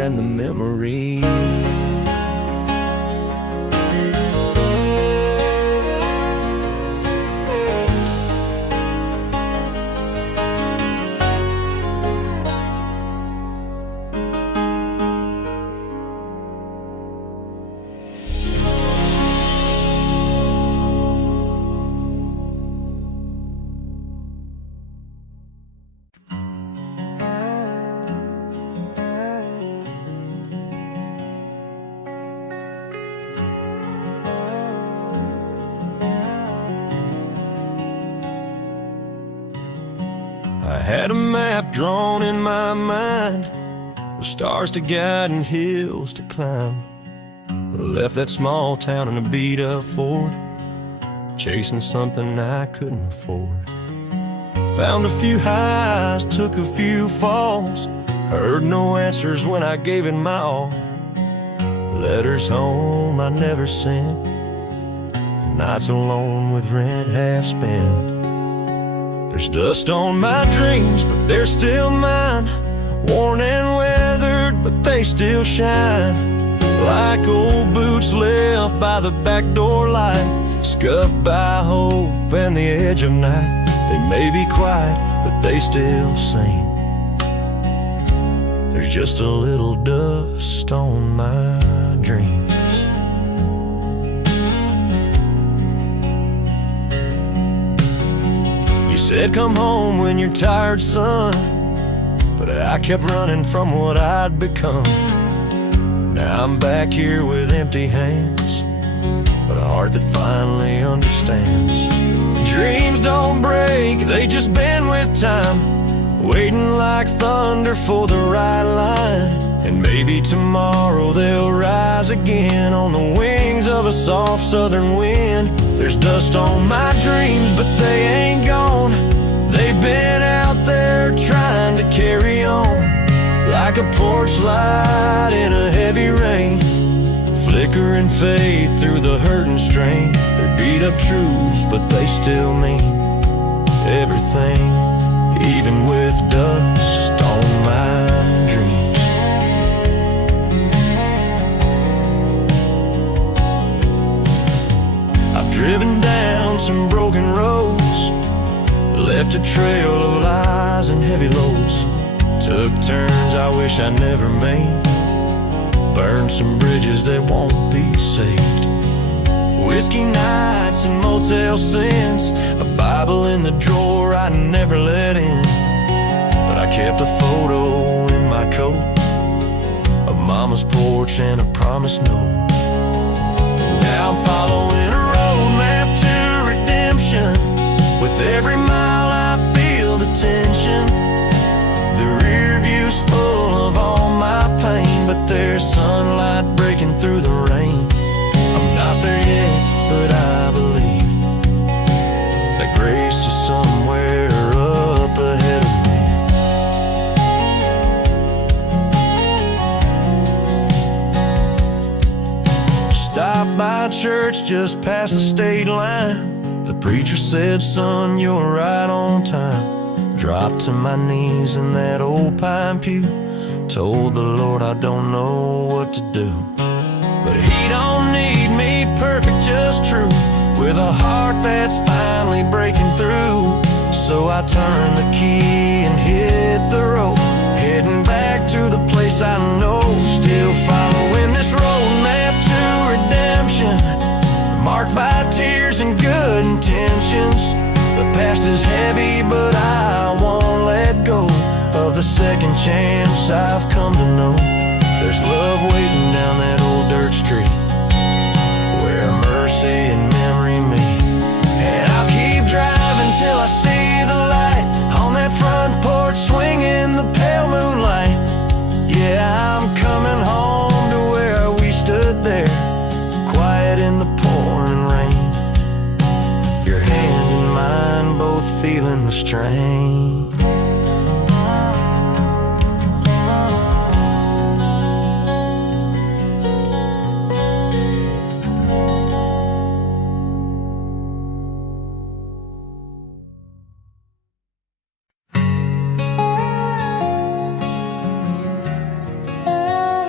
and the memories. I had a map drawn in my mind, with stars to guide and hills to climb. I left that small town in a beat-up Ford, chasing something I couldn't afford. Found a few highs, took a few falls, heard no answers when I gave it my all. Letters home I never sent, nights alone with rent half spent. There's dust on my dreams, but they're still mine. Worn and weathered, but they still shine. Like old boots left by the back door light, scuffed by hope and the edge of night. They may be quiet, but they still sing. There's just a little dust on my dreams. Said come home when you're tired, son, but I kept running from what I'd become. Now I'm back here with empty hands, but a heart that finally understands. Dreams don't break, they just bend with time, waiting like thunder for the right line. And maybe tomorrow they'll rise again on the wings of a soft southern wind. There's dust on my dreams, but they ain't gone. They've been out there trying to carry on, like a porch light in a heavy rain, flickering faith through the hurt and strain. They're beat up truths, but they still mean everything, even with dust on my dreams. I've driven down some broken roads, left a trail of lies and heavy loads, took turns I wish I never made, burned some bridges that won't be saved. Whiskey nights and motel sins, a Bible in the drawer I never let in, but I kept a photo in my coat of Mama's porch and a promise note. Now I'm following a roadmap to redemption. With every mile I feel the tension. The rear view's full of all my pain, but there's sunlight breaking through the rain. I'm not there yet, but I believe that grace is somewhere up ahead of me. Stopped by church just past the state line. The preacher said, son, you're right on time. Dropped to my knees in that old pine pew, told the Lord I don't know what to do, but he don't need me perfect, just true, with a heart that's finally breaking through. So I turned the key and hit the road, heading back to the place I know. Still following this roadmap to redemption, marked by tears and good intentions. The past is heavy, but I won't let go of the second chance I've come to know. There's love waiting down that old dirt street, where mercy and memory meet. And I'll keep driving till I see the light on that front porch, swinging the pale moonlight. Yeah, I'm coming home to where we stood there, quiet in the pouring rain. Your hand in mine, both feeling the strain.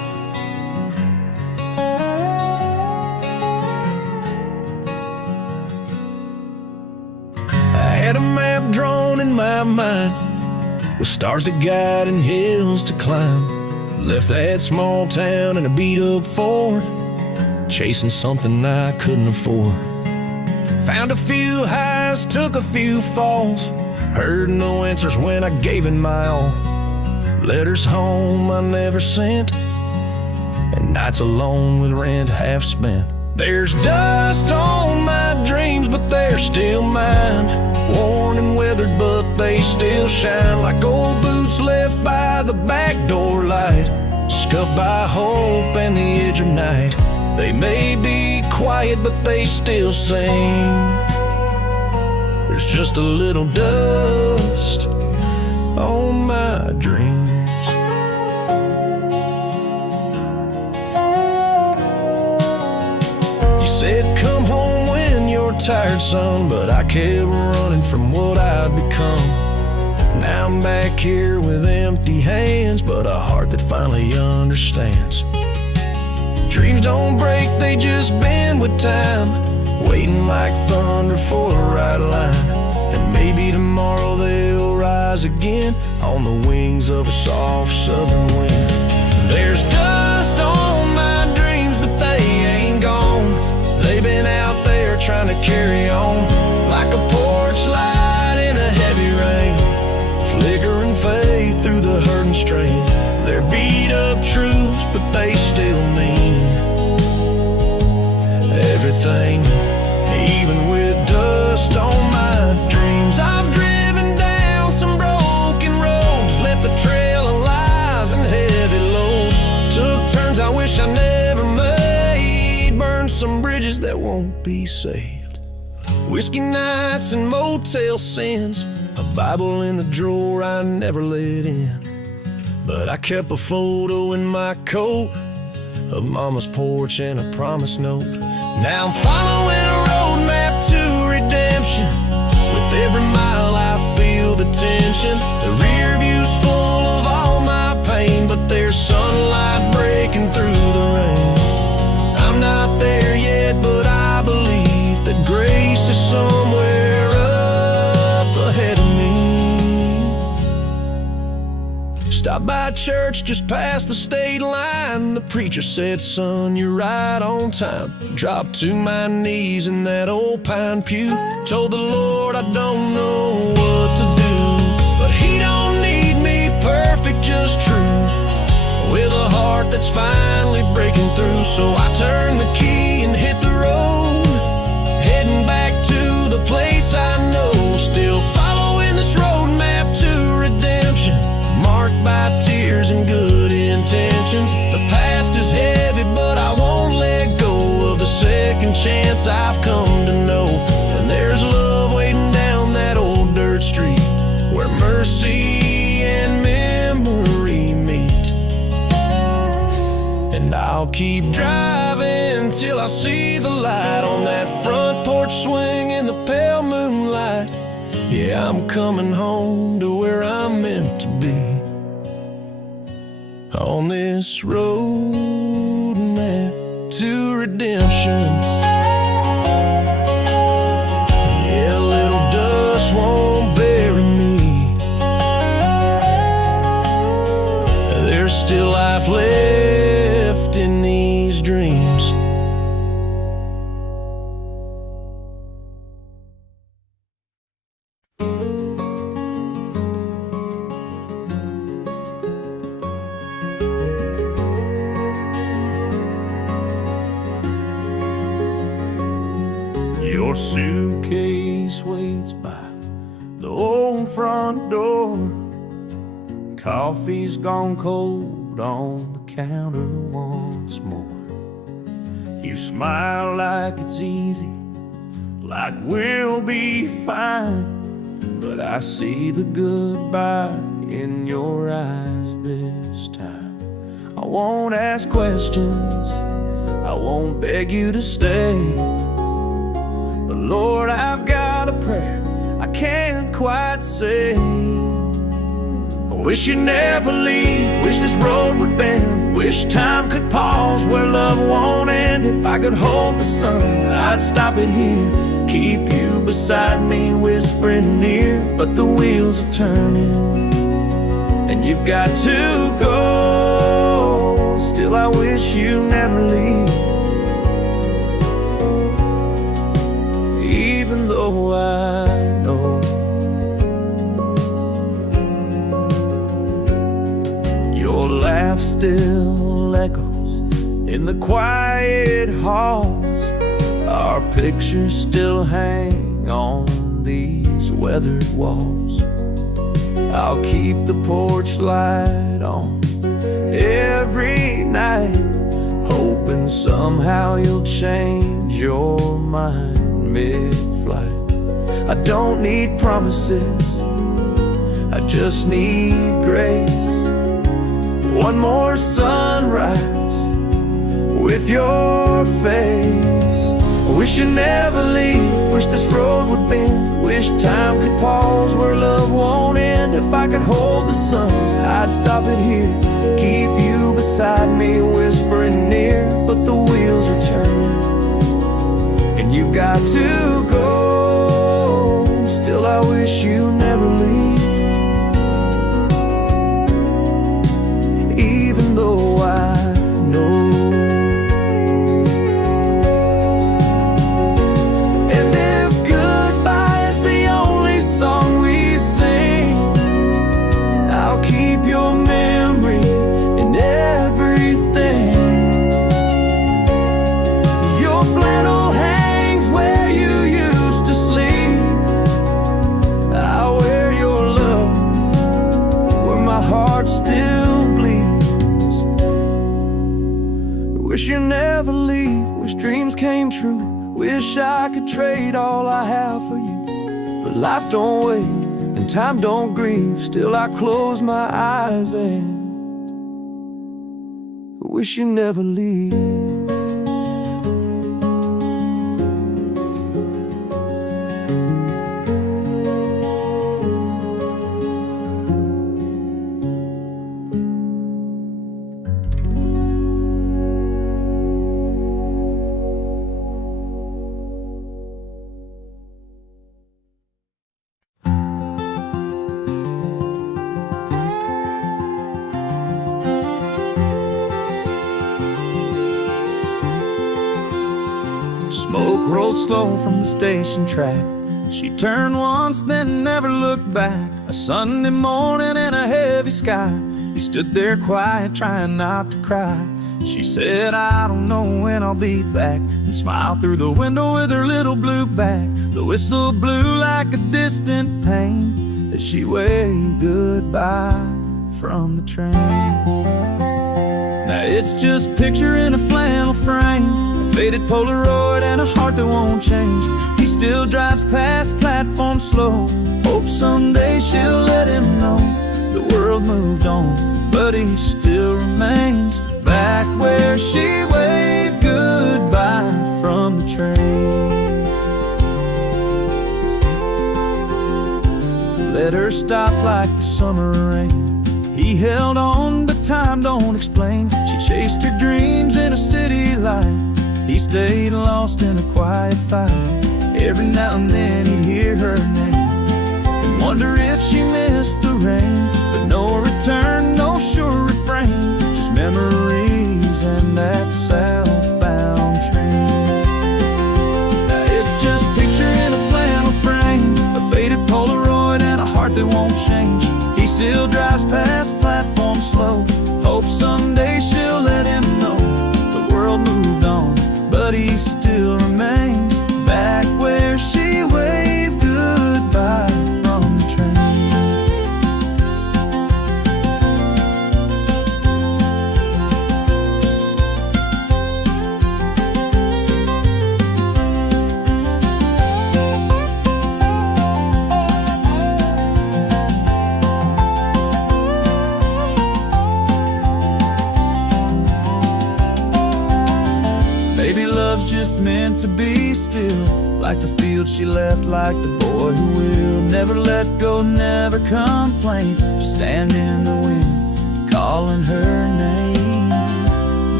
my mind, with stars to guide and hills to climb. Left that small town in a beat-up Ford, chasing something I couldn't afford. Found a few highs, took a few falls, heard no answers when I gave it my all. Letters home I never sent, and nights alone with rent half spent. There's dust on my dreams, but they're still mine. Worn and weathered, but they still shine like old boots left by the back door light, scuffed by hope and the edge of night. They may be quiet, but they still sing. There's just a little dust on my dreams. You said come home when you're tired, son, but I kept running from what I'd become. Now I'm back here with empty hands, but a heart that finally understands. Dreams don't break, they just bend with time, waiting like thunder for the right line. And maybe tomorrow they'll rise again on the wings of a soft southern wind. There's dust on my dreams, but they ain't gone. They've been out there trying to carry on, like a porch light in a heavy rain, flickering faith through the hurting strain. They're beat up truths, but they still mean everything, even with dust on my dreams. I've driven down some broken roads, left a trail of lies and heavy loads. Took turns I wish I never made, burned some bridges that won't be saved. Whiskey nights and motel sins, a Bible in the drawer I never let in. But I kept a photo in my coat of Mama's porch and a promise note. Now I'm following a roadmap to redemption. With every mile I feel the tension. The rear view's full of all my pain, but there's sunlight breaking through the rain. I'm not there yet, but I believe that grace is somewhere up ahead of me. Stopped by church just past the state line. The preacher said, son, you're right on time. Dropped to my knees in that old pine pew. Told the Lord I don't know what to do, but he don't need me perfect, just true, with a heart that's finally breaking through. So I turned the key and hit the road, heading back to the place I know. Still following this roadmap to redemption, marked by tears and good intentions. The past is heavy, but I won't let go of the second chance I've come to know. And there's love waiting down that old dirt street, where mercy and memory meet. And I'll keep driving till I see the light on that front porch swing in the pale moonlight. Yeah, I'm coming home to where I'm meant to be, on this road map to redemption. Yeah, a little dust won't bury me. There's still life left in these dreams. Your suitcase waits by the old front door. Coffee's gone cold on the counter once more. You smile like it's easy, like we'll be fine, but I see the goodbye in your eyes this time. I won't ask questions, I won't beg you to stay, but Lord, I've got a prayer I can't quite say. I wish you'd never leave, wish this road would bend, wish time could pause where love won't end. If I could hold the sun, I'd stop it here, keep you beside me, whispering near. But the wheels are turning and you've got to go. Still I wish you never leave, even though I know your laugh still echoes in the quiet halls. Our pictures still hang on these weathered walls. I'll keep the porch light on every night, hoping somehow you'll change your mind mid-flight. I don't need promises, I just need grace. One more sunrise with your face. I wish you never leave, wish this road would bend, wish time could pause where love won't end. If I could hold the sun, I'd stop it here, keep you beside me, whispering near. But the wheels are turning and you've got to go. Still I wish you never leave, even though I know. Wish you never leave, wish dreams came true, wish I could trade all I have for you. But life don't wait and time don't grieve, still I close my eyes and wish you never leave. Smoke rolled slow from the station track. She turned once, then never looked back. A Sunday morning in a heavy sky. He stood there quiet, trying not to cry. She said, I don't know when I'll be back, and smiled through the window with her little blue bag. The whistle blew like a distant pain as she waved goodbye from the train. Now it's just a picture in a flannel frame, a faded Polaroid and a heart that won't change. He still drives past platform slow, hopes someday she'll let him know the world moved on, but he still remains back where she waved goodbye from the train. Let her stop like the summer rain. He held on, but time don't explain. She chased her dreams in a city light. He stayed lost in a quiet fight. Every now and then he'd hear her name and wonder if she missed the rain. But no return, no sure refrain, just memories and that southbound train. Now it's just a picture in a flannel frame, a faded Polaroid and a heart that won't change. He still drives past platform slow, hopes someday she'll let him know the world moved on, but he still remains back where she waved goodbye from the train. Maybe love's just meant to be still, like the field she left, like the boy who will never let go, never complain, just stand in the wind calling her name.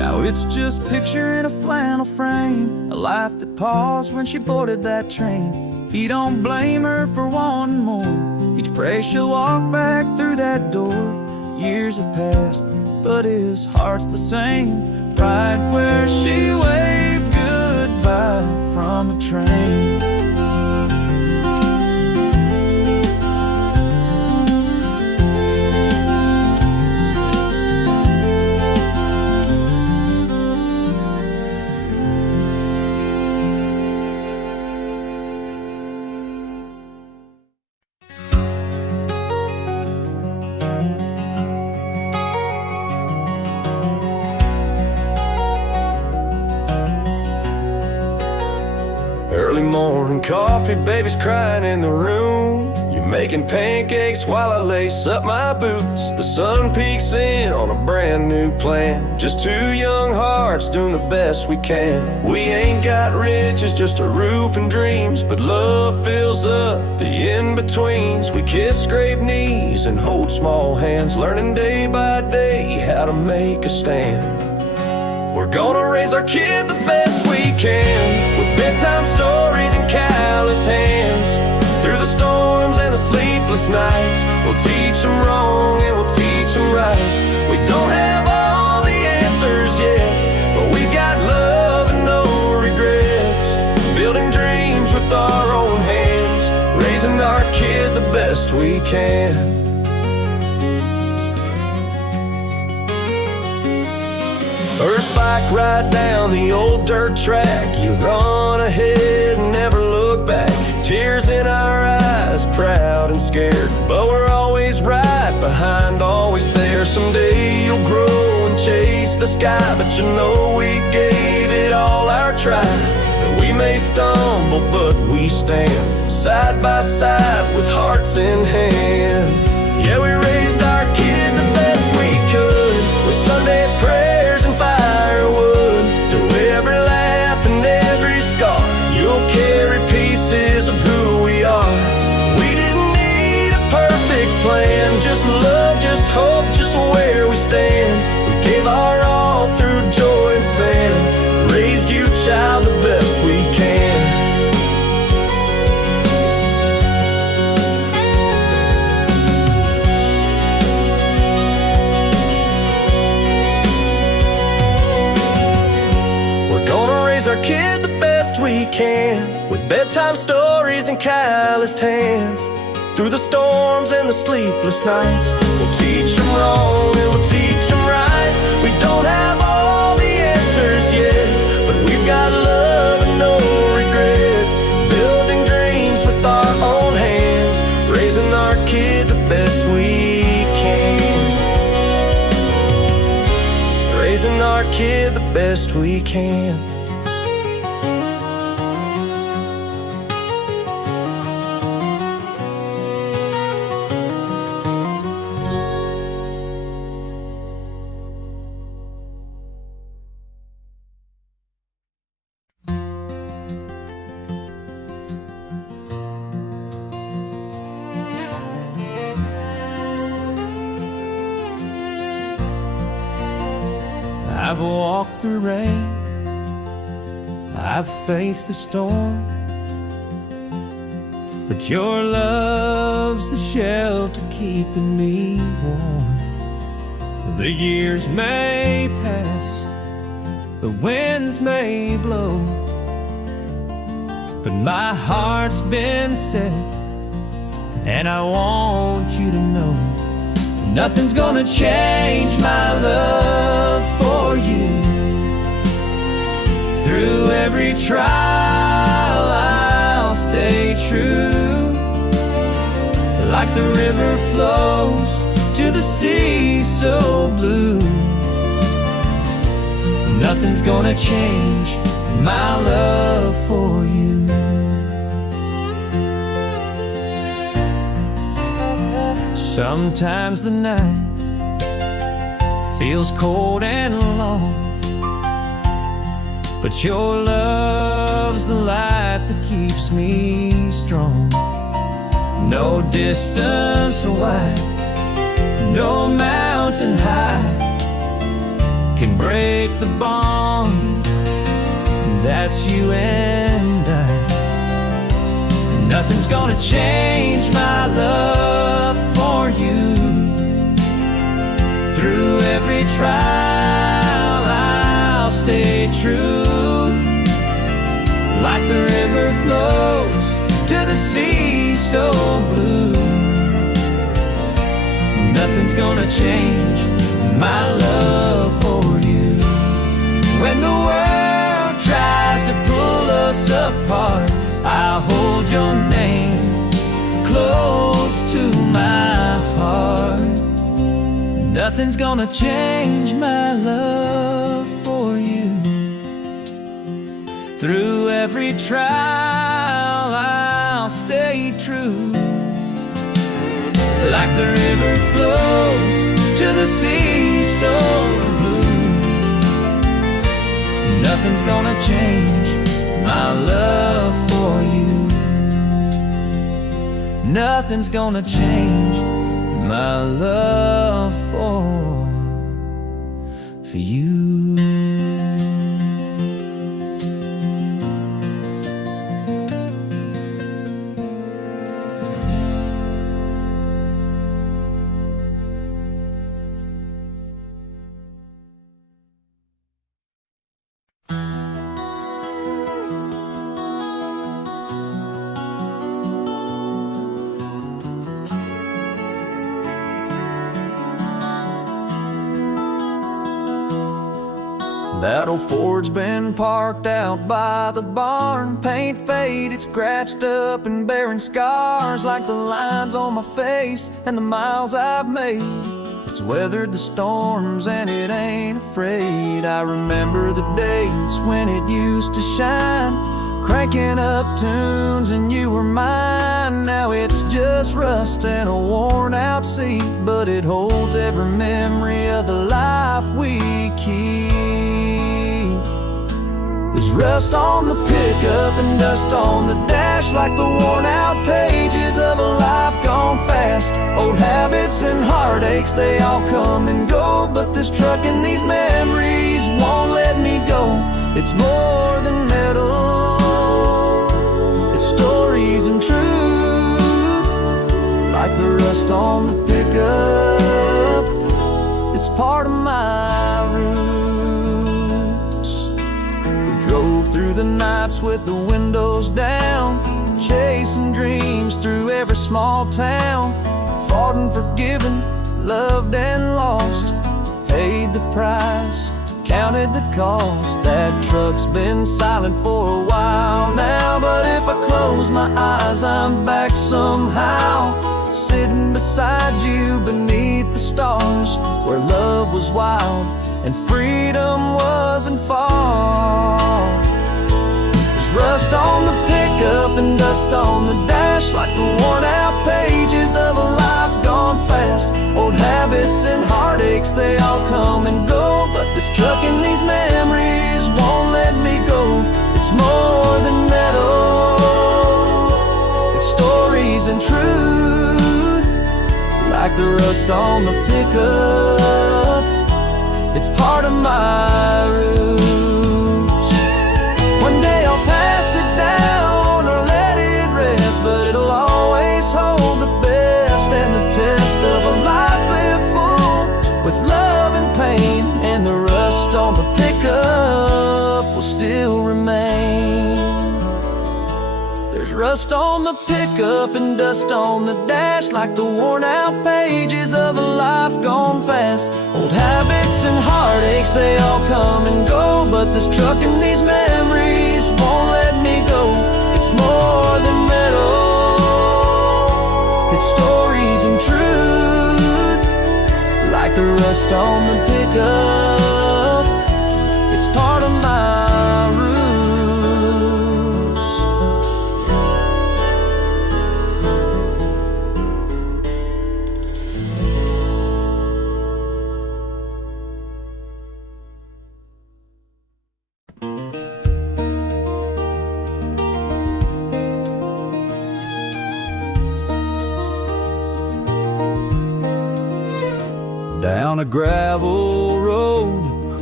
Now it's just picture in a flannel frame, a life that paused when she boarded that train. He don't blame her for wanting more. Each prays she'll walk back through that door. Years have passed, but his heart's the same, right where she waved goodbye from the train. Early morning coffee, baby's crying in the room. You're making pancakes while I lace up my boots. The sun peeks in on a brand new plan. Just two young hearts doing the best we can. We ain't got riches, just a roof and dreams, but love fills up the in-betweens. We kiss, scrape knees, and hold small hands, learning day by day how to make a stand. We're gonna raise our kid the best we can, with bedtime stories and calloused hands. Through the storms and the sleepless nights, we'll teach them wrong and we'll teach them right. We don't have all the answers yet, but we got love and no regrets. Building dreams with our own hands, raising our kid the best we can. First bike ride down the old dirt track, you run ahead and never look back. Tears in our eyes, proud and scared, but we're always right behind, always there. Someday you'll grow and chase the sky, but you know we gave it all our try. And we may stumble, but we stand side by side with hearts in hand. Yeah, we raised our kid the best we could, with Sunday prayers and firewood. Through every laugh and every scar, you'll carry pieces of who we are. We didn't need a perfect plan, just love, just hope, just where we stand. We gave our all through joy and sand, raised you, child, the best we can. Our kid the best we can, with bedtime stories and calloused hands. Through the storms and the sleepless nights, we'll teach them wrong and we'll teach them right. We don't have all the answers yet, but we've got love and no regrets. Building dreams with our own hands, raising our kid the best we can. Raising our kid the best we can. I've walked through rain, I've faced the storm, but your love's the shelter keeping me warm. The years may pass, the winds may blow, but my heart's been set, and I want you to know nothing's gonna change my love for you. Through every trial I'll stay true. Like the river flows to the sea so blue, nothing's gonna change my love for you. Sometimes the night feels cold and long, but your love's the light that keeps me strong. No distance wide, no mountain high can break the bond, and that's you and I. Nothing's gonna change my love for you. Through every trial I'll stay true. Like the river flows to the sea so blue, nothing's gonna change my love for you. When the world tries to pull us apart, I'll hold your name close to my heart. Nothing's gonna change my love for you. Through every trial I'll stay true. Like the river flows to the sea so blue, nothing's gonna change my love for you. Nothing's gonna change my love for you. That old Ford's been parked out by the barn. Paint faded, scratched up and bearing scars, like the lines on my face and the miles I've made. It's weathered the storms and it ain't afraid. I remember the days when it used to shine, cranking up tunes and you were mine. Now it's just rust and a worn out seat, but it holds every memory of the life we keep. There's rust on the pickup and dust on the dash, like the worn out pages of a life gone fast. Old habits and heartaches, they all come and go, but this truck and these memories won't let me go. It's more than metal, it's stories and truth. Like the rust on the pickup, it's part of my roots. We drove through the nights with the windows down, chasing dreams through every small town. Fought and forgiven, loved and lost, paid the price, counted the cost. That truck's been silent for a while now, but if I close my eyes, I'm back somehow, sitting beside you beneath the stars, where love was wild and freedom wasn't far. There's rust on the pickup and dust on the dash, like the worn out pages of a life gone fast. Old habits and heartaches, they all come and go, but this truck and these memories won't let me go. It's more than metal, it's stories and truth. Like the rust on the pickup, it's part of my roots. One day I'll pass it down or let it rest, but it'll always hold the best and the test of a life lived full with love and pain. And the rust on the pickup will still remain. There's rust on the pickup and dust on the dash, like the worn out pages of a life gone fast. Old habits and heartaches, they all come and go, but this truck and these memories won't let me go. It's more than metal, it's stories and truth. Like the rust on the pickup, it's part of my roots. Down a gravel road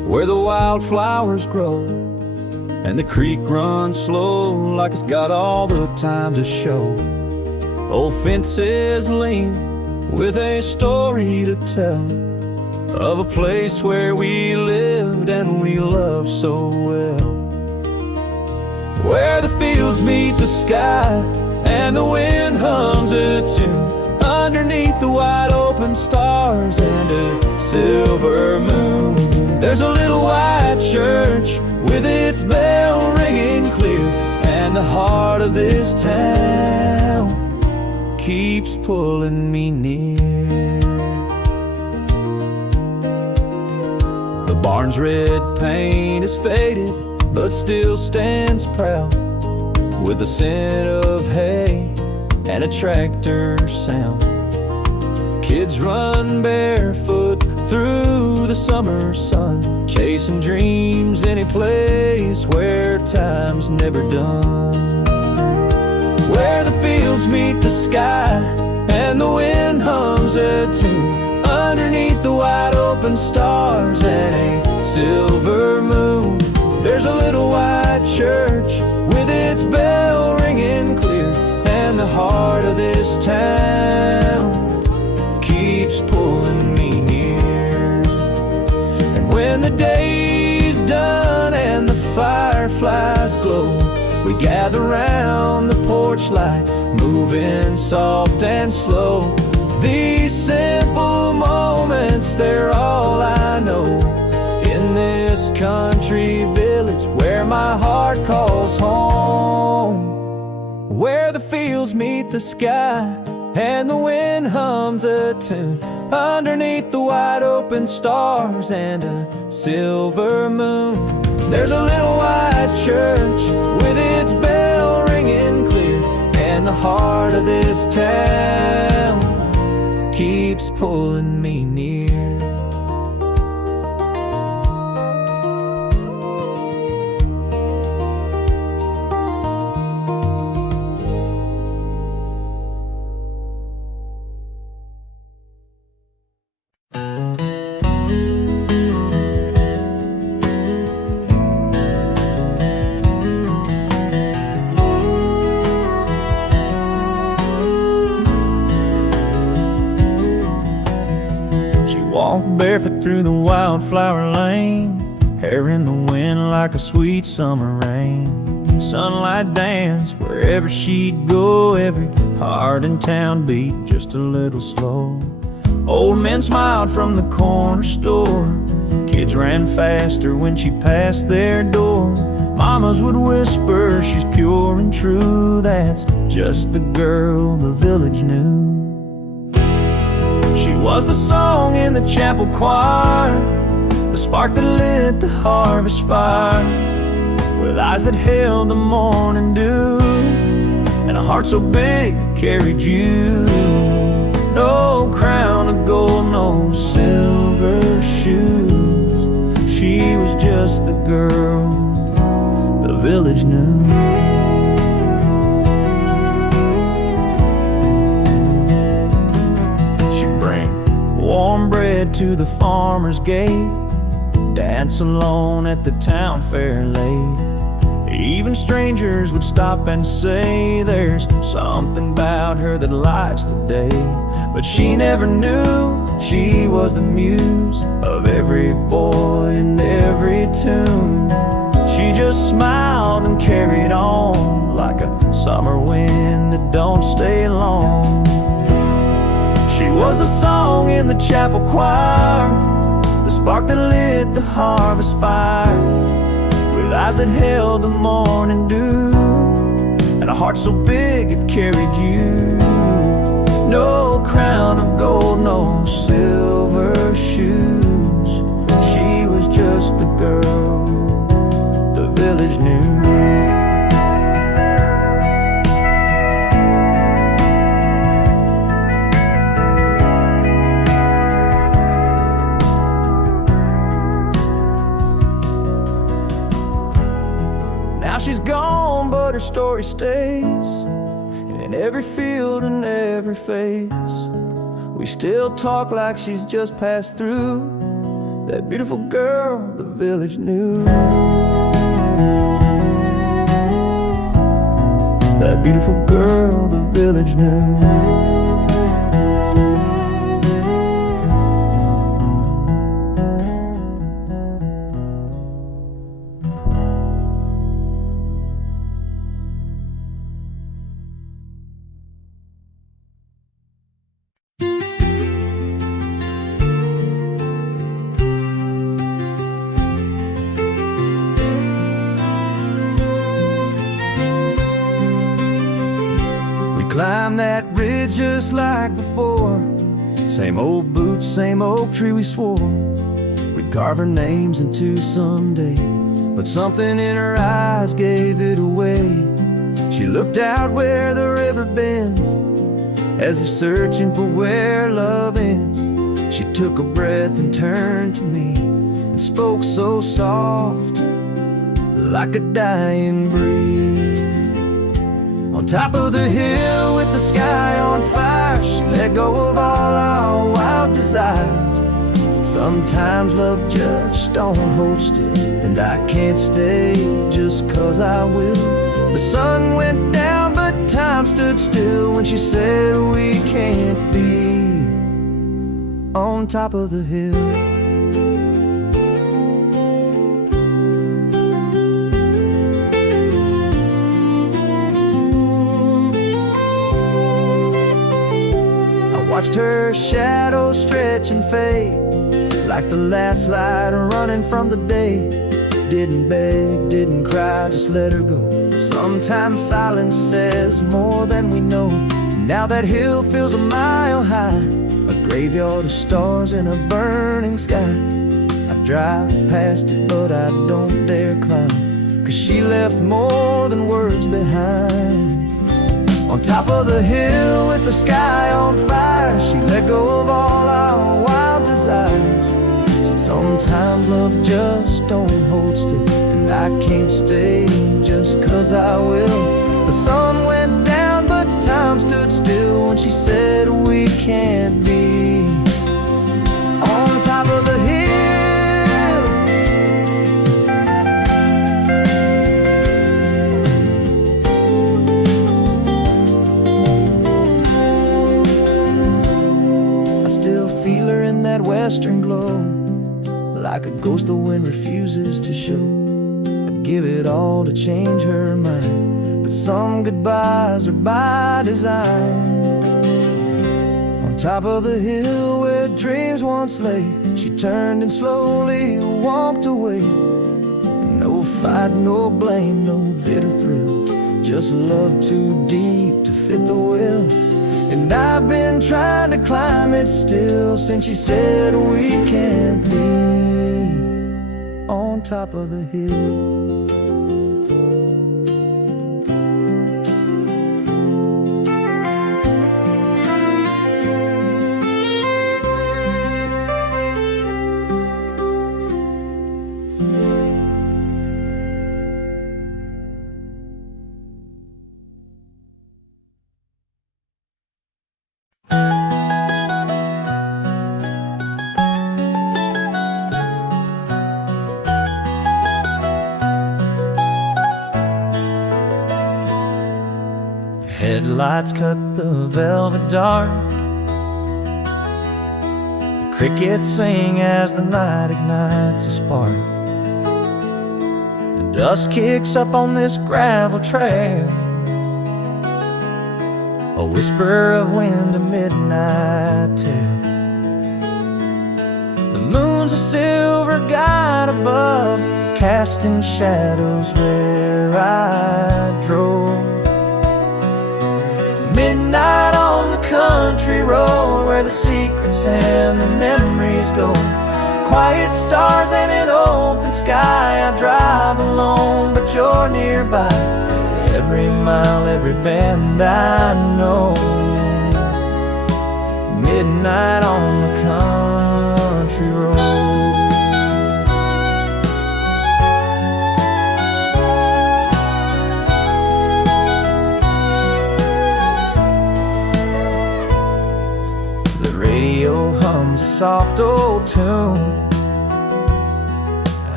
where the wildflowers grow, and the creek runs slow like it's got all the time to show. Old fences lean with a story to tell of a place where we lived and we loved so well, where the fields meet the sky and the wind hums a tune underneath the wide open stars and a silver moon. There's a little white church with its bell ringing clear, and the heart of this town keeps pulling me near. The barn's red paint is faded but still stands proud, with the scent of hay and a tractor sound. Kids run barefoot through the summer sun, chasing dreams any place where time's never done, where the fields meet the sky and the wind hums a tune underneath the wide open stars and a silver moon. There's a little white church with its bell ringing clear, and the heart of this town keeps pulling me near. And when the day's done and the fireflies glow, we gather round the porch light, moving soft and slow. These simple moments, they're all I know in this country village where my heart calls home, where the fields meet the sky and the wind hums a tune underneath the wide open stars and a silver moon. There's a little white church with its bell ringing clear, and the heart of this town keeps pulling me near. Walked barefoot through the wildflower lane, hair in the wind like a sweet summer rain. Sunlight danced wherever she'd go, every heart in town beat just a little slow. Old men smiled from the corner store, kids ran faster when she passed their door. Mamas would whisper, she's pure and true, that's just the girl the village knew. She was the song in the chapel choir, the spark that lit the harvest fire, with eyes that held the morning dew, and a heart so big it carried you. No crown of gold, no silver shoes, she was just the girl the village knew. Warm bread to the farmer's gate, dance alone at the town fair late. Even strangers would stop and say, there's something about her that lights the day. But she never knew she was the muse of every boy and every tune. She just smiled and carried on like a summer wind that don't stay long. She was the song in the chapel choir, the spark that lit the harvest fire, with eyes that held the morning dew, and a heart so big it carried you. No crown of gold, no silver shoes, she was just the girl the village knew. She's gone, but her story stays, and in every field and every face, we still talk like she's just passed through. That beautiful girl the village knew. That beautiful girl the village knew. Climb that ridge just like before. Same old boots, same oak tree we swore we'd carve our names into someday. But something in her eyes gave it away. She looked out where the river bends, as if searching for where love ends. She took a breath and turned to me and spoke so soft, like a dying breeze. On top of the hill with the sky on fire, she let go of all our wild desires. Said sometimes love just don't hold still, and I can't stay just 'cause I will. The sun went down but time stood still when she said we can't be on top of the hill. Watched her shadow stretch and fade like the last light running from the day. Didn't beg, didn't cry, just let her go. Sometimes silence says more than we know. Now that hill feels a mile high, a graveyard of stars in a burning sky. I drive past it but I don't dare climb, 'cause she left more than words behind. On top of the hill with the sky on fire, she let go of all our wild desires. Said sometimes love just don't hold still, and I can't stay just 'cause I will. The sun went down but time stood still when she said we can't be on top of the hill. That western glow, like a ghost the wind refuses to show. I'd give it all to change her mind, but some goodbyes are by design. On top of the hill where dreams once lay, she turned and slowly walked away. No fight, no blame, no bitter thrill, just love too deep to fit the will. And I've been trying to climb it still since she said we can't be on top of the hill. Headlights cut the velvet dark. The crickets sing as the night ignites a spark. The dust kicks up on this gravel trail, a whisper of wind, a midnight tale. The moon's a silver guide above, casting shadows where I drove. Midnight on the country road where the secrets and the memories go. Quiet stars and an open sky. I drive alone, but you're nearby. Every mile, every bend I know. Midnight on the country road. Radio hums a soft old tune.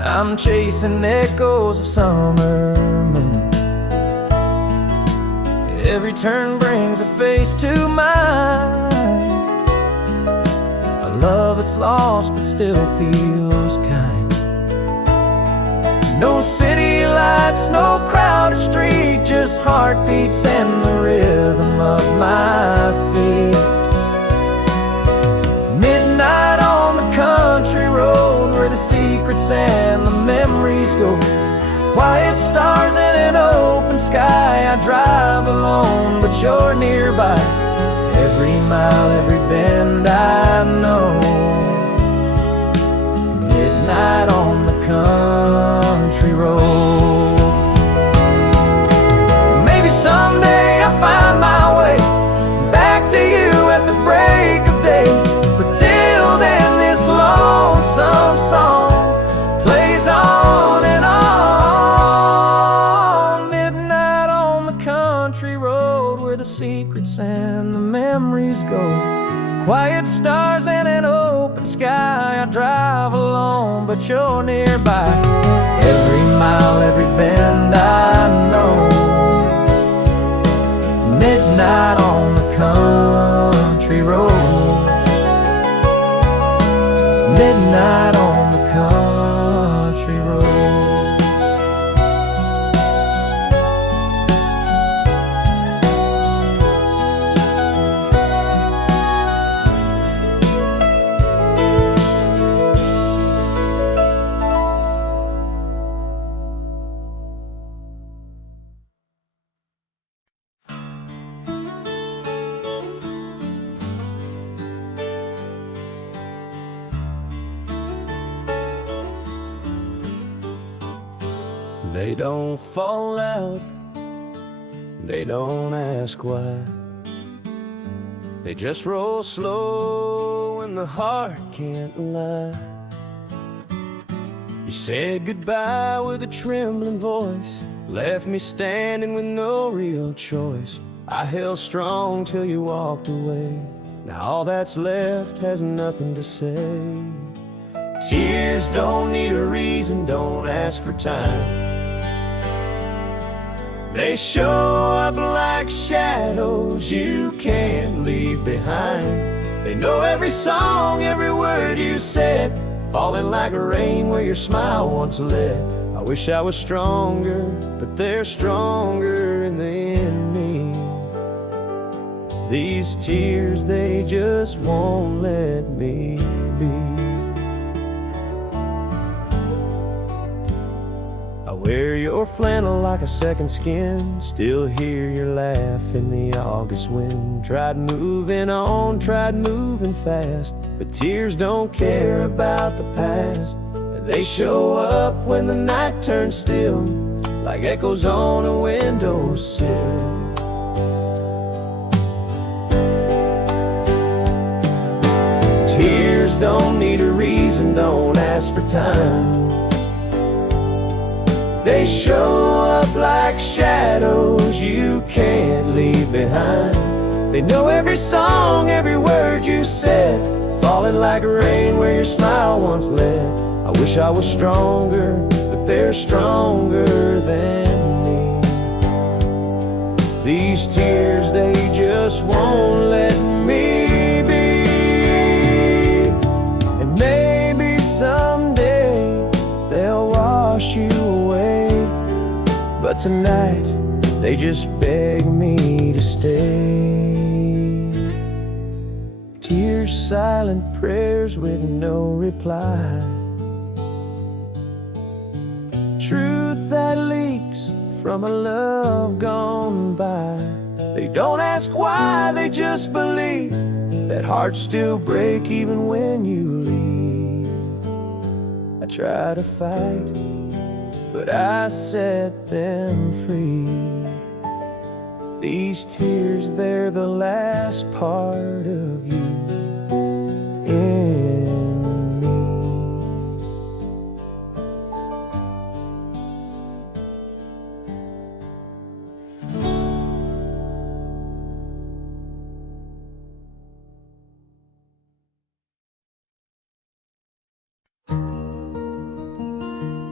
I'm chasing echoes of summer moon. Every turn brings a face to mind, a love that's lost but still feels kind. No city lights, no crowded street, just heartbeats and the rhythm of my feet. Midnight on the country road where the secrets and the memories go. Quiet stars in an open sky. I drive alone, but you're nearby. Every mile, every bend I know. Midnight on the country road. Maybe someday I'll find my way back to you at the break of day. But till then, this lonesome song plays on and on. Midnight on the country road where the secrets and the memories go. Quiet stars and an open sky. I drive alone, but you're nearby. Every mile, every bend I know. Midnight on the country road. Midnight on the country road. They don't fall out, they don't ask why. They just roll slow when the heart can't lie. You said goodbye with a trembling voice, left me standing with no real choice. I held strong till you walked away. Now all that's left has nothing to say. Tears don't need a reason, don't ask for time. They show up like shadows you can't leave behind. They know every song, every word you said, falling like rain where your smile once led. I wish I was stronger, but they're stronger than me. These tears, they just won't let me be. Wear your flannel like a second skin, still hear your laugh in the August wind. Tried moving on, tried moving fast, but tears don't care about the past. They show up when the night turns still, like echoes on a windowsill. Tears don't need a reason, don't ask for time. They show up like shadows you can't leave behind. They know every song, every word you said, falling like rain where your smile once led. I wish I was stronger, but they're stronger than me. These tears, they just won't let me be. And maybe someday they'll wash you away, but tonight, they just beg me to stay. Tears, silent prayers with no reply. Truth that leaks from a love gone by. They don't ask why, they just believe that hearts still break even when you leave. I try to fight, but I set them free. These tears, they're the last part of you in me.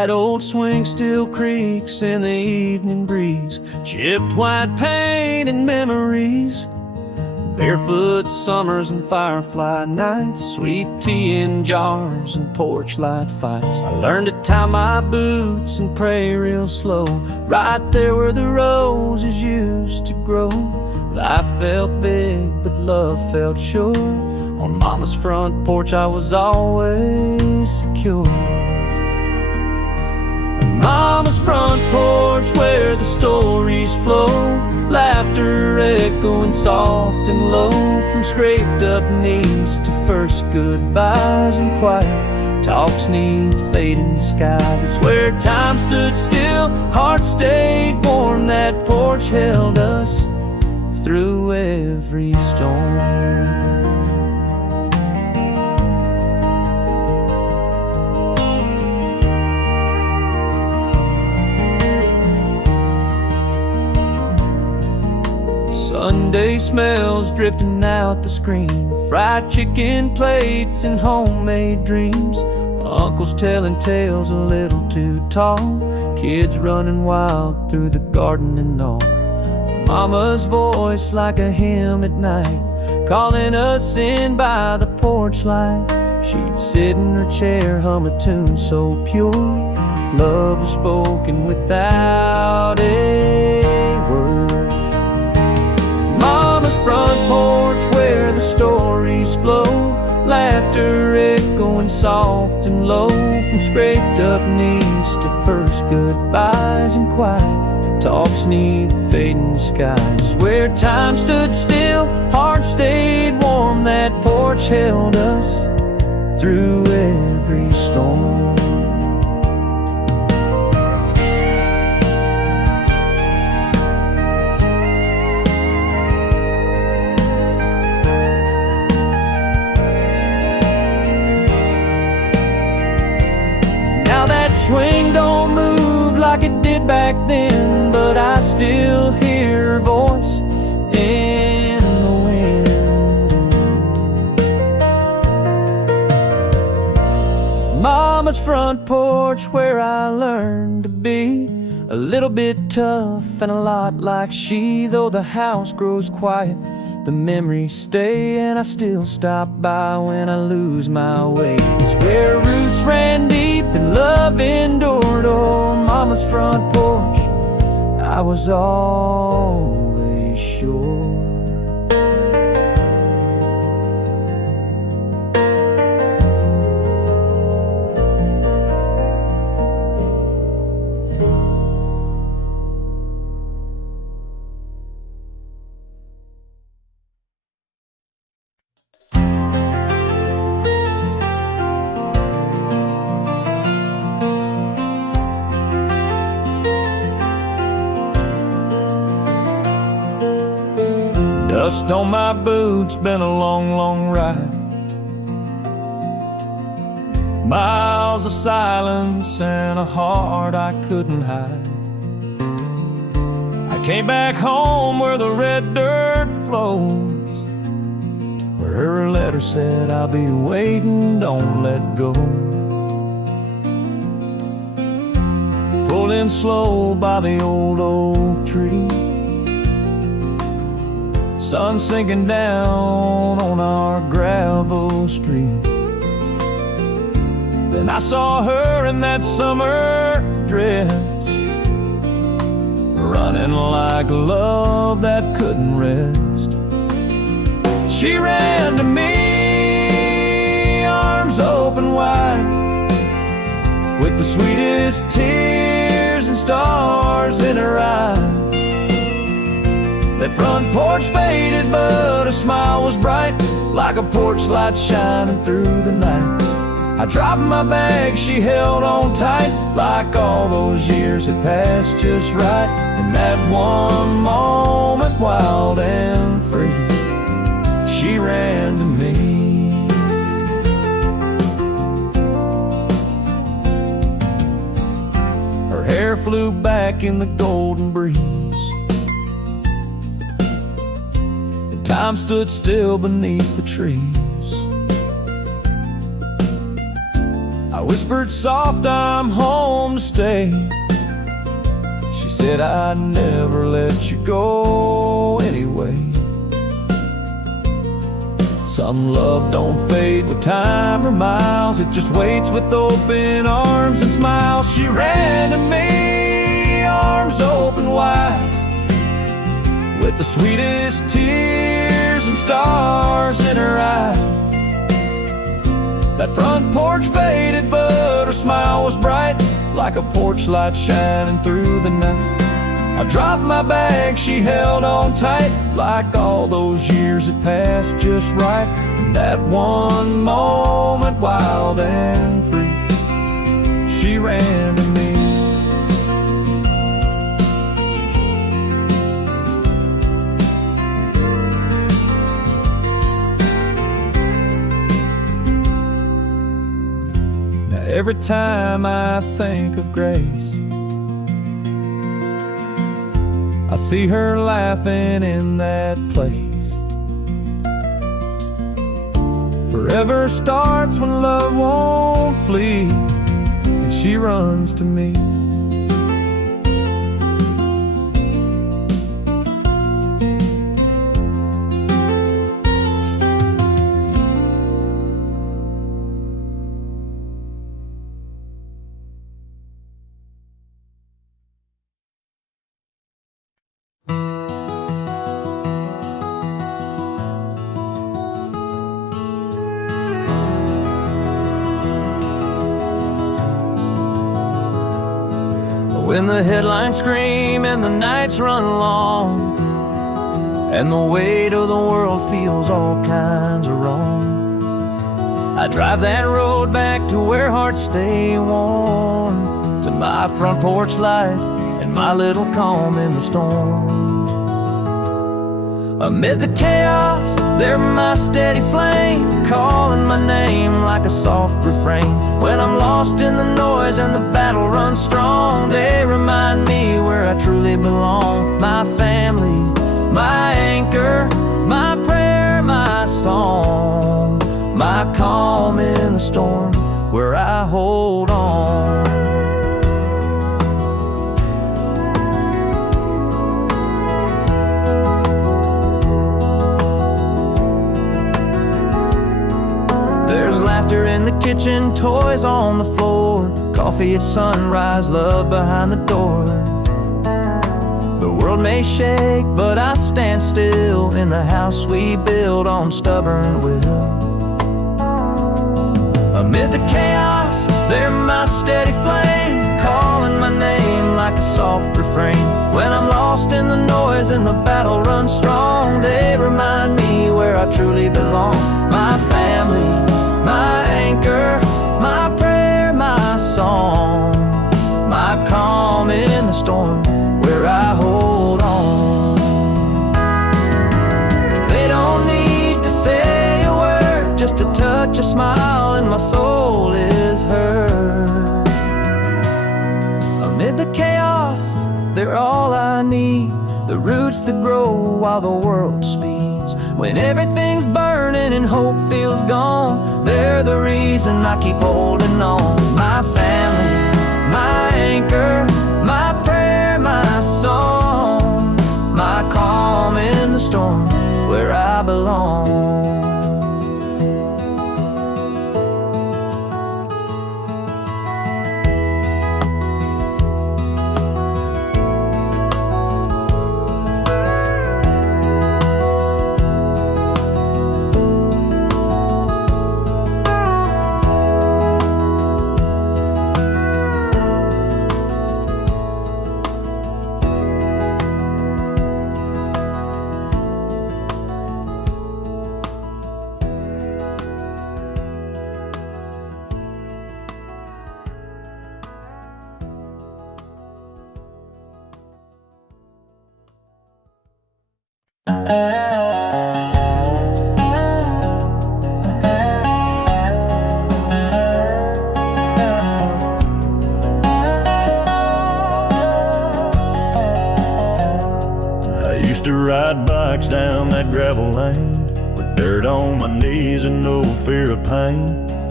That old swing still creaks in the evening breeze, chipped white paint and memories, barefoot summers and firefly nights, sweet tea in jars and porch light fights. I learned to tie my boots and pray real slow, right there where the roses used to grow. Life felt big, but love felt sure. On Mama's front porch I was always secure. Mama's front porch where the stories flow, laughter echoing soft and low, from scraped up knees to first goodbyes and quiet talks neath fading skies. It's where time stood still, hearts stayed warm. That porch held us through every storm. Sunday smells drifting out the screen, fried chicken plates and homemade dreams, uncles telling tales a little too tall, kids running wild through the garden and all. Mama's voice like a hymn at night, calling us in by the porch light. She'd sit in her chair, hum a tune so pure, love was spoken without a word. Mama's front porch where the stories flow, laughter echoing soft and low, from scraped up knees to first goodbyes and quiet talks neath fading skies. Where time stood still, hearts stayed warm. That porch held us through every storm. Swing don't move like it did back then, but I still hear her voice in the wind. Mama's front porch where I learned to be a little bit tough and a lot like she. Though the house grows quiet, the memories stay, and I still stop by when I lose my way. It's where roots ran deep and love endured. On Mama's front porch I was always sure. Dust on my boots, been a long, long ride. Miles of silence and a heart I couldn't hide. I came back home where the red dirt flows, where her letter said, I'll be waiting, don't let go. Pulled in slow by the old oak tree, sun sinking down on our gravel street. Then I saw her in that summer dress, running like love that couldn't rest. She ran to me, arms open wide, with the sweetest tears and stars in her eyes. That front porch faded, but her smile was bright, like a porch light shining through the night. I dropped my bag, she held on tight, like all those years had passed just right. In that one moment, wild and free, she ran to me. Her hair flew back in the golden breeze, time stood still beneath the trees. I I whispered soft, I'm home to stay. She said, I'd never let you go anyway. Some love don't fade with time or miles, it just waits with open arms and smiles. She ran to me, arms open wide, with the sweetest tears and stars in her eyes. That front porch faded, but her smile was bright, like a porch light shining through the night. I dropped my bag, she held on tight, like all those years had passed just right. In that one moment, wild and free, she ran to me. Now every time I think of Grace, I see her laughing in that place. Forever starts when love won't flee, and she runs to me. When the headlines scream and the nights run long, and the weight of the world feels all kinds of wrong, I drive that road back to where hearts stay warm, to my front porch light and my little calm in the storm. Amid the chaos, they're my steady flame, calling my name like a soft refrain. When I'm lost in the noise and the battle runs strong, they remind me where I truly belong. My family, my anchor, my prayer, my song, my calm in the storm, where I hold on. Laughter in the kitchen, toys on the floor, coffee at sunrise, love behind the door. The world may shake, but I stand still in the house we build on stubborn will. Amid the chaos, they're my steady flame, calling my name like a soft refrain. When I'm lost in the noise and the battle runs strong, they remind me where I truly belong. My family, my anchor, my prayer, my song, my calm in the storm, where I hold on. They don't need to say a word, just a touch, a smile, and my soul is heard. Amid the chaos, they're all I need, the roots that grow while the world speeds. When everything's burning and hope feels gone, they're the reason I keep holding on. My family, my anchor, my prayer, my song, my calm in the storm, where I belong. I used to ride bikes down that gravel lane with dirt on my knees and no fear of pain.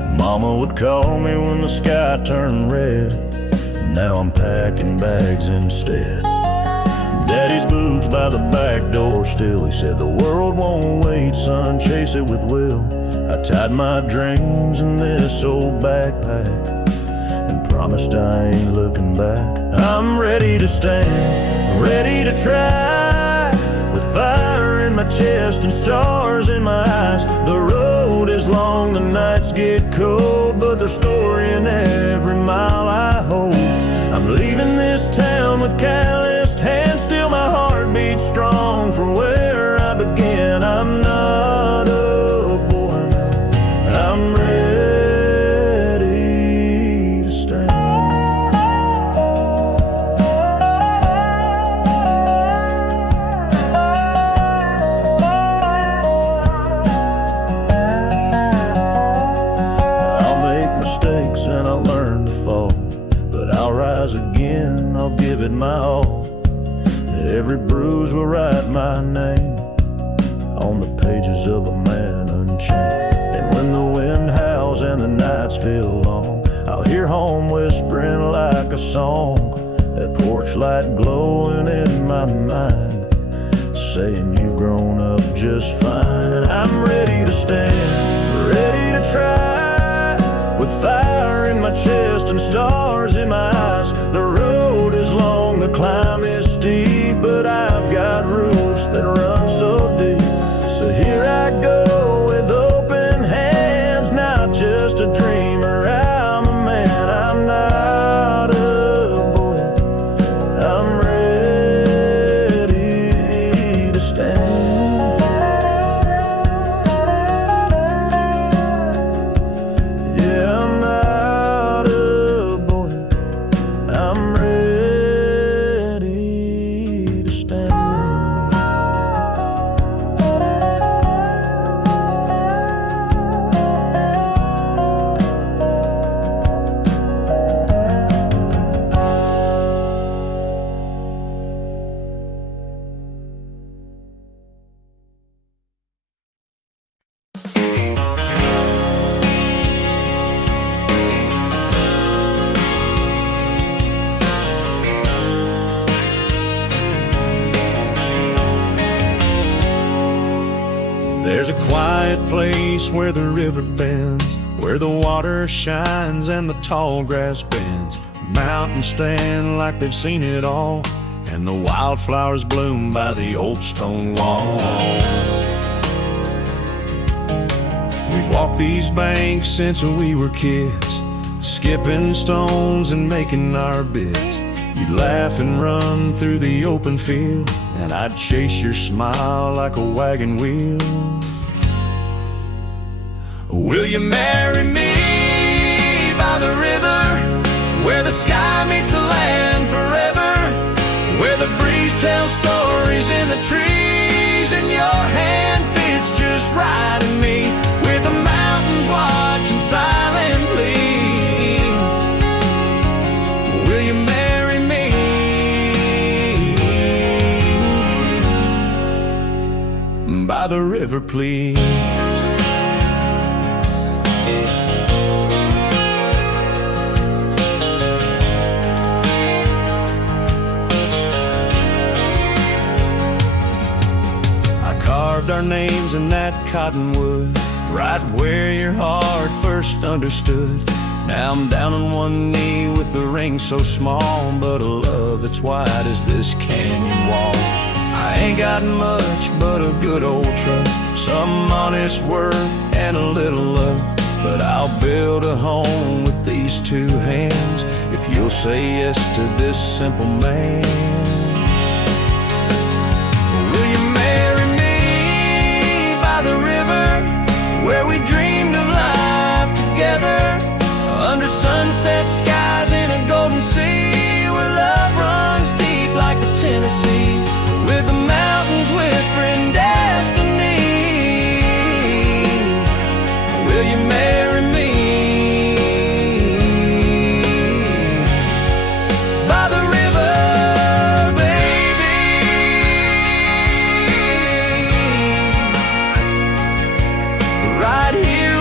Mama would call me when the sky turned red. Now I'm packing bags instead. Daddy's boots by the back door still. He said the world won't wait, son, chase it with will. I tied my dreams in this old backpack and promised I ain't looking back. I'm ready to stand, ready to try, with fire in my chest and stars in my eyes. The road is long, the nights get cold, but there's story in every mile I hold. I'm leaving this town with calloused hands, still my heart beats strong from where I began. I'm not a boy now, I'm ready to stand. I'll make mistakes and I'll learn to fall, but I'll rise again, I'll give it my all. Every bruise will write my name on the pages of a man unchained. And when the wind howls and the nights feel long, I'll hear home whispering like a song, that porch light glowing in my mind, saying you've grown up just fine. And I'm ready to stand, ready to try, with fire in my chest and stars in my eyes. The road is long, the climb is steep, but I've got roots that run so deep. So here I go with open hands, not just a dreamer, I'm a man. I'm not a boy, I'm ready to stand. Yeah, I'm not a boy, I'm ready to stand. There's a quiet place where the river bends, where the water shines and the tall grass bends. Mountains stand like they've seen it all, and the wildflowers bloom by the old stone wall. We've walked these banks since we were kids, skipping stones and making our bits. You'd laugh and run through the open field, and I'd chase your smile like a wagon wheel. Will you marry me by the river, where the sky meets the land forever, where the breeze tells stories in the trees, and your hand fits just right in me, with the mountains watching silently? Will you marry me by the river, please? Our names in that cottonwood, right where your heart first understood. Now I'm down on one knee with a ring so small, but a love that's wide as this canyon wall. I ain't got much but a good old truck, some honest work and a little luck, but I'll build a home with these two hands if you'll say yes to this simple man. Where we dreamed of life together, under sunset skies in a golden sea, where love runs deep like the Tennessee, with the mountains whispering destiny. Will you marry me by the river, baby? Right here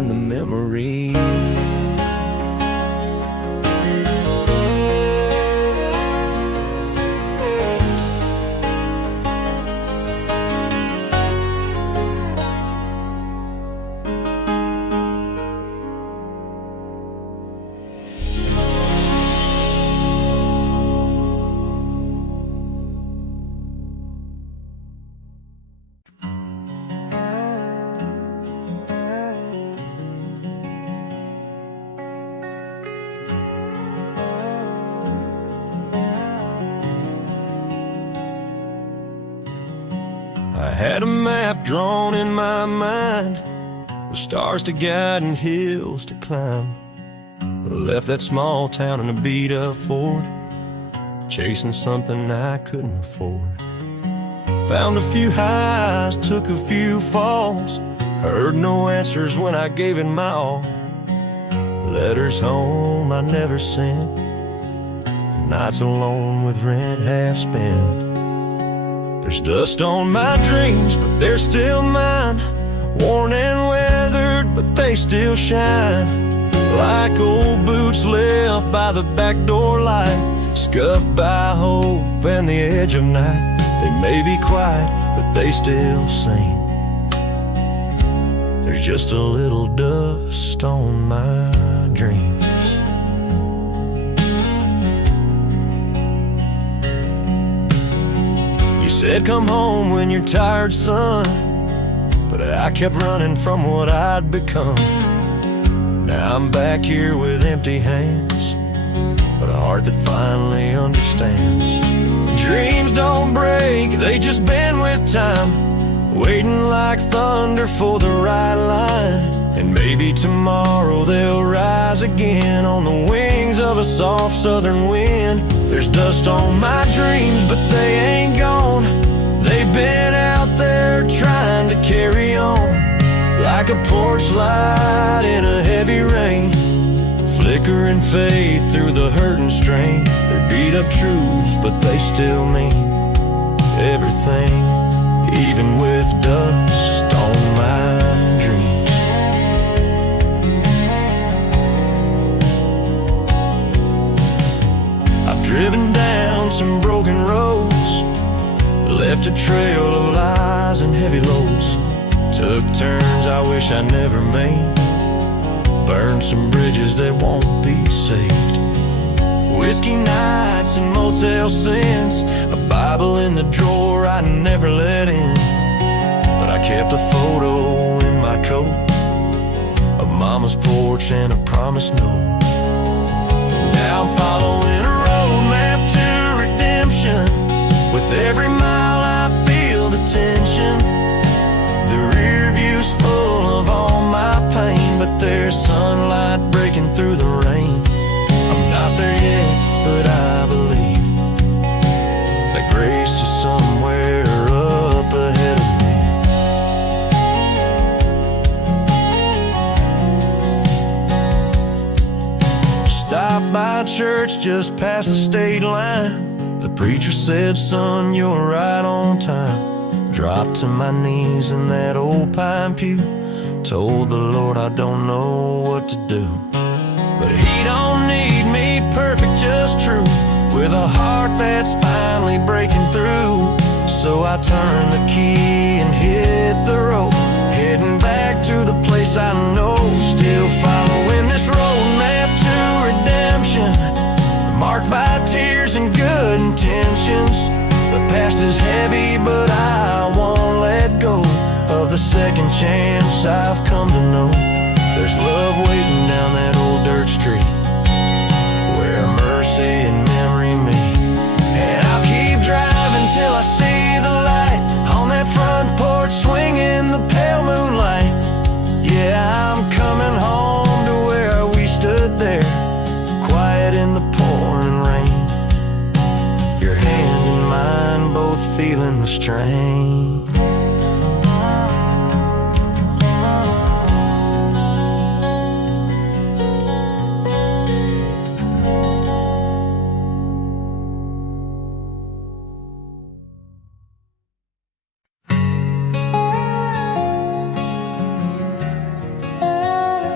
behind the memories. I had a map drawn in my mind with stars to guide and hills to climb. I left that small town in a beat-up Ford, chasing something I couldn't afford. Found a few highs, took a few falls, heard no answers when I gave it my all. Letters home I never sent, nights alone with rent half spent. There's dust on my dreams, but they're still mine. Worn and weathered, but they still shine. Like old boots left by the back door light, scuffed by hope and the edge of night. They may be quiet, but they still sing. There's just a little dust on my dreams. Said come home when you're tired, son, but I kept running from what I'd become. Now I'm back here with empty hands, but a heart that finally understands. Dreams don't break, they just bend with time, waiting like thunder for the right line. And maybe tomorrow they'll rise again on the wings of a soft southern wind. There's dust on my dreams, but they ain't gone. They've been out there trying to carry on, like a porch light in a heavy rain, flickering faith through the hurt and strain. They're beat up truths, but they still mean everything, even with dust on my dreams. I've driven down some broken roads, left a trail of lies and heavy loads, took turns I wish I never made, burned some bridges that won't be saved. Whiskey nights and motel sins, a Bible in the drawer I never let in, but I kept a photo in my coat of Mama's porch and a promised note. Now I'm following a roadmap to redemption. With every mile I feel the tension. The rear view's full of all my pain, but there's sunlight breaking through the rain. I'm not there yet, but I believe that grace is somewhere up ahead of me. Stopped by church just past the state line. The preacher said, son, you're right on time. Dropped to my knees in that old pine pew, told the Lord I don't know what to do, but he don't need me perfect, just true, with a heart that's finally breaking through. So I turned the key and hit the road, heading back to the place I know. Still following this roadmap to redemption, marked by tears and good intentions. The past is heavy, but I won't let go of the second chance I've come to know. There's love waiting down that old dirt street, where mercy and memory meet. And I'll keep driving till I see the light on that front porch, swinging the pale moonlight. Yeah, I'm coming home to where we stood there, quiet in the pouring rain, your hand in mine, both feeling the strain.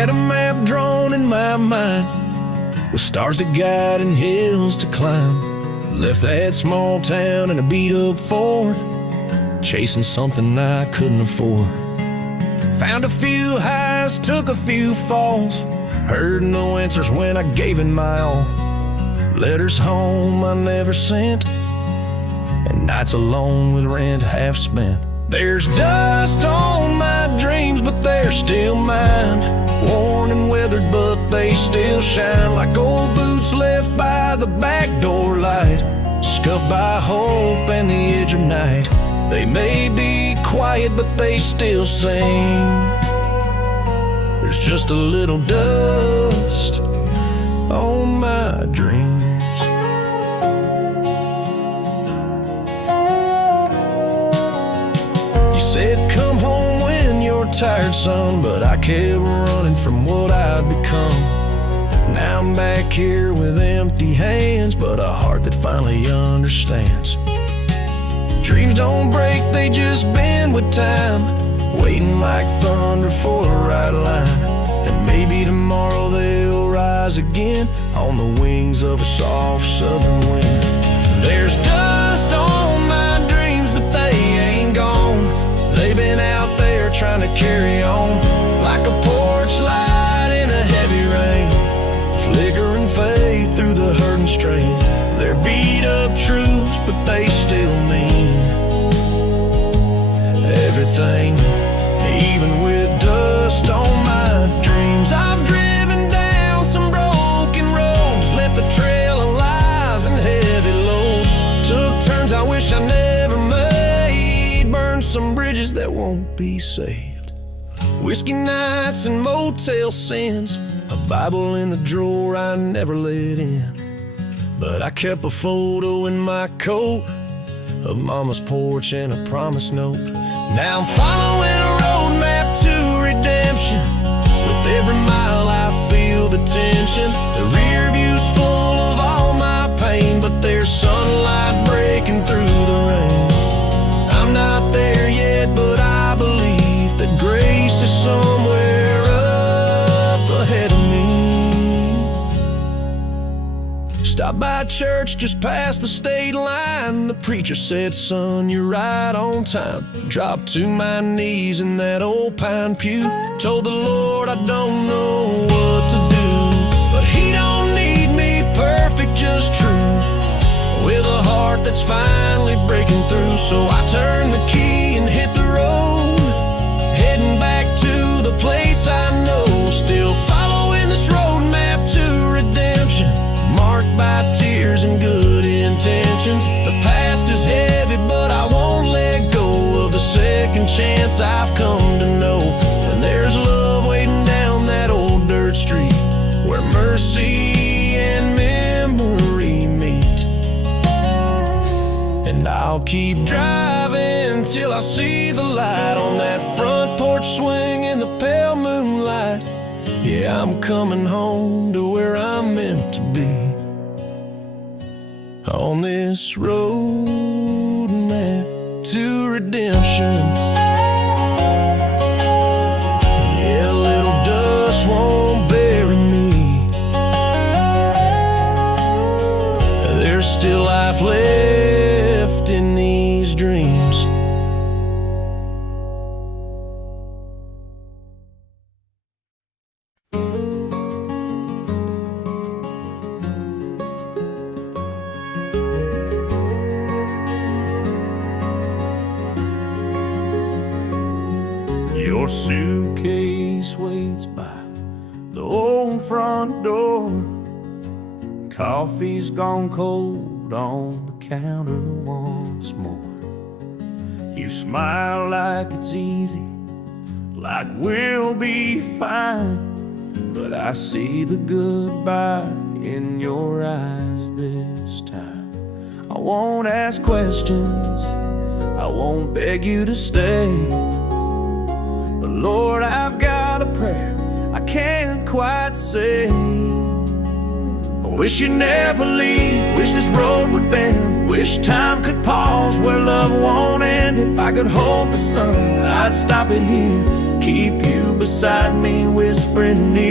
Had a map drawn in my mind with stars to guide and hills to climb. Left that small town in a beat-up Ford, chasing something I couldn't afford. Found a few highs, took a few falls, heard no answers when I gave it my all. Letters home I never sent, and nights alone with rent half spent. There's dust on my dreams, but they're still mine. Worn and weathered, but they still shine like old boots left by the back door light, scuffed by hope and the edge of night. They may be quiet, but they still sing. There's just a little dust on my dreams. You said come home when you're tired, son, but I kept running from what I'd become. Now I'm back here with empty hands, but a heart that finally understands. Dreams don't break, they just bend with time, waiting like thunder for the right line. And maybe tomorrow they'll rise again on the wings of a soft southern wind. There's dust on my dreams, but they ain't gone. They've been out there trying to carry on, like a porch light in a heavy rain, flickering faith through the hurt and strain. They're beat up truths, but they still mean everything, even with dust on my dreams. I've driven down some broken roads, left a trail of lies and heavy loads, took turns I wish I never made, burned some bridges that won't be saved. Whiskey nights and motel sins, a Bible in the drawer I never let in, but I kept a photo in my coat of Mama's porch and a promise note. Now I'm following a roadmap to redemption. With every mile I feel the tension. The rear view's full of all my pain, but there's sunlight breaking through the rain. I'm not there yet, but I believe that grace is somewhere up ahead of me. Stopped by church just past the state line. The preacher said, son, you're right on time. Dropped to my knees in that old pine pew. Told the Lord I don't know what to do, but he don't need me perfect, just true, with a heart that's finally breaking through. So I turned the key and hit the road, heading back to the place I know. Still following this roadmap to redemption, marked by tears and good intentions. The past is heavy, but I won't let go of the second chance I've come to know. And there's love waiting down that old dirt street, where mercy and memory meet. And I'll keep driving till I see the light on that front porch swing in the pale moonlight. Yeah, I'm coming home to where I'm meant to be, on this road map to redemption. Yeah, a little dust won't bury me. There's still life left in these dreams. Your suitcase waits by the old front door. Coffee's gone cold on the counter once more. You smile like it's easy, like we'll be fine, but I see the goodbye in your eyes this time. I won't ask questions, I won't beg you to stay, but Lord, I've got a prayer I can't quite say. I wish you'd never leave, wish this road would bend, wish time could pause where love won't end. If I could hold the sun, I'd stop it here, keep you beside me, whispering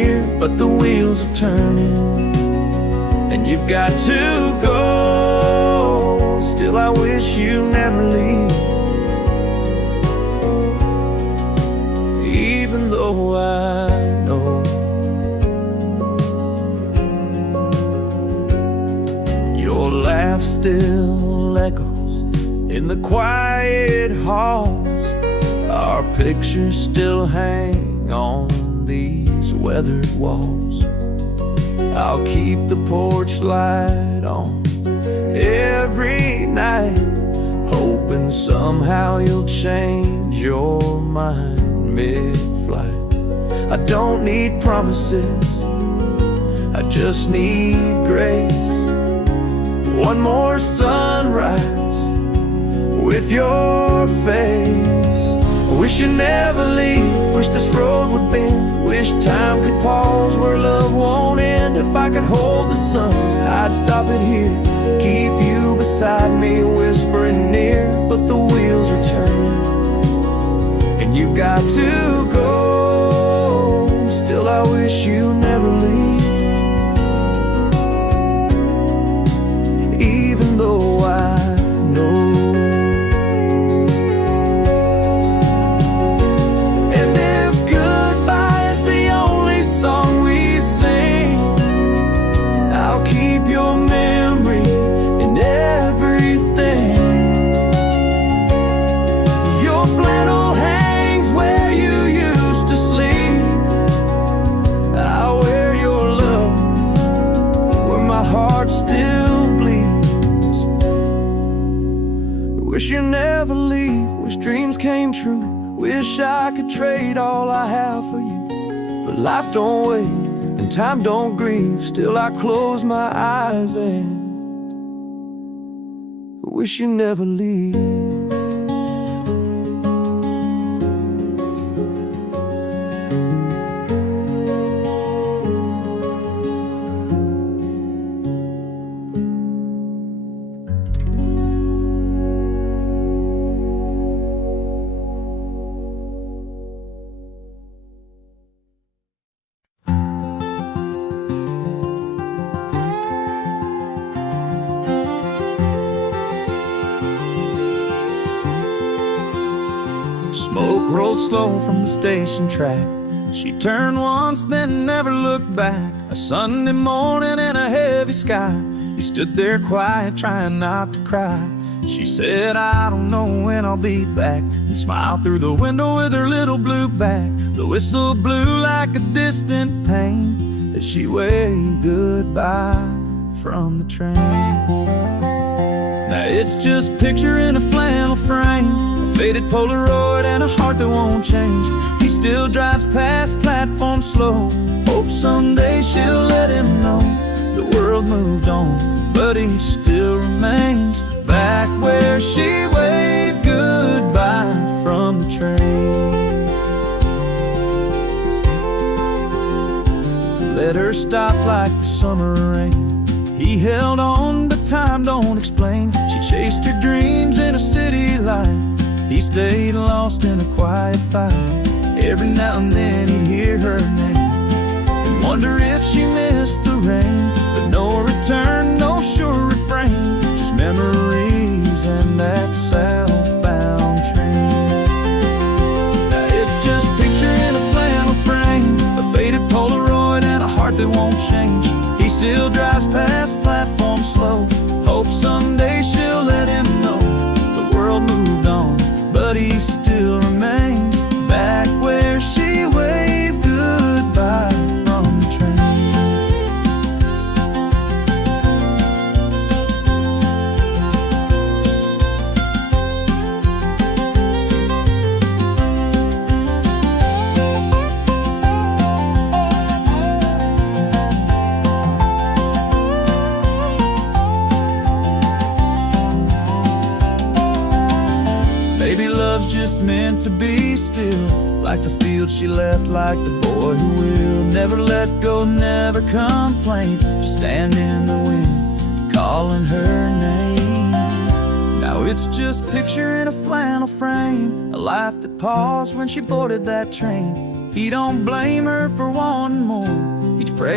but the wheels are turning, and you've got to go. Still I wish you never leave, even though I know your laugh still echoes in the quiet halls. Our pictures still hang on these weathered walls. I'll keep the porch light on every night, hoping somehow you'll change your mind mid-flight. I don't need promises, I just need grace. One more sunrise with your face. Wish you never leave, wish this road would bend, wish time could pause where love won't end. If I could hold the sun, I'd stop it here, keep you beside me, whispering near. But the wheels are turning, and you've got to go. Still I wish you never leave, even though I know. Wish you never leave, wish dreams came true, wish I could trade all I have for you. But life don't wait and time don't grieve, still I close my eyes and wish you never leave. Smoke rolled slow from the station track. She turned once, then never looked back. A Sunday morning in a heavy sky, he stood there quiet, trying not to cry. She said, I don't know when I'll be back, and smiled through the window with her little blue bag. The whistle blew like a distant pain as she waved goodbye from the train. Now it's just a picture in a flannel frame, faded Polaroid and a heart that won't change. He still drives past platform slow, hopes someday she'll let him know the world moved on, but he still remains back where she waved goodbye from the train. Let her stop like the summer rain. He held on, but time don't explain. She chased her dreams in a city light, he stayed lost in a quiet fight. Every now and then he'd hear her name and wonder if she missed the rain. But no return, no sure refrain, just memories and that southbound train. Now it's just a picture in a flannel frame, a faded Polaroid and a heart that won't change. He still drives past platform slow, hopes someday she'll let him know the world moved on, but he still remains back where she waved goodbye from the train. Maybe love's just meant to be still, like the field she left, like the boy who will never let go, never complain, just stand in the wind, calling her name. Now it's just a picture in a flannel frame, a life that paused when she boarded that train. He don't blame her for wanting more,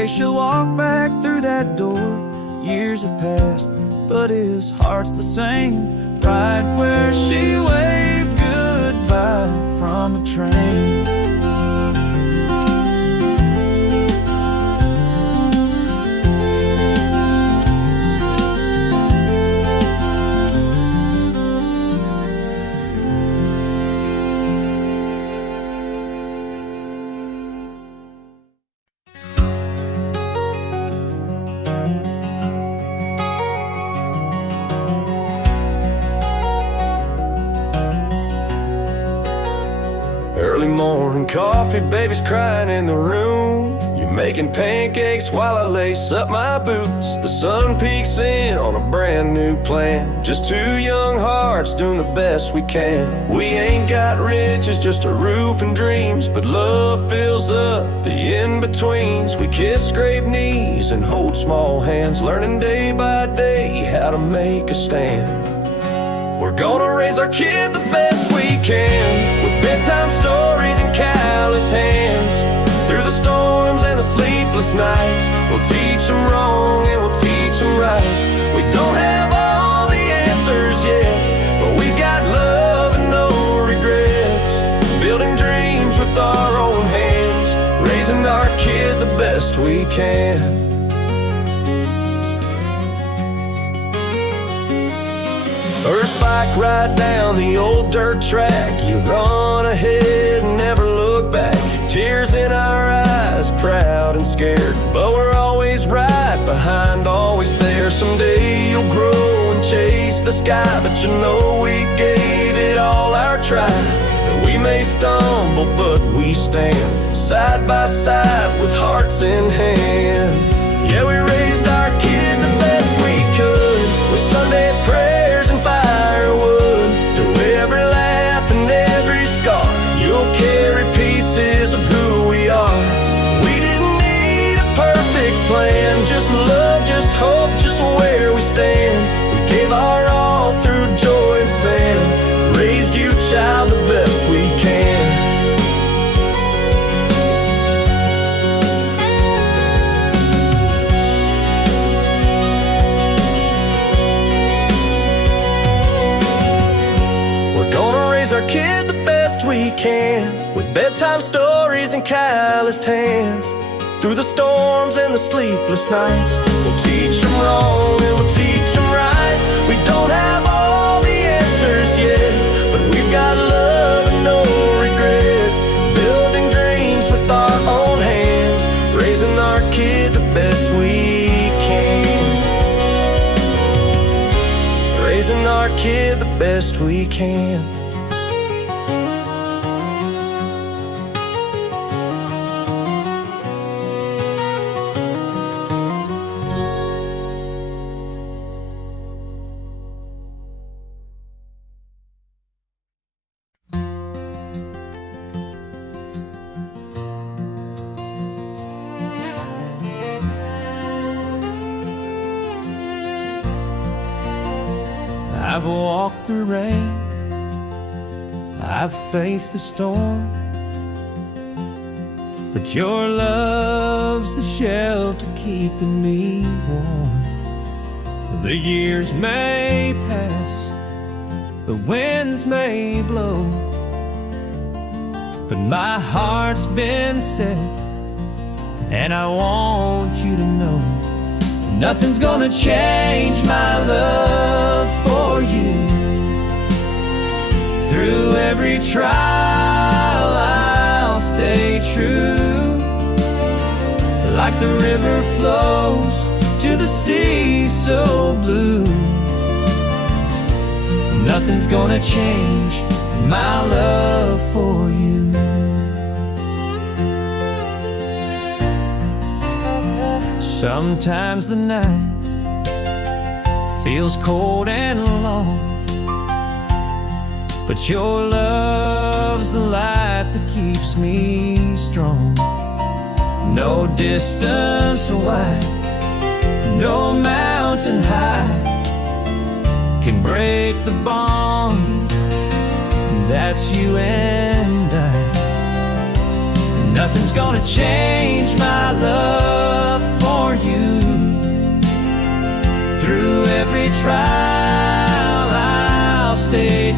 Someday she'll walk back through that door. Years have passed, but his heart's the same, right where she waved goodbye from the train. Early morning coffee, baby's crying in the room. You're making pancakes while I lace up my boots. The sun peeks in on a brand new plan. Just two young hearts doing the best we can. We ain't got riches, just a roof and dreams, but love fills up the in-betweens. We kiss, scrape knees, and hold small hands, learning day by day how to make a stand. We're gonna raise our kid the best we can, with bedtime stories and calloused hands. Through the storms and the sleepless nights, we'll teach them wrong and we'll teach them right. We don't have all the answers yet, but we got love and no regrets. Building dreams with our own hands, raising our kid the best we can. First bike ride down the old dirt track, you run ahead and never look back. Tears in our eyes, proud and scared, but we're always right behind, always there. Someday you'll grow and chase the sky, but you know we gave it all our try. And we may stumble, but we stand side by side with hearts in hand. Yeah, we raised our kid the best we could, with Sunday prayers and firewood. Through every laugh and every scar, you'll carry pieces of who we are. We didn't need a perfect plan, just love, just hope, just where we stand. We gave our all through joy and sand, raised you, child, the best we can. Our kid the best we can, with bedtime stories and calloused hands. Through the storms and the sleepless nights, we'll teach them wrong and we'll teach them right. We don't have all the answers yet, but we've got love and no regrets. Building dreams with our own hands, raising our kid the best we can. Raising our kid the best we can. I've walked through rain, I've faced the storm, but your love's the shelter keeping me warm. The years may pass, the winds may blow, but my heart's been set, and I want you to know nothing's gonna change my love for you. Through every trial I'll stay true, like the river flows to the sea so blue. Nothing's gonna change my love for you. Sometimes the night feels cold and long, but your love's the light that keeps me strong. No distance wide, no mountain high can break the bond, and that's you and I. Nothing's gonna change my love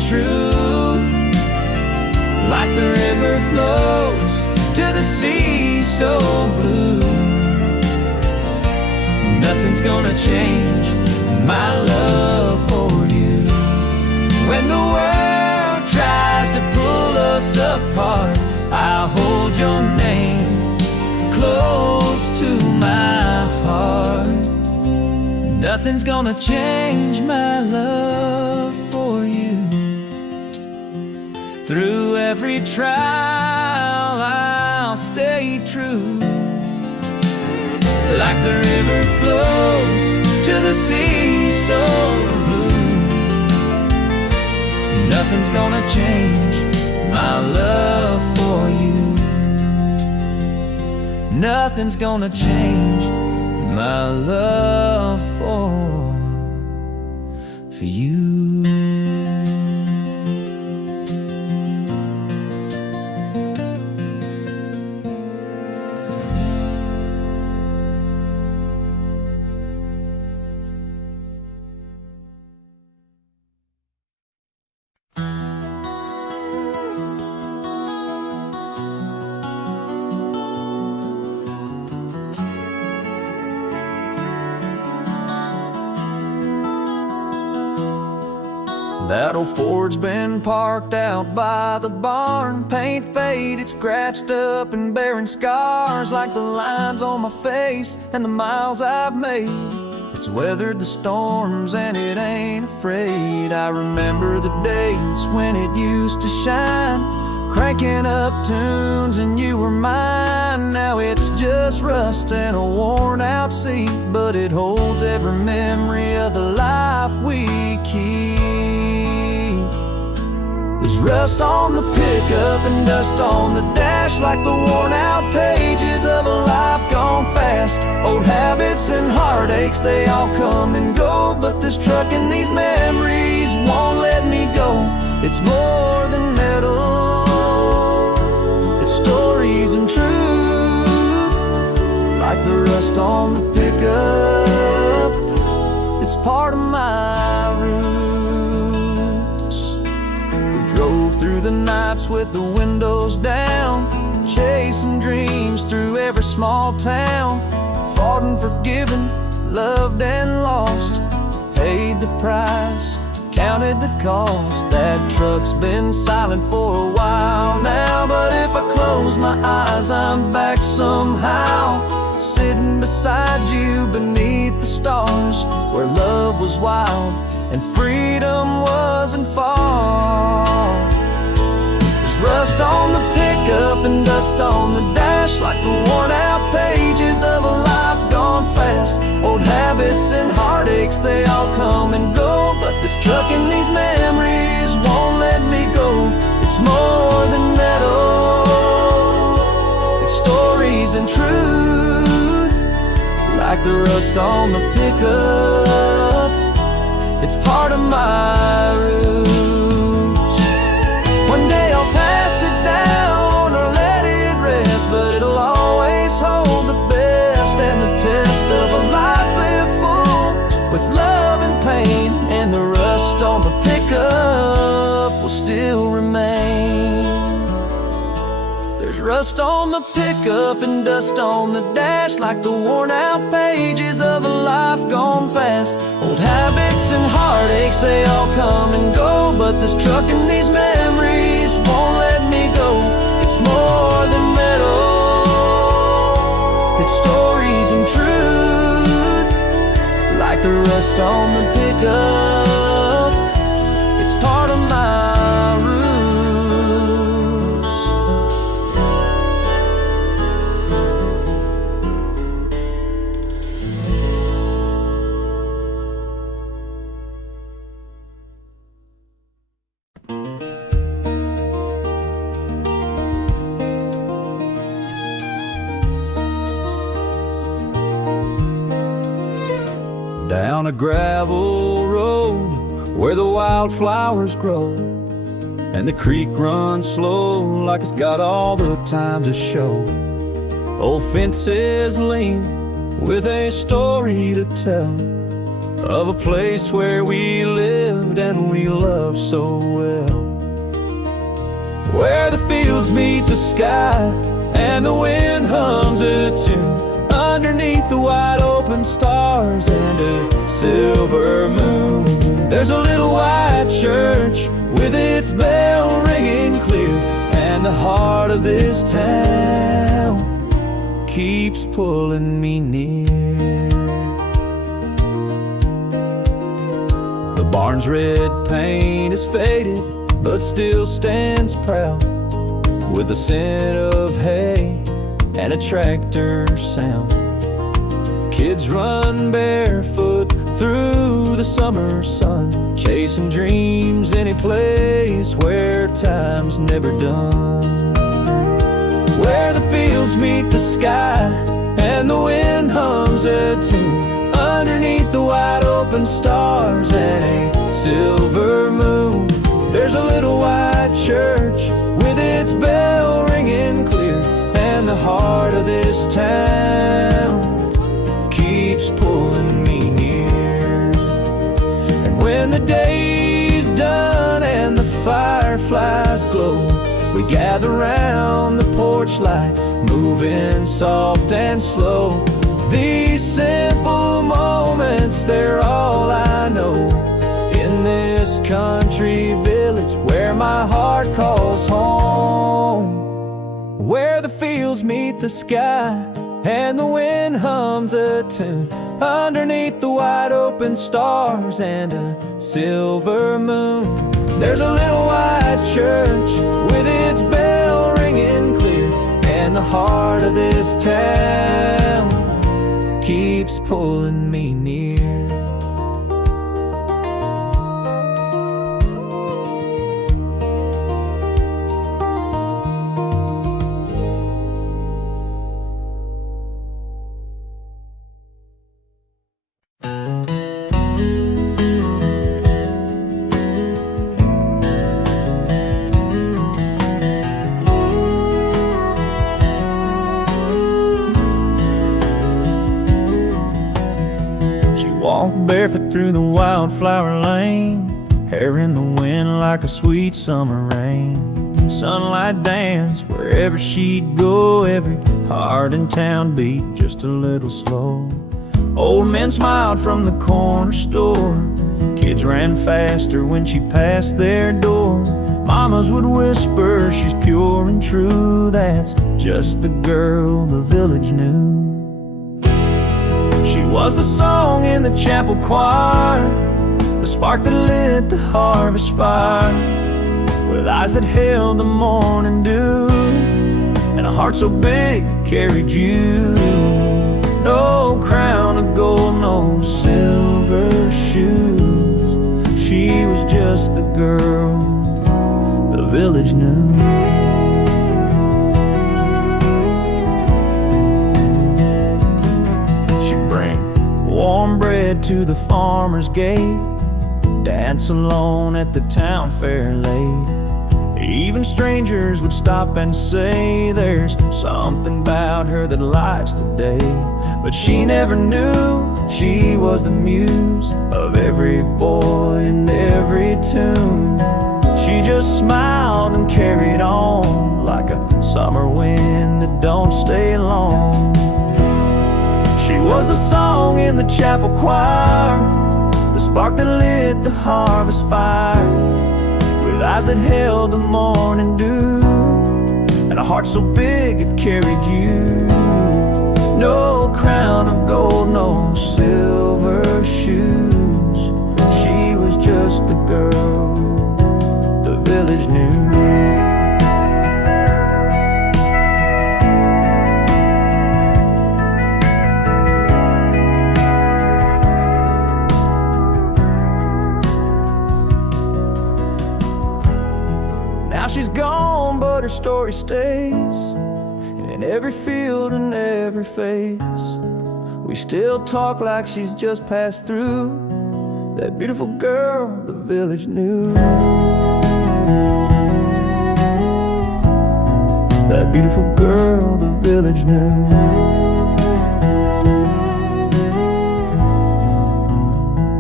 true. Like the river flows to the sea so blue. Nothing's gonna change my love for you. When the world tries to pull us apart, I'll hold your name close to my heart. Nothing's gonna change my love for you. Through every trial, I'll stay true. Like the river flows to the sea so blue. Nothing's gonna change my love for you. Nothing's gonna change my love for you. That old Ford's been parked out by the barn, paint faded, scratched up and bearing scars like the lines on my face and the miles I've made. It's weathered the storms and it ain't afraid. I remember the days when it used to shine, cranking up tunes and you were mine. Now it's just rust and a worn out seat, but it holds every memory of the life we keep. There's rust on the pickup and dust on the dash, like the worn out pages of a life gone fast. Old habits and heartaches, they all come and go, but this truck and these memories won't let me go. It's more than metal, it's stories and truth. Like the rust on the pickup, it's part of my roots. We drove through the nights with the windows down, chasing dreams through every small town. Fought and forgiven, loved and lost, paid the price, counted the cost. That truck's been silent for a while now, but if I close my eyes, I'm back somehow, sitting beside you beneath the stars, where love was wild and freedom wasn't far. There's rust on the pickup and dust on the dash, like the worn out pages of a life gone fast. Old habits and heartaches, they all come and go, but this truck and these memories won't let me go. It's more than metal, it's stories and truth. Like the rust on the pickup, it's part of my roots. One day I'll pass it down or let it rest, but it'll always hold the best and the test of a life lived full with love and pain. And the rust on the pickup will still remain. There's rust on the pickup and dust on the dash, like the worn out pages of a life gone fast. Old habits and heartaches, they all come and go, but this truck and these memories won't let me go. It's more than metal, it's stories and truth. Like the rust on the pickup, it's part of my roots. Down a gravel road where the wildflowers grow, and the creek runs slow like it's got all the time to show. Old fences lean with a story to tell, of a place where we lived and we loved so well, where the fields meet the sky and the wind hums a tune underneath the wide open stars and a silver moon. There's a little white church with its bell ringing clear, and the heart of this town keeps pulling me near. The barn's red paint is faded, but still stands proud, with the scent of hay and a tractor sound. Kids run barefoot through the summer sun, chasing dreams any place where time's never done, where the fields meet the sky and the wind hums a tune underneath the wide open stars and a silver moon. There's a little white church with its bell ringing clear, and the heart of this town keeps pulling me near. And when the day's done and the fireflies glow, we gather round the porch light, moving soft and slow. These simple moments, they're all I know in this country village where my heart calls home, where the fields meet the sky and the wind hums a tune underneath the wide open stars and a silver moon. There's a little white church with its bell ringing clear, and the heart of this town keeps pulling me near. Walked barefoot through the wildflower lane, hair in the wind like a sweet summer rain. Sunlight danced wherever she'd go, every heart in town beat just a little slow. Old men smiled from the corner store, kids ran faster when she passed their door. Mamas would whisper, she's pure and true, that's just the girl the village knew. She was the song in the chapel choir, the spark that lit the harvest fire, with eyes that held the morning dew, and a heart so big it carried you. No crown of gold, no silver shoes, she was just the girl the village knew. Warm bread to the farmer's gate, dance alone at the town fair late. Even strangers would stop and say, there's something about her that lights the day. But she never knew she was the muse of every boy and every tune. She just smiled and carried on like a summer wind that don't stay long. She was the song in the chapel choir, the spark that lit the harvest fire, with eyes that held the morning dew, and a heart so big it carried you. No crown of gold, no silver shoes, she was just the girl the village knew. She's gone, but her story stays, and in every field and every face, we still talk like she's just passed through, that beautiful girl the village knew. That beautiful girl the village knew.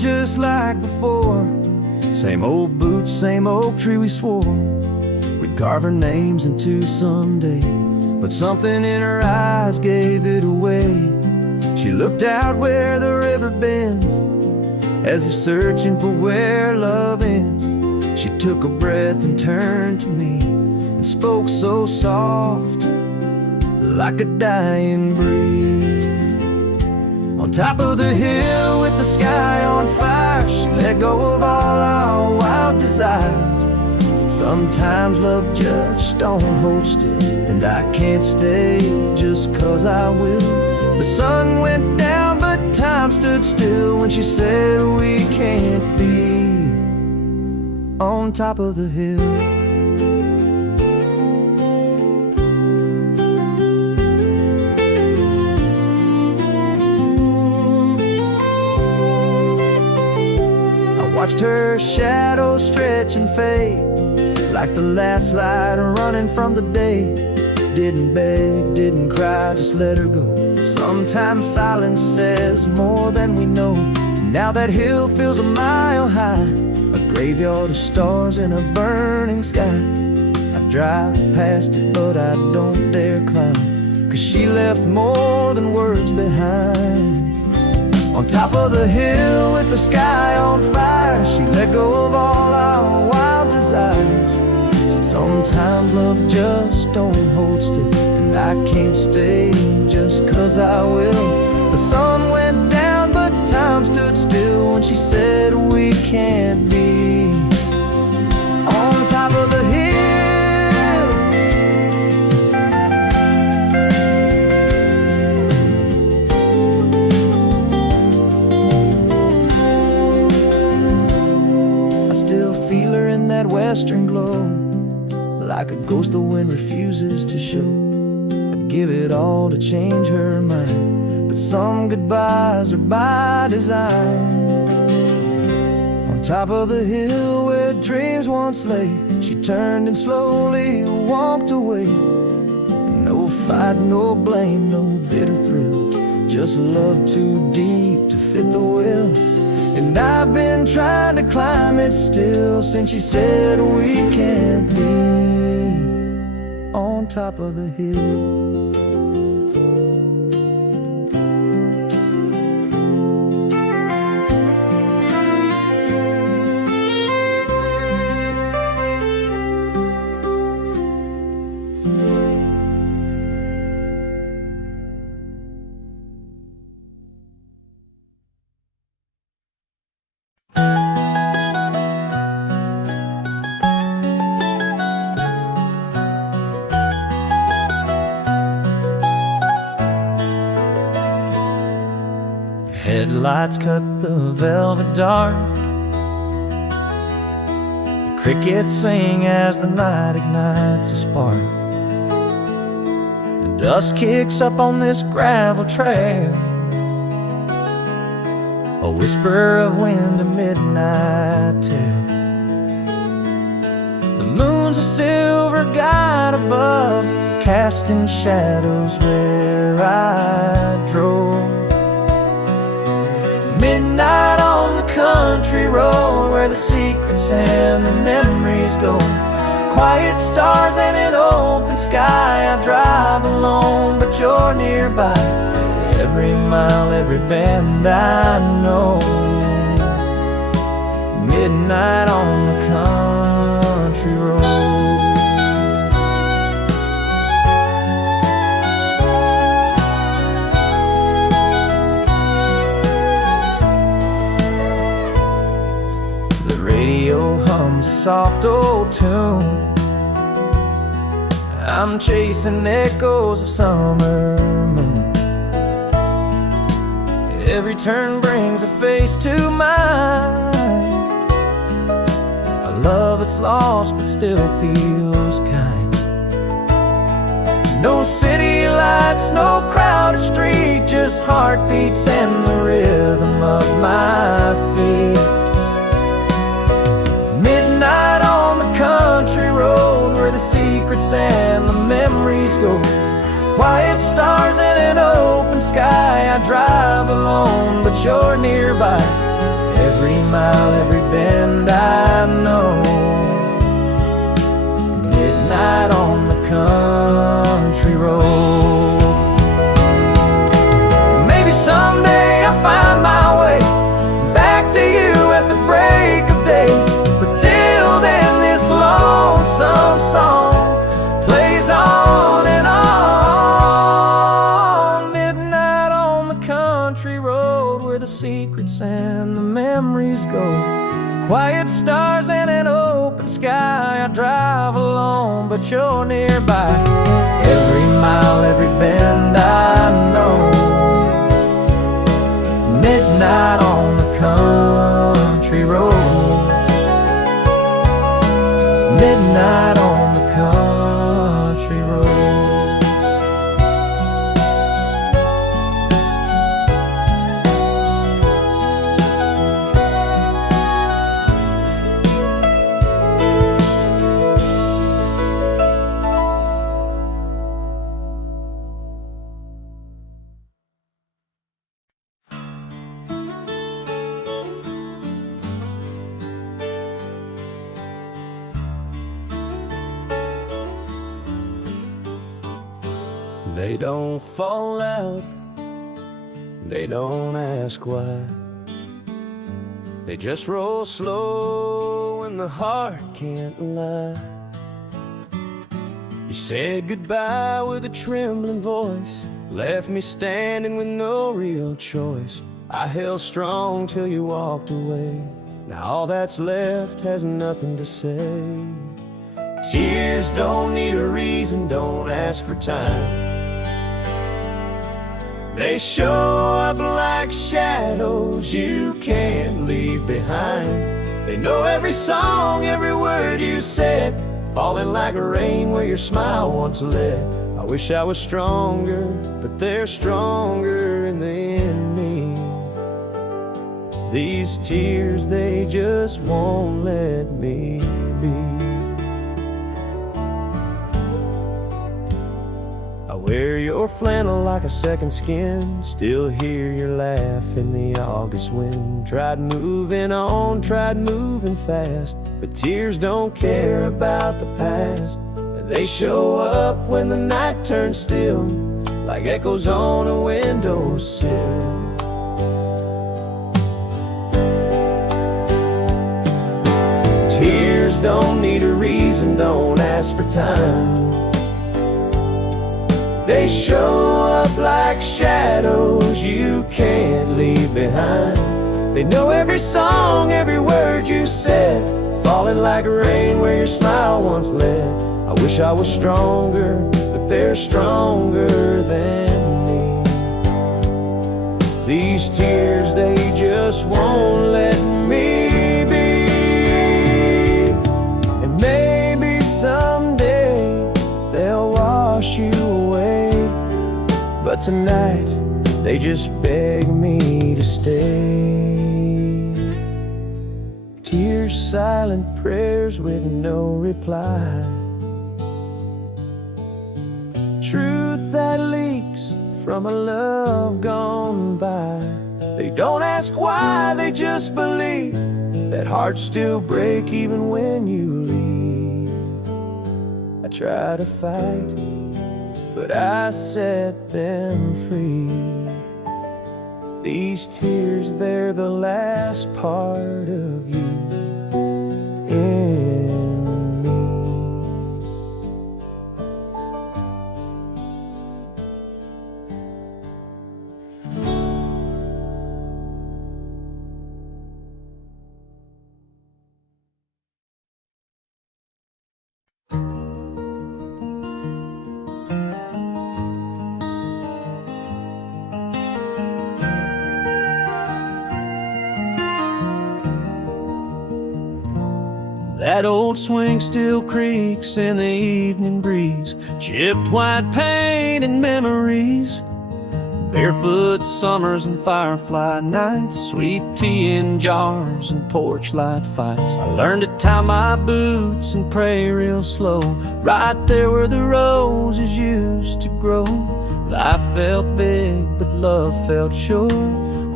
just like before. Same old boots, same oak tree we swore we'd carve our names into someday. But something in her eyes gave it away. She looked out where the river bends, as if searching for where love ends. She took a breath and turned to me and spoke so soft, like a dying breeze. On top of the hill with the sky on fire, she let go of all our wild desires. Said sometimes love just don't hold still, and I can't stay just 'cause I will. The sun went down but time stood still when she said we can't be on top of the hill. Watched her shadow stretch and fade like the last light running from the day. Didn't beg, didn't cry, just let her go. Sometimes silence says more than we know. Now that hill feels a mile high, a graveyard of stars in a burning sky. I drive past it but I don't dare climb, 'cause she left more than words behind. On top of the hill with the sky on fire, she let go of all our wild desires. Said sometimes love just don't hold still, and I can't stay just 'cause I will. The sun went down but time stood still when she said we can't be on top of the hill. Western glow, like a ghost the wind refuses to show. I'd give it all to change her mind, but some goodbyes are by design. On top of the hill where dreams once lay, she turned and slowly walked away. No fight, no blame, no bitter thrill, just love too deep to fit the will. And I've been trying to climb it still since she said we can't be on top of the hill. Headlights cut the velvet dark. The crickets sing as the night ignites a spark. The dust kicks up on this gravel trail, a whisper of wind, a midnight tale. The moon's a silver guide above, casting shadows where I drove. Midnight on the country road where the secrets and the memories go. Quiet stars and an open sky. I drive alone, but you're nearby. Every mile, every bend I know. Midnight on the country road. Hums a soft old tune. I'm chasing echoes of summer moon. Every turn brings a face to mind, a love that's lost but still feels kind. No city lights, no crowded street, just heartbeats and the rhythm of my feet. Midnight on the country road where the secrets and the memories go. Quiet stars and an open sky. I drive alone, but you're nearby. Every mile, every bend I know. Midnight on the country road. Maybe someday I'll find my way back to you at the break of day. But till then, this lonesome song plays on and on. Midnight on the country road, where the secrets and the memories go. Quiet stars and an open sky, I drive alone, but you're nearby. Every mile, every bend I know. Midnight on the country road. Midnight on the country road. They don't fall out, they don't ask why. They just roll slow and the heart can't lie. You said goodbye with a trembling voice, left me standing with no real choice. I held strong till you walked away. Now all that's left has nothing to say. Tears don't need a reason, don't ask for time. They show up like shadows you can't leave behind. They know every song, every word you said, falling like rain where your smile once led. I wish I was stronger, but they're stronger than me. These tears, they just won't let me be. I wear your flannel like a second skin, still hear your laugh in the August wind. Tried moving on, tried moving fast, but tears don't care about the past. They show up when the night turns still, like echoes on a windowsill. Tears don't need a reason, don't ask for time. They show up like shadows you can't leave behind. They know every song, every word you said, falling like rain where your smile once led. I wish I was stronger, but they're stronger than me. These tears, they just won't let me be. And maybe someday they'll wash you away, but tonight they just beg me to stay. Tears, silent prayers with no reply. Truth that leaks from a love gone by. They don't ask why, they just believe that hearts still break even when you leave. I try to fight, but I set them free. These tears, they're the last part of you in me. That old swing still creaks in the evening breeze, chipped white paint and memories, barefoot summers and firefly nights, sweet tea in jars and porch light fights. I learned to tie my boots and pray real slow, right there where the roses used to grow. Life felt big, but love felt short.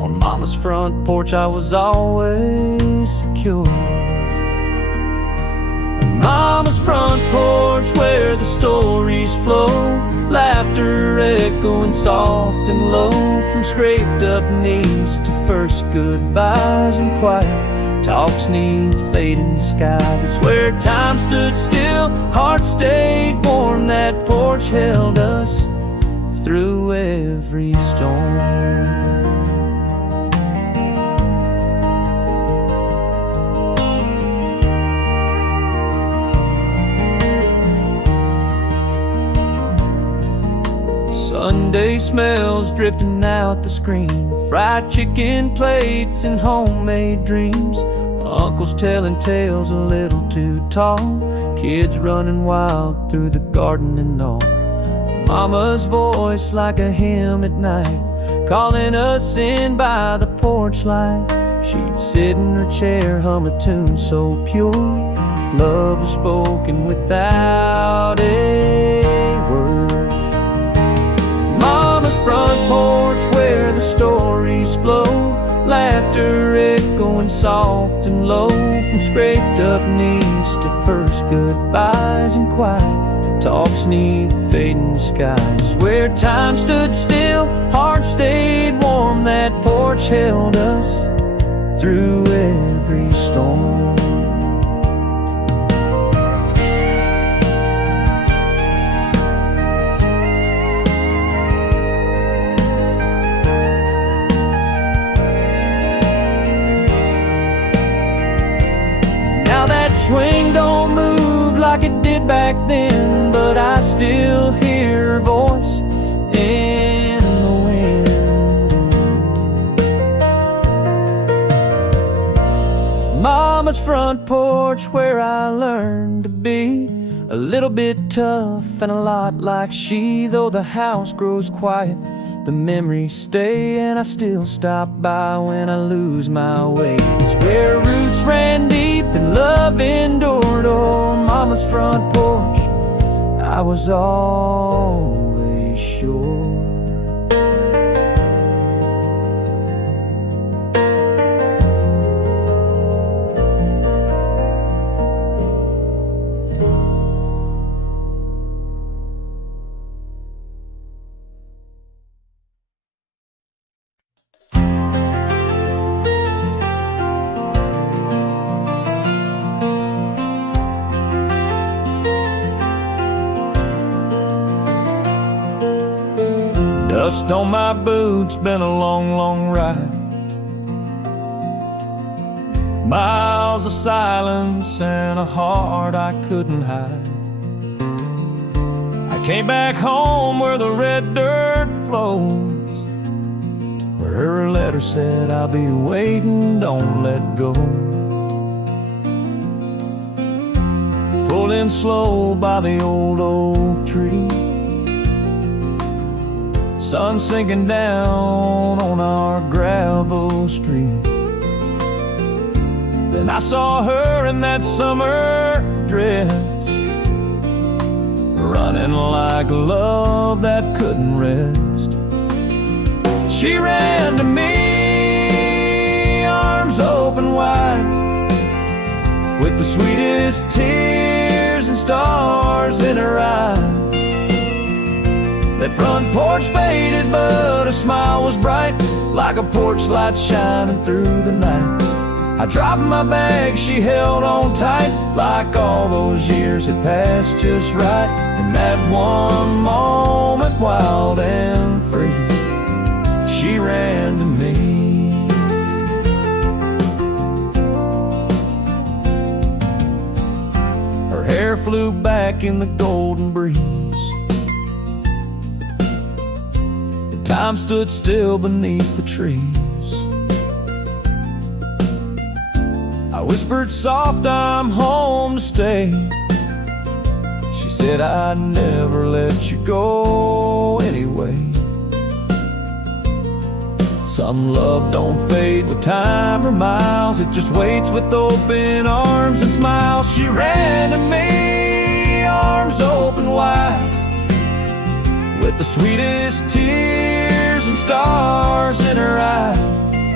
On Mama's front porch I was always secure. Mama's front porch where the stories flow, laughter echoing soft and low, from scraped up knees to first goodbyes and quiet talks neath fading skies. It's where time stood still, hearts stayed warm, that porch held us through every storm. Sunday smells drifting out the screen, fried chicken plates and homemade dreams. Uncles telling tales a little too tall, kids running wild through the garden and all. Mama's voice like a hymn at night, calling us in by the porch light. She'd sit in her chair, hum a tune so pure, love was spoken without a word. Mama's front porch where the stories flow, laughter echoing soft and low, from scraped up knees to first goodbyes and quiet talks neath fading skies. Where time stood still, hearts stayed warm, that porch held us through every storm. Swing don't move like it did back then, but I still hear her voice in the wind. Mama's front porch where I learned to be a little bit tough and a lot like she. Though the house grows quiet, the memories stay, and I still stop by when I lose my way. It's where roots ran deep and love endured. Oh, Mama's front porch, I was always sure. Dust on my boots, been a long, long ride. Miles of silence and a heart I couldn't hide. I came back home where the red dirt flows, where her letter said, I'll be waiting, don't let go. Pulled in slow by the old oak tree, sun sinking down on our gravel street. Then I saw her in that summer dress, running like love that couldn't rest. She ran to me, arms open wide, with the sweetest tears and stars in her eyes. That front porch faded, but her smile was bright, like a porch light shining through the night. I dropped my bag, she held on tight, like all those years had passed just right. In that one moment, wild and free, she ran to me. Her hair flew back in the golden breeze, time stood still beneath the trees. I whispered soft, I'm home to stay. She said, I'd never let you go anyway. Some love don't fade with time or miles, it just waits with open arms and smiles. She ran to me, arms open wide, with the sweetest tears and stars in her eyes.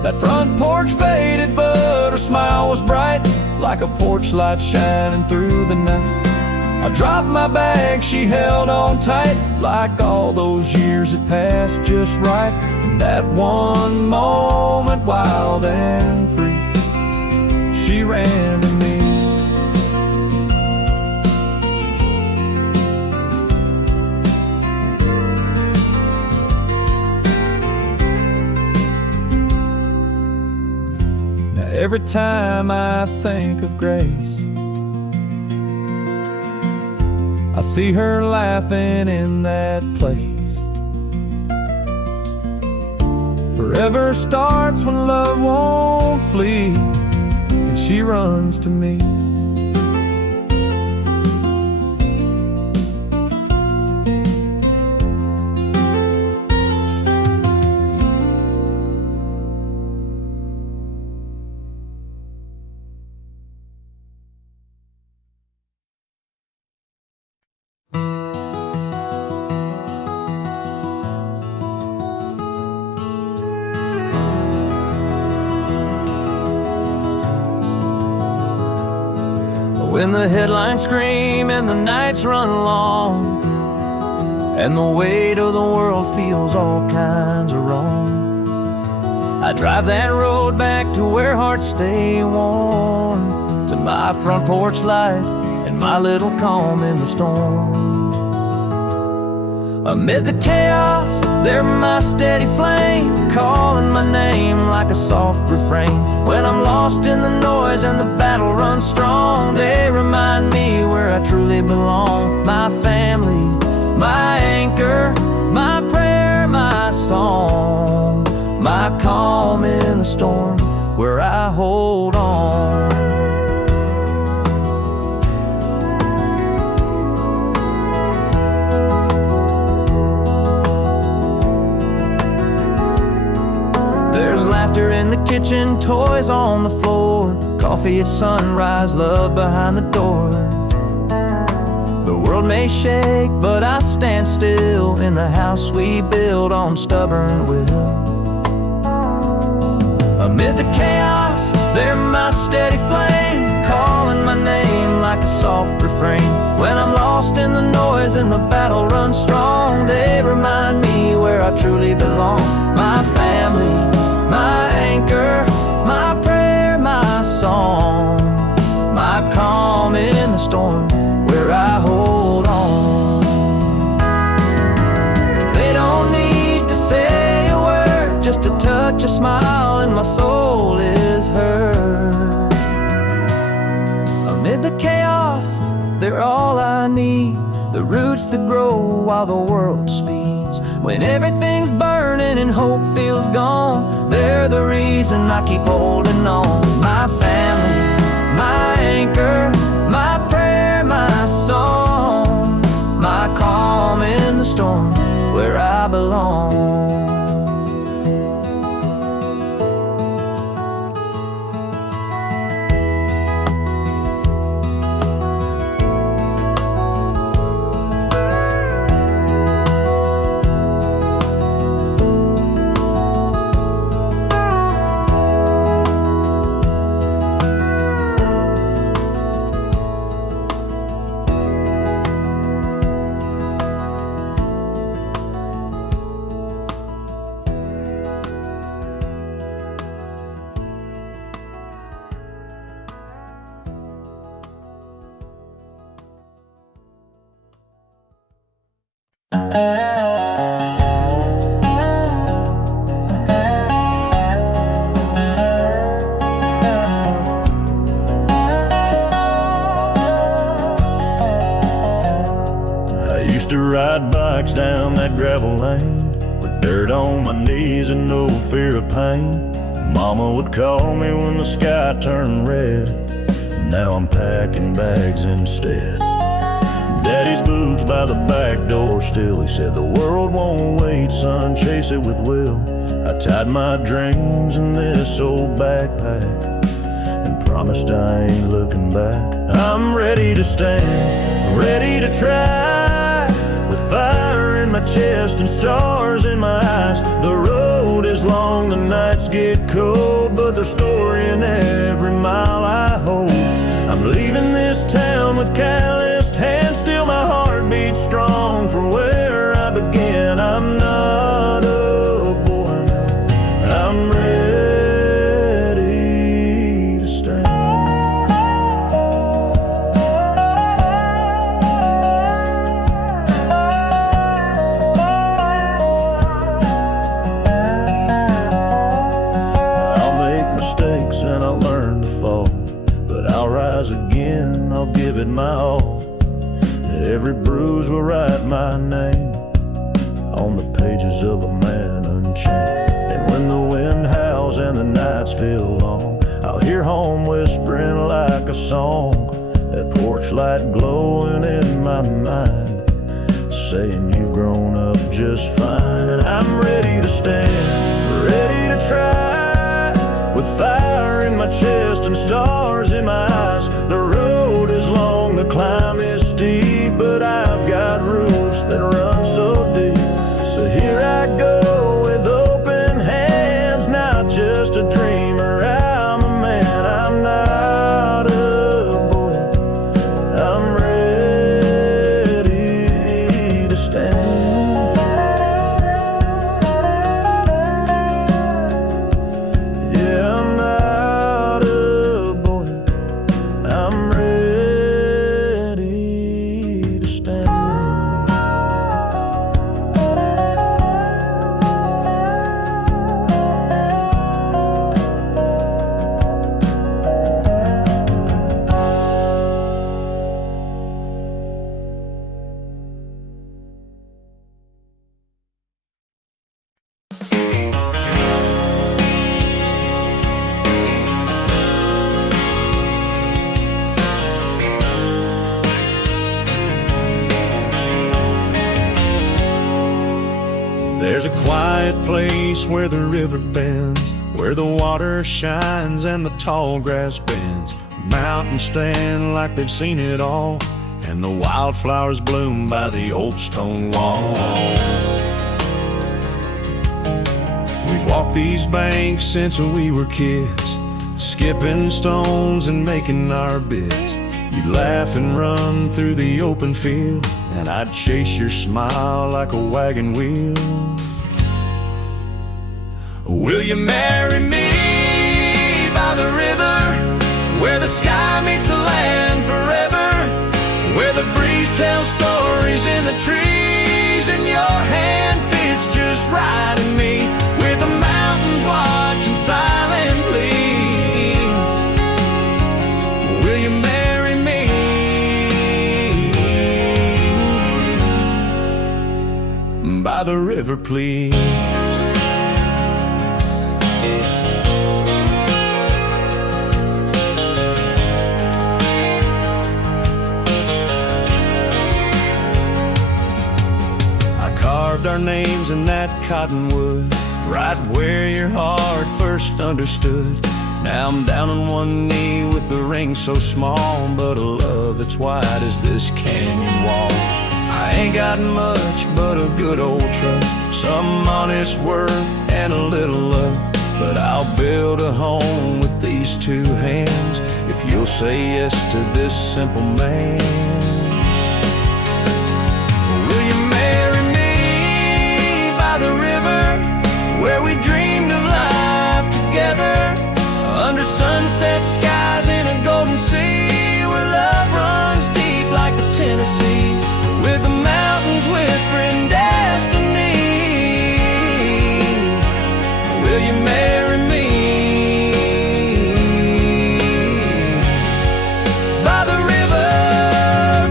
That front porch faded, but her smile was bright, like a porch light shining through the night. I dropped my bag, she held on tight, like all those years had passed just right. In that one moment, wild and free, she ran to me. Now every time I think of Grace, I see her laughing in that place. Forever starts when love won't flee, and she runs to me. When the headlines scream and the nights run long, and the weight of the world feels all kinds of wrong, I drive that road back to where hearts stay warm, to my front porch light and my little calm in the storm. Amid the chaos, they're my steady flame, calling my name like a soft refrain. When I'm lost in the noise and the battle runs strong, they remind me where I truly belong. My family, my anchor, my prayer, my song, my calm in the storm, where I hold on. Laughter in the kitchen, toys on the floor, coffee at sunrise, love behind the door. The world may shake, but I stand still in the house we build on stubborn will. Amid the chaos, they're my steady flame, calling my name like a soft refrain. When I'm lost in the noise and the battle runs strong, they remind me where I truly belong. My family, my anchor, my prayer, my song, my calm in the storm, where I hold on. They don't need to say a word, just a touch, a smile, and my soul is heard. Amid the chaos, they're all I need, the roots that grow while the world speeds. When everything's burning and hope feels gone, they're the reason I keep holding on. My family, my anchor, my prayer, my song, my calm in the storm, where I belong. To ride bikes down that gravel lane with dirt on my knees and no fear of pain. Mama would call me when the sky turned red. Now I'm packing bags instead. Daddy's boots by the back door still. He said the world won't wait, son, chase it with will. I tied my dreams in this old backpack and promised I ain't looking back. I'm ready to stand, ready to try, with fire in my chest and stars in my eyes. The road is long, the nights get cold, but there's story in every mile I hold. I'm leaving this town with calloused hands, still my heart beats strong for where I began. I'm not a boy now, I'm ready to stand. I'll make mistakes and I'll learn to fall, but I'll rise again, I'll give it my all. Every bruise will write my name on the pages of a man unchained. And when the wind howls and the nights feel long, I'll hear home whispering like a song, that porch light glowing in my mind, saying you've grown up just fine. I'm ready to stand, ready to try, with fire in my chest and stars in my eyes. The road is long, the climb is steep, but I've got roots that run so deep. So here I go with open hands, not just a dreamer, I'm a man. I'm not a boy, I'm ready to stand. Yeah, I'm not a boy, I'm ready to stand. There's a quiet place where the river bends, where the water shines and the tall grass bends. Mountains stand like they've seen it all, and the wildflowers bloom by the old stone wall. We've walked these banks since we were kids, skipping stones and making our bits. You'd laugh and run through the open field, and I'd chase your smile like a wagon wheel. Will you marry me by the river, where the sky meets the land forever, where the breeze tells stories in the trees, and your hand fits just right in me, with the mountains watching silently? Will you marry me by the river, please? Our names in that cottonwood, right where your heart first understood. Now I'm down on one knee with a ring so small, but a love that's wide as this canyon wall. I ain't got much but a good old truck, some honest work and a little luck, but I'll build a home with these two hands if you'll say yes to this simple man. Where we dreamed of life together, under sunset skies in a golden sea, where love runs deep like the Tennessee, with the mountains whispering destiny. Will you marry me by the river?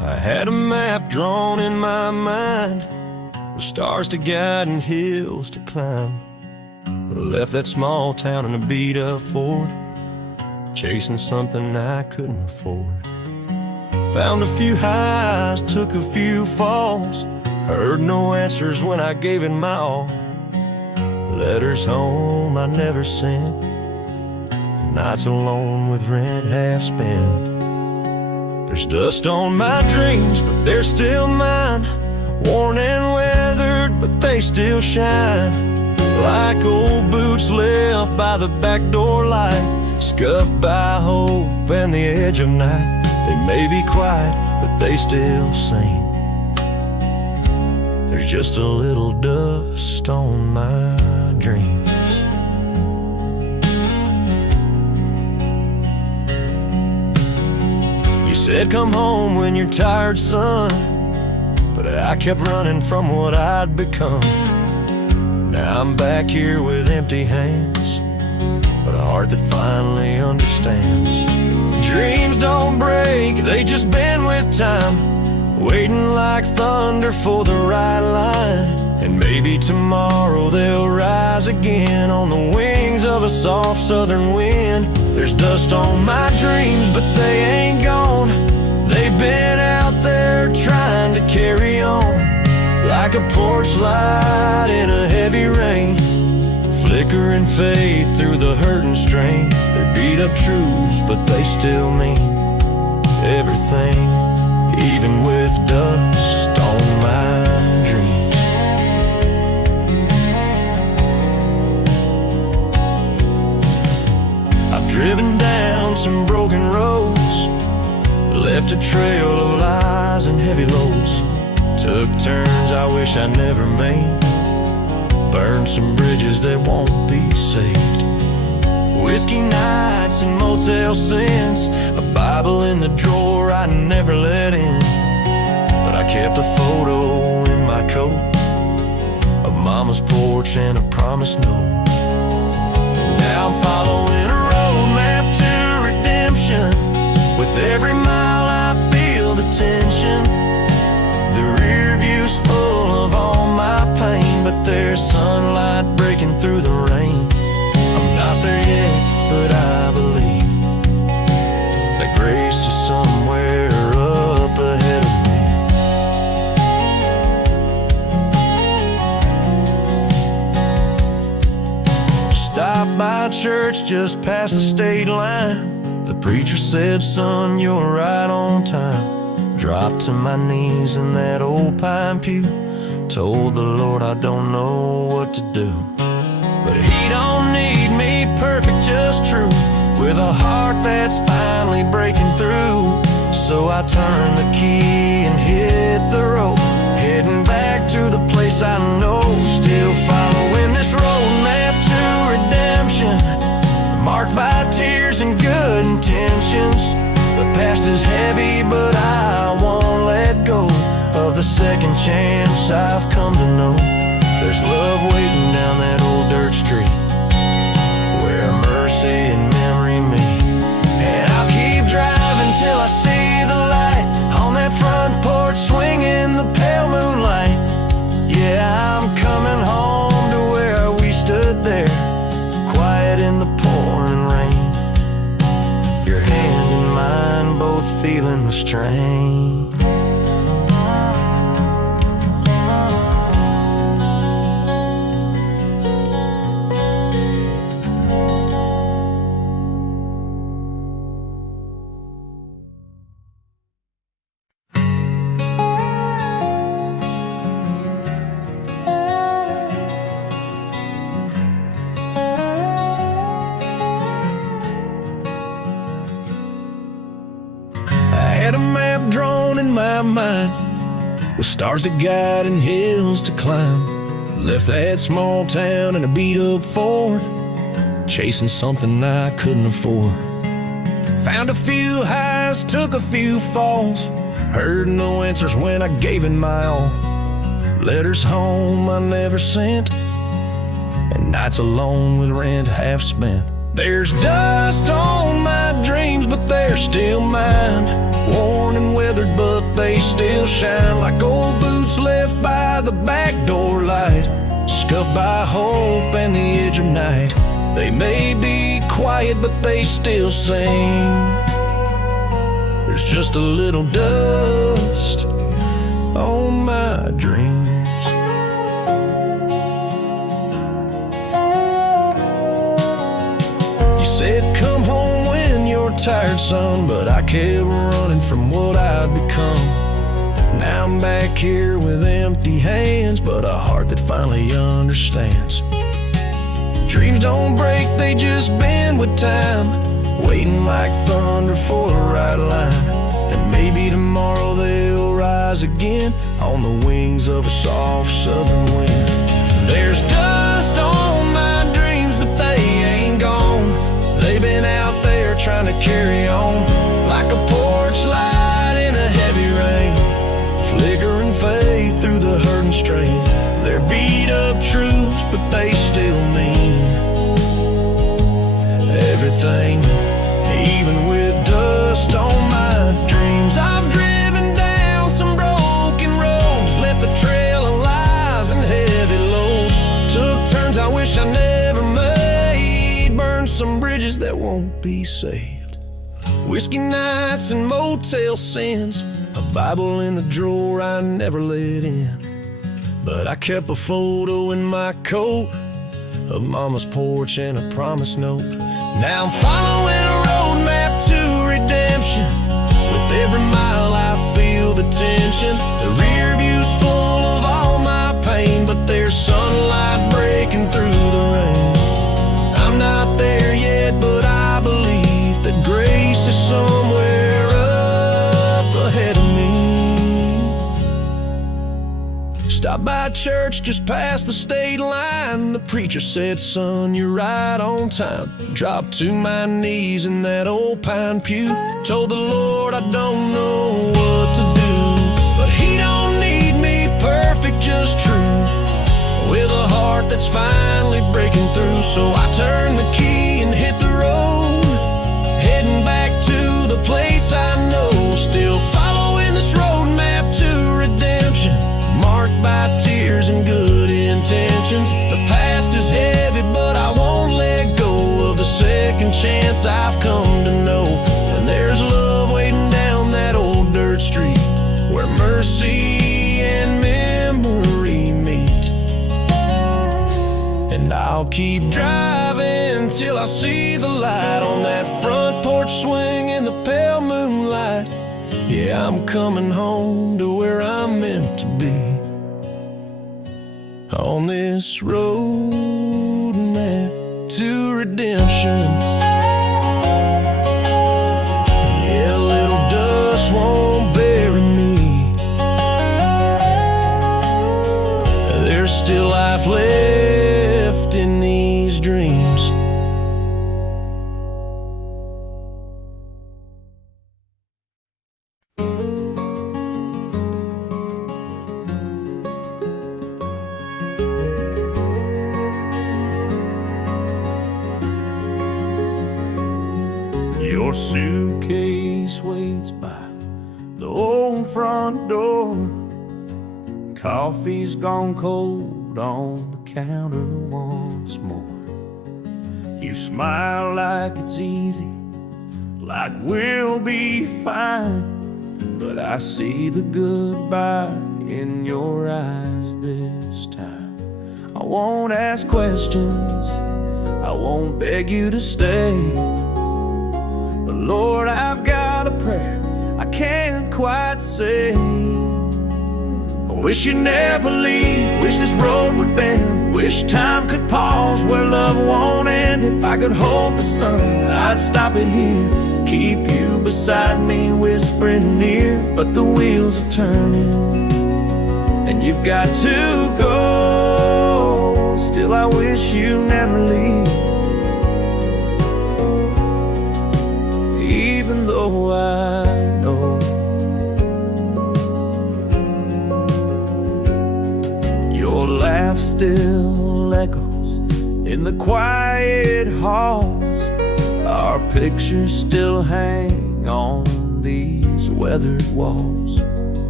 I had a map drawn in my mind, with stars to guide and hills to climb. I left that small town in a beat-up Ford, chasing something I couldn't afford. Found a few highs, took a few falls, heard no answers when I gave it my all. Letters home I never sent, nights alone with rent half spent. There's dust on my dreams, but they're still mine. Worn and weathered, but they still shine. Like old boots left by the back door light, scuffed by hope and the edge of night. They may be quiet, but they still sing. There's just a little dust on my dreams. You said come home when you're tired, son, but I kept running from what I'd become. Now I'm back here with empty hands, but a heart that finally understands. Dreams don't break, they just bend with time, waiting like thunder for the right line. And maybe tomorrow they'll rise again on the wings of a soft southern wind. There's dust on my dreams, but they ain't gone. They've been out there trying to carry on, like a porch light in a heavy rain, flickering faith through the hurt and strain. They're beat up truths, but they still mean everything, even with dust on my dreams. I've driven down some broken roads, left a trail of lies and heavy loads, took turns I wish I never made, burned some bridges that won't be saved. Whiskey nights and motel sins, a Bible in the drawer I never let in, but I kept a photo in my coat of Mama's porch and a promised note. Now I'm following a roadmap to redemption. With every mile I feel the tension. The rear view's full of all my pain, but there's sunlight breaking through the rain. I'm not there yet, but I believe that grace is somewhere up ahead of me. Stopped by church just past the state line. The preacher said, son, you're right on time. Dropped to my knees in that old pine pew, told the Lord I don't know what to do, but he don't need me perfect, just true, with a heart that's finally breaking through. So I turned the key and hit the road, heading back to the place I know. Still following this roadmap to redemption, marked by tears and good intentions. The past is heavy, but I won't let go of the second chance I've come to know. There's love waiting down that old dirt street, where mercy and memory meet. And I'll keep driving till I see the light on that front porch, swinging the pale moonlight. Yeah, I'm coming home to where we stood there, quiet in the pouring rain. Your hand in mine, both feeling the strain. Had a map drawn in my mind, with stars to guide and hills to climb. Left that small town in a beat-up Ford, chasing something I couldn't afford. Found a few highs, took a few falls, heard no answers when I gave it my all. Letters home I never sent, and nights alone with rent half spent. There's dust on my dreams, but they're still mine. Worn and weathered, but they still shine like old boots left by the back door light, scuffed by hope and the edge of night. They may be quiet, but they still sing. There's just a little dust on my dreams. You said come home when you're tired, son, but I kept running from what I'd become. Now I'm back here with empty hands, but a heart that finally understands. Dreams don't break, they just bend with time, waiting like thunder for the right line. And maybe tomorrow they'll rise again on the wings of a soft southern wind. There's dust on my dreams, but they ain't gone. They've been out there trying to carry on, like a porch light in a heavy rain, flickering faith through the hurting strain. They're beat up truths, but they still mean everything, even with dust on my dreams. I've driven down some broken roads, left a trail of lies and heavy loads, took turns I wish I never made, burned some bridges that won't be saved. Whiskey nights and motel sins, a Bible in the drawer I never let in, but I kept a photo in my coat of Mama's porch and a promise note. Now I'm following a roadmap to redemption. With every mile I feel the tension. The rear view's full of all my pain, but there's sunlight breaking through the rain. I'm not there yet, but I believe that grace is somewhere up ahead of me. Stopped by church just past the state line. The preacher said, son, you're right on time. Dropped to my knees in that old pine pew. Told the Lord I don't know what to do, but He don't need me perfect, just true, with a heart that's finally breaking through. So I turned the key and hit the road, heading back to the place I know. Still following this roadmap to redemption, marked by tears and good intentions. The past is heavy, but I won't let go of the second chance I've come to know. And there's love waiting down that old dirt street, where mercy and memory meet. And I'll keep driving till I see the light on that front porch swing in the pale moonlight. Yeah, I'm coming home to where I'm meant to be, on this road map to redemption. Yeah, a little dust won't bury me. There's still life left in these dreams. Your suitcase waits by the old front door. Coffee's gone cold on the counter once more. You smile like it's easy, like we'll be fine, but I see the goodbye in your eyes this time. I won't ask questions, I won't beg you to stay, but Lord, I've got a prayer I can't quite say. I wish you'd never leave, wish this road would bend, wish time could pause where love won't end. If I could hold the sun, I'd stop it here, keep you beside me, whispering near. But the wheels are turning, and you've got to go. Still, I wish you never leave, even though I know your laugh still echoes in the quiet halls. Our pictures still hang on these weathered walls.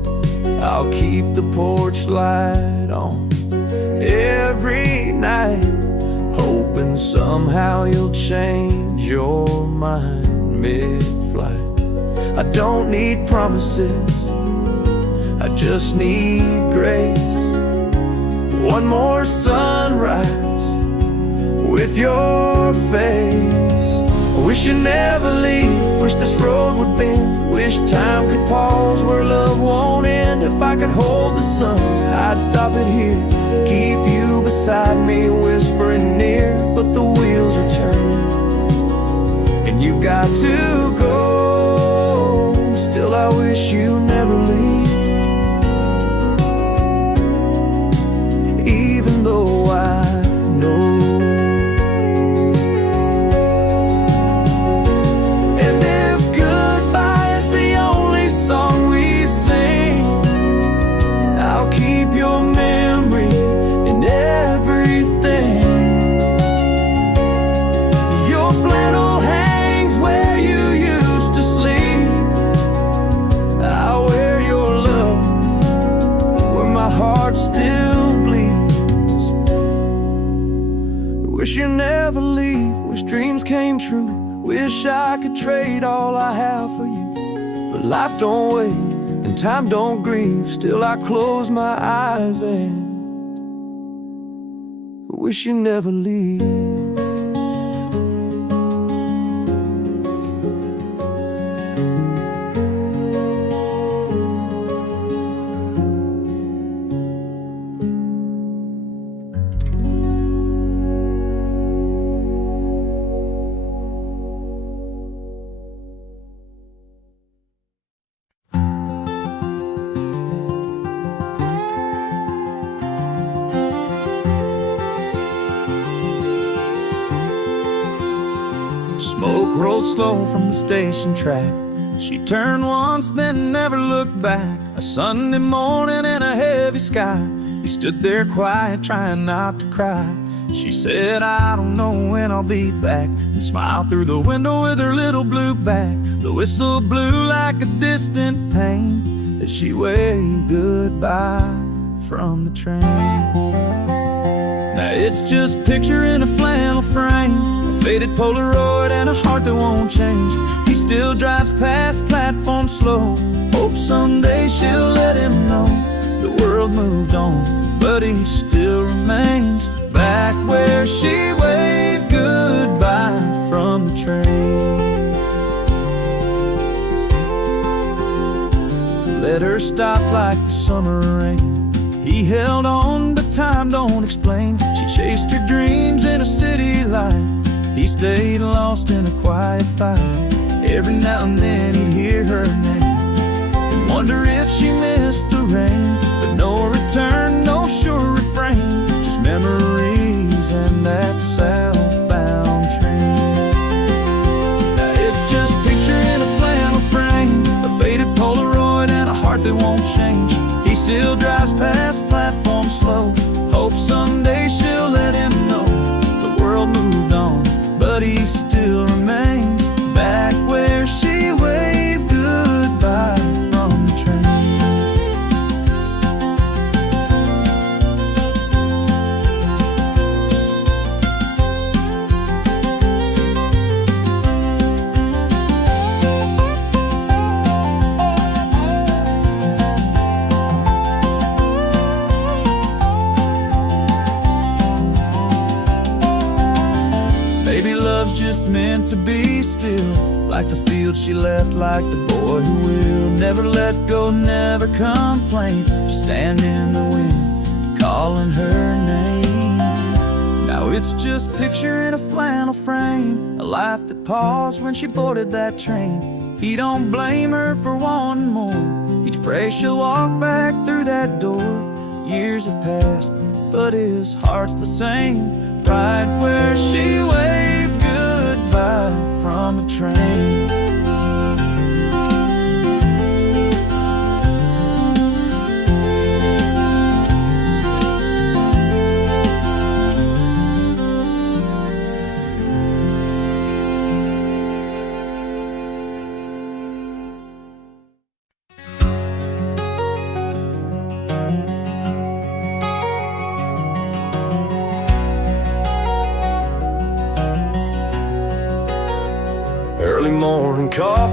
I'll keep the porch light on every night, hoping somehow you'll change your mind mid-flight. I don't need promises, I just need grace. One more sunrise with your face. I wish you never leave, wish this road would bend, wish time could pause where love won't end. If I could hold the sun, I'd stop it here, keep you beside me, whispering near. But the wheels are turning, and you've got to go. Still I wish you never leave, even though I know. And if goodbye is the only song we sing, I'll keep your memory in everything. Your flannel hangs where you used to sleep, I'll wear your love where my heart still bleeds. Wish you never leave, wish dreams came true, wish I could trade all I have for you. But life don't wait and time don't grieve, still I close my eyes and wish you never leave. Smoke rolled slow from the station track. She turned once, then never looked back. A Sunday morning in a heavy sky, he stood there quiet, trying not to cry. She said, I don't know when I'll be back, and smiled through the window with her little blue bag. The whistle blew like a distant pain as she waved goodbye from the train. Now it's just a picture in a flannel frame, a faded Polaroid and a heart that won't change. He still drives past platform slow, hopes someday she'll let him know the world moved on, but he still remains back where she waved goodbye from the train. Let her stop like the summer rain. He held on, but time don't explain. She chased her dreams in a city light, he stayed lost in a quiet fight. Every now and then he'd hear her name and wonder if she missed the rain. But no return, no sure refrain, just memories and that southbound train. Now it's just a picture in a flannel frame, a faded Polaroid and a heart that won't change. He still drives past platform slow, hopes someday she'll let him know the world moved on, but he still remains back where she waved goodbye from the train. Maybe love's just meant to be still, like the field she left, like the boy who will never let go, never complain, just stand in the wind, calling her name. Now it's just a picture in a flannel frame, a life that paused when she boarded that train. He don't blame her for wanting more, each prays she'll walk back through that door. Years have passed, but his heart's the same, right where she waved goodbye from the train.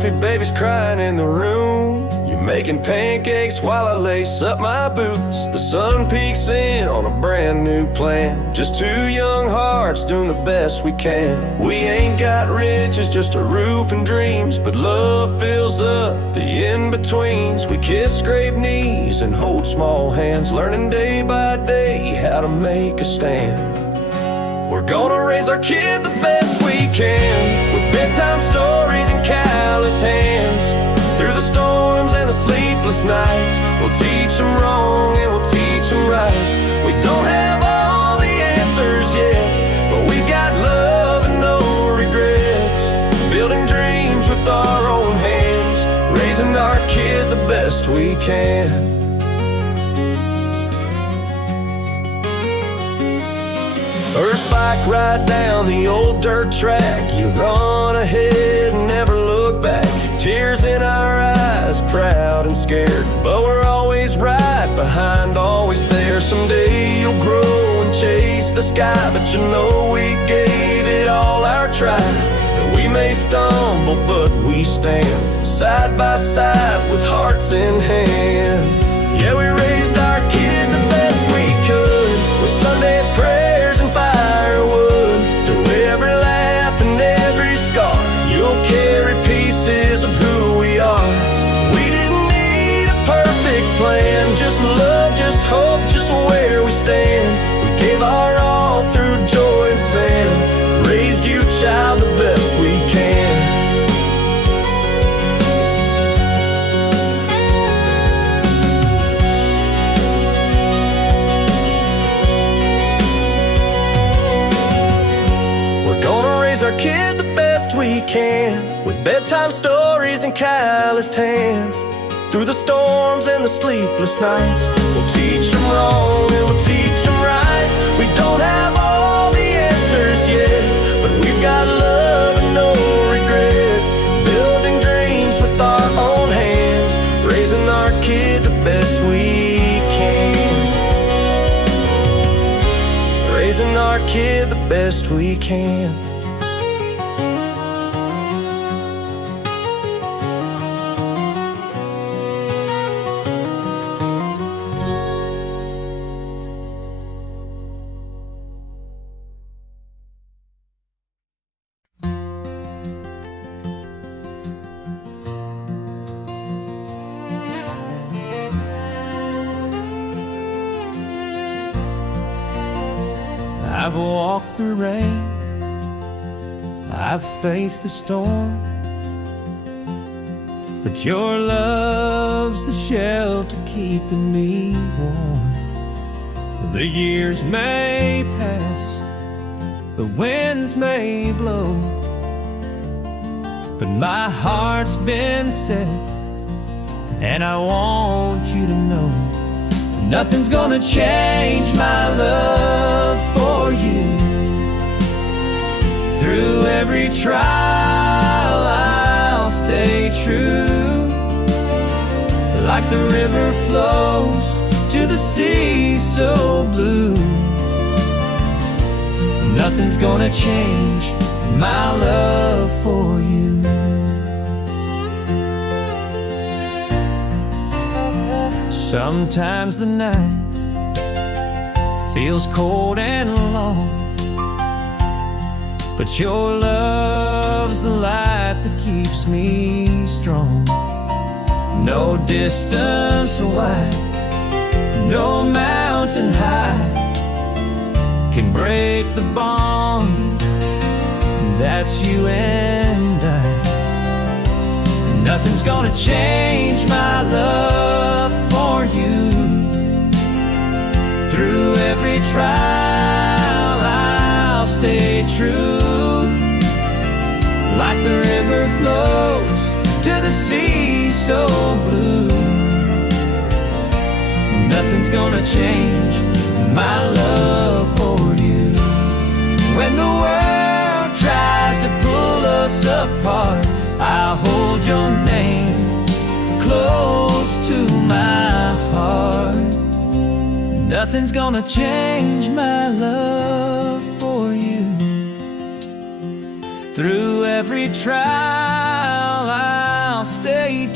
sweet baby's crying in the room. You're making pancakes while I lace up my boots. The sun peeks in on a brand new plan. Just two young hearts doing the best we can. We ain't got riches, just a roof and dreams, but love fills up the in-betweens. We kiss, scrape knees, and hold small hands, learning day by day how to make a stand. We're gonna raise our kid the best we can, with bedtime stories and calloused hands. Through the storms and the sleepless nights, we'll teach them wrong and we'll teach them right. We don't have all the answers yet, but we got love and no regrets. Building dreams with our own hands, raising our kid the best we can. First bike ride down the old dirt track, you run ahead and never look back. Tears in our eyes, proud and scared, but we're always right behind, always there. Someday you'll grow and chase the sky, but you know we gave it all our try. And we may stumble, but we stand side by side with hearts in hand. Yeah, we raised our kid the best we could, with Sunday prayers and firewood. Through every laugh and every scar, you'll carry pieces of who we are. We didn't need a perfect plan, just love, just hope, just where we stand. We gave our all through joy and sand, raised you, child, the best we can. Our kid the best we can, with bedtime stories and calloused hands. Through the storms and the sleepless nights, we'll teach them wrong and we'll teach them right. We don't have all the answers yet, but we've got love and no regrets. Building dreams with our own hands, raising our kid the best we can. Raising our kid the best we can. I've walked through rain, I've faced the storm, but your love's the shelter keeping me warm. The years may pass, the winds may blow, but my heart's been set, and I want you to know nothing's gonna change my love for you. Through every trial I'll stay true. Like the river flows to the sea so blue, nothing's gonna change my love for you. Sometimes the night feels cold and long, but your love's the light that keeps me strong. No distance wide, no mountain high can break the bond, and that's you and I. Nothing's gonna change my love for you. Through every trial I'll stay true. Like the river flows to the sea so blue, nothing's gonna change my love for you. When the world tries to pull us apart, I'll hold your name close to my heart. Nothing's gonna change my love for you. Through every trial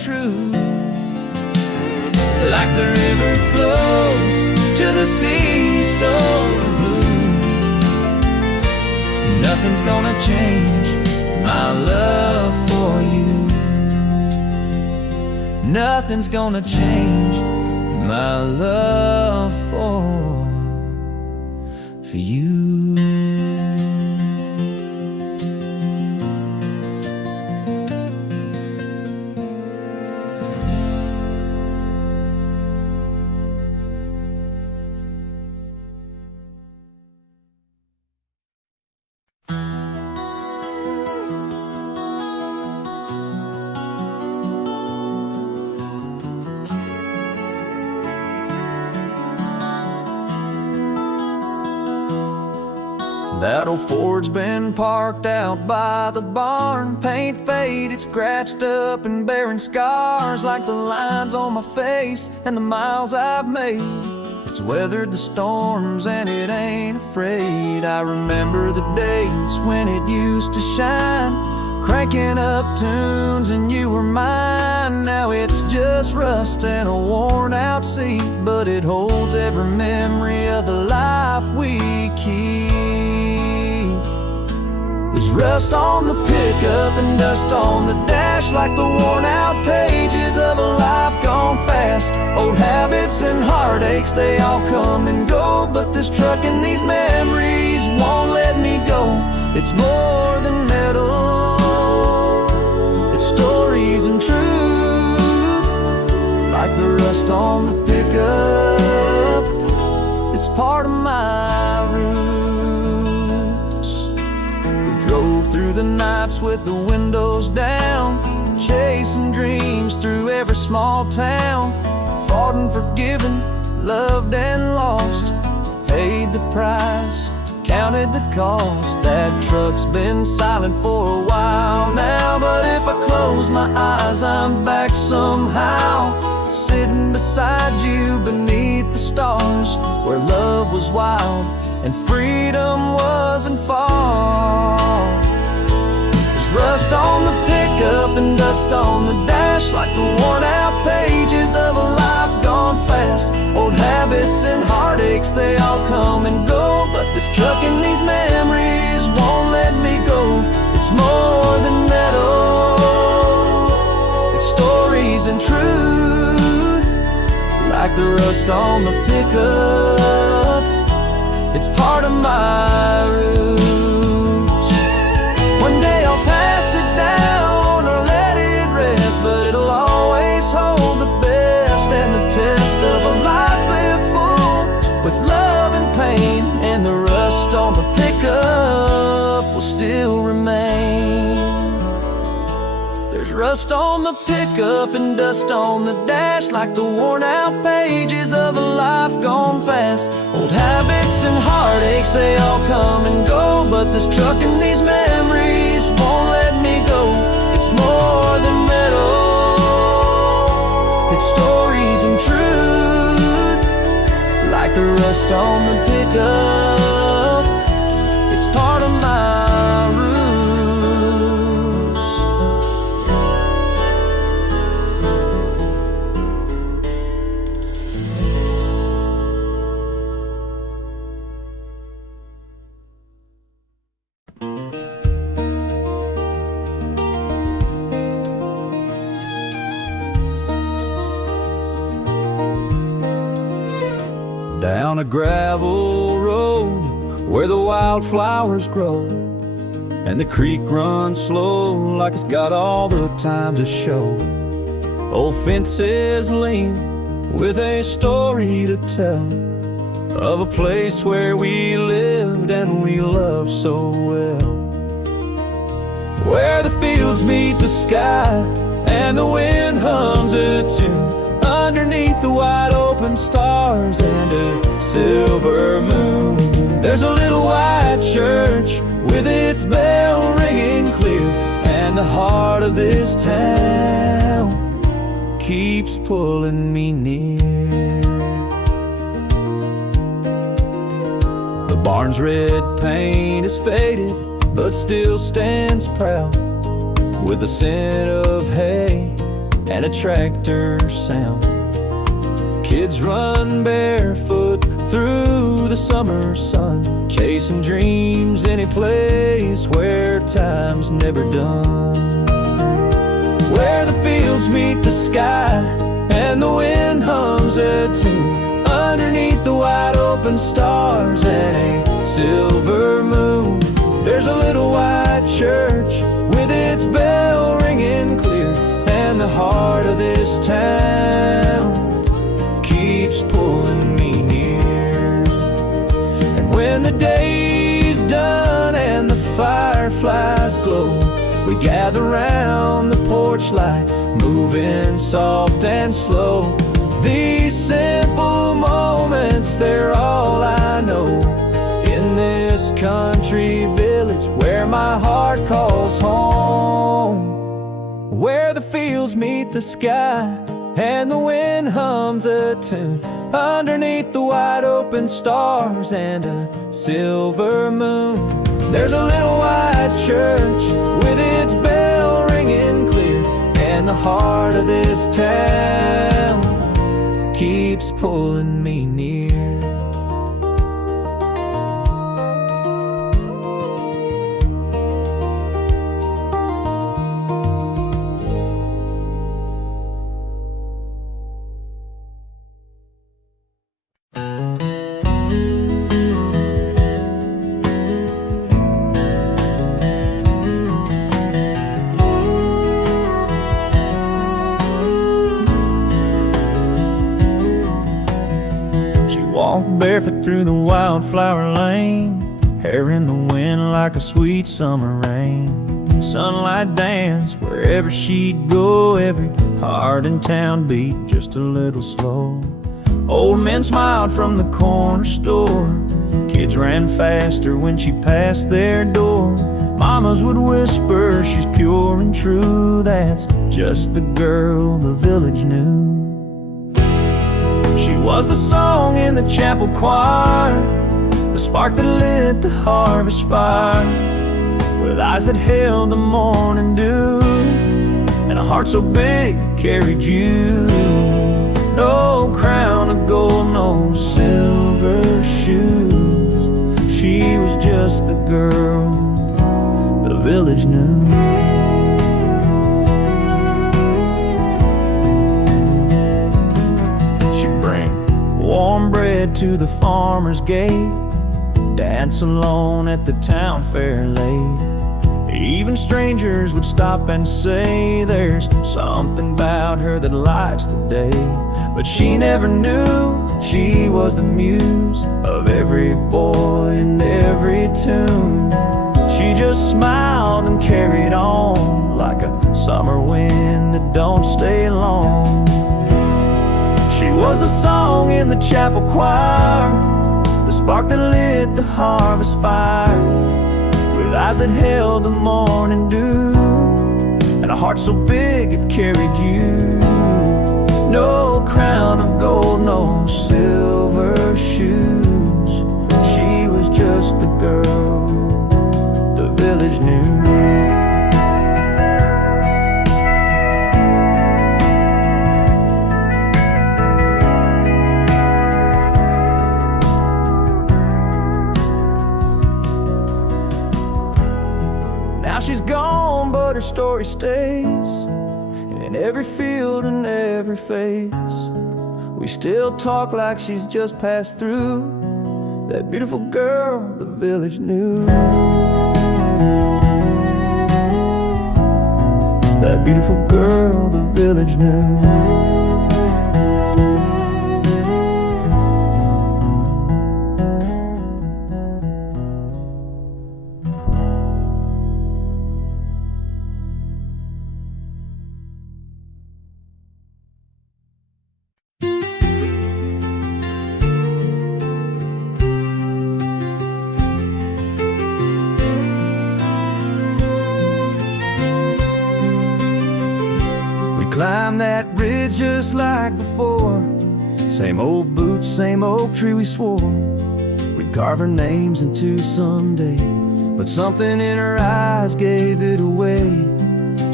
true. Like the river flows to the sea so blue, nothing's gonna change my love for you. Nothing's gonna change my love for you. That old Ford's been parked out by the barn, paint faded, scratched up and bearing scars like the lines on my face and the miles I've made. It's weathered the storms and it ain't afraid. I remember the days when it used to shine, cranking up tunes and you were mine. Now it's just rust and a worn out seat, but it holds every memory of the life we keep. There's rust on the pickup and dust on the dash, like the worn out pages of a life gone fast. Old habits and heartaches, they all come and go, but this truck and these memories won't let me go. It's more than metal, it's stories and truth. Like the rust on the pickup, it's part of my roots. Drove through the nights with the windows down, chasing dreams through every small town. Fought and forgiven, loved and lost, paid the price, counted the cost. That truck's been silent for a while now, but if I close my eyes, I'm back somehow, sitting beside you beneath the stars, where love was wild and freedom wasn't far. There's rust on the pickup and dust on the dash, like the worn out pages of a life gone fast. Old habits and heartaches, they all come and go, but this truck and these memories won't let me go. It's more than metal, it's stories and truth. Like the rust on the pickup, it's part of my roots. One day I'll pass it down or let it rest, but it'll always hold the best and the test of a life lived full with love and pain. And the rust on the pickup will still remain. There's rust on the pickup and dust on the dash, like the worn out pages of a life gone fast. Old habits and heartaches, they all come and go, but this truck and these memories won't let me go. It's more than metal, it's stories and truth. Like the rust on the pickup, it's part of my roots. Down a gravel road where the wildflowers grow, and the creek runs slow like it's got all the time to show. Old fences lean with a story to tell of a place where we lived and we loved so well, where the fields meet the sky and the wind hums a tune underneath the wide open stars and a silver moon. There's a little white church with its bell ringing clear, and the heart of this town keeps pulling me near. The barn's red paint is faded, but still stands proud, with the scent of hay and a tractor sound. Kids run barefoot through the summer sun, chasing dreams any place where time's never done. Where the fields meet the sky and the wind hums a tune, underneath the wide open stars and a silver moon, there's a little white church with its bell ringing clear, and the heart of this town keeps pulling me near. And when the day's done and the fireflies glow, we gather round the porch light, moving soft and slow. These simple moments, they're all I know in this country village where my heart calls home. Where the fields meet the sky and the wind hums a tune, underneath the wide open stars and a silver moon, there's a little white church with its bell ringing clear, and the heart of this town keeps pulling me near. Walked barefoot through the wildflower lane, hair in the wind like a sweet summer rain. Sunlight danced wherever she'd go, every heart in town beat just a little slow. Old men smiled from the corner store, kids ran faster when she passed their door. Mamas would whisper, she's pure and true, that's just the girl the village knew. She was the song in the chapel choir, the spark that lit the harvest fire, with eyes that held the morning dew, and a heart so big it carried you. No crown of gold, no silver shoes, she was just the girl the village knew. Warm bread to the farmer's gate, dance alone at the town fair late. Even strangers would stop and say, there's something about her that lights the day. But she never knew she was the muse of every boy and every tune. She just smiled and carried on like a summer wind that don't stay long. She was the song in the chapel choir, the spark that lit the harvest fire, with eyes that held the morning dew, and a heart so big it carried you. No crown of gold, no silver shoes, she was just the girl the village knew. She's gone, but her story stays, and in every field and every face, we still talk like she's just passed through, that beautiful girl the village knew. That beautiful girl the village knew. Climb that ridge just like before, same old boots, same oak tree we swore we'd carve our names into someday, but something in her eyes gave it away. She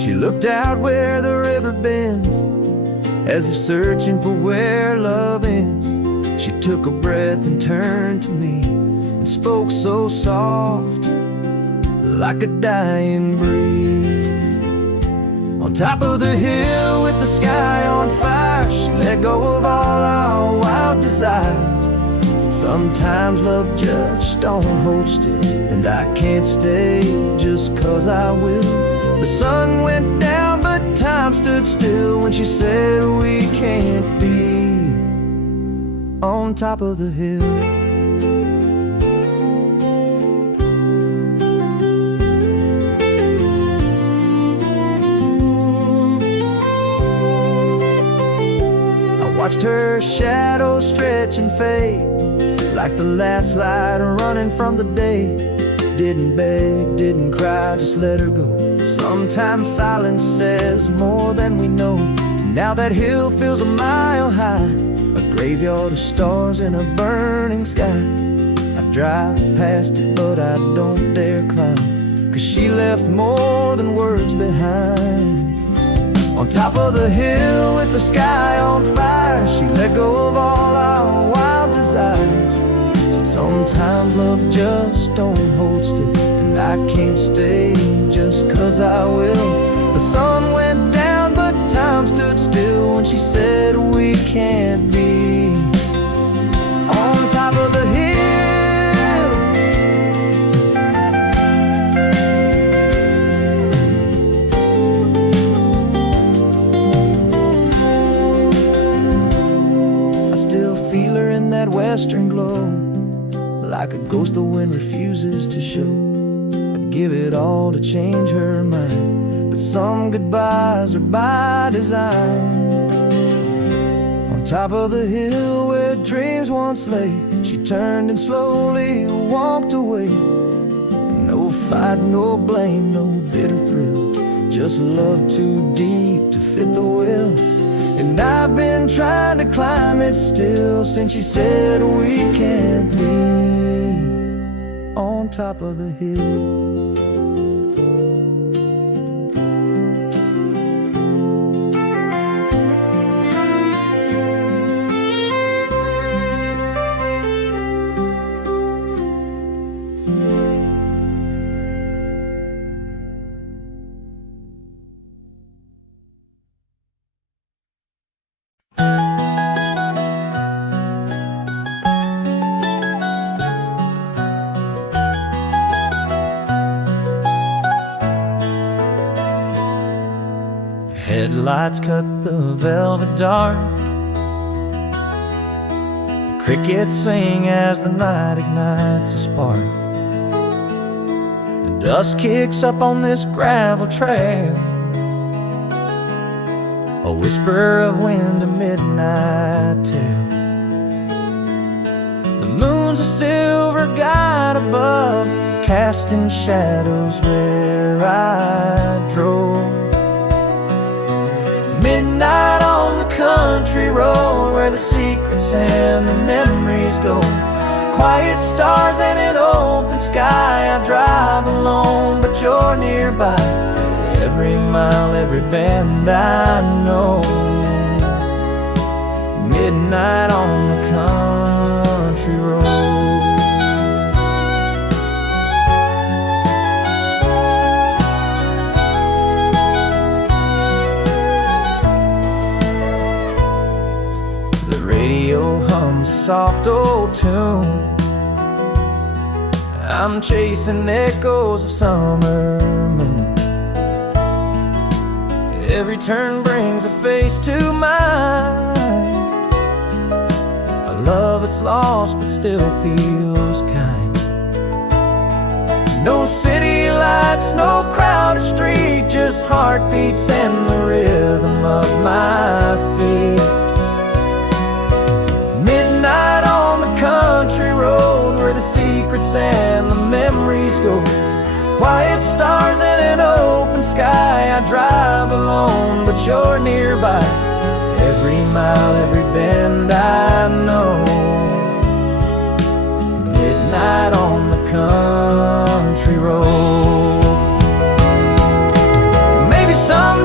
She looked out where the river bends, as if searching for where love ends. She took a breath and turned to me and spoke so soft, like a dying breeze. On top of the hill with the sky on fire, she let go of all our wild desires. Said sometimes love just don't hold still, and I can't stay just 'cause I will. The sun went down but time stood still when she said we can't be on top of the hill. Watched her shadow stretch and fade, like the last light running from the day. Didn't beg, didn't cry, just let her go. Sometimes silence says more than we know. Now that hill feels a mile high, a graveyard of stars in a burning sky. I drive past it but I don't dare climb, 'cause she left more than words behind. On top of the hill with the sky on fire, she let go of all our wild desires. Said sometimes love just don't hold still, and I can't stay just 'cause I will. The sun went down but time stood still when she said we can't be on top of the hill. That western glow, like a ghost the wind refuses to show. I'd give it all to change her mind, but some goodbyes are by design. On top of the hill where dreams once lay, she turned and slowly walked away. No fight, no blame, no bitter thrill, just love too deep to fit the will. And I've been trying to climb it still since she said we can't be on top of the hill. Headlights cut the velvet dark, the crickets sing as the night ignites a spark. The dust kicks up on this gravel trail, a whisper of wind, a midnight tale. The moon's a silver guide above, casting shadows where I drove. Midnight on the country road, where the secrets and the memories go. Quiet stars and an open sky, I drive alone, but you're nearby. Every mile, every bend I know. Midnight on the country road. Radio hums a soft old tune. I'm chasing echoes of summer moon. Every turn brings a face to mind, a love that's lost but still feels kind. No city lights, no crowded street, just heartbeats and the rhythm of my feet. Midnight on the country road, where the secrets and the memories go. Quiet stars and an open sky, I drive alone, but you're nearby. Every mile, every bend I know. Midnight on the country road. Maybe some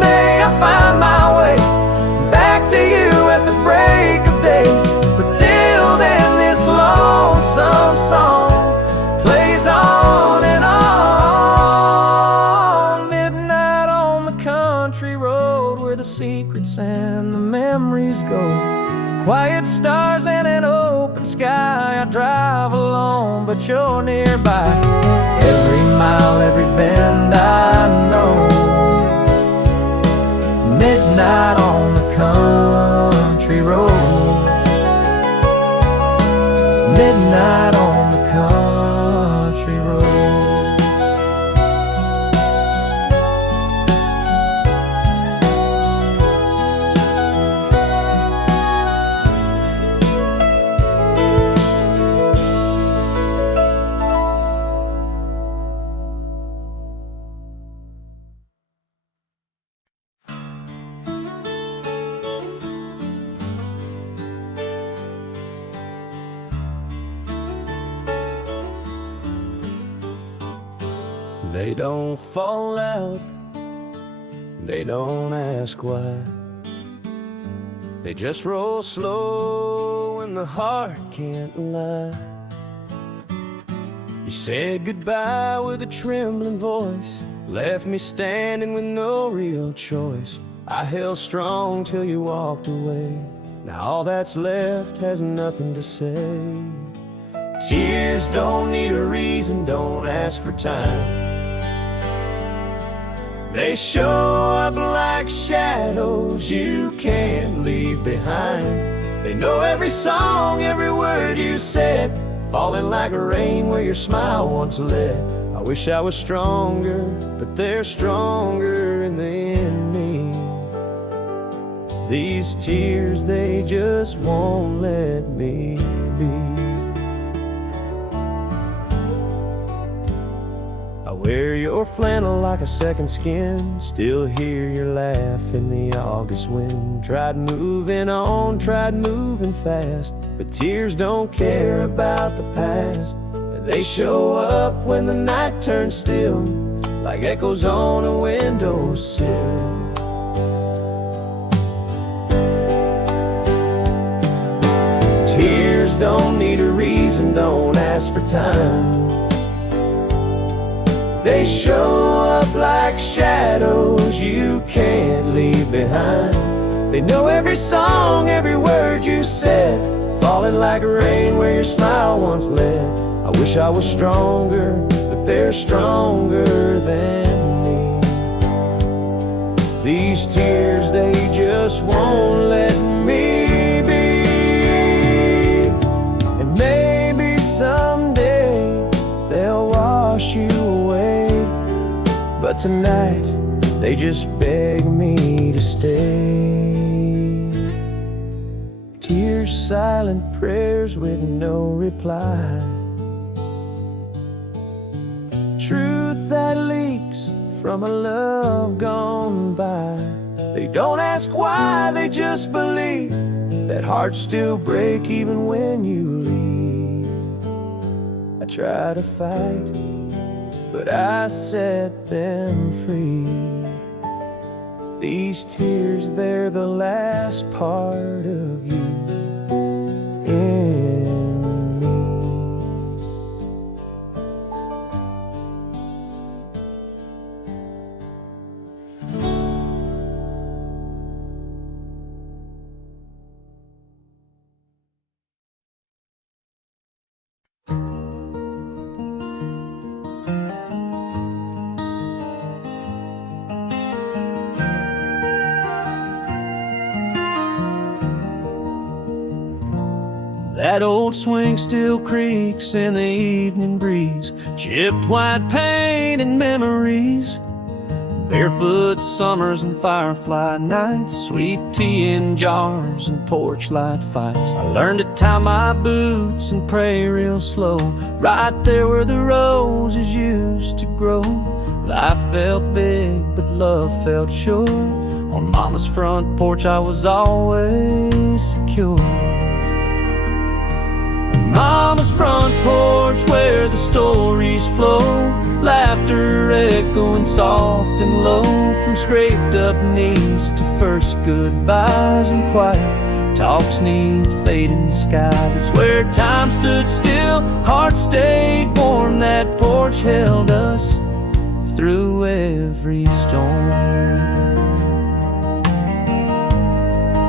and the memories go. Quiet stars and an open sky. I drive alone, but you're nearby. Every mile, every bend I know. Midnight on the country road. Midnight on the country road. They don't fall out, they don't ask why. They just roll slow when the heart can't lie. You said goodbye with a trembling voice, left me standing with no real choice. I held strong till you walked away. Now all that's left has nothing to say. Tears don't need a reason, don't ask for time. They show up like shadows you can't leave behind. They know every song, every word you said, falling like rain where your smile once led. I wish I was stronger, but they're stronger than me. These tears, they just won't let me be. Wear your flannel like a second skin, still hear your laugh in the August wind. Tried moving on, tried moving fast, but tears don't care about the past. They show up when the night turns still, like echoes on a windowsill. Tears don't need a reason, don't ask for time. They show up like shadows you can't leave behind. They know every song, every word you said, falling like rain where your smile once led. I wish I was stronger, but they're stronger than me. These tears, they just won't let me be. And maybe someday they'll wash you away, but tonight they just beg me to stay. Tears, silent prayers with no reply. Truth that leaks from a love gone by. They don't ask why, they just believe that hearts still break even when you leave. I try to fight, but I set them free. These tears, they're the last part of you in me. That old swing still creaks in the evening breeze, chipped white paint and memories, barefoot summers and firefly nights, sweet tea in jars and porch light fights. I learned to tie my boots and pray real slow, right there where the roses used to grow. Life felt big, but love felt sure. On Mama's front porch I was always secure. Mama's front porch where the stories flow, laughter echoing soft and low, from scraped up knees to first goodbyes and quiet talks neath fading skies. It's where time stood still, hearts stayed warm. That porch held us through every storm.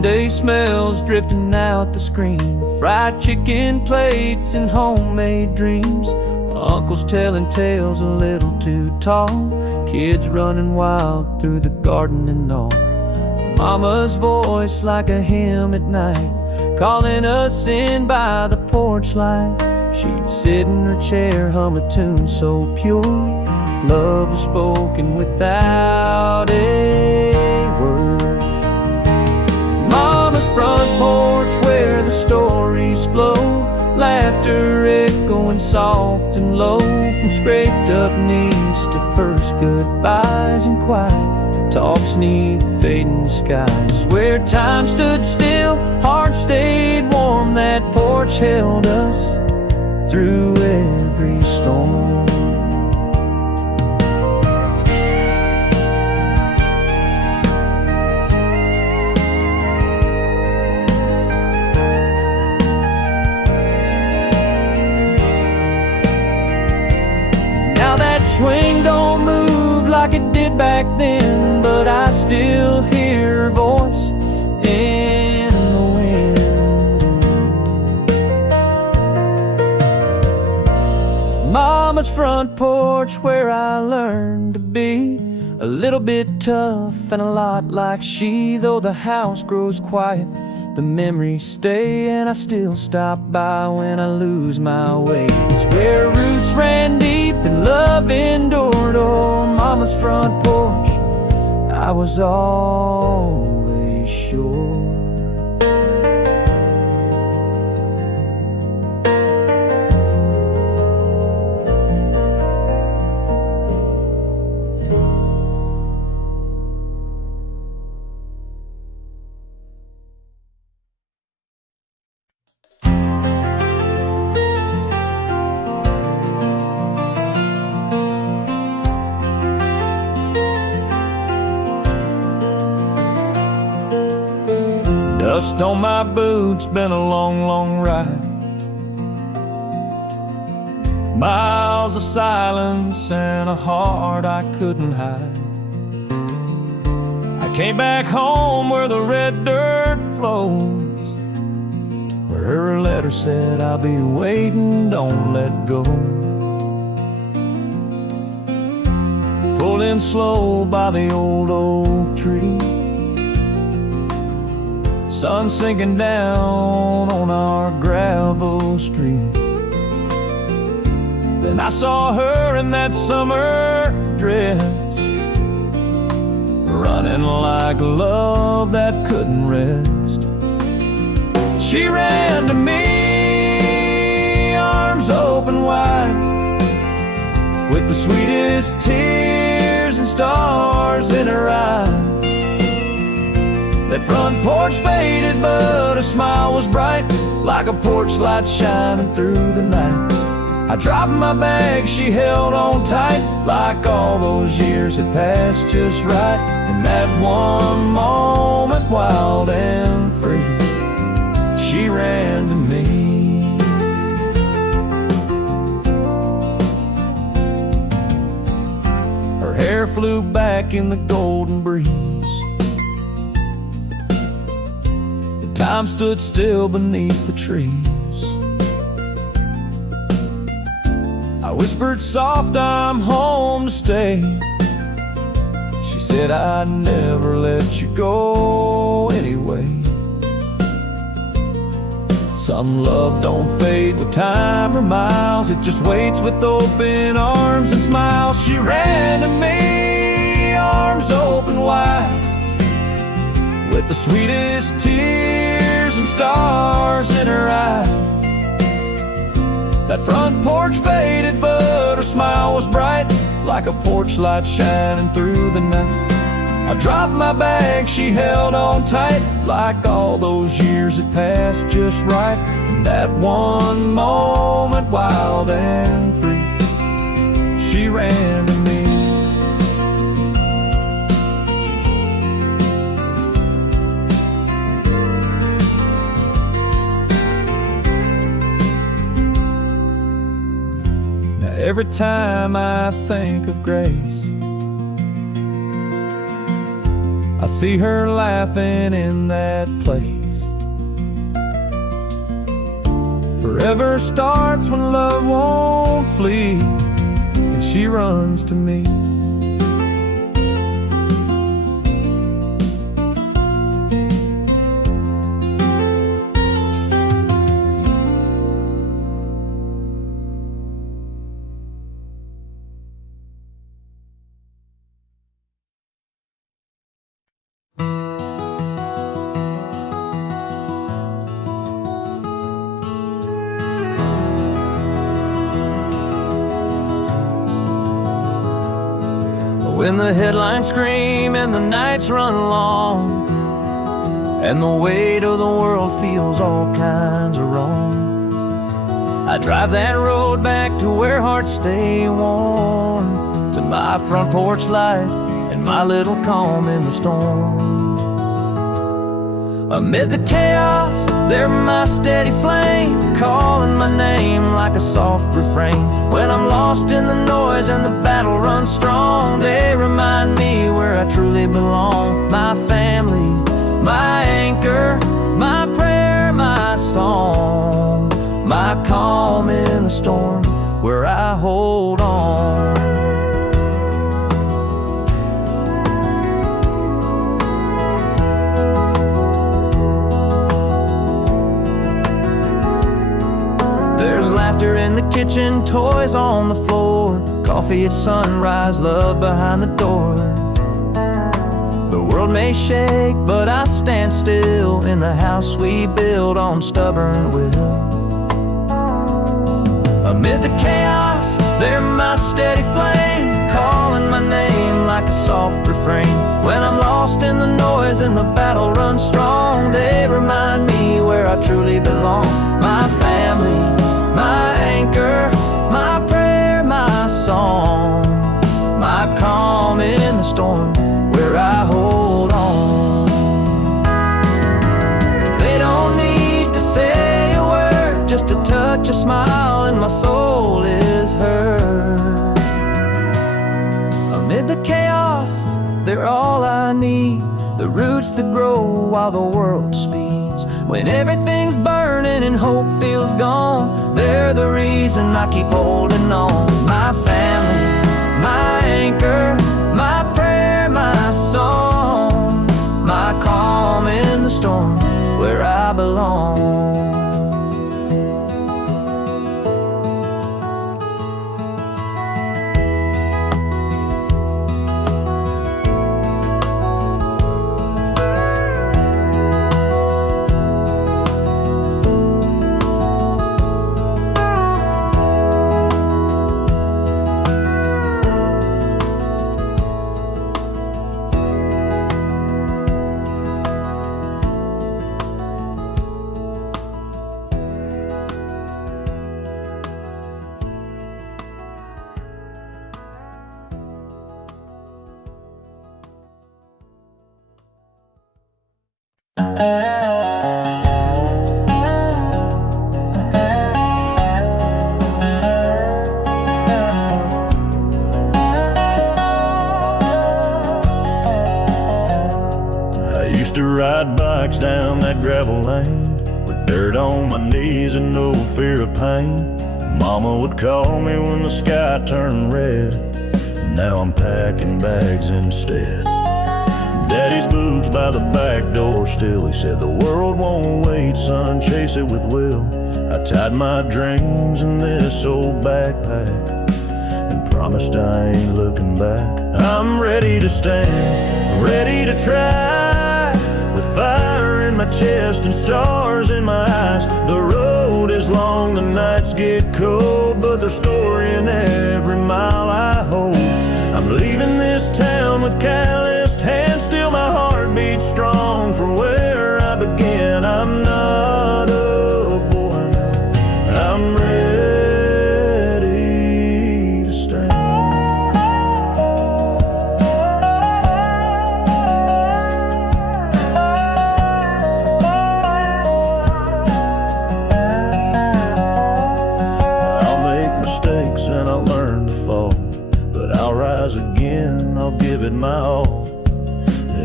Sunday smells drifting out the screen, fried chicken plates and homemade dreams. Uncles telling tales a little too tall, kids running wild through the garden and all. Mama's voice like a hymn at night, calling us in by the porch light. She'd sit in her chair, hum a tune so pure. Love was spoken without a word. Mama's front porch where the stories flow, laughter echoing soft and low, from scraped up knees to first goodbyes and quiet talks neath fading skies. Where time stood still, hearts stayed warm, that porch held us through every storm. Now that swing don't move like it did back then, but I still hear her voice in the wind. Mama's front porch where I learned to be a little bit tough and a lot like she. Though the house grows quiet, the memories stay, and I still stop by when I lose my way. It's where roots ran deep and love endured. Oh, Mama's front porch, I was always sure. Dust on my boots, been a long, long ride. Miles of silence and a heart I couldn't hide. I came back home where the red dirt flows, where her letter said, I'll be waiting, don't let go. Pulled in slow by the old oak tree, sun sinking down on our gravel street. Then I saw her in that summer dress, running like love that couldn't rest. She ran to me, arms open wide, with the sweetest tears and stars in her eyes. That front porch faded, but her smile was bright, like a porch light shining through the night. I dropped my bag, she held on tight, like all those years had passed just right. In that one moment, wild and free, she ran to me. Her hair flew back in the golden breeze. Time stood still beneath the trees. I whispered soft, I'm home to stay. She said, I'd never let you go anyway. Some love don't fade with time or miles, it just waits with open arms and smiles. She ran to me, arms open wide, with the sweetest tears and stars in her eyes. That front porch faded, but her smile was bright, like a porch light shining through the night. I dropped my bag, she held on tight, like all those years had passed just right. In that one moment, wild and free, she ran to me. Every time I think of Grace, I see her laughing in that place. Forever starts when love won't flee, and she runs to me. When the headlines scream and the nights run long, and the weight of the world feels all kinds of wrong, I drive that road back to where hearts stay warm, to my front porch light and my little calm in the storm. Amid the chaos, they're my steady flame, calling my name like a soft refrain. When I'm lost in the noise and the battle runs strong, they remind me where I truly belong. My family, my anchor, my prayer, my song, my calm in the storm, where I hold on. Laughter in the kitchen, toys on the floor, coffee at sunrise, love behind the door. The world may shake, but I stand still in the house we build on stubborn will. Amid the chaos, they're my steady flame, calling my name like a soft refrain. When I'm lost in the noise and the battle runs strong, they remind me where I truly belong. My family, my anchor, my prayer, my song, my calm in the storm, where I hold on. They don't need to say a word, just a touch, a smile, and my soul is heard. Amid the chaos, they're all I need, the roots that grow while the world speeds. When everything's burning and hope feels gone, they're the reason I keep holding on. My family, my anchor, my prayer, my song, my calm in the storm, where I belong. I used to ride bikes down that gravel lane with dirt on my knees and no fear of pain. Mama would call me when the sky turned red. Now I'm packing bags instead. Daddy's boots by the back door still. He said the world won't wait, son, chase it with will. I tied my dreams in this old backpack and promised I ain't looking back. I'm ready to stand, ready to try, with fire in my chest and stars in my eyes. The road is long, the nights get cold, but there's story in every mile I hold. I'm leaving this town with calloused hands, still my heart beats strong from where I began. I'm not a boy now, I'm ready to stand. I'll make mistakes and I'll learn to fall, but I'll rise again, I'll give it my all.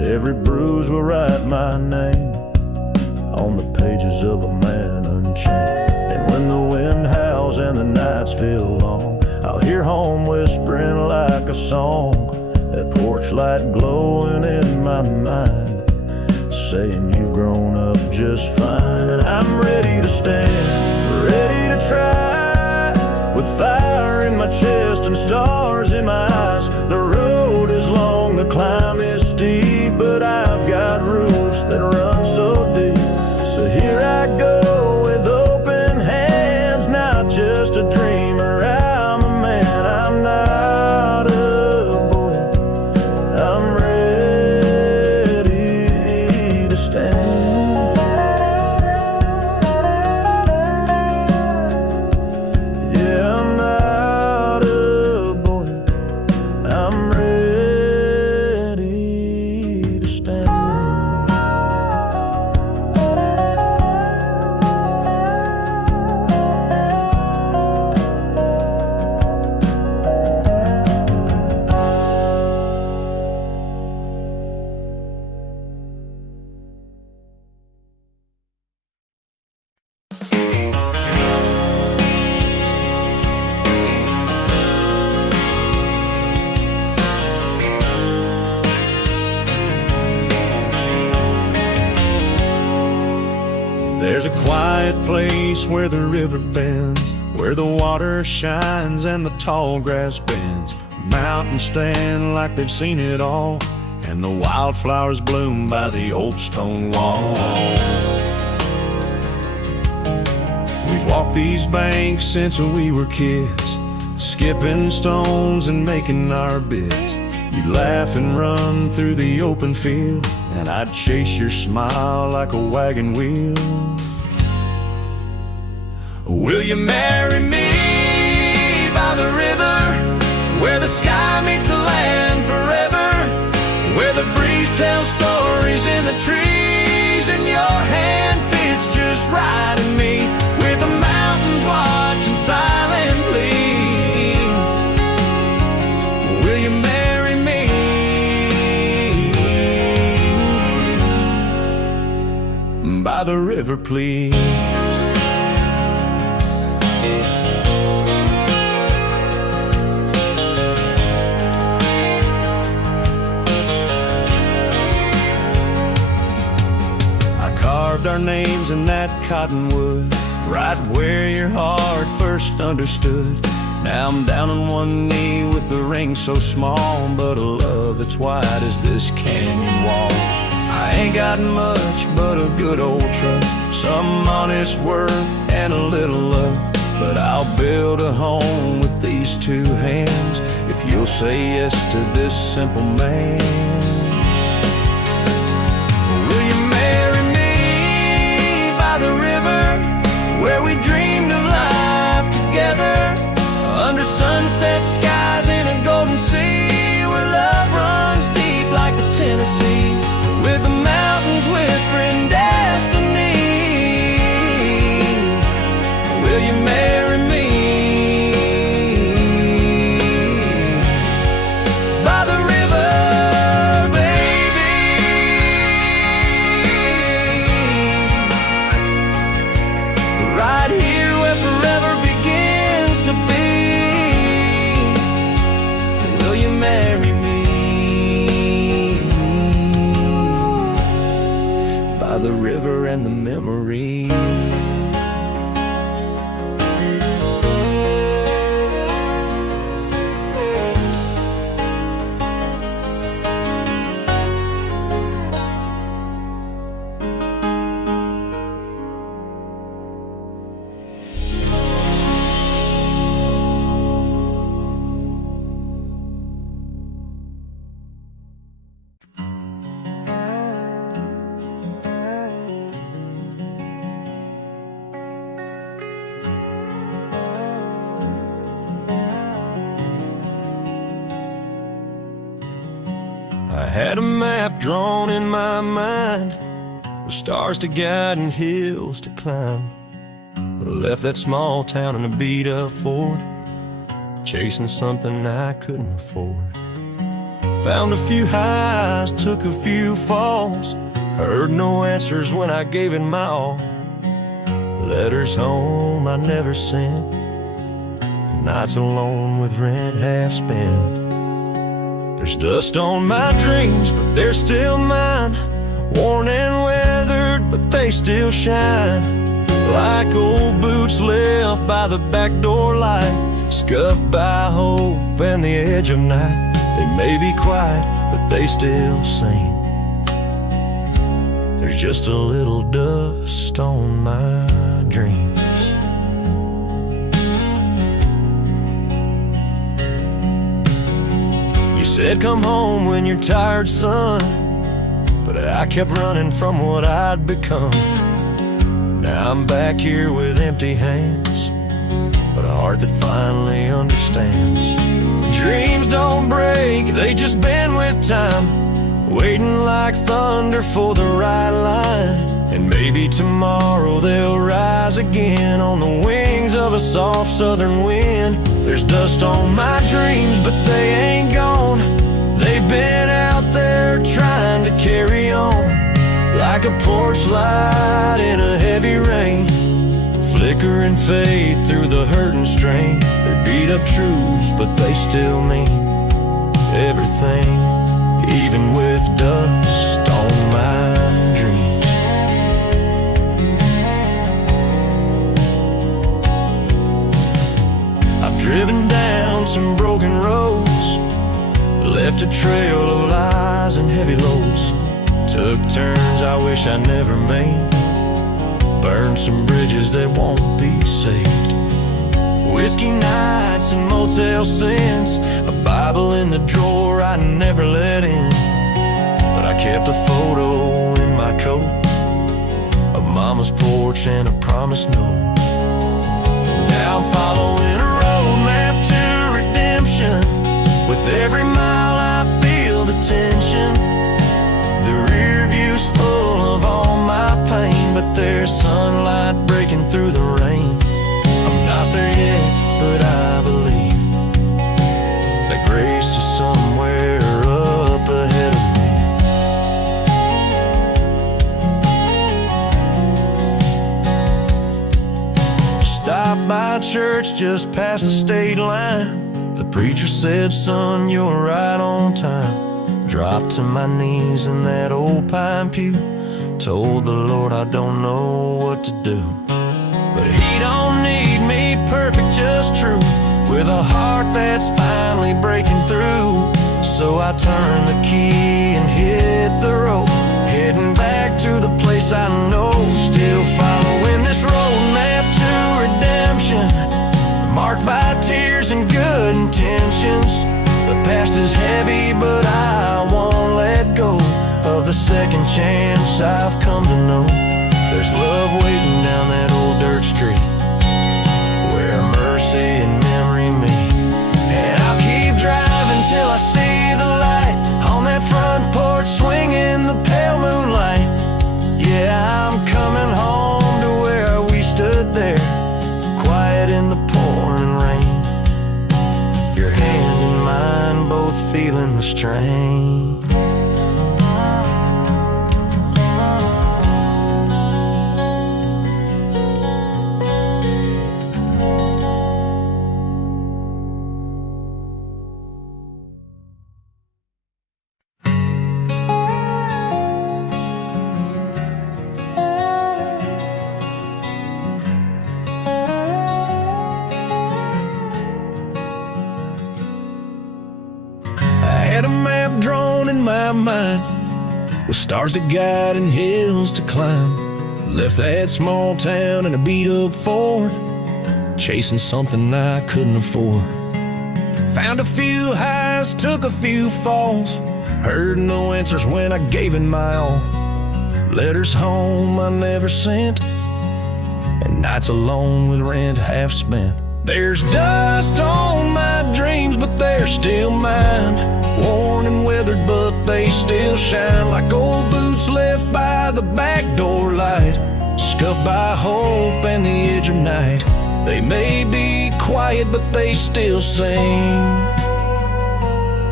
every bruise will write my name on the pages of a man unchained. And when the wind howls and the nights feel long, I'll hear home whispering like a song, that porch light glowing in my mind, saying you've grown up just fine. I'm ready to stand, ready to try, with fire in my chest and stars in my eyes. The road is long, the climb is steep, but I've got roots that run so deep. So here I go with open hands, not just a dreamer, I'm a man. I'm not a boy, I'm ready to stand. Yeah, I'm not a boy, I'm ready to stand. There's a quiet place where the river bends, where the water shines and the tall grass bends. Mountains stand like they've seen it all, and the wildflowers bloom by the old stone wall. We've walked these banks since we were kids, skipping stones and making our bits. You'd laugh and run through the open field, and I'd chase your smile like a wagon wheel. Will you marry me by the river, where the sky meets the land forever, where the breeze tells stories in the trees, and your hand fits just right in me, with the mountains watching silently? Will you marry me by the river, please? Our names in that cottonwood, right where your heart first understood. Now I'm down on one knee with a ring so small, but a love that's wide as this canyon wall. I ain't got much but a good old truck, some honest work and a little luck, but I'll build a home with these two hands if you'll say yes to this simple man. The river, where we dreamed of life together, under sunset skies in a golden sea, where love runs deep like the Tennessee, with the mountains whispering destiny. Will you marry me by the river, baby? Right here where forever begins to be. Will you marry me by the river and the memories? I had a map drawn in my mind, with stars to guide and hills to climb. I left that small town in a beat-up Ford, chasing something I couldn't afford. Found a few highs, took a few falls. Heard no answers when I gave it my all. Letters home I never sent. Nights alone with rent half spent. There's dust on my dreams, but they're still mine. Worn and weathered, but they still shine. Like old boots left by the back door light, scuffed by hope and the edge of night. They may be quiet, but they still sing. There's just a little dust on my dreams. You said come home when you're tired, son, but I kept running from what I'd become. Now I'm back here with empty hands, but a heart that finally understands. Dreams don't break, they just bend with time, waiting like thunder for the right line. And maybe tomorrow they'll rise again on the wings of a soft southern wind. There's dust on my dreams, but they ain't gone. They've been out there trying to carry on. Like a porch light in a heavy rain, flickering faith through the hurt and strain. They're beat up truths, but they still mean everything, even with dust on my dreams. I've driven down some broken roads, left a trail of lies and heavy loads. Took turns I wish I never made, burned some bridges that won't be saved. Whiskey nights and motel sins, a Bible in the drawer I never let in. But I kept a photo in my coat of Mama's porch and a promised note. Now I'm following a roadmap to redemption. With every mile I feel the tension. The rear view's full of all my pain, but there's sunlight breaking through the rain. I'm not there yet, but I believe that grace is somewhere up ahead of me. Stopped by church just past the state line. The preacher said, son, you're right on time. Dropped to my knees in that old pine pew, told the Lord I don't know what to do. But He don't need me perfect, just true, with a heart that's finally breaking through. So I turned the key and hit the road, heading back to the place I know. Still following this roadmap to redemption, marked by tears and good intentions. The past is heavy, but I won't let go of the second chance I've come to know. There's love waiting down that old dirt street, where mercy and memory meet. And I'll keep driving till I see the light on that front porch, swinging the pale moonlight. Yeah, I'm coming home to where we stood there, quiet in the pouring rain. Your hand in mine, both feeling the strain. Had a map drawn in my mind, with stars to guide and hills to climb. Left that small town in a beat-up Ford, chasing something I couldn't afford. Found a few highs, took a few falls. Heard no answers when I gave it my all. Letters home I never sent, and nights alone with rent half spent. There's dust on my dreams, but they're still mine. Worn and weathered, but they still shine. Like old boots left by the back door light, scuffed by hope and the edge of night. They may be quiet, but they still sing.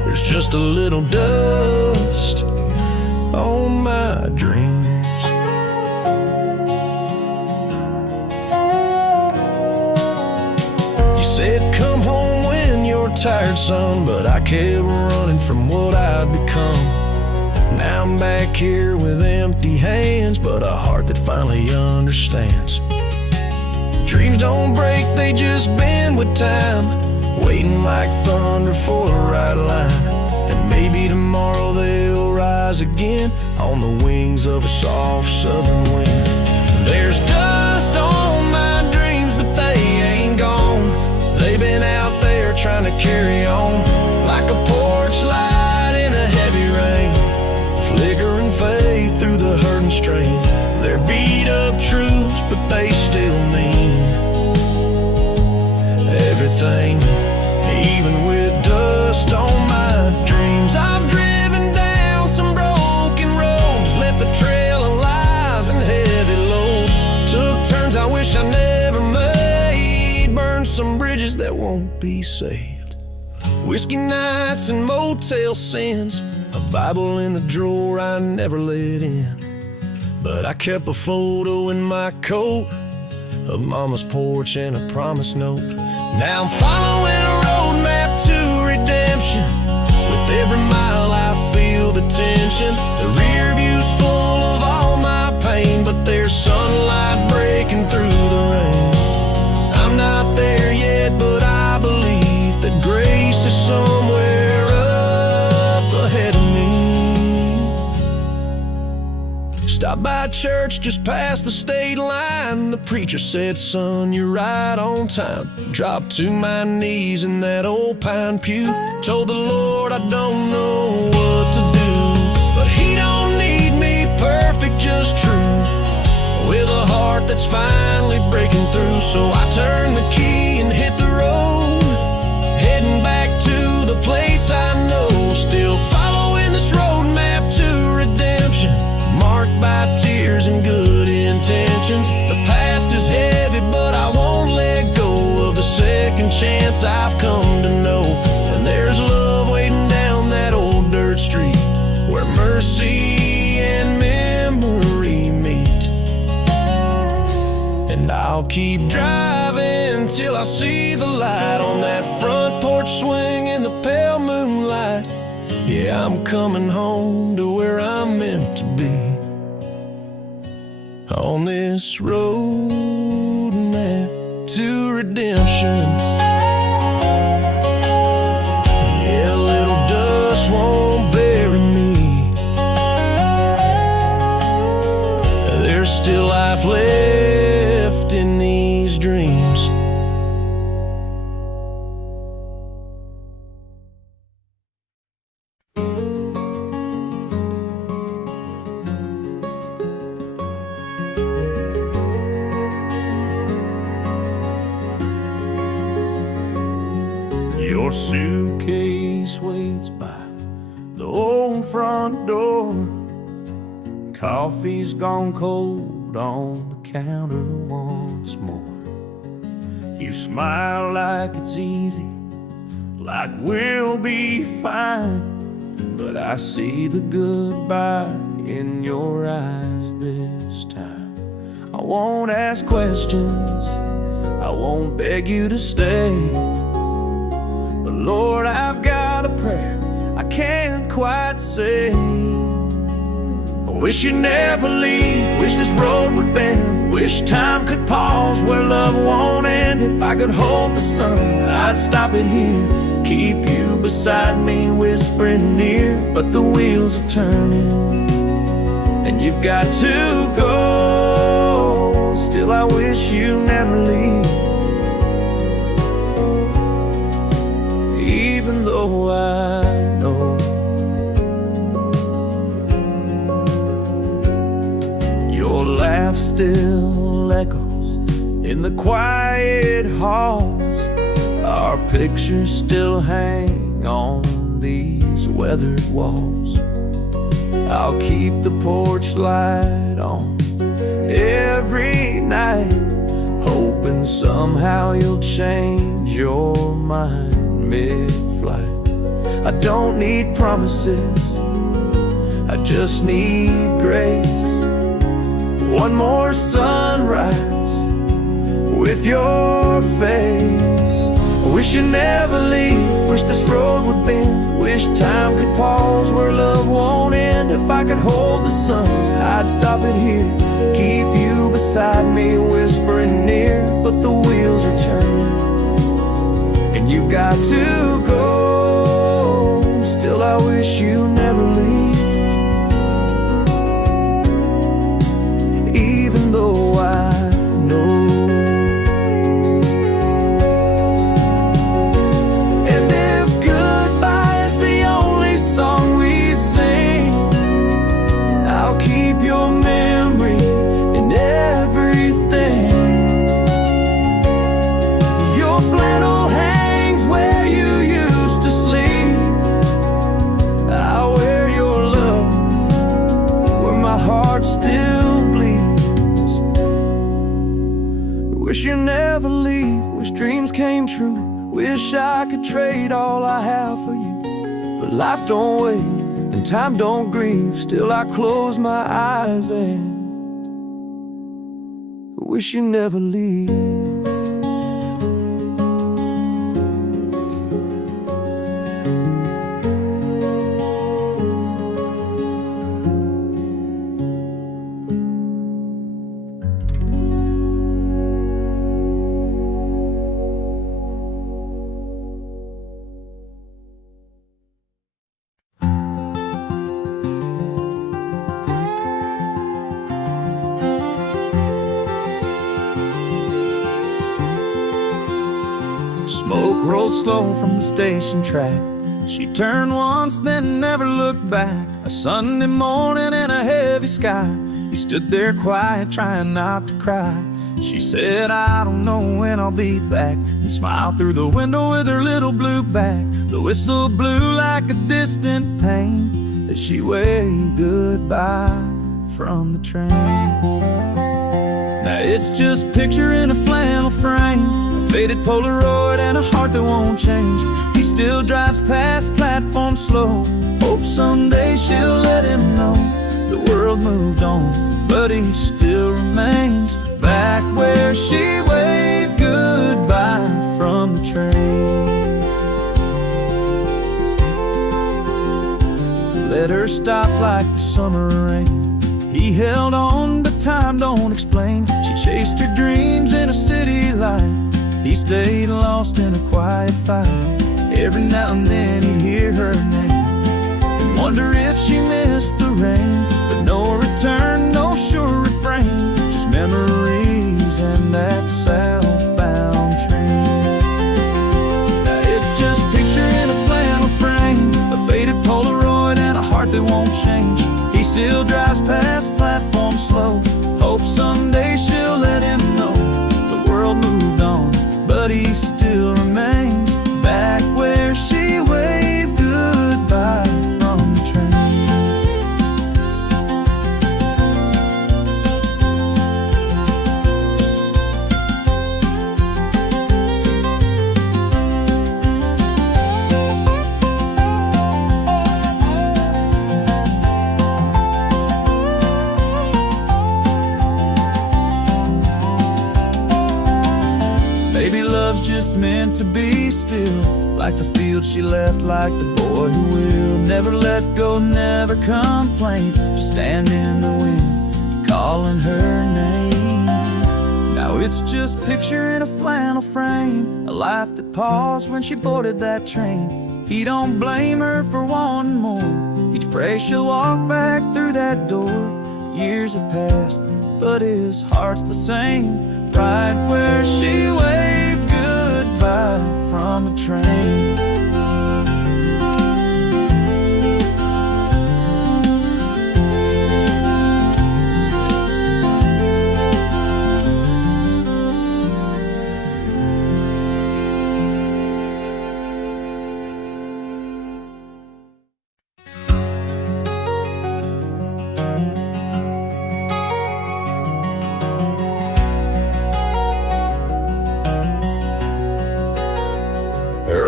There's just a little dust on my dreams. You said come home when you're tired, son, but I kept running from what I'd become. Now I'm back here with empty hands, but a heart that finally understands. Dreams don't break, they just bend with time, waiting like thunder for the right line. And maybe tomorrow they'll rise again on the wings of a soft southern wind. There's dust on my dreams, but they ain't gone. They've been out there trying to carry on, like a porch light in a heavy rain, flickering faith through the hurt and strain. They're beat up truths, but they still mean everything. Even with dust on my dreams, I've driven down some broken roads, left a trail of lies and heavy loads. Took turns I wish I never made, burned some bridges that won't be saved. Whiskey nights and motel sins, a Bible in the drawer I never let in. But I kept a photo in my coat of Mama's porch and a promise note. Now I'm following a roadmap to redemption. With every mile I feel the tension. The rear view's full of all my pain, but there's sunlight breaking through the rain. I'm not there yet, but I believe that grace is somewhere up ahead of me. Stopped by church just past the state line. The preacher said, son, you're right on time. Dropped to my knees in that old pine pew. Told the Lord I don't know what to do, but he don't need me perfect, just true, with a heart that's finally breaking through. So I turned the key and hit the road, heading back to the place I know. Still following this roadmap to redemption, marked by tears and good intentions. The past is heavy, but I won't let go of the second chance I've come to know. And there's love waiting down that old dirt street, where mercy and memory meet. And I'll keep driving till I see the light on that front porch swing in the pale moonlight. Yeah, I'm coming home to where I'm meant to be, on this road map to redemption. Yeah, a little dust won't bury me. There's still life left in these dreams. Your suitcase waits by the old front door. Coffee's gone cold on the counter once more. You smile like it's easy, like we'll be fine, but I see the goodbye in your eyes this time. I won't ask questions, I won't beg you to stay, but Lord, I've got a prayer I can't quite say. I wish you'd never leave, wish this road would bend, wish time could pause where love won't end. If I could hold the sun, I'd stop it here, keep you beside me, whispering near. But the wheels are turning, and you've got to go. Still, I wish you never leave, even though I know your laugh still echoes in the quiet halls. Our pictures still hang on these weathered walls. I'll keep the porch light on every night, hoping somehow you'll change your mind mid-flight. I don't need promises, I just need grace. One more sunrise with your face. I wish you never leave, wish this road would bend, wish time could pause where love won't end. If I could hold the sun, I'd stop it here, keep you beside me, whispering near. But the wheels are turning, and you've got to go. Still I wish you never leave, even though I know. And if goodbye is the only song we sing, I'll keep your memory in everything. Your flannel hangs where you used to sleep, I'll wear your love where my heart still bleeds. Wish you never leave, wish dreams came true, wish I could trade all I have for you. But life don't wait and time don't grieve, still I close my eyes and wish you never leave. Smoke rolled slow from the station track. She turned once, then never looked back. A Sunday morning in a heavy sky, he stood there quiet, trying not to cry. She said, I don't know when I'll be back, and smiled through the window with her little blue bag. The whistle blew like a distant pain as she waved goodbye from the train. Now it's just a picture in a flannel frame, a faded Polaroid and a heart that won't change. He still drives past platform slow, hopes someday she'll let him know the world moved on, but he still remains back where she waved goodbye from the train. Let her stop like the summer rain. He held on, but time don't explain. She chased her dreams in a city light, he stayed lost in a quiet fight. Every now and then he'd hear her name and wonder if she missed the rain. But no return, no sure refrain, just memories and that southbound train. Now it's just a picture in a flannel frame, a faded Polaroid and a heart that won't change. He still drives past platform slow, hopes someday she'll let him know the world moved on, but he still remains back where she waved goodbye from the train. Maybe love's just meant to be still, like the field she left, like the boy who will never let go, never complain, just stand in the wind, calling her name. Now it's just a picture in a flannel frame, a life that paused when she boarded that train. He don't blame her for wanting more, each pray she'll walk back through that door. Years have passed, but his heart's the same, right where she waved goodbye from the train.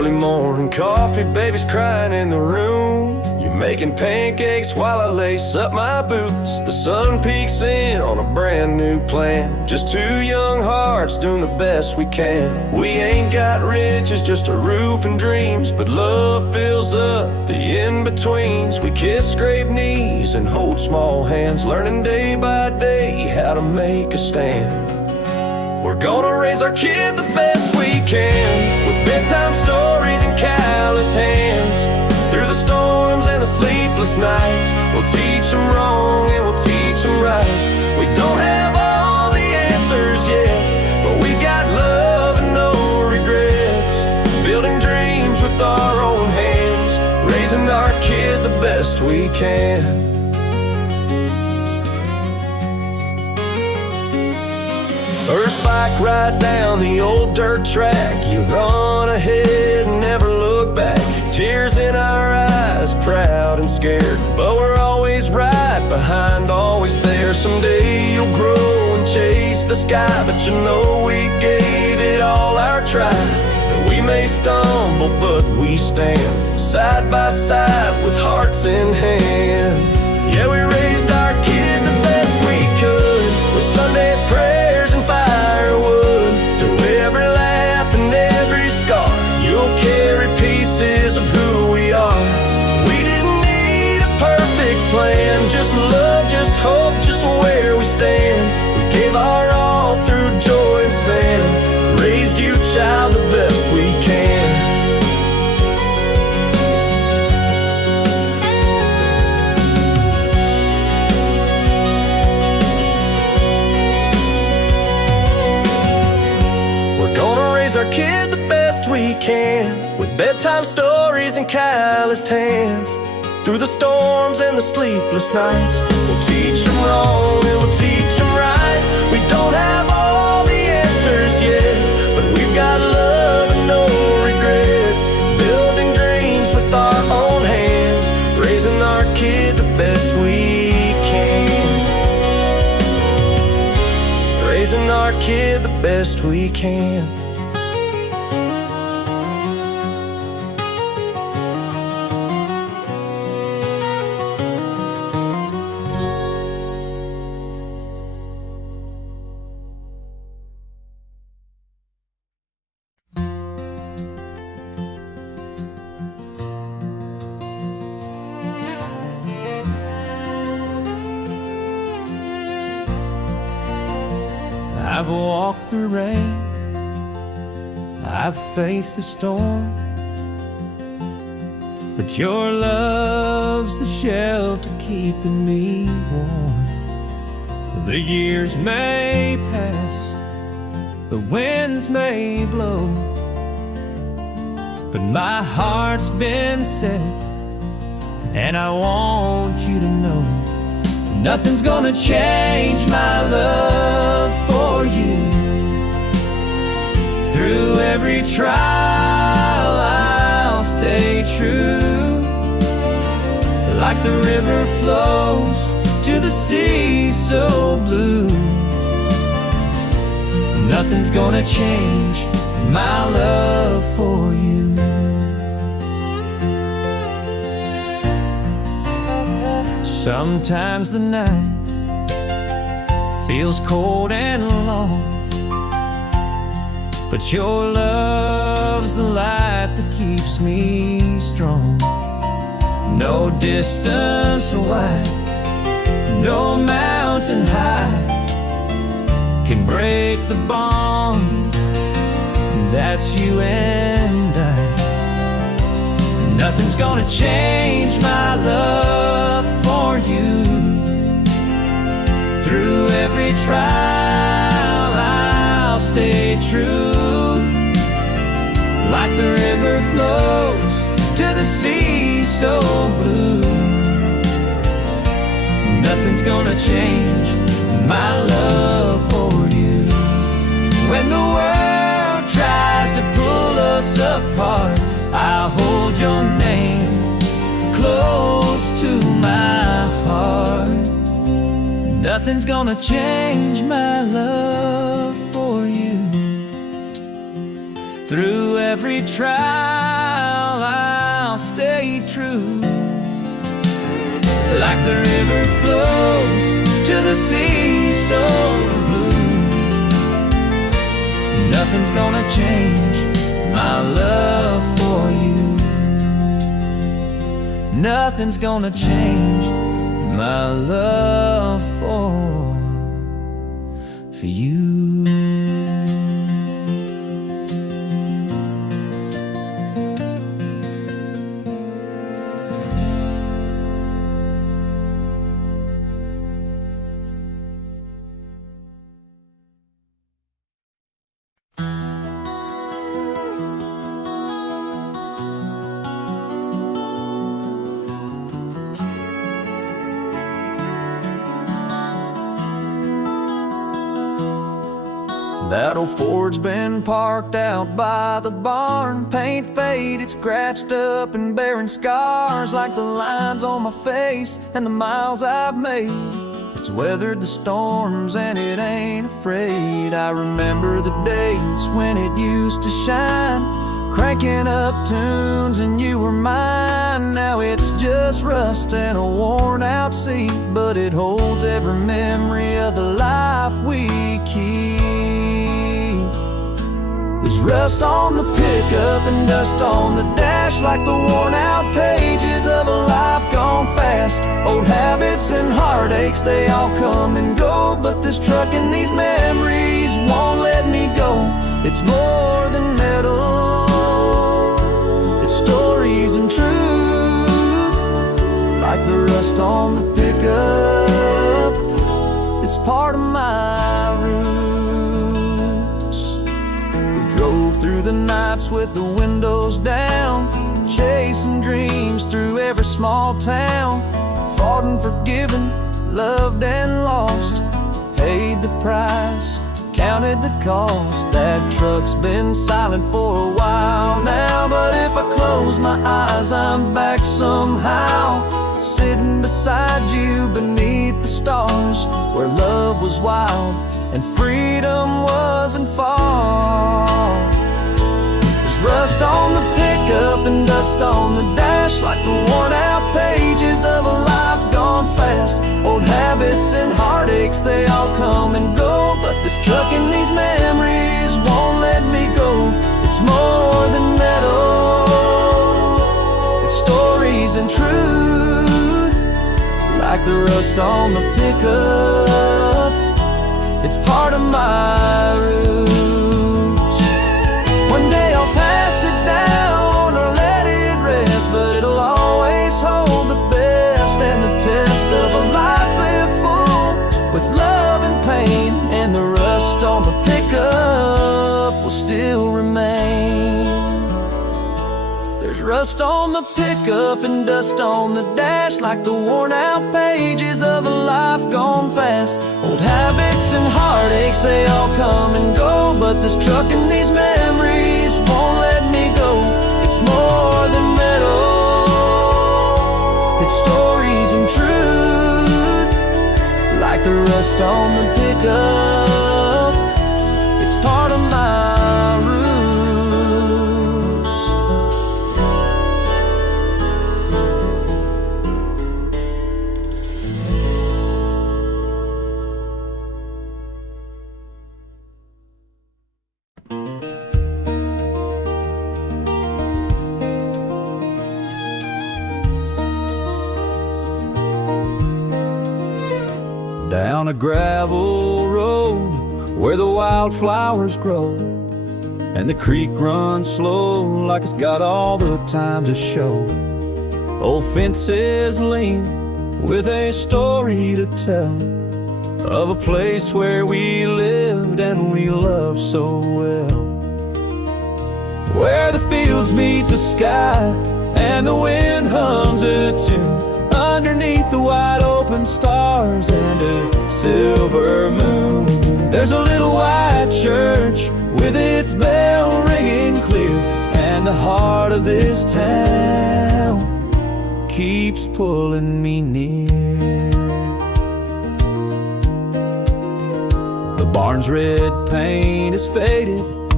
early morning coffee, baby's crying in the room. You're making pancakes while I lace up my boots. The sun peeks in on a brand new plan. Just two young hearts doing the best we can. We ain't got riches, just a roof and dreams, but love fills up the in-betweens. We kiss, scrape knees, and hold small hands, learning day by day how to make a stand. We're gonna raise our kid the best we can, with bedtime stories and calloused hands. Through the storms and the sleepless nights, we'll teach them wrong and we'll teach them right. We don't have all the answers yet, but we got love and no regrets. Building dreams with our own hands, raising our kid the best we can. First bike ride down the old dirt track, you run ahead and never look back. Tears in our eyes, proud and scared, but we're always right behind, always there. Someday you'll grow and chase the sky, but you know we gave it all our try. And we may stumble, but we stand side by side with hearts in hand. Yeah, we raised our kid the best we could, with Sunday prayers and firewood. Through every laugh and every scar, you'll carry pieces of who we are. We didn't need a perfect plan, just love, just hope, just where we stand. We gave our all through joy and sand, raised you, child, the best we can. Our kid the best we can, with bedtime stories and calloused hands. Through the storms and the sleepless nights, we'll teach them wrong and we'll teach them right. We don't have all the answers yet, but we've got love and no regrets. Building dreams with our own hands, raising our kid the best we can. Raising our kid the best we can. I've walked through rain, I've faced the storm, but your love's the shelter keeping me warm. The years may pass, the winds may blow, but my heart's been set, and I want you to know nothing's gonna change my love for you. Through every trial I'll stay true. Like the river flows to the sea so blue, nothing's gonna change my love for you. Sometimes the night feels cold and long, but your love's the light that keeps me strong. No distance wide, no mountain high can break the bond, and that's you and I. Nothing's gonna change my love for you. Through every trial I'll stay true. Like the river flows to the sea so blue, nothing's gonna change my love for you. When the world tries to pull us apart, I'll hold your name close to my heart. Nothing's gonna change my love for you. Through every trial, I'll stay true. Like the river flows to the sea so blue, nothing's gonna change my love for you. Nothing's gonna change my love for you. That old Ford's been parked out by the barn, paint faded, scratched up and bearing scars like the lines on my face and the miles I've made. It's weathered the storms and it ain't afraid. I remember the days when it used to shine, cranking up tunes and you were mine. Now it's just rust and a worn out seat, but it holds every memory of the life we keep. There's rust on the pickup and dust on the dash, like the worn out pages of a life gone fast. Old habits and heartaches, they all come and go, but this truck and these memories won't let me go. It's more than metal, it's stories and truth. Like the rust on the pickup, it's part of my roots. Drove through the nights with the windows down, chasing dreams through every small town. Fought and forgiven, loved and lost, paid the price, counted the cost. That truck's been silent for a while now, but if I close my eyes, I'm back somehow, sitting beside you beneath the stars, where love was wild and freedom wasn't far. There's rust on the pickup and dust on the dash, like the worn out pages of a life gone fast. Old habits and heartaches, they all come and go, but this truck and these memories won't let me go. It's more than metal, it's stories and truth. Like the rust on the pickup, it's part of my roots. One day I'll pass it down or let it rest, but it'll always hold the best and the test of a life lived full with love and pain. And the rust on the pickup will still remain. There's rust on the pickup and dust on the dash, like the worn out pages of a life gone fast. Old habits and heartaches, they all come and go, but this truck and these memories won't let me go. It's more than metal, it's stories and truth. Like the rust on the pickup, it's part of my roots. Down a gravel road where the wildflowers grow, and the creek runs slow like it's got all the time to show. Old fences lean with a story to tell of a place where we lived and we loved so well, where the fields meet the sky and the wind hums a tune underneath the wide open stars and a silver moon. There's a little white church with its bell ringing clear, and the heart of this town keeps pulling me near. The barn's red paint is faded,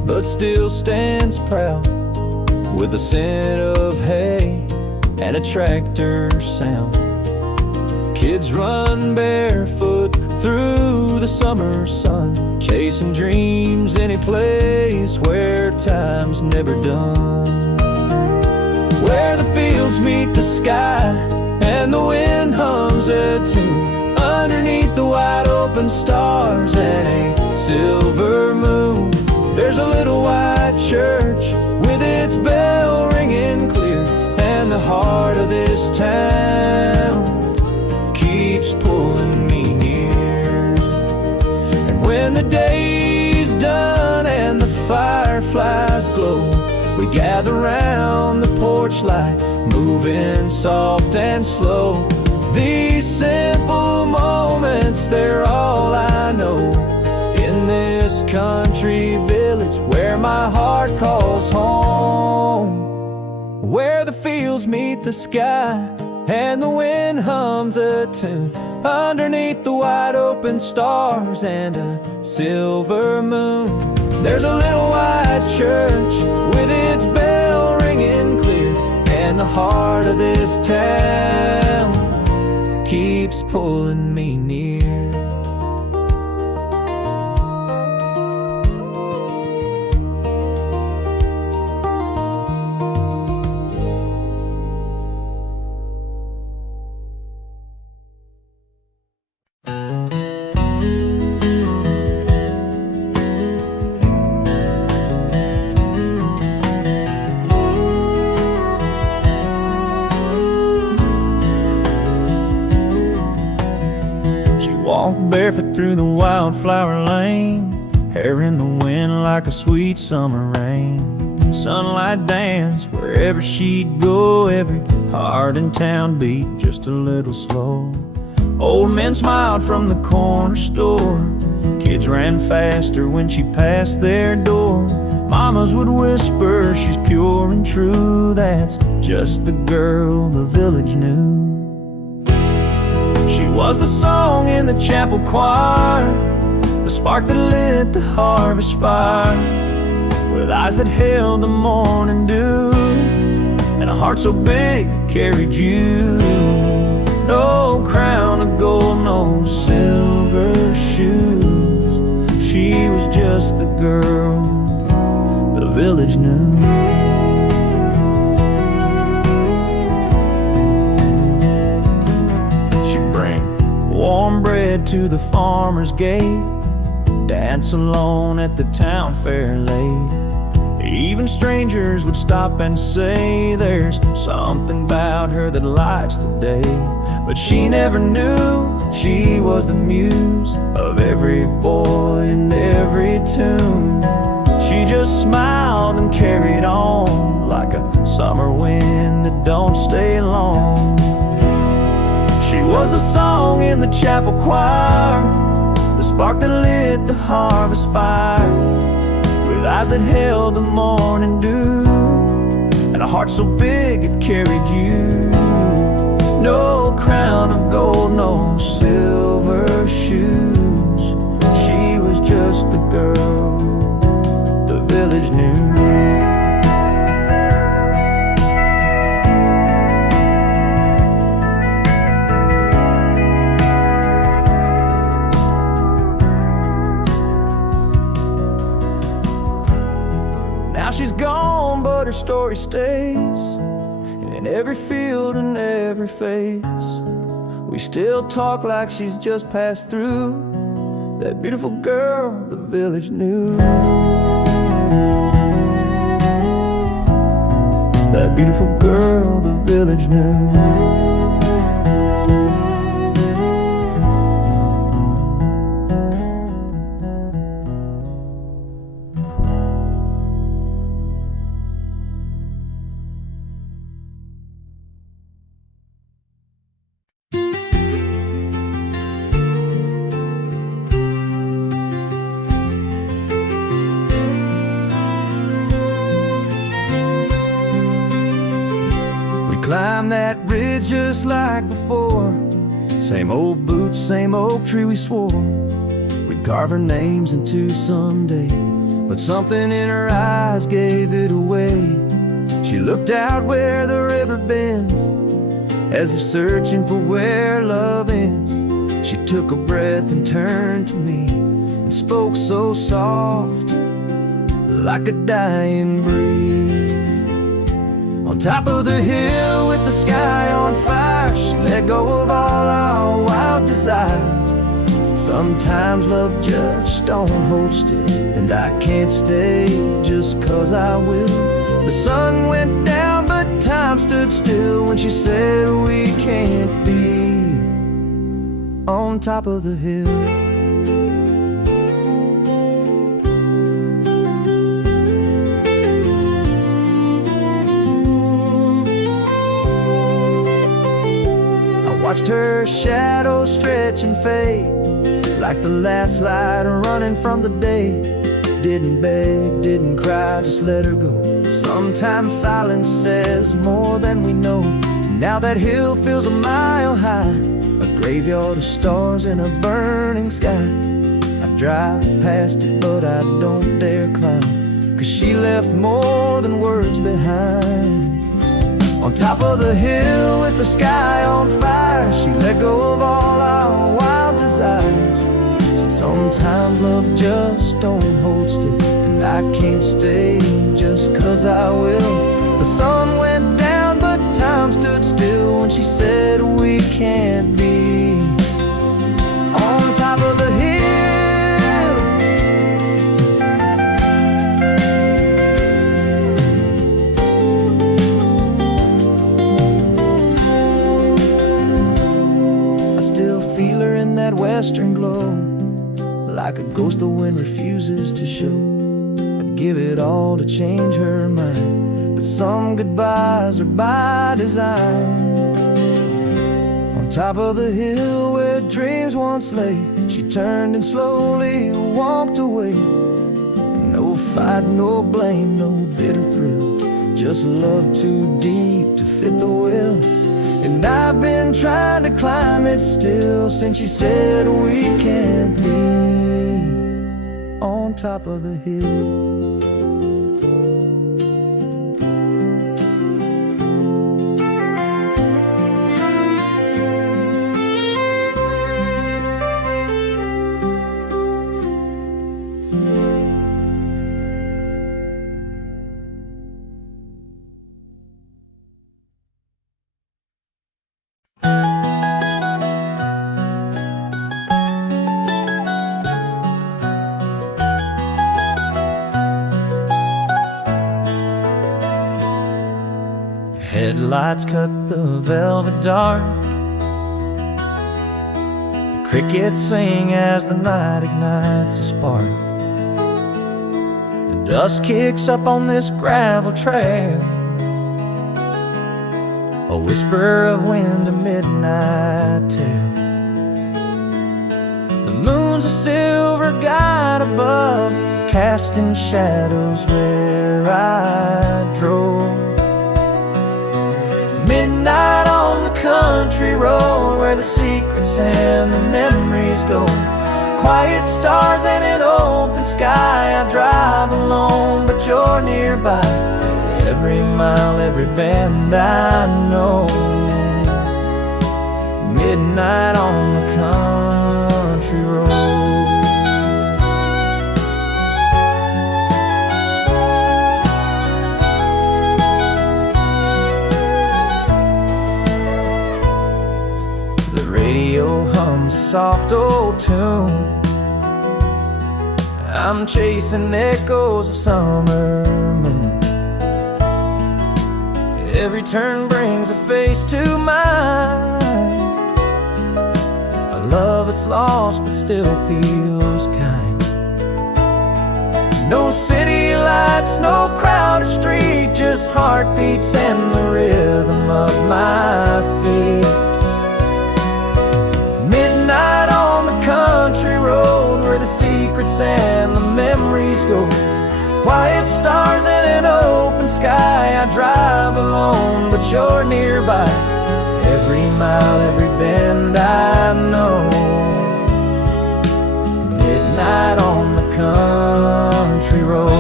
but still stands proud, with the scent of hay and a tractor sound. Kids run barefoot through the summer sun, chasing dreams any place where time's never done. Where the fields meet the sky and the wind hums a tune, underneath the wide open stars and a silver moon, there's a little white church with its bell ringing clear, and the heart of this town keeps pulling me near. And when the day's done and the fireflies glow, we gather round the porch light, moving soft and slow. These simple moments, they're all I know, in this country village where my heart calls home. Where the fields meet the sky and the wind hums a tune, underneath the wide open stars and a silver moon, there's a little white church with its bell ringing clear, and the heart of this town keeps pulling me near. Walked barefoot through the wildflower lane, hair in the wind like a sweet summer rain. Sunlight danced wherever she'd go, every heart in town beat just a little slow. Old men smiled from the corner store, kids ran faster when she passed their door. Mamas would whisper, she's pure and true, that's just the girl the village knew. She was the song in the chapel choir, the spark that lit the harvest fire, with eyes that held the morning dew, and a heart so big it carried you. No crown of gold, no silver shoes, she was just the girl the village knew. Warm bread to the farmer's gate, dance alone at the town fair late. Even strangers would stop and say, there's something about her that lights the day. But she never knew she was the muse of every boy and every tune. She just smiled and carried on like a summer wind that don't stay long. She was the song in the chapel choir, the spark that lit the harvest fire, with eyes that held the morning dew, and a heart so big it carried you. No crown of gold, no silver shoes, she was just the girl the village knew. Now she's gone, but her story stays, and in every field and every face, we still talk like she's just passed through, that beautiful girl the village knew. That beautiful girl the village knew. Climb that ridge just like before, same old boots, same oak tree we swore we'd carve our names into someday. but something in her eyes gave it away. She looked out where the river bends, as if searching for where love ends. She took a breath and turned to me and spoke so soft, like a dying breeze. On top of the hill with the sky on fire, she let go of all our wild desires. Said sometimes love just don't hold still, and I can't stay just 'cause I will. The sun went down but time stood still when she said we can't be on top of the hill. Watched her shadow stretch and fade, like the last light running from the day. Didn't beg, didn't cry, just let her go. Sometimes silence says more than we know. Now that hill feels a mile high, a graveyard of stars in a burning sky. I drive past it but I don't dare climb, 'cause she left more than words behind. On top of the hill with the sky on fire, she let go of all our wild desires. Said sometimes love just don't hold still, and I can't stay just 'cause I will. The sun went down but time stood still when she said we can't be on top of the hill. Western glow, like a ghost the wind refuses to show. I'd give it all to change her mind, but some goodbyes are by design. On top of the hill where dreams once lay, she turned and slowly walked away. No fight, no blame, no bitter thrill, just love too deep to fit the will. And I've been trying to climb it still since she said we can't be on top of the hill. Headlights cut the velvet dark, the crickets sing as the night ignites a spark. The dust kicks up on this gravel trail, a whisper of wind, a midnight tale. The moon's a silver guide above, casting shadows where I drove. Midnight on the country road where the secrets and the memories go. Quiet stars and an open sky. I drive alone, but you're nearby. Every mile, every bend I know. Midnight on the country road. Radio hums a soft old tune. I'm chasing echoes of summer moon. Every turn brings a face to mind, a love that's lost but still feels kind. No city lights, no crowded street, just heartbeats and the rhythm of my feet. Midnight on the country road where the secrets and the memories go. Quiet stars and an open sky. I drive alone, but you're nearby. Every mile, every bend I know. Midnight on the country road.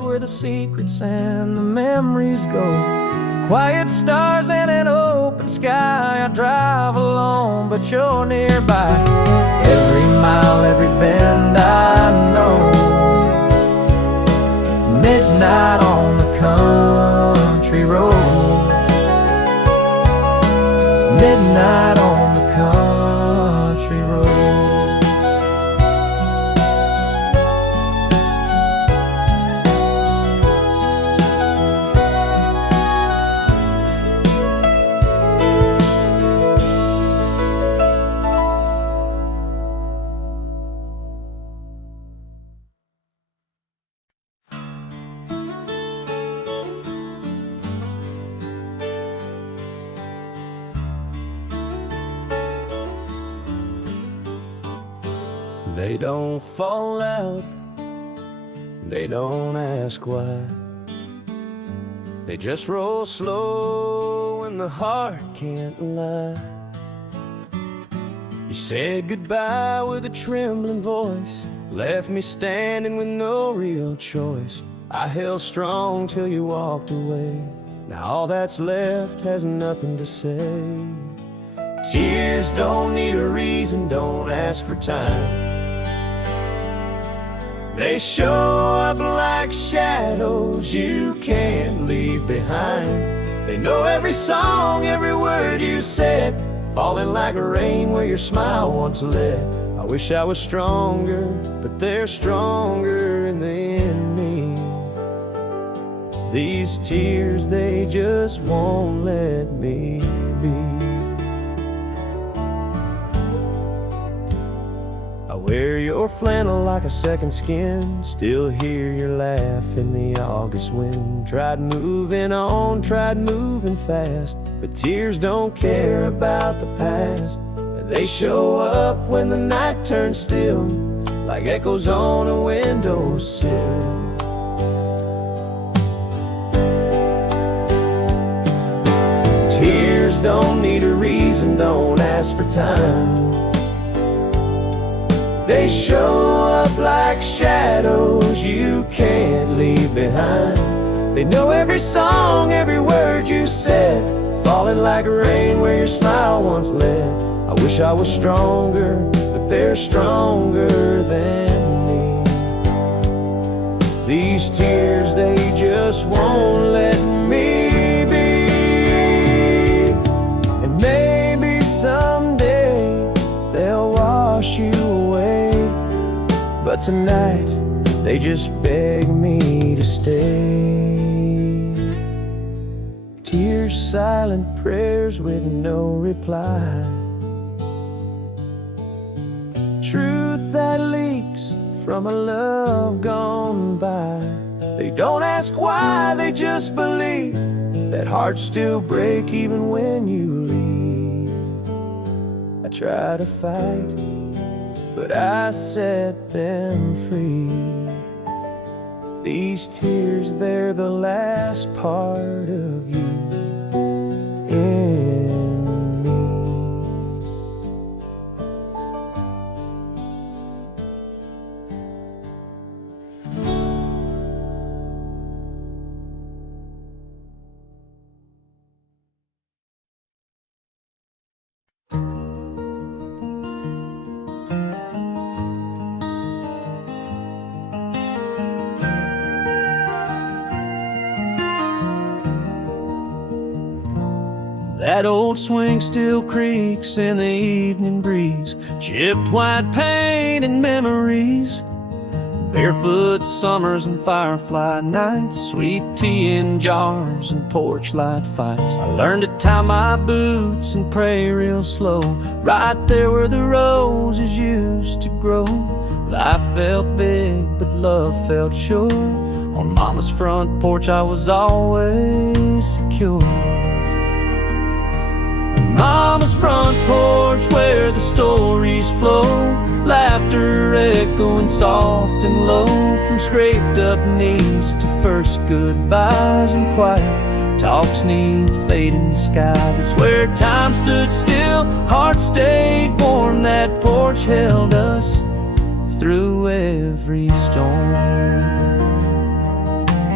road where the secrets and the memories go. Quiet stars and an open sky. I drive alone, but you're nearby. Every mile, every bend I know. Midnight on the country road. Midnight on the country road. They don't fall out, they don't ask why. They just roll slow and the heart can't lie. You said goodbye with a trembling voice, left me standing with no real choice. I held strong till you walked away. Now all that's left has nothing to say. Tears don't need a reason, don't ask for time. They show up like shadows you can't leave behind. They know every song, every word you said, falling like rain where your smile once led. I wish I was stronger, but they're stronger than me. These tears, they just won't let me be. I wear your flannel like a second skin, still hear your laugh in the August wind. Tried moving on, tried moving fast, but tears don't care about the past. They show up when the night turns still, like echoes on a windowsill. Tears don't need a reason, don't ask for time. They show up like shadows you can't leave behind. They know every song, every word you said, falling like rain where your smile once led. I wish I was stronger, but they're stronger than me. These tears, they just won't let me be. And maybe someday they'll wash you away, but tonight they just beg me to stay. Tears, silent prayers with no reply. Truth that leaks from a love gone by. They don't ask why, they just believe that hearts still break even when you leave. I try to fight, but I set them free. These tears, they're the last part of you in me. That old swing still creaks in the evening breeze, chipped white paint and memories, barefoot summers and firefly nights, sweet tea in jars and porch light fights. I learned to tie my boots and pray real slow, right there where the roses used to grow. Life felt big, but love felt sure. On mama's front porch I was always secure. Mama's front porch where the stories flow, laughter echoing soft and low, from scraped up knees to first goodbyes and quiet talks neath fading skies. It's where time stood still, hearts stayed warm, that porch held us through every storm.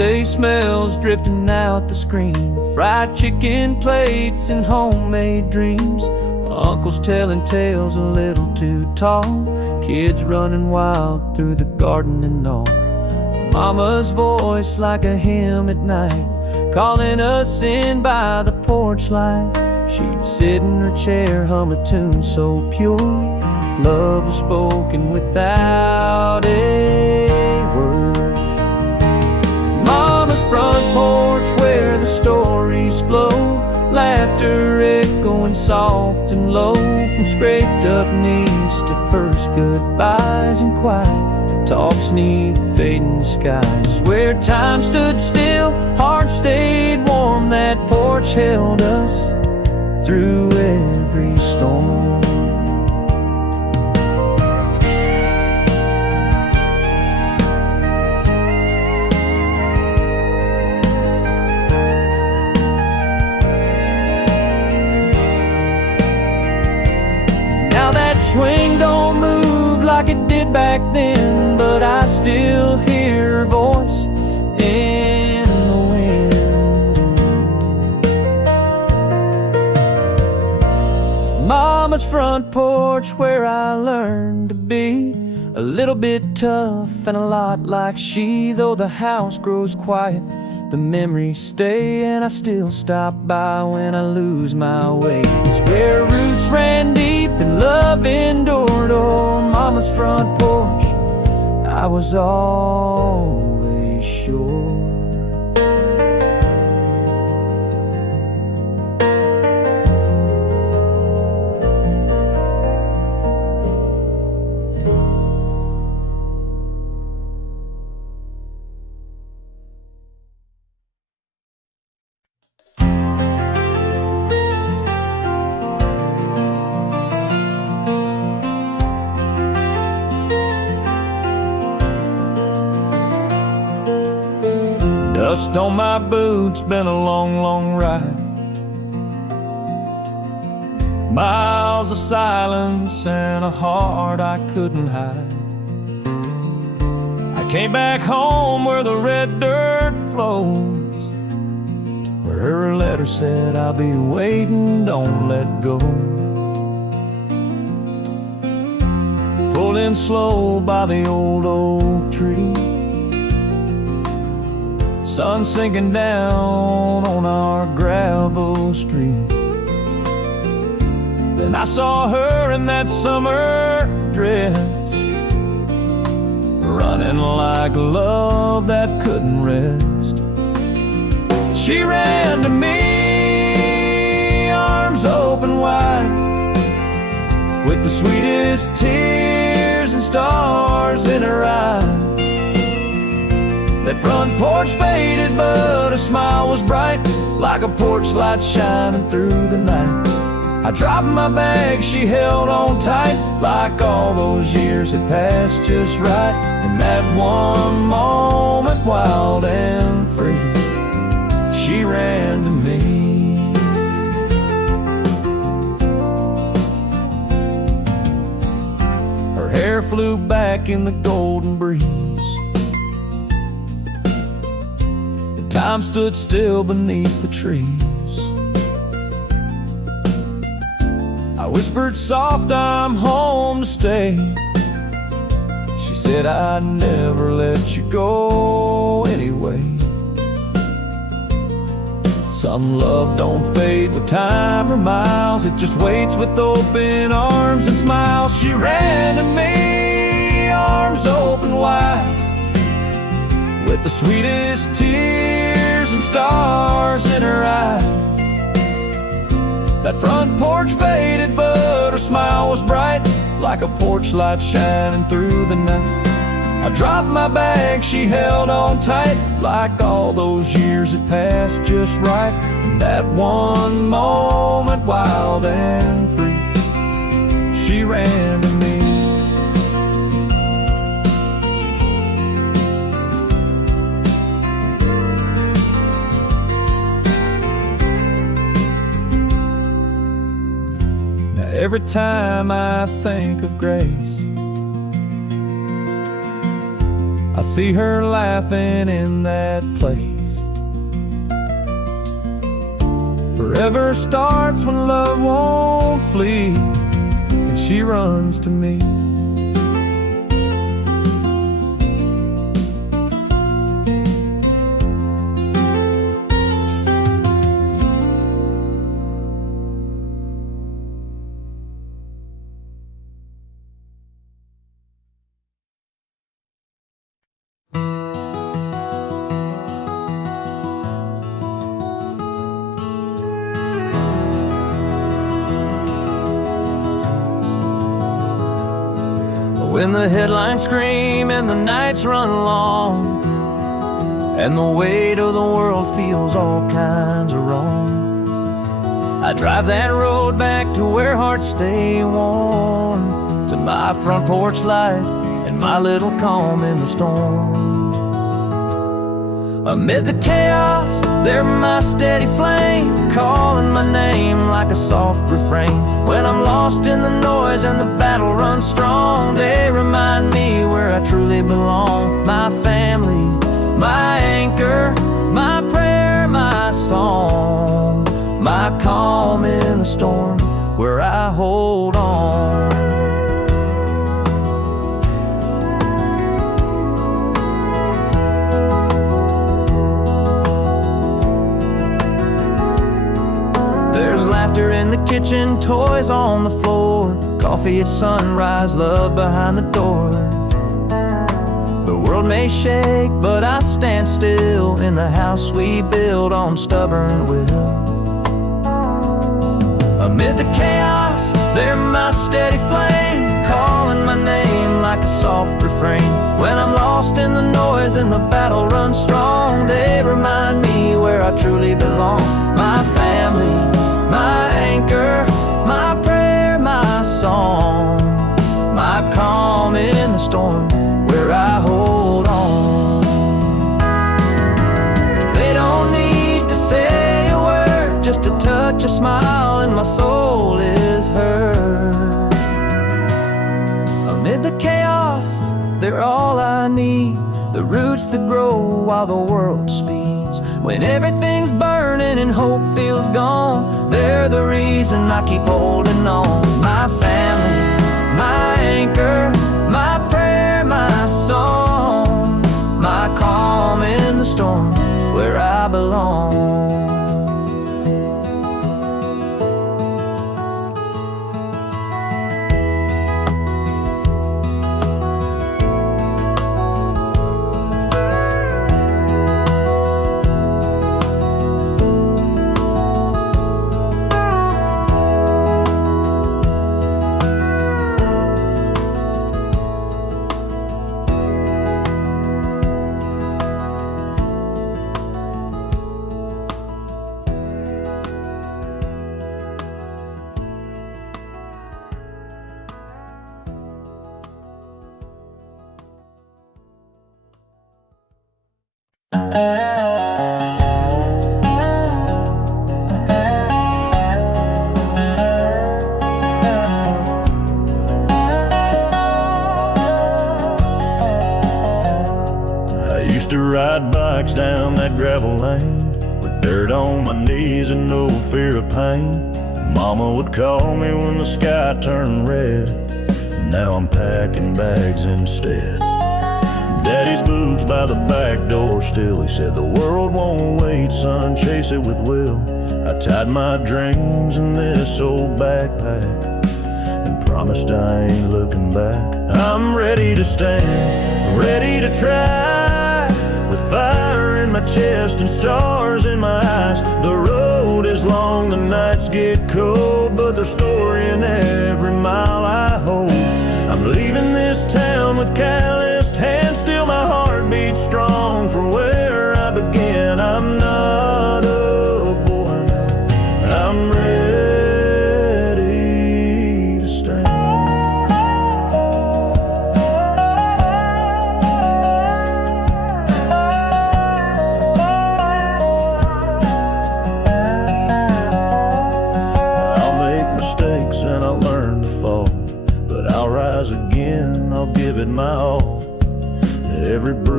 Sunday smells drifting out the screen, fried chicken plates and homemade dreams. Uncles telling tales a little too tall, kids running wild through the garden and all. Mama's voice like a hymn at night, calling us in by the porch light. She'd sit in her chair, hum a tune so pure. Love was spoken without a word. Mama's front porch where the stories flow, laughter echoing soft and low, from scraped up knees to first goodbyes and quiet talks neath fading skies. Where time stood still, hearts stayed warm, that porch held us through every storm. Now that swing don't move like it did back then, but I still hear her voice in the wind. Mama's front porch where I learned to be a little bit tough and a lot like she. Though the house grows quiet, the memories stay, and I still stop by when I lose my way. It's where roots ran deep and love endured. Oh, Mama's front porch, I was always sure. Dust on my boots, been a long, long ride. Miles of silence and a heart I couldn't hide. I came back home where the red dirt flows, where her letter said, I'll be waiting, don't let go. Pulled in slow by the old oak tree, sun sinking down on our gravel street. Then I saw her in that summer dress, running like love that couldn't rest. She ran to me, arms open wide, with the sweetest tears and stars in her eyes. That front porch faded, but her smile was bright, like a porch light shining through the night. I dropped my bag, she held on tight, like all those years had passed just right. In that one moment, wild and free, she ran to me. Her hair flew back in the golden breeze, time stood still beneath the trees. I whispered soft, I'm home to stay. She said, I'd never let you go anyway. Some love don't fade with time or miles, it just waits with open arms and smiles. She ran to me, arms open wide, with the sweetest tears and stars in her eyes. That front porch faded, but her smile was bright, like a porch light shining through the night. I dropped my bag, she held on tight, like all those years had passed just right. In that one moment, wild and free, she ran to me. Every time I think of Grace, I see her laughing in that place. Forever starts when love won't flee, and she runs to me. When the headlines scream and the nights run long, and the weight of the world feels all kinds of wrong, I drive that road back to where hearts stay warm, to my front porch light and my little calm in the storm. Amid the chaos, they're my steady flame, calling my name like a soft refrain. When I'm lost in the noise and the battle runs strong, they remind me where I truly belong. My family, my anchor, my prayer, my song, my calm in the storm, where I hold on. Laughter in the kitchen, toys on the floor, coffee at sunrise, love behind the door. The world may shake, but I stand still in the house we build on stubborn will. Amid the chaos, they're my steady flame, calling my name like a soft refrain. When I'm lost in the noise and the battle runs strong, they remind me where I truly belong. My family, my anchor, my prayer, my song, my calm in the storm, where I hold on. They don't need to say a word, just a touch, a smile, and my soul is heard. Amid the chaos, they're all I need, the roots that grow while the world speeds. When everything's burning and hope feels gone, they're the reason I keep holding on. My family, my anchor, my prayer, my song, my calm in the storm, where I belong. To ride bikes down that gravel lane with dirt on my knees and no fear of pain. Mama would call me when the sky turned red. Now I'm packing bags instead. Daddy's boots by the back door still. He said the world won't wait, son, chase it with will. I tied my dreams in this old backpack and promised I ain't looking back. I'm ready to stand, ready to try, with fire in my chest and stars in my eyes. The road is long, the nights get cold, but there's story in every mile I hold. I'm leaving this town with calloused hands, still my heart beats strong for where I began. I'm not a boy now, I'm ready to stand. And I'll learn to fall, but I'll rise again, I'll give it my all. Every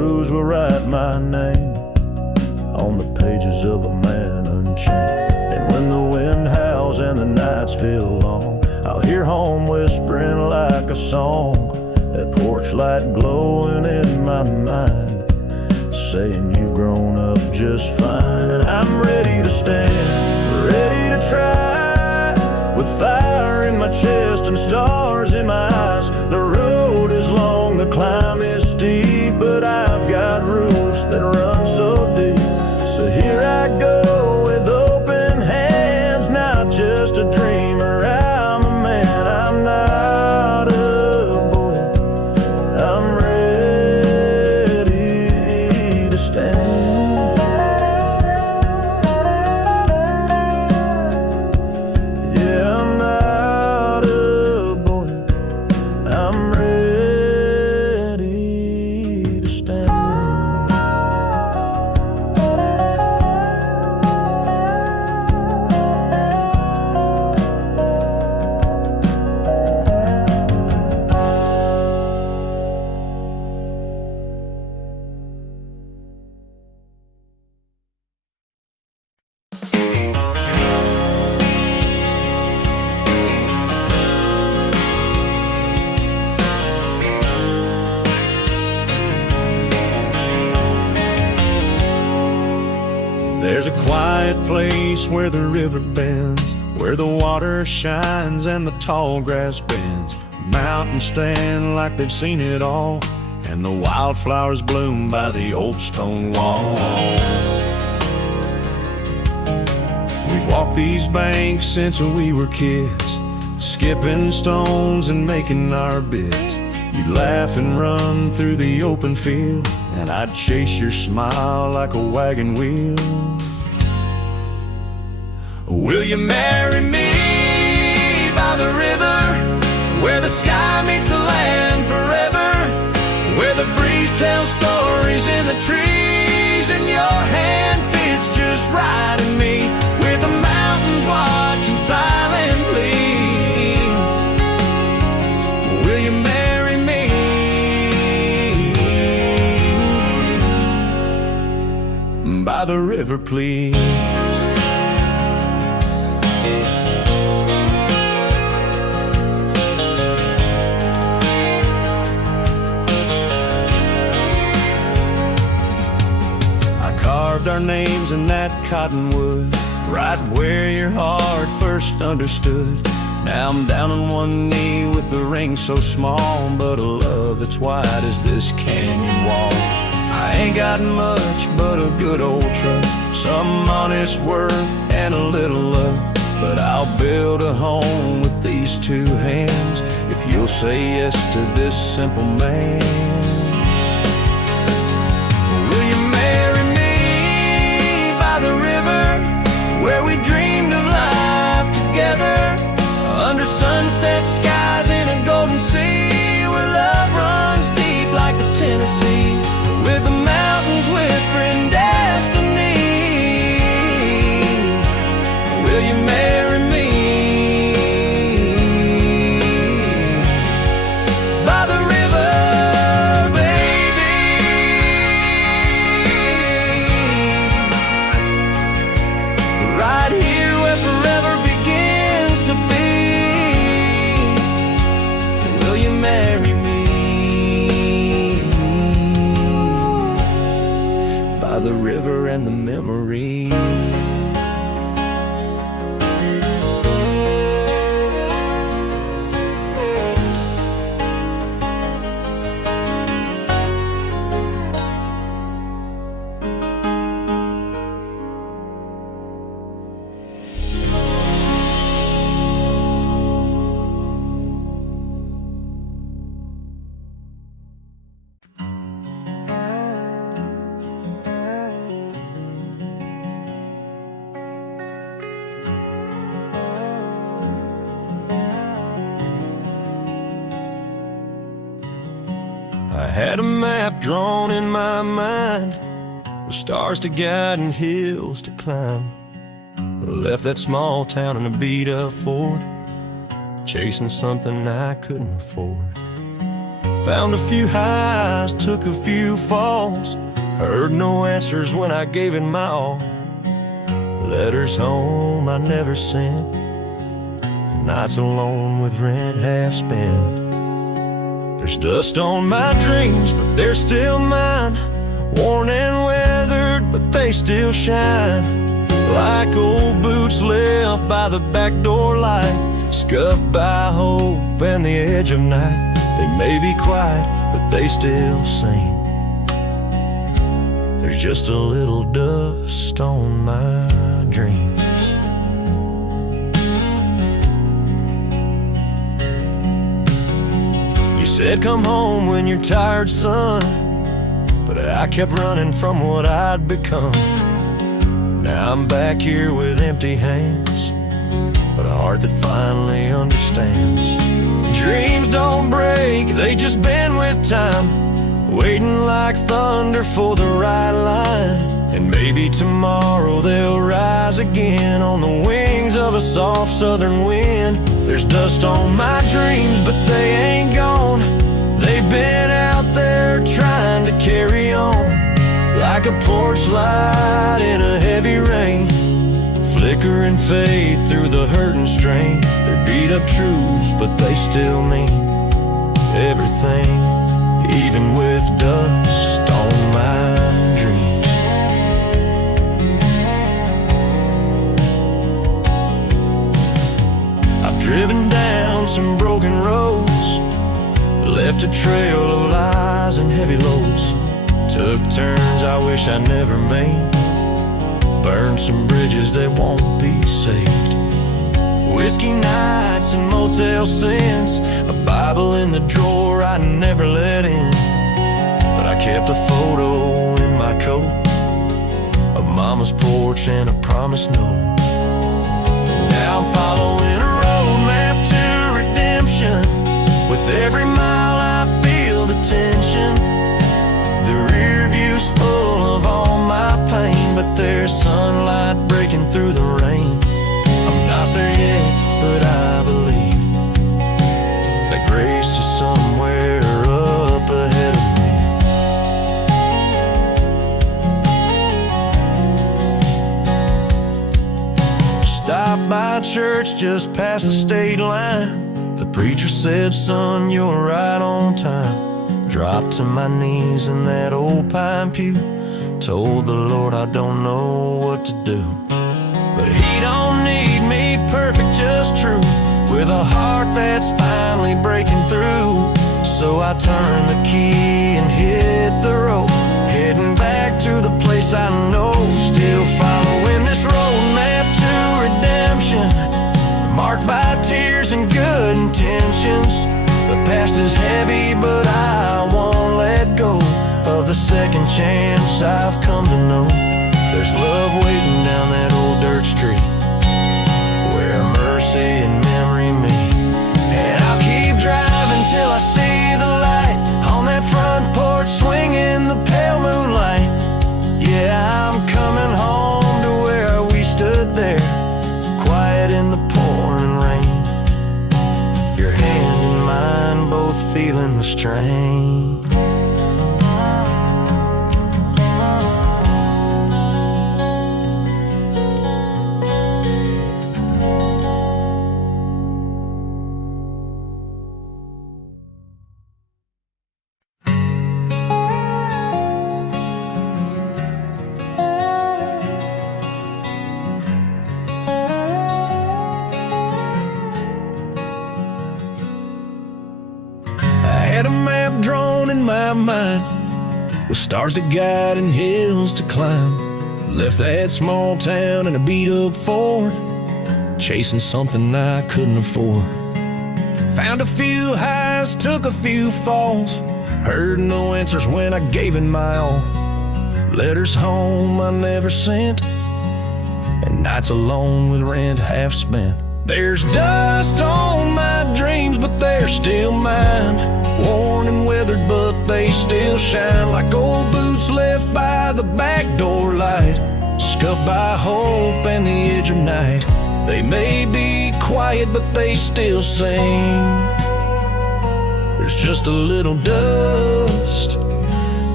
my name on the pages of a man unchained. And when the wind howls and the nights feel long, I'll hear home whispering like a song, that porch light glowing in my mind, saying you've grown up just fine. I'm ready to stand, ready to try, with fire in my chest and stars in my eyes. The road is long, the climb is steep, but I've got roots that run so deep. So here I go with open hands, not just a dreamer, I'm a man. I'm not a boy, I'm ready to stand. Yeah, I'm not a boy, I'm ready to stand. There's a quiet place where the river bends, where the water shines and the tall grass bends. Mountains stand like they've seen it all, and the wildflowers bloom by the old stone wall. We've walked these banks since we were kids, skipping stones and making our bits. You'd laugh and run through the open field, and I'd chase your smile like a wagon wheel. Will you marry me by the river, where the sky meets the land forever, where the breeze tells stories in the trees, and your hand fits just right in me, with the mountains watching silently? Will you marry me by the river, please? Our names in that cottonwood, right where your heart first understood. Now I'm down on one knee with a ring so small, but a love that's wide as this canyon wall. I ain't got much but a good old truck, some honest work and a little luck, but I'll build a home with these two hands if you'll say yes to this simple man. Where we dreamed of life together, under sunset skies in a golden sea, where love runs deep like the Tennessee, with the mountains whispering destiny. Will you marry me by the river, right here where forever begins to be? Will you marry me by the river and the memories? I had a map drawn in my mind, with stars to guide and hills to climb. I left that small town in a beat-up Ford, chasing something I couldn't afford. Found a few highs, took a few falls, Heard no answers when I gave it my all. Letters home I never sent, nights alone with rent half spent. There's dust on my dreams, but they're still mine. Worn and weathered, but they still shine. Like old boots left by the back door light, scuffed by hope and the edge of night. They may be quiet, but they still sing. There's just a little dust on my dreams. You said come home when you're tired, son, but I kept running from what I'd become. Now I'm back here with empty hands, but a heart that finally understands. Dreams don't break, they just bend with time, waiting like thunder for the right line. And maybe tomorrow they'll rise again on the wings of a soft southern wind. There's dust on my dreams, but they ain't gone. They've been out there trying to carry on, like a porch light in a heavy rain, flickering faith through the hurt and strain. They're beat up truths, but they still mean everything, even with dust on my dreams. I've driven down some broken roads, left a trail of lies and heavy loads. Took turns I wish I never made, burned some bridges that won't be saved. Whiskey nights and motel sins, a Bible in the drawer I never let in. But I kept a photo in my coat of Mama's porch and a promised note. Now I'm following a roadmap to redemption. With every mile I feel the tension. The rear view's full of all my pain, but there's sunlight breaking through the rain. I'm not there yet, but I believe that grace is somewhere up ahead of me. Stopped by church just past the state line. The preacher said, son, you're right on time. Dropped to my knees in that old pine pew, told the Lord I don't know what to do. But he don't need me perfect, just true, with a heart that's finally breaking through. So I turned the key and hit the road, heading back to the place I know. Still following this roadmap to redemption, marked by tears and good intentions. The past is heavy, but I won't let go of the second chance I've come to know. There's love waiting down that old dirt street, where mercy and memory meet. And I'll keep driving till I see the light on that front porch, swinging the pale moonlight. Yeah, I'm coming home to where we stood there, quiet in the pouring rain. Your hand in mine, both feeling the strain. Had a map drawn in my mind, with stars to guide and hills to climb. Left that small town in a beat-up Ford, chasing something I couldn't afford. Found a few highs, took a few falls, heard no answers when I gave it my all. Letters home I never sent, and nights alone with rent half spent. There's dust on my dreams, but they're still mine. Worn and weathered, but they still shine. Like old boots left by the back door light, scuffed by hope and the edge of night. They may be quiet, but they still sing. There's just a little dust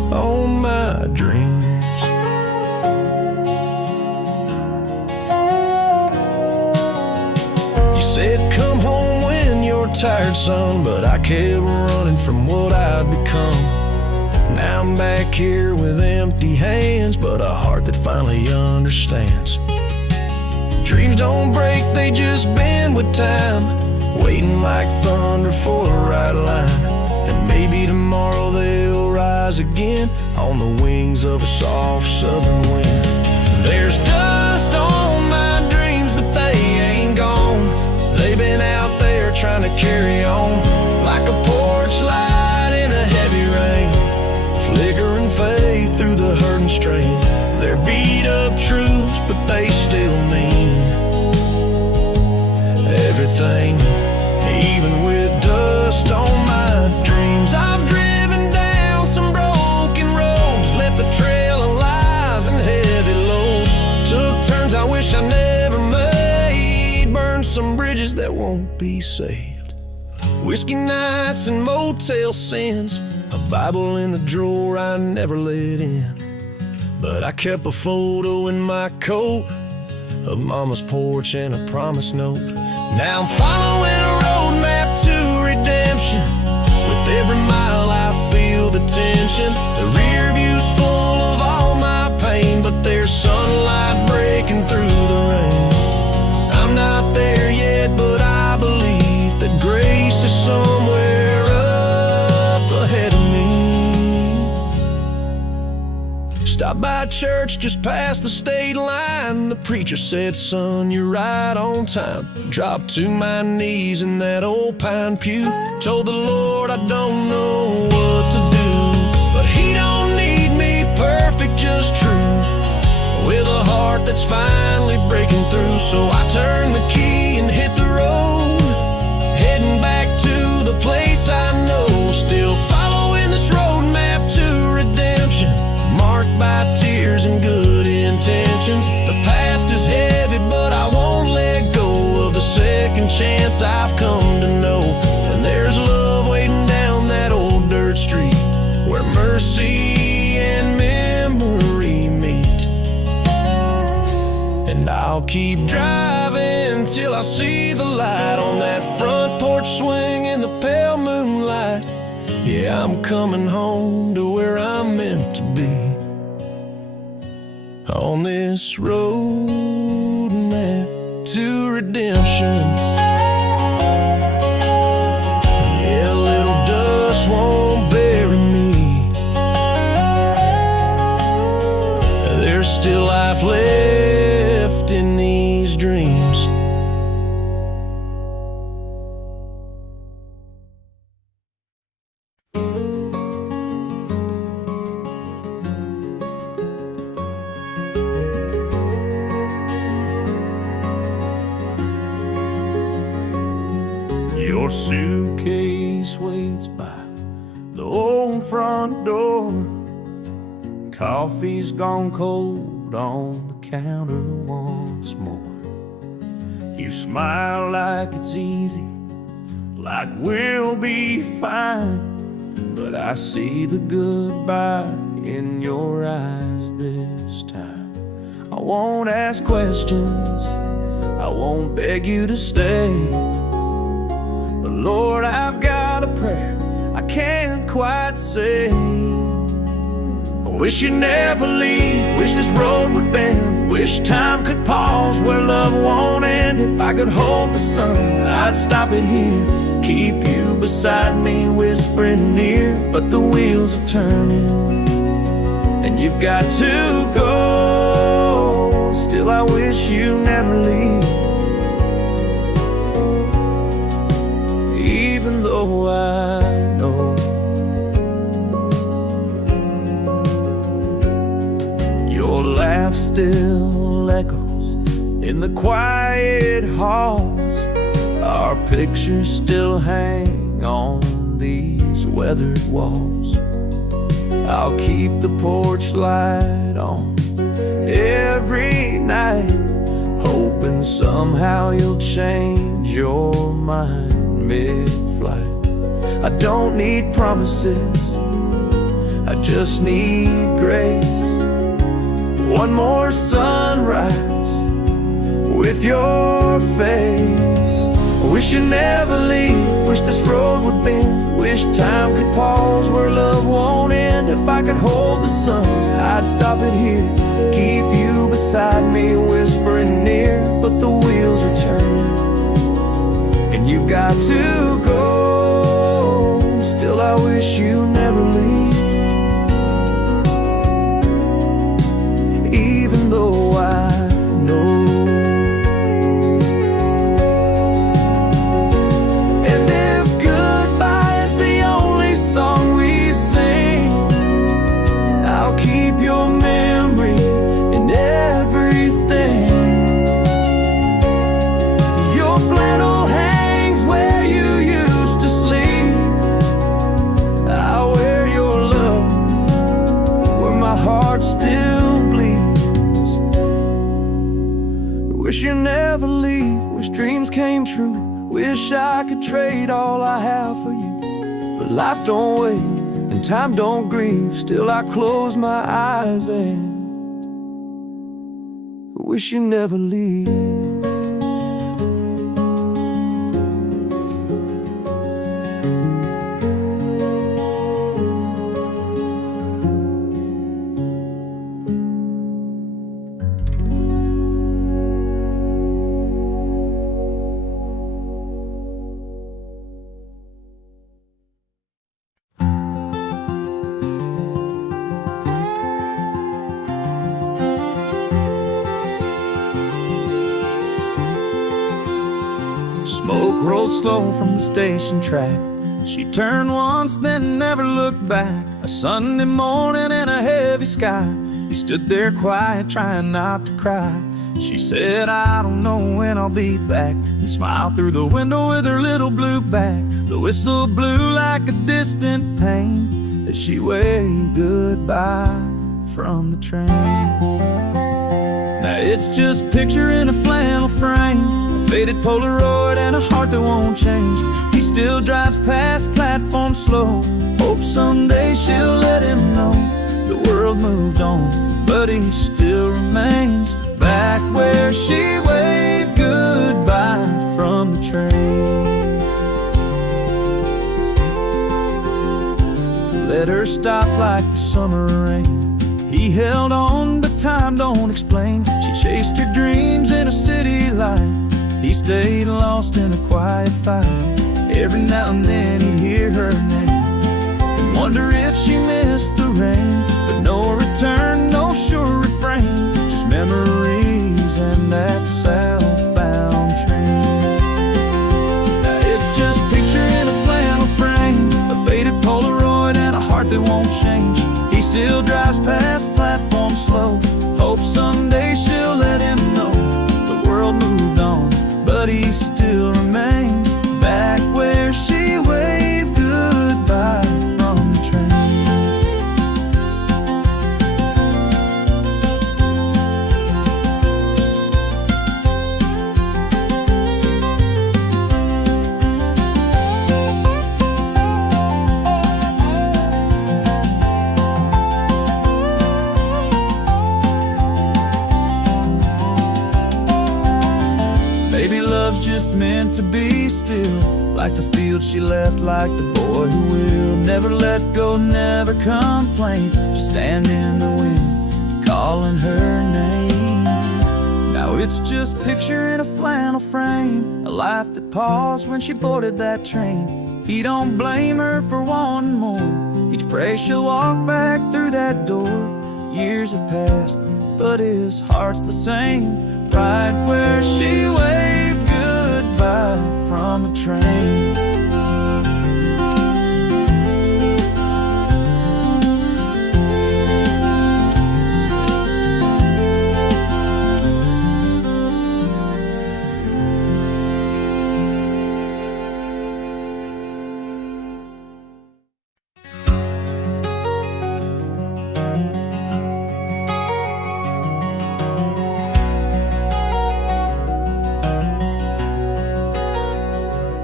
on my dreams. You said come home when you're tired, son, but I kept running from what I'd become. Now I'm back here with empty hands, but a heart that finally understands. Dreams don't break, they just bend with time, waiting like thunder for the right line. And maybe tomorrow they'll rise again on the wings of a soft southern wind. There's dust on my dreams, but they ain't gone. They've been out there trying to carry on, like a porch light in a heavy rain, flickering faith through the hurt and strain. They're beat up truths, but they still mean everything, even with dust on my dreams. I've driven down some broken roads, left a trail of lies and heavy loads, took turns I wish I never made, burned some bridges that won't be saved. Whiskey nights and motel sins, a Bible in the drawer I never let in, but I kept a photo in my coat of Mama's porch and a promise note. Now I'm following a roadmap to redemption. With every mile I feel the tension. The rear view's full of all my pain, but there's sunlight breaking through the rain. I'm not there yet, but I believe that grace is somewhere up ahead of me. Stopped by church just past the state line. The preacher said, son, you're right on time. Dropped to my knees in that old pine pew. Told the Lord I don't know what to do, but He don't need me perfect, just true, with a heart that's finally breaking through. So I turned the key and hit the road, heading back to the place I know. Still following this roadmap to redemption, marked by tears and good intentions. The past is heavy, but I won't let go of the second chance I've come to know. And there's love waiting down that old dirt street, where mercy and memory meet. And I'll keep driving till I see the light on that front porch swing in the pale moonlight. Yeah, I'm coming home to where I'm meant to be, on this roadmap to redemption. Yeah, a little dust won't bury me. There's still life left in these dreams. Your suitcase waits by the old front door. Coffee's gone cold on the counter once more. You smile like it's easy, like we'll be fine, but I see the goodbye in your eyes this time. I won't ask questions, I won't beg you to stay, but Lord, I've got a prayer I can't quite say. I wish you'd never leave, wish this road would bend, wish time could pause where love won't end. If I could hold the sun, I'd stop it here, keep you beside me, whispering near. But the wheels are turning, and you've got to go. Still, I wish you never leave, even though I know your laugh still echoes in the quiet halls. Our pictures still hang on these weathered walls. I'll keep the porch light on every night, hoping somehow you'll change your mind mid-flight. I don't need promises, I just need grace. One more sunrise with your face. Wish you never leave, wish this road would bend, wish time could pause where love won't end. If I could hold the sun, I'd stop it here, keep you beside me, whispering near. But the wheels are turning, and you've got to go. Still I wish you never leave, even though I know. And if goodbye is the only song we sing, I'll keep your memory in everything. Your flannel hangs where you used to sleep, I'll wear your love where my heart still bleeds. Wish you never leave, wish dreams came true, wish I could trade all I have for you. But life don't wait and time don't grieve, still I close my eyes and wish you never leave. Smoke rolled slow from the station track. She turned once, then never looked back. A Sunday morning in a heavy sky, he stood there quiet, trying not to cry. She said, I don't know when I'll be back, and smiled through the window with her little blue bag. The whistle blew like a distant pain as she waved goodbye from the train. Now it's just a picture in a flannel frame, a faded Polaroid and a heart that won't change. He still drives past platform slow, hope someday she'll let him know the world moved on, but he still remains back where she waved goodbye from the train. Let her stop like the summer rain. He held on, but time don't explain. She chased her dreams in a city light, he stayed lost in a quiet fight. Every now and then he'd hear her name and wonder if she missed the rain. But no return, no sure refrain, just memories and that southbound train. Now it's just a picture in a flannel frame, a faded Polaroid and a heart that won't change. He still drives past platform slow, hope someday she'll let him know the world moved on, but he still remains back where she waved goodbye from the train. Maybe love's just meant to be still, like the field she left, like the boy who will never let go, never complain, just stand in the wind, calling her name. Now it's just a picture in a flannel frame, a life that paused when she boarded that train. He don't blame her for wanting more, each prays she'll walk back through that door. Years have passed, but his heart's the same, right where she waved goodbye from the train.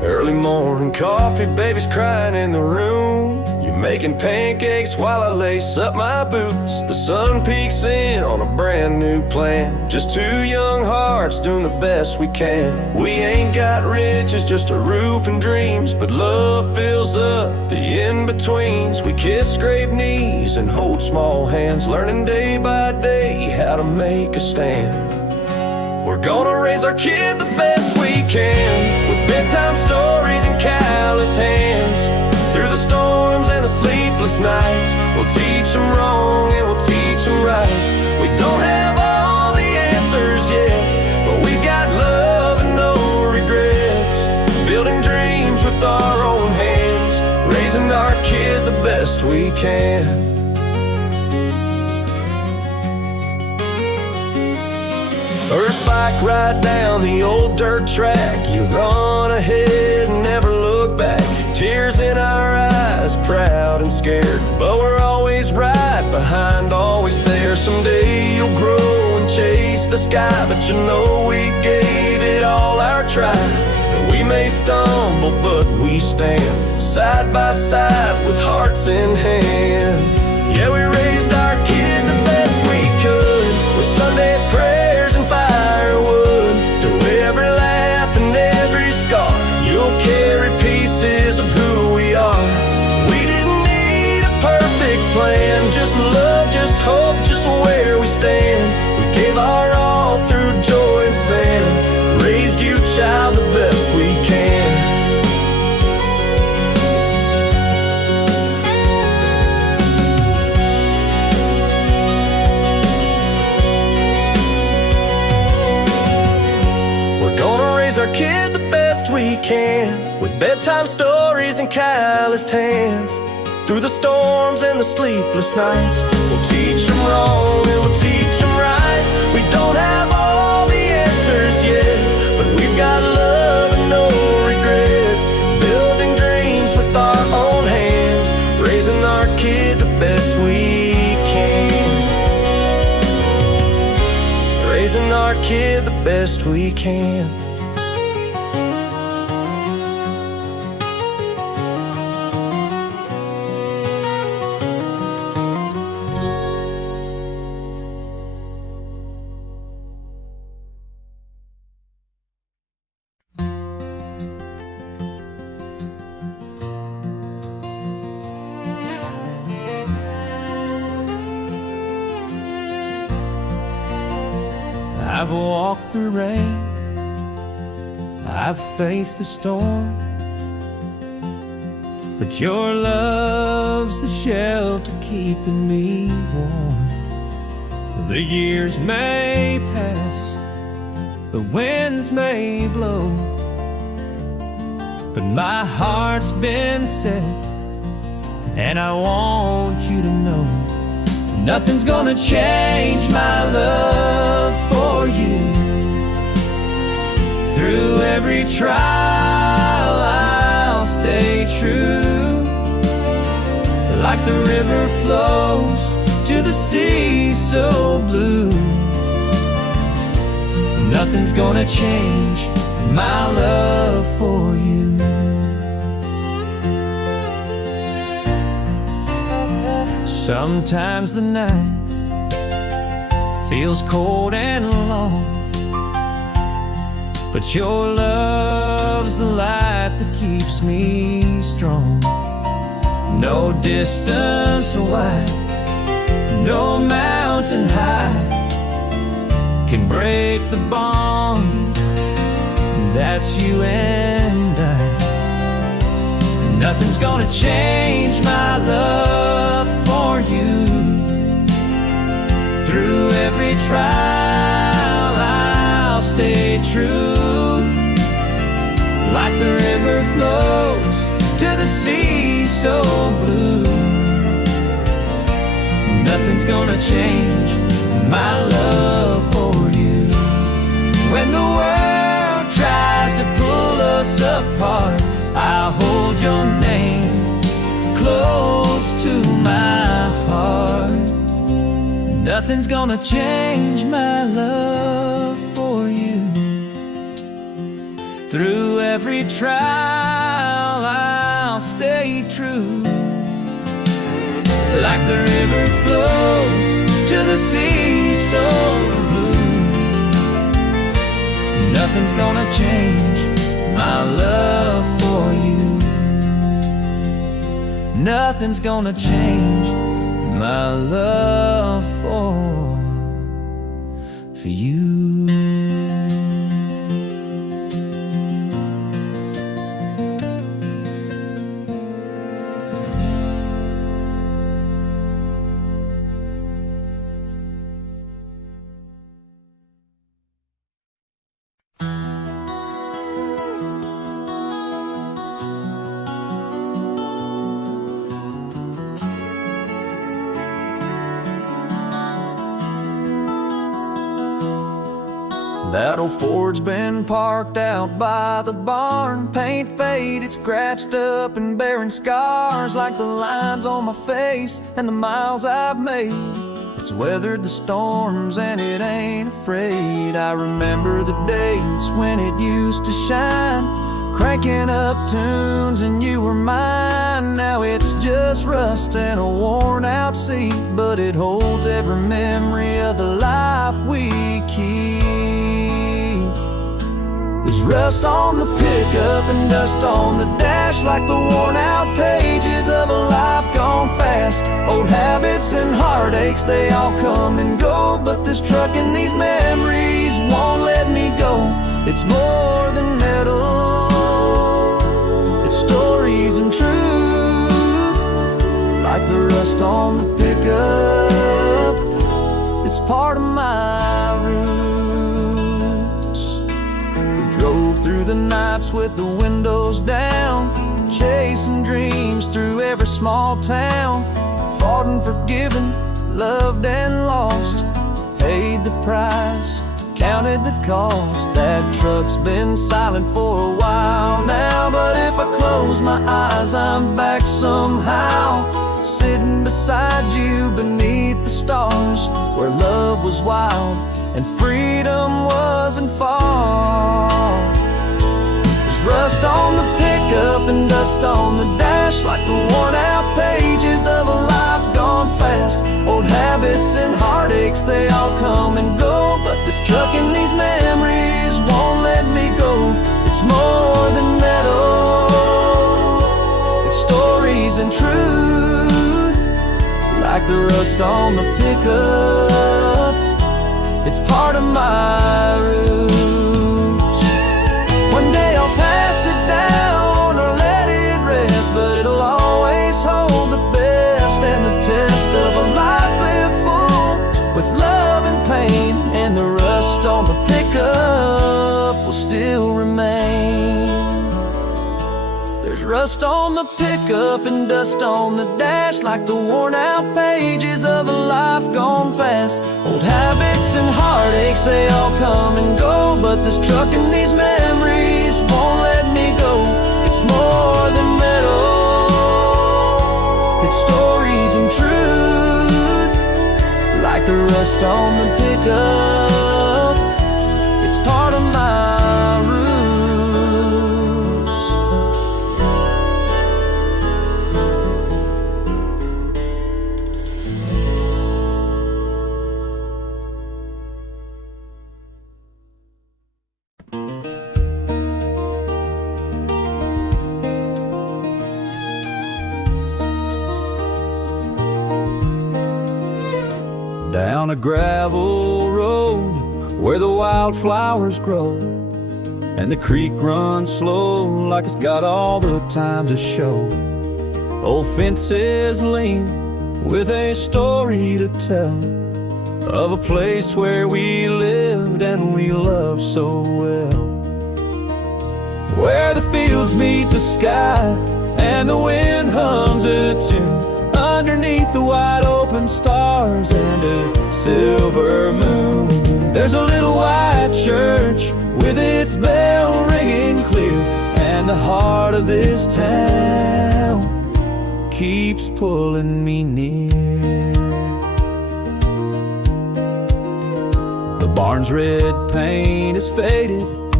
Early morning coffee, baby's crying in the room. You're making pancakes while I lace up my boots. The sun peeks in on a brand new plan. Just two young hearts doing the best we can. We ain't got riches, just a roof and dreams, but love fills up the in-betweens. We kiss, scrape knees, and hold small hands, learning day by day how to make a stand. We're gonna raise our kid the best we can, with bedtime stories and calloused hands. Through the storms and the sleepless nights, we'll teach them wrong and we'll teach them right. We don't have all the answers yet, but we got love and no regrets. Building dreams with our own hands, raising our kid the best we can. First bike ride down the old dirt track, you run ahead and never look back. Tears in our eyes, proud and scared, but we're always right behind, always there. Someday you'll grow and chase the sky, but you know we gave it all our try. And we may stumble, but we stand side by side with hearts in hand. Yeah, we raised our kid the best we could, with Sunday prayers and firewood. Through every laugh and every scar, you'll carry pieces of who we are. We didn't need a perfect plan, just love, just hope, just where we stand. We gave our all through joy and sand, raised you, child, the best we can. Our kid the best we can, with bedtime stories and calloused hands. Through the storms and the sleepless nights, we'll teach them wrong and we'll teach them right. We don't have all the answers yet, but we've got love and no regrets. Building dreams with our own hands, raising our kid the best we can. Raising our kid the best we can. I've walked through rain, I've faced the storm, but your love's the shelter keeping me warm. The years may pass, the winds may blow, but my heart's been set, and I want you to know nothing's gonna change my love for you. Through every trial I'll stay true, like the river flows to the sea so blue. Nothing's gonna change my love for you. Sometimes the night feels cold and long, but your love's the light that keeps me strong. No distance wide, no mountain high can break the bond, and that's you and I. Nothing's gonna change my love for you. Through every trial I'll stay true, like the river flows to the sea so blue. Nothing's gonna change my love for you. When the world tries to pull us apart, I'll hold your name close to my heart. Nothing's gonna change my love for you. Through every trial I'll stay true. Like the river flows to the sea so blue, nothing's gonna change my love for you. Nothing's gonna change my love for you. That old Ford's been parked out by the barn, paint faded, scratched up and bearing scars like the lines on my face and the miles I've made. It's weathered the storms and it ain't afraid. I remember the days when it used to shine, cranking up tunes and you were mine. Now it's just rust and a worn out seat, but it holds every memory of the life we keep. There's rust on the pickup and dust on the dash, like the worn out pages of a life gone fast. Old habits and heartaches, they all come and go, but this truck and these memories won't let me go. It's more than metal, it's stories and truth. Like the rust on the pickup, it's part of my roots. Drove through the nights with the windows down, chasing dreams through every small town. Fought and forgiven, loved and lost, paid the price, counted the cost. That truck's been silent for a while now, but if I close my eyes I'm back somehow, sitting beside you beneath the stars, where love was wild and freedom wasn't far. There's rust on the pickup and dust on the dash, like the worn out pages of a life gone fast. Old habits and heartaches, they all come and go, but this truck and these memories won't let me go. It's more than metal, it's stories and truth. Like the rust on the pickup, it's part of my roots. One day I'll pass it down or let it rest, but it'll always hold the best and the test of a life lived full with love and pain. And the rust on the pickup will still remain. There's rust on the pickup and dust on the dash, like the worn out pages of a life gone fast. Old habits and heartaches, they all come and go, but this truck and these memories won't let me go. It's more than metal, it's stories and truth. Like the rust on the pickup, it's part of my roots. Down a gravel road where the wildflowers grow, and the creek runs slow like it's got all the time to show. Old fences lean with a story to tell of a place where we lived and we loved so well, where the fields meet the sky and the wind hums a tune underneath the wide open stars and a silver moon. There's a little white church with its bell ringing clear, and the heart of this town keeps pulling me near. The barn's red paint is faded,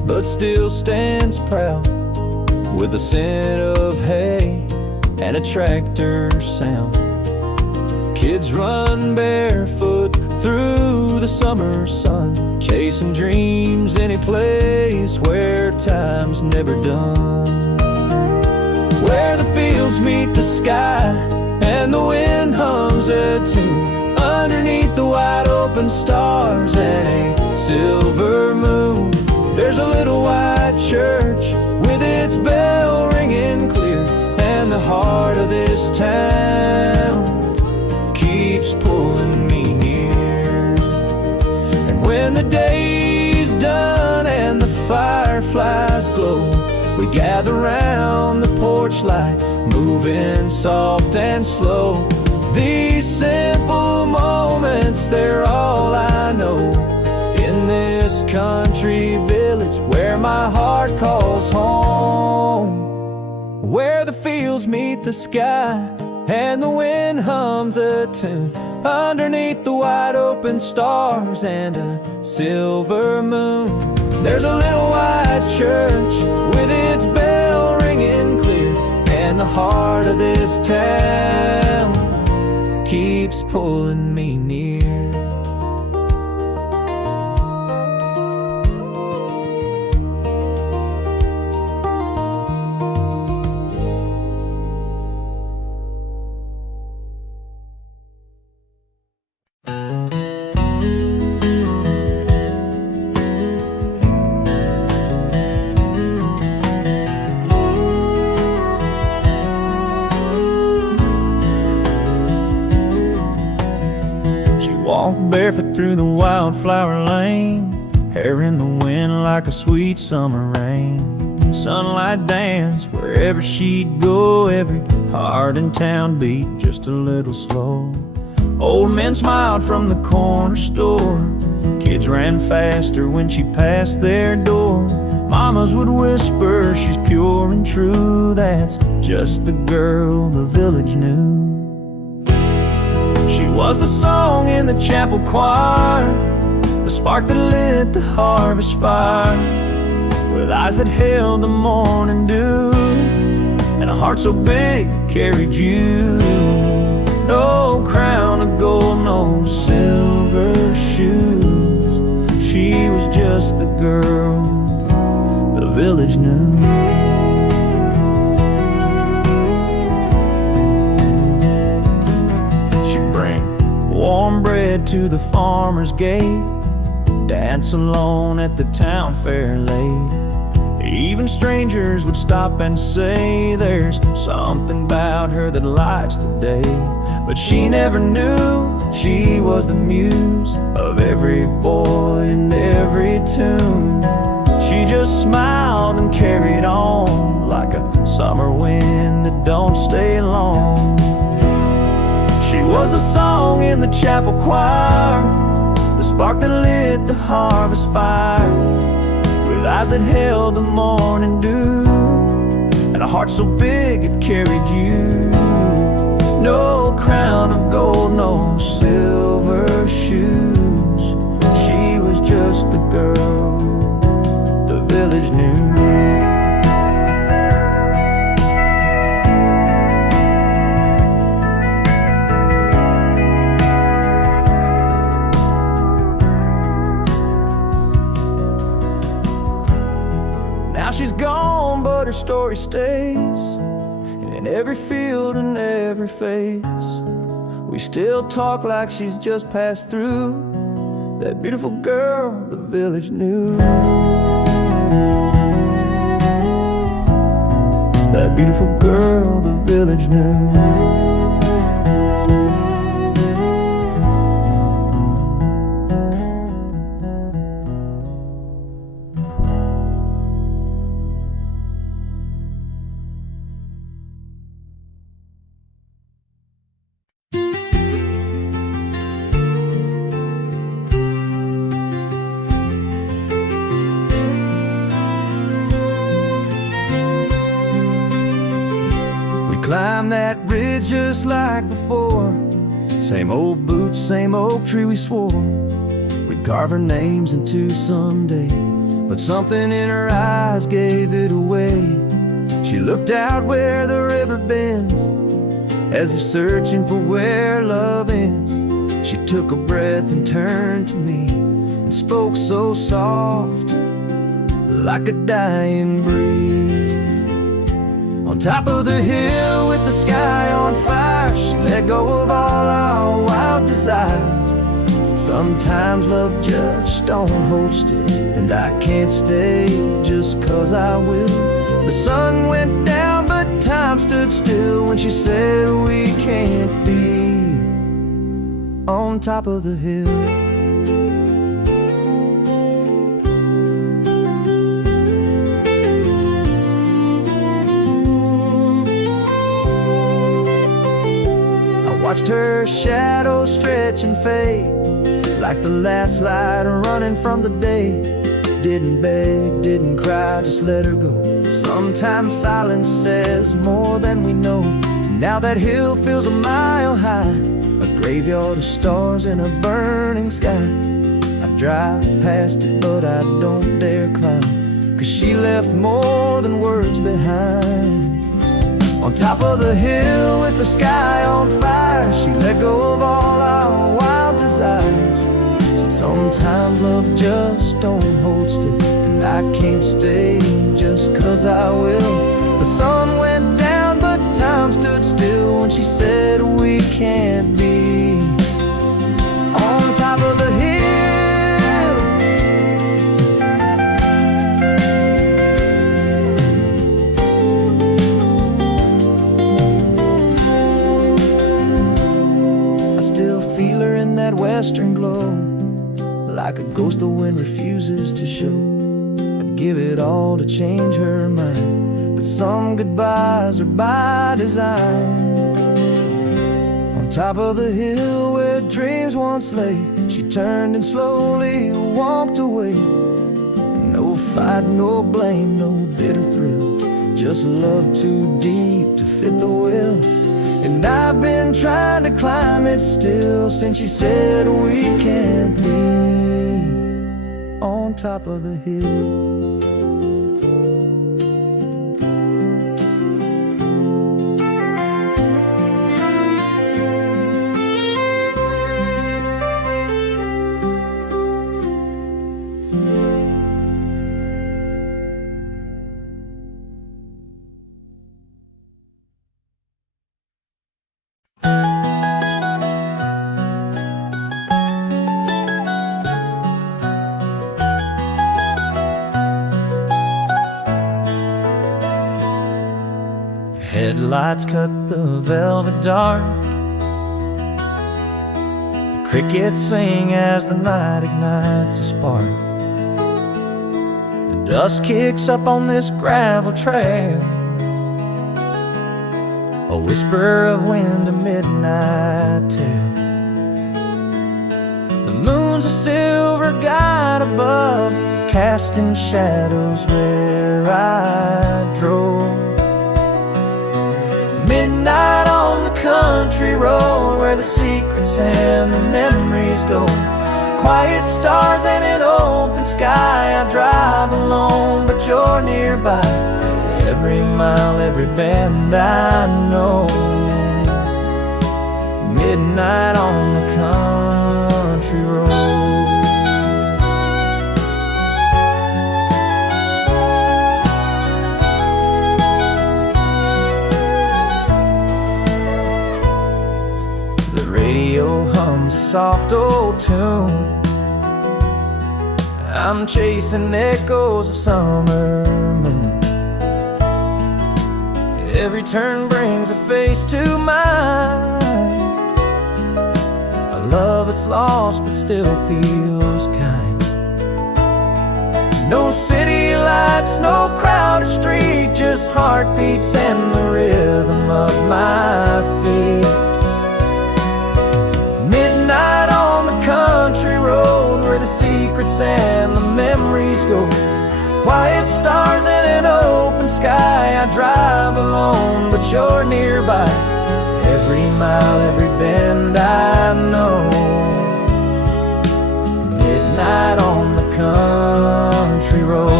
but still stands proud, with the scent of hay and a tractor sound. Kids run barefoot through the summer sun, chasing dreams any place where time's never done. Where the fields meet the sky and the wind hums a tune, underneath the wide open stars and a silver moon, there's a little white church with its bell ringing clear, and the heart of this town keeps pulling me near. And when the day's done and the fireflies glow, we gather round the porch light, moving soft and slow. These simple moments, they're all I know, in this country village where my heart calls home. Where the fields meet the sky and the wind hums a tune, underneath the wide open stars and a silver moon, there's a little white church with its bell ringing clear, and the heart of this town keeps pulling me near. Walked barefoot through the wildflower lane, hair in the wind like a sweet summer rain. Sunlight danced wherever she'd go, every heart in town beat just a little slow. Old men smiled from the corner store, kids ran faster when she passed their door. Mamas would whisper, she's pure and true, that's just the girl the village knew. She was the song in the chapel choir, the spark that lit the harvest fire, with eyes that held the morning dew, and a heart so big it carried you. No crown of gold, no silver shoes, she was just the girl the village knew. Warm bread to the farmer's gate, dance alone at the town fair late. Even strangers would stop and say, there's something about her that lights the day. But she never knew she was the muse of every boy and every tune. She just smiled and carried on like a summer wind that don't stay long. She was the song in the chapel choir, the spark that lit the harvest fire, with eyes that held the morning dew, and a heart so big it carried you. No crown of gold, no silver shoes, she was just the girl the village knew. She's gone, but her story stays, and in every field and every face, we still talk like she's just passed through, that beautiful girl the village knew. That beautiful girl the village knew. Climb that ridge just like before, same old boots, same oak tree we swore we'd carve our names into someday. but something in her eyes gave it away. She looked out where the river bends, as if searching for where love ends. She took a breath and turned to me and spoke so soft, like a dying breeze. On top of the hill with the sky on fire, she let go of all our wild desires. Said sometimes love just don't hold still, and I can't stay just 'cause I will. The sun went down but time stood still when she said we can't be on top of the hill. Watched her shadow stretch and fade, like the last light running from the day. Didn't beg, didn't cry, just let her go. Sometimes silence says more than we know. Now that hill feels a mile high, a graveyard of stars in a burning sky. I drive past it but I don't dare climb, 'cause she left more than words behind. On top of the hill with the sky on fire, she let go of all our wild desires. Said sometimes love just don't hold still, and I can't stay just 'cause I will. The sun went down but time stood still when she said we can't be on top of the hill. Western glow, like a ghost the wind refuses to show. I'd give it all to change her mind, but some goodbyes are by design. On top of the hill where dreams once lay, she turned and slowly walked away. No fight, no blame, no bitter thrill, just love too deep to fit the will. And I've been trying to climb it still since she said we can't be on top of the hill. Headlights cut the velvet dark. The crickets sing as the night ignites a spark. The dust kicks up on this gravel trail, a whisper of wind, a midnight tale. The moon's a silver guide above, casting shadows where I drove. Midnight on the country road, where the secrets and the memories go. Quiet stars and an open sky. I drive alone, but you're nearby. Every mile, every bend I know. Midnight on the country road. Radio hums a soft old tune. I'm chasing echoes of summer moon. Every turn brings a face to mind, a love that's lost but still feels kind. No city lights, no crowded street, just heartbeats and the rhythm of my feet. Midnight on the country road, where the secrets and the memories go. Quiet stars and an open sky. I drive alone, but you're nearby. Every mile, every bend I know. Midnight on the country road.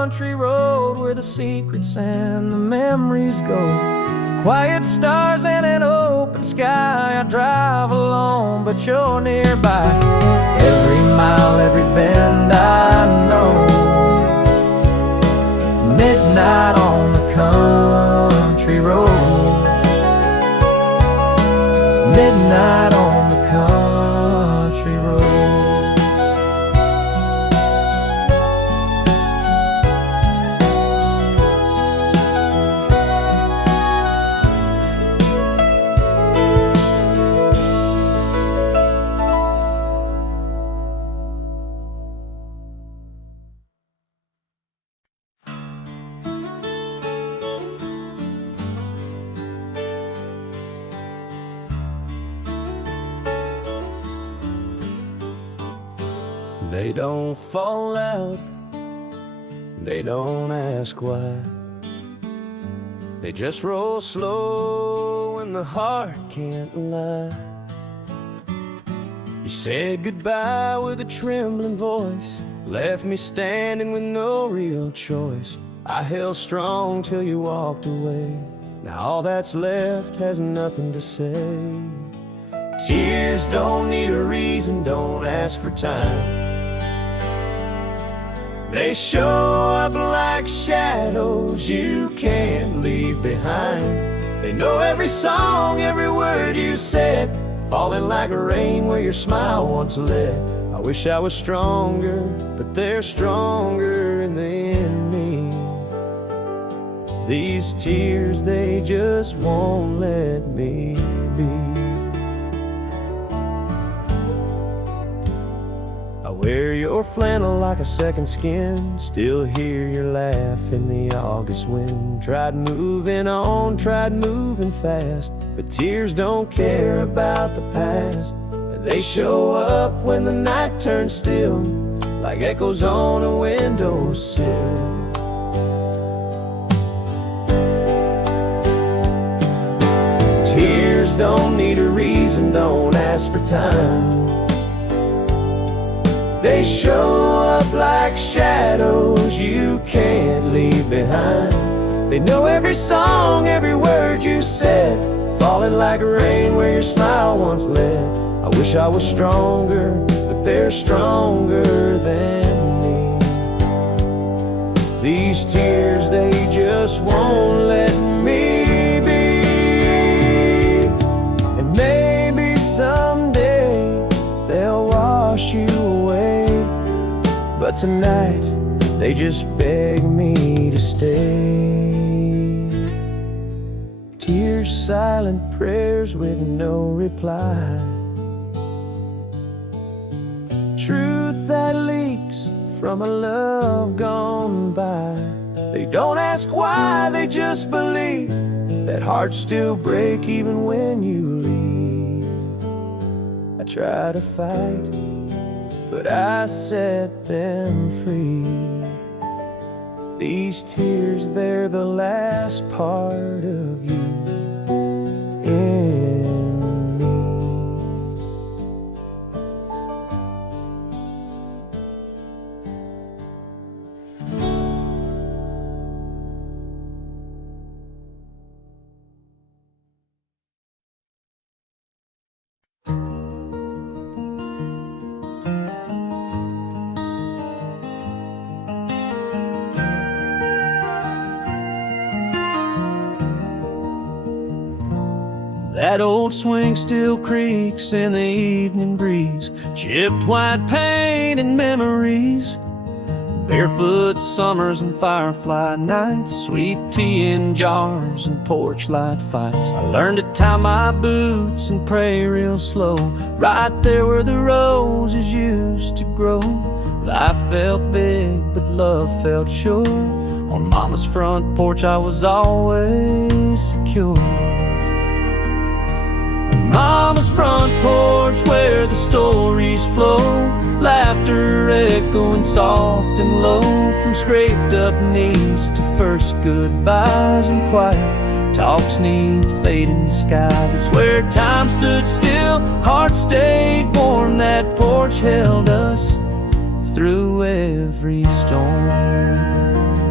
country road where the secrets and the memories go. Quiet stars and an open sky, I drive alone, but you're nearby. Every mile, every bend I know. Midnight on the country road. Midnight on the country road. They don't fall out, they don't ask why. They just roll slow when the heart can't lie. You said goodbye with a trembling voice, left me standing with no real choice. I held strong till you walked away. Now all that's left has nothing to say. Tears don't need a reason, don't ask for time. They show up like shadows you can't leave behind. They know every song, every word you said, falling like rain where your smile once led. I wish I was stronger, but they're stronger than me. These tears, they just won't let me be. Wear your flannel like a second skin, still hear your laugh in the August wind. Tried moving on, tried moving fast, but tears don't care about the past. They show up when the night turns still, like echoes on a windowsill. Tears don't need a reason, don't ask for time. They show up like shadows you can't leave behind. They know every song, every word you said, falling like rain where your smile once led. I wish I was stronger, but they're stronger than me. These tears, they just won't let me be. And maybe someday they'll wash you away, but tonight they just beg me to stay. Tears, silent prayers with no reply. Truth that leaks from a love gone by. They don't ask why, they just believe that hearts still break even when you leave. I try to fight, but I set them free. These tears, they're the last part of you in me. That old swing still creaks in the evening breeze, chipped white paint and memories, barefoot summers and firefly nights, sweet tea in jars and porch light fights. I learned to tie my boots and pray real slow, right there where the roses used to grow. Life felt big, but love felt sure. On Mama's front porch I was always secure. Mama's front porch where the stories flow, laughter echoing soft and low, from scraped up knees to first goodbyes and quiet talks neath fading skies. It's where time stood still, hearts stayed warm, that porch held us through every storm.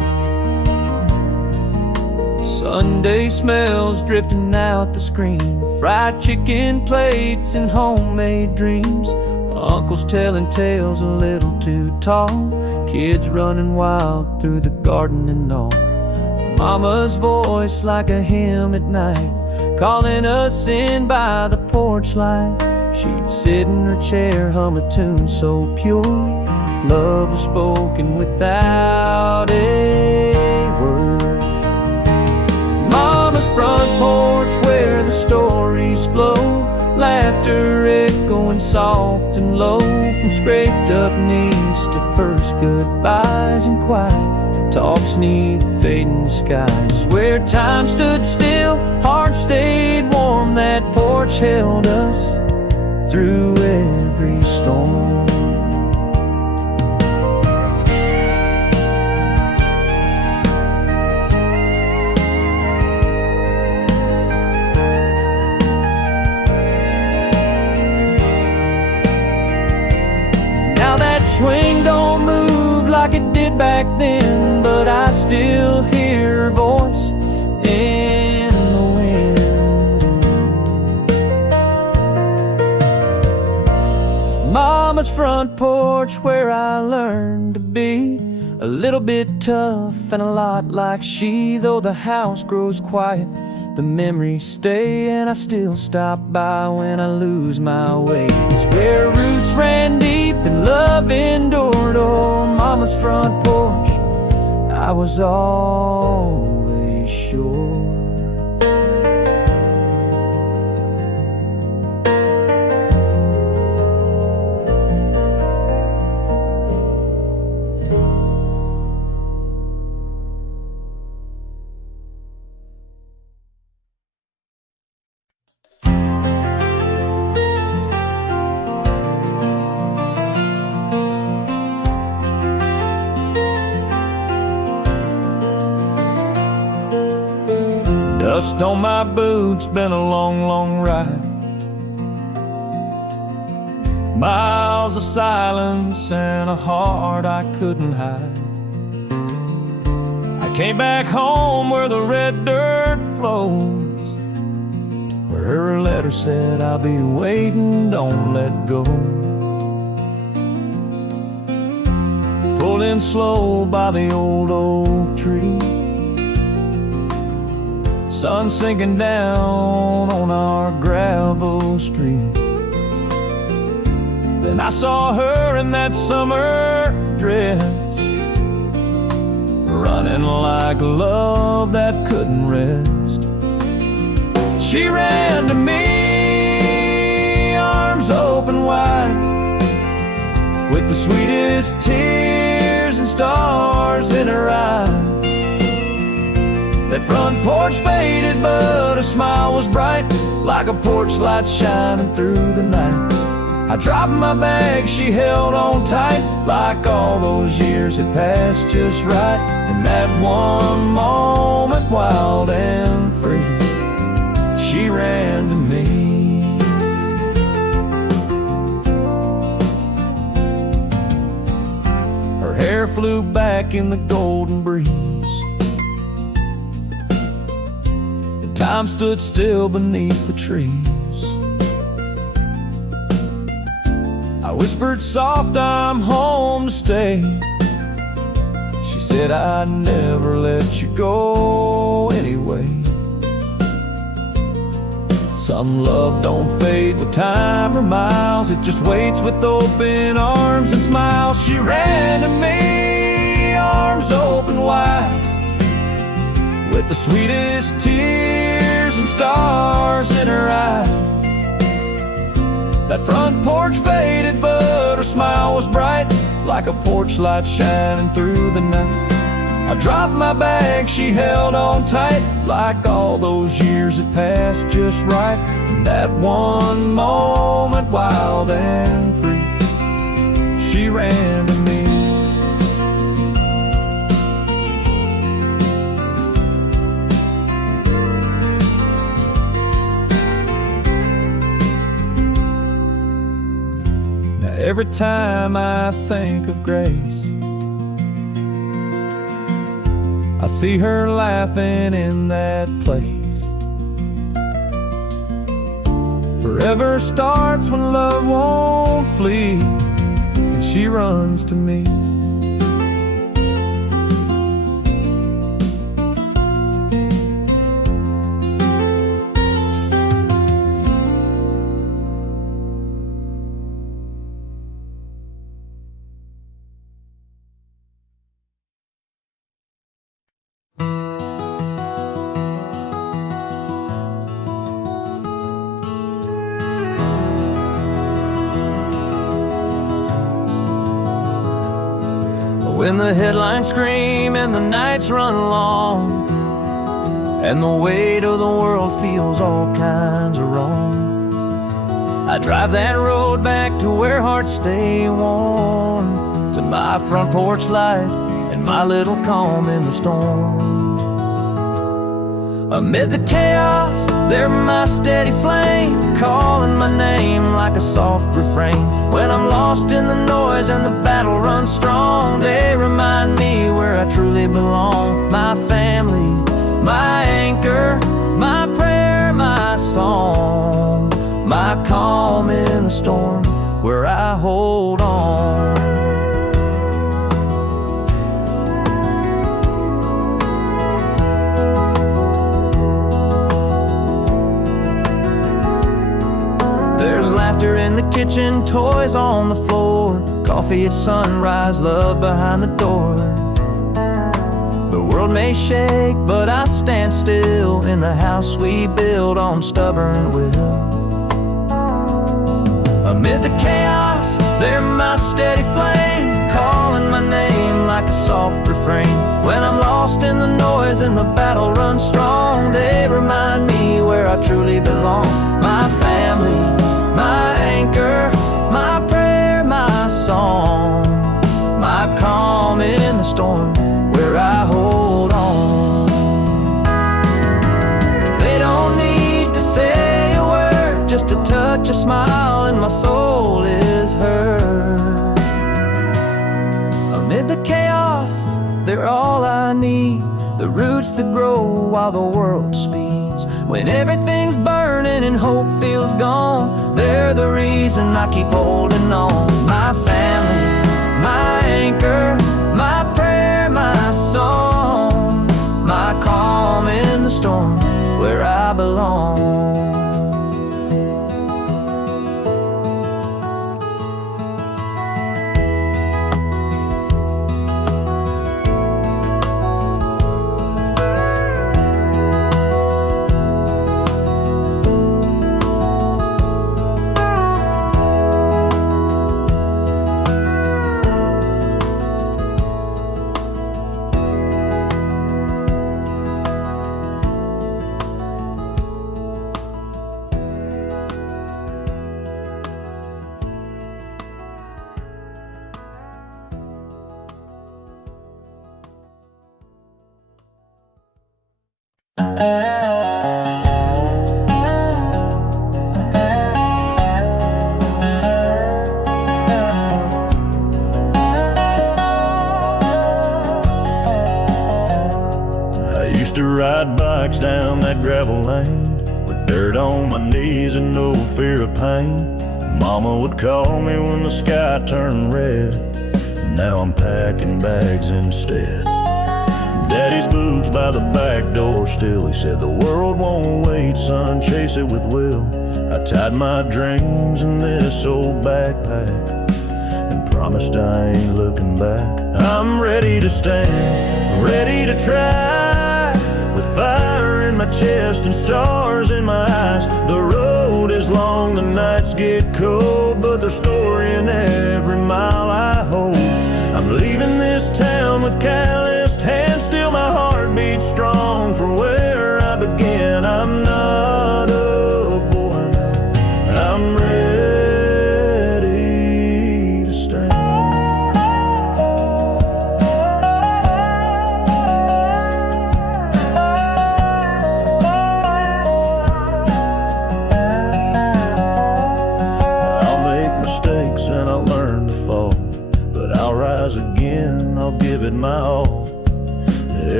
Sunday smells drifting out the screen, fried chicken plates and homemade dreams. Uncles telling tales a little too tall, kids running wild through the garden and all. Mama's voice like a hymn at night, calling us in by the porch light. She'd sit in her chair, hum a tune so pure. Love was spoken without a word. Mama's front porch where the stories flow, laughter echoing soft and low, from scraped up knees to first goodbyes and quiet talks neath fading skies. Where time stood still, hearts stayed warm, that porch held us through every storm. Now that swing don't move like it did back then, but I still hear her voice in the wind. Mama's front porch where I learned to be a little bit tough and a lot like she. Though the house grows quiet, the memories stay, and I still stop by when I lose my way. It's where roots ran deep and love endured. Oh, Mama's front porch, I was always sure. Dust on my boots, been a long, long ride. Miles of silence and a heart I couldn't hide. I came back home where the red dirt flows, where her letter said, I'll be waiting, don't let go. Pulled in slow by the old oak tree, sun sinking down on our gravel street. Then I saw her in that summer dress, running like love that couldn't rest. She ran to me, arms open wide, with the sweetest tears and stars in her eyes. That front porch faded, but her smile was bright, like a porch light shining through the night. I dropped my bag, she held on tight, like all those years had passed just right. In that one moment, wild and free, she ran to me. Her hair flew back in the golden breeze, time stood still beneath the trees. I whispered soft, I'm home to stay. She said, I'd never let you go anyway. Some love don't fade with time or miles, it just waits with open arms and smiles. She ran to me, arms open wide, with the sweetest tears and stars in her eyes. That front porch faded, but her smile was bright, like a porch light shining through the night. I dropped my bag, she held on tight, like all those years had passed just right. In that one moment, wild and free, she ran to me. Every time I think of Grace, I see her laughing in that place. Forever starts when love won't flee, and she runs to me. When the headlines scream and the nights run long, and the weight of the world feels all kinds of wrong, I drive that road back to where hearts stay warm, to my front porch light and my little calm in the storm. Amid the chaos, they're my steady flame, calling my name like a soft refrain. When I'm lost in the noise and the battle runs strong, they remind me where I truly belong. My family, my anchor, my prayer, my song, my calm in the storm, where I hold on. Laughter in the kitchen, toys on the floor, coffee at sunrise, love behind the door. The world may shake, but I stand still in the house we build on stubborn will. Amid the chaos, they're my steady flame, calling my name like a soft refrain. When I'm lost in the noise and the battle runs strong, they remind me where I truly belong. My family, my anchor, my prayer, my song, my calm in the storm, where I hold on. They don't need to say a word, just a touch, a smile, and my soul is heard. Amid the chaos, they're all I need, the roots that grow while the world speeds. When everything's burning and hope feels gone, they're the reason I keep holding on. My family, my anchor, my prayer, my song, my calm in the storm, where I belong. I used to ride bikes down that gravel lane with dirt on my knees and no fear of pain. Mama would call me when the sky turned red. Now I'm packing bags instead. Daddy's boots by the back door still. He said the world won't wait, son, chase it with will. I tied my dreams in this old backpack and promised I ain't looking back. I'm ready to stand, ready to try, with fire in my chest and stars in my eyes. The road is long, the nights get cold, but there's story in every mile I hold. I'm leaving this town with calloused hands, still my heart beats strong for where I began. I'm not a boy now, I'm ready to stand. I'll make mistakes and I'll learn to fall, but I'll rise again, I'll give it my all.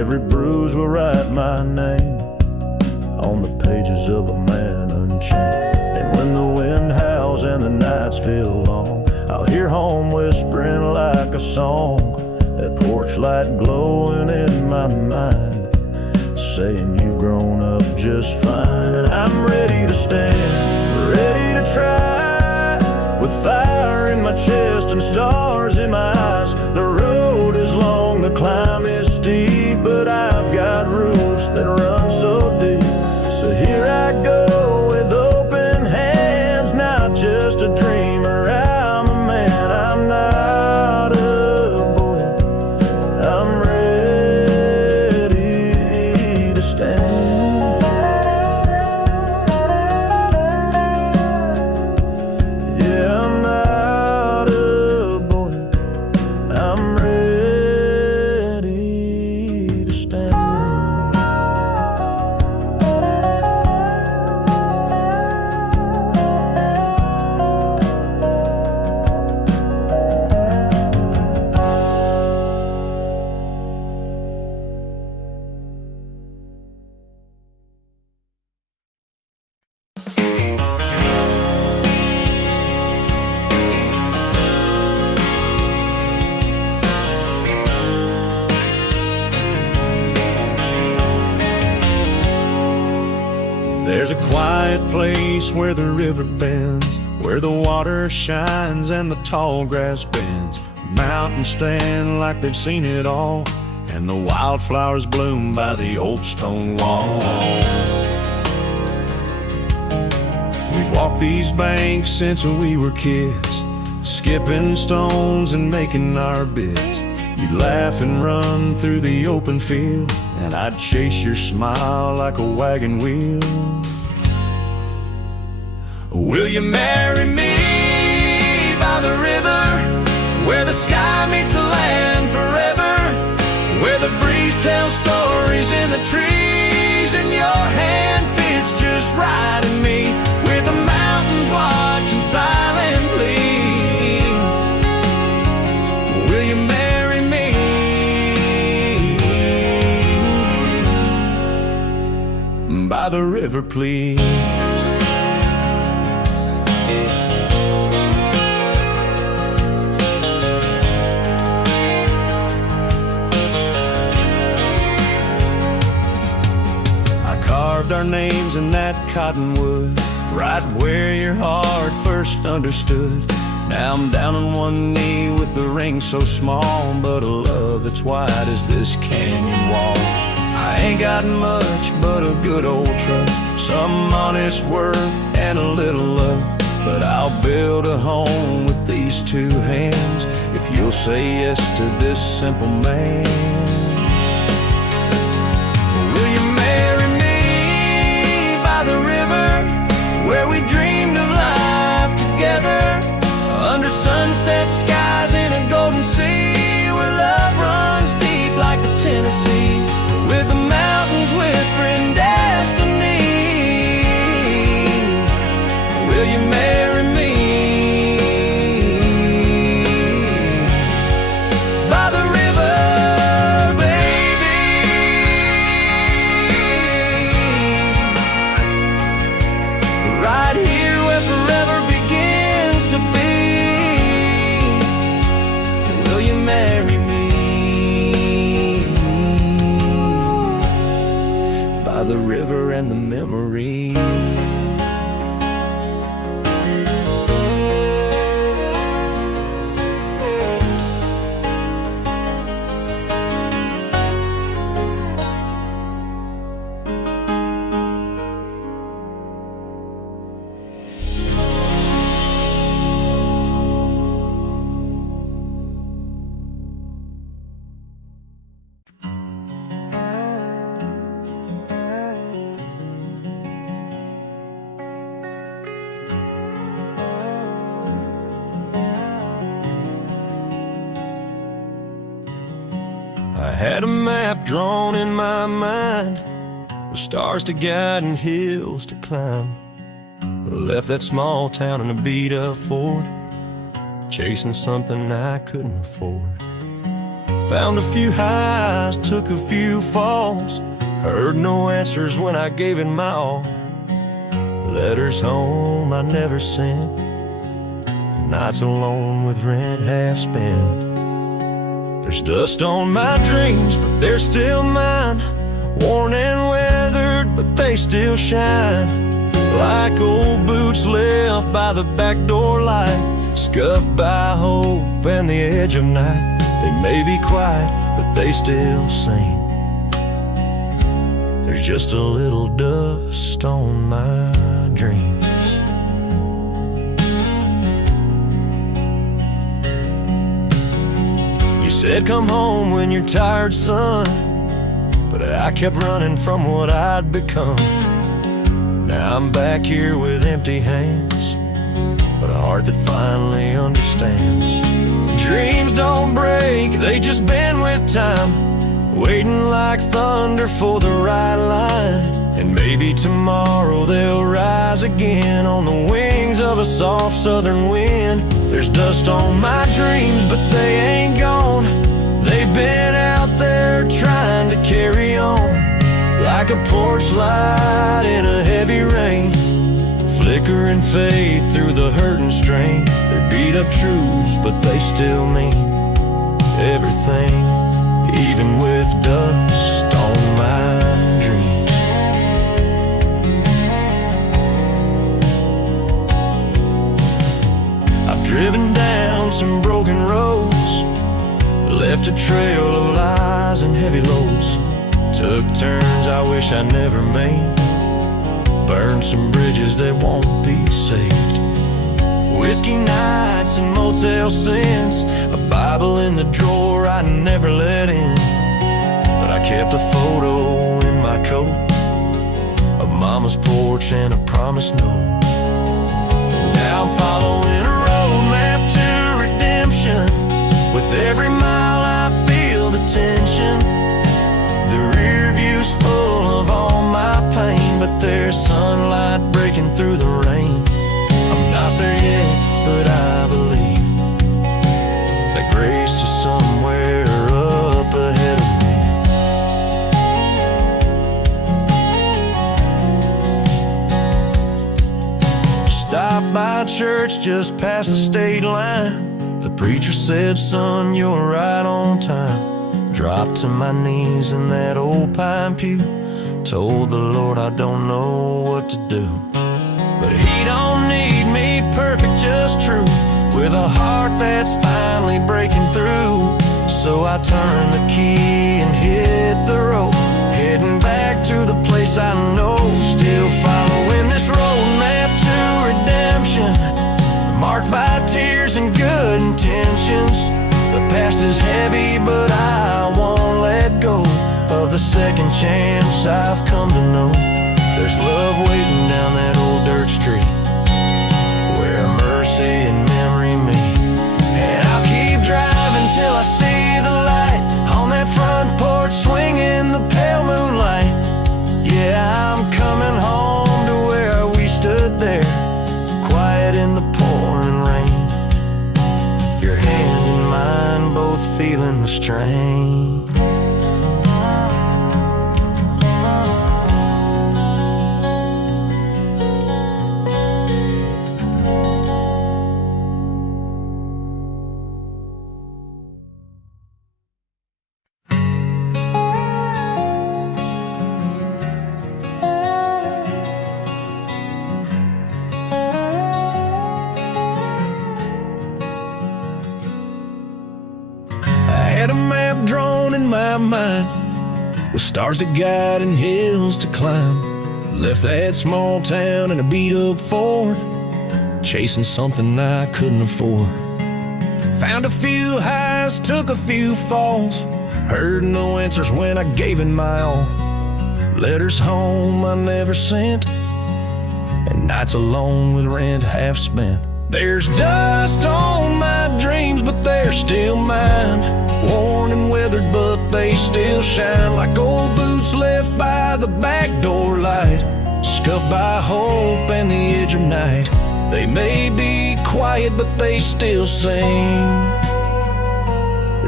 Every bruise will write my name on the pages of a man unchained. And when the wind howls and the nights feel long, I'll hear home whispering like a song, that porch light glowing in my mind, saying you've grown up just fine. And I'm ready to stand, ready to try, with fire in my chest and stars in my eyes. The road is long, the climb is steep, but I've got roots that run so deep. So here I go with open hands, not just a dreamer, I'm a man. I'm not a boy, I'm ready to stand. Yeah, I'm not a boy, I'm ready to stand. There's a quiet place where the river bends, where the water shines and the tall grass bends. Mountains stand like they've seen it all, and the wildflowers bloom by the old stone wall. We've walked these banks since we were kids, skipping stones and making our bits. You'd laugh and run through the open field, and I'd chase your smile like a wagon wheel. Will you marry me by the river, where the sky meets the land forever, where the breeze tells stories in the trees, and your hand fits just right in me, with the mountains watching silently? Will you marry me by the river, please? Our names in that cottonwood, right where your heart first understood. Now I'm down on one knee with a ring so small, but a love that's wide as this canyon wall. I ain't got much but a good old truck, some honest work and a little love, but I'll build a home with these two hands if you'll say yes to this simple man. The river where we dreamed of life together, under sunset skies in a golden sea, where love runs deep like the Tennessee, with the mountains whispering destiny. Will you marry me by the river? Right here where forever begins to be. Will you marry me by the river and the memories? I had a map drawn in my mind, with stars to guide and hills to climb. I left that small town in a beat-up Ford, chasing something I couldn't afford. Found a few highs, took a few falls. Heard no answers when I gave it my all. Letters home I never sent. Nights alone with rent half spent. There's dust on my dreams, but they're still mine. Worn and weathered, but they still shine. Like old boots left by the back door light, scuffed by hope and the edge of night. They may be quiet, but they still sing. There's just a little dust on my dreams. You said come home when you're tired, son, but I kept running from what I'd become. Now I'm back here with empty hands, but a heart that finally understands. Dreams don't break, they just bend with time, waiting like thunder for the right line. And maybe tomorrow they'll rise again on the wings of a soft southern wind. There's dust on my dreams, but they ain't gone. They've been out there trying to carry on. Like a porch light in a heavy rain, flickering faith through the hurt and strain. They're beat up truths, but they still mean everything, even with dust on my dreams. I've driven down some broken roads, left a trail of lies and heavy loads. Took turns I wish I never made, burned some bridges that won't be saved. Whiskey nights and motel sins, a Bible in the drawer I never let in. But I kept a photo in my coat of Mama's porch and a promised note. Now I'm following a roadmap to redemption. With every mile I feel the tension. The rear view's full of all my pain, but there's sunlight breaking through the rain. I'm not there yet, but I believe that grace is somewhere up ahead of me. Stopped by church just past the state line. The preacher said, son, you're right on time. Dropped to my knees in that old pine pew, told the Lord I don't know what to do. But he don't need me perfect, just true, with a heart that's finally breaking through. So I turned the key and hit the road, heading back to the place I know. Still following this roadmap to redemption, marked by tears and good intentions. The past is heavy, but I won't let go of the second chance I've come to know. There's love waiting down that old dirt street, where mercy and memory meet. And I'll keep driving till I see the light on that front porch, swinging the pale moonlight. Yeah, I'm coming home to where we stood there, quiet in the pouring rain. Your hand in mine, both feeling the strain. Had a map drawn in my mind, with stars to guide and hills to climb. Left that small town in a beat-up Ford, chasing something I couldn't afford. Found a few highs, took a few falls. Heard no answers when I gave it my all. Letters home I never sent, and nights alone with rent half spent. There's dust on my dreams, but they're still mine. Worn and weathered, but they still shine. Like old boots left by the back door light, scuffed by hope and the edge of night. They may be quiet, but they still sing.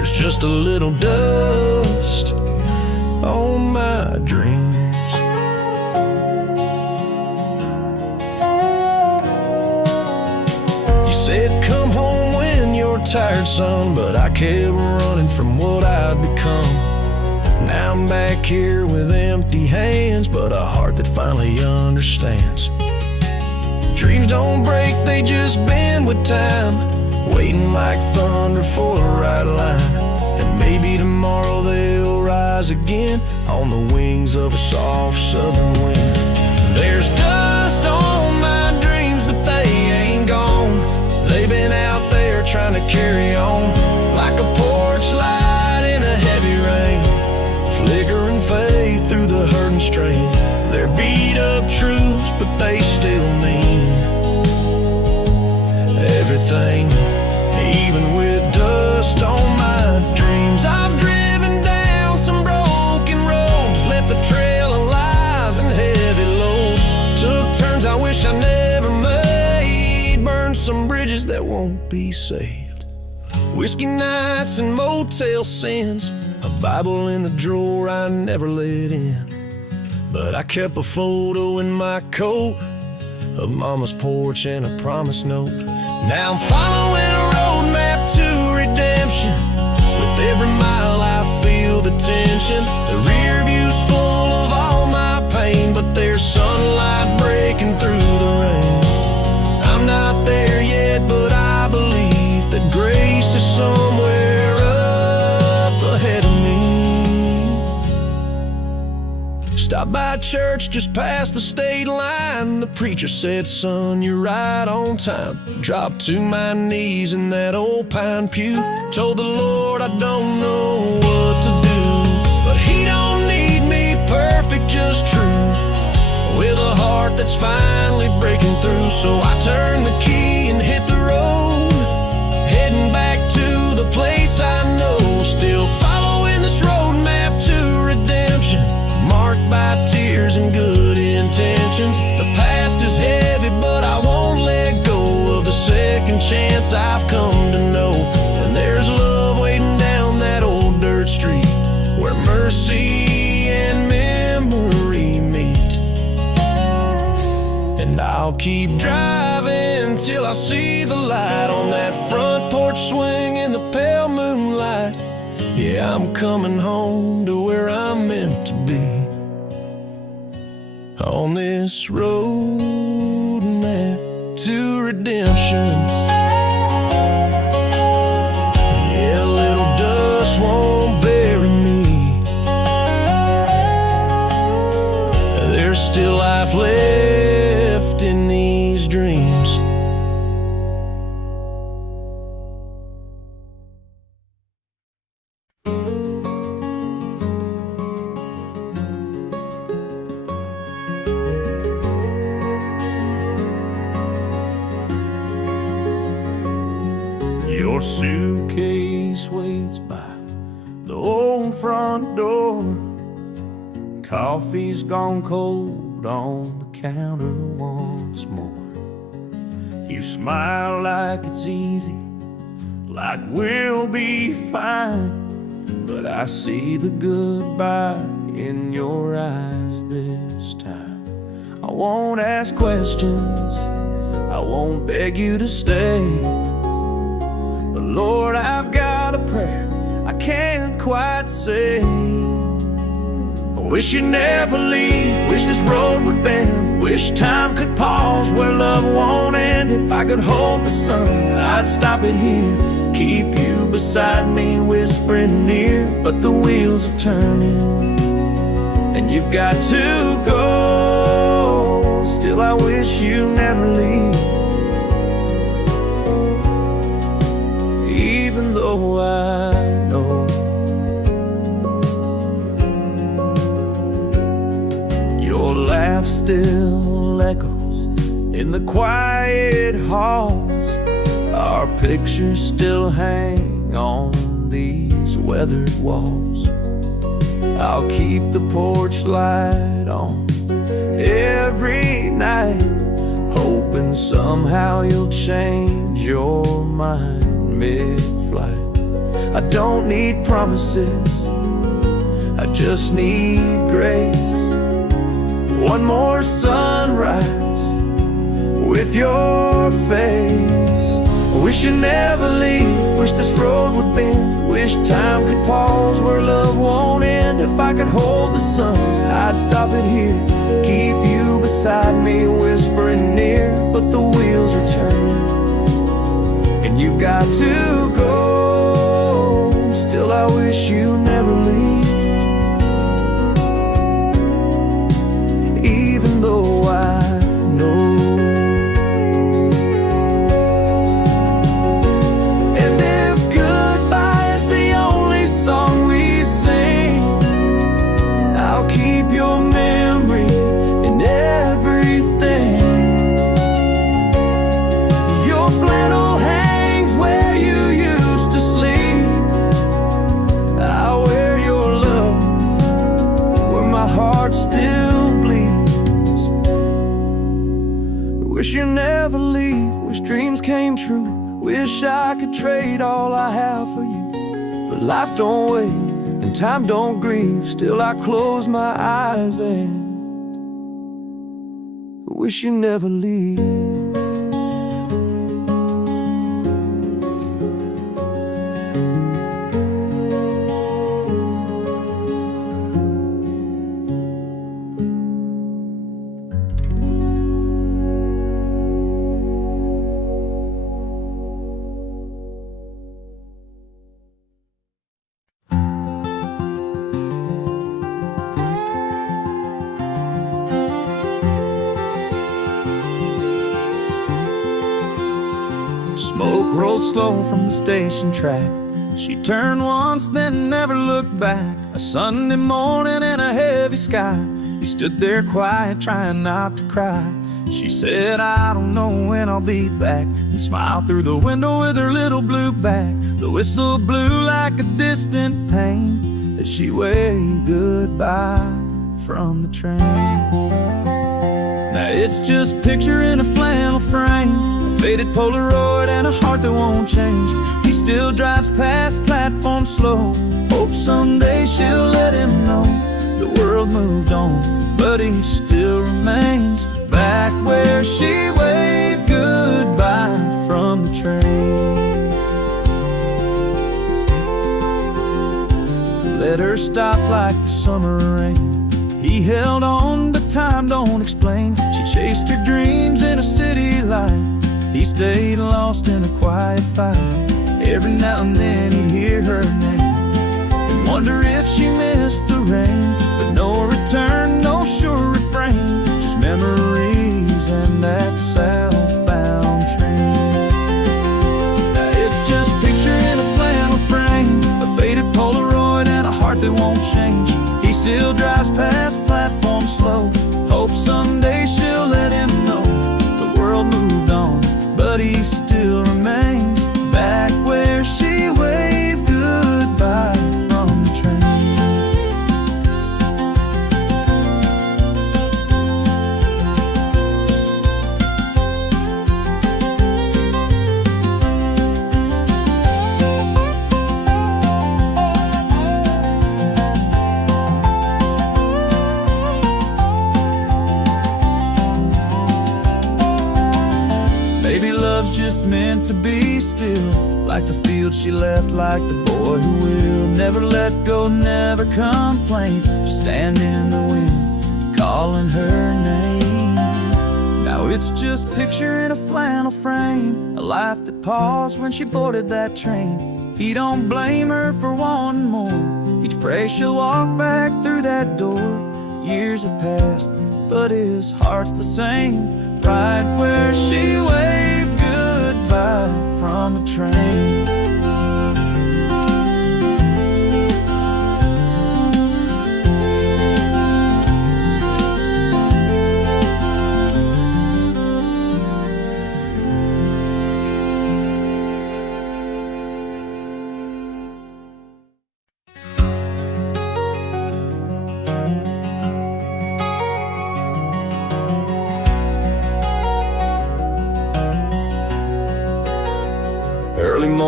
there's just a little dust on my dreams. You said come home when you're tired, son, but I kept running from what I'd become. Now I'm back here with empty hands, but a heart that finally understands. Dreams don't break, they just bend with time, waiting like thunder for the right line. And maybe tomorrow they'll rise again on the wings of a soft southern wind. There's dust on my dreams, but they ain't gone. They've been out there trying to carry on, like a porch light in a heavy rain, flickering faith through the hurt and strain. They're beat up truths, but they still mean everything. Even with dust on my dreams, I've driven down some broken roads, left a trail of lies and heavy loads. Took turns I wish I never made, burned some bridges that won't be saved. Whiskey nights and motel sins, a Bible in the drawer I never let in. But I kept a photo in my coat of Mama's porch and a promise note. Now I'm following a roadmap to redemption. With every mile I feel the tension. The rear view's full of all my pain, but there's sunlight breaking through the rain. I'm not there yet, but I believe that grace is somewhere up ahead of me. Stopped by church just past the state line. The preacher said, son, you're right on time. Dropped to my knees in that old pine pew. Told the Lord I don't know what to do, but he don't need me perfect, just true, with a heart that's finally breaking through. So I turned the key and hit the road, heading back to the place I know. Still following this roadmap to redemption, marked by tears and good intentions. The past is heavy, but I won't let go of the second chance I've come to know. And there's love waiting down that old dirt street, where mercy and memory meet. And I'll keep driving till I see the light on that front porch swing in the pale moonlight. Yeah, I'm coming home to where I'm meant to be, on this road map to redemption. Yeah, a little dust won't bury me. There's still life left in these dreams. Your suitcase waits by the old front door. Coffee's gone cold on the counter once more. You smile like it's easy, like we'll be fine, but I see the goodbye in your eyes this time. I won't ask questions, I won't beg you to stay, but Lord, I've got a prayer I can't quite say. I wish you'd never leave, wish this road would bend, wish time could pause where love won't end. If I could hold the sun, I'd stop it here, keep you beside me, whispering near. But the wheels are turning, and you've got to go. Still, I wish you never leave, even though I know your laugh still echoes in the quiet halls. Our pictures still hang on these weathered walls. I'll keep the porch light on every night, hoping somehow you'll change your mind mid-flight. I don't need promises, I just need grace. One more sunrise with your face. Wish you never leave, wish this road would bend, wish time could pause where love won't end. If I could hold the sun, I'd stop it here, keep you beside me, whispering near. But the wheels are turning, and you've got to go. Still I wish you never leave, even though I know. Wish you never leave, wish dreams came true, wish I could trade all I have for you. But life don't wait and time don't grieve, still I close my eyes and wish you never leave. Smoke rolled slow from the station track. She turned once, then never looked back. A Sunday morning in a heavy sky, he stood there quiet, trying not to cry. She said, I don't know when I'll be back, and smiled through the window with her little blue bag. The whistle blew like a distant pain as she waved goodbye from the train. Now it's just a picture in a flannel frame, faded Polaroid and a heart that won't change. He still drives past platform slow, hopes someday she'll let him know the world moved on, but he still remains back where she waved goodbye from the train. Let her stop like the summer rain. He held on, but time don't explain. She chased her dreams in a city light, he stayed lost in a quiet fight. Every now and then he'd hear her name and wonder if she missed the rain. But no return, no sure refrain, just memories and that southbound train. Now it's just a picture in a flannel frame, a faded Polaroid and a heart that won't change. He still drives past platform slow, hopes someday she'll let him know the world moved on, but he still remains back where she waved goodbye from the train. Maybe love's just meant to be still, like the field she left, like the boy who will never let go, never complain, just stand in the wind, calling her name. Now it's just a picture in a flannel frame, a life that paused when she boarded that train. He don't blame her for wanting more, each pray she'll walk back through that door. Years have passed, but his heart's the same, right where she waved goodbye from the train. Early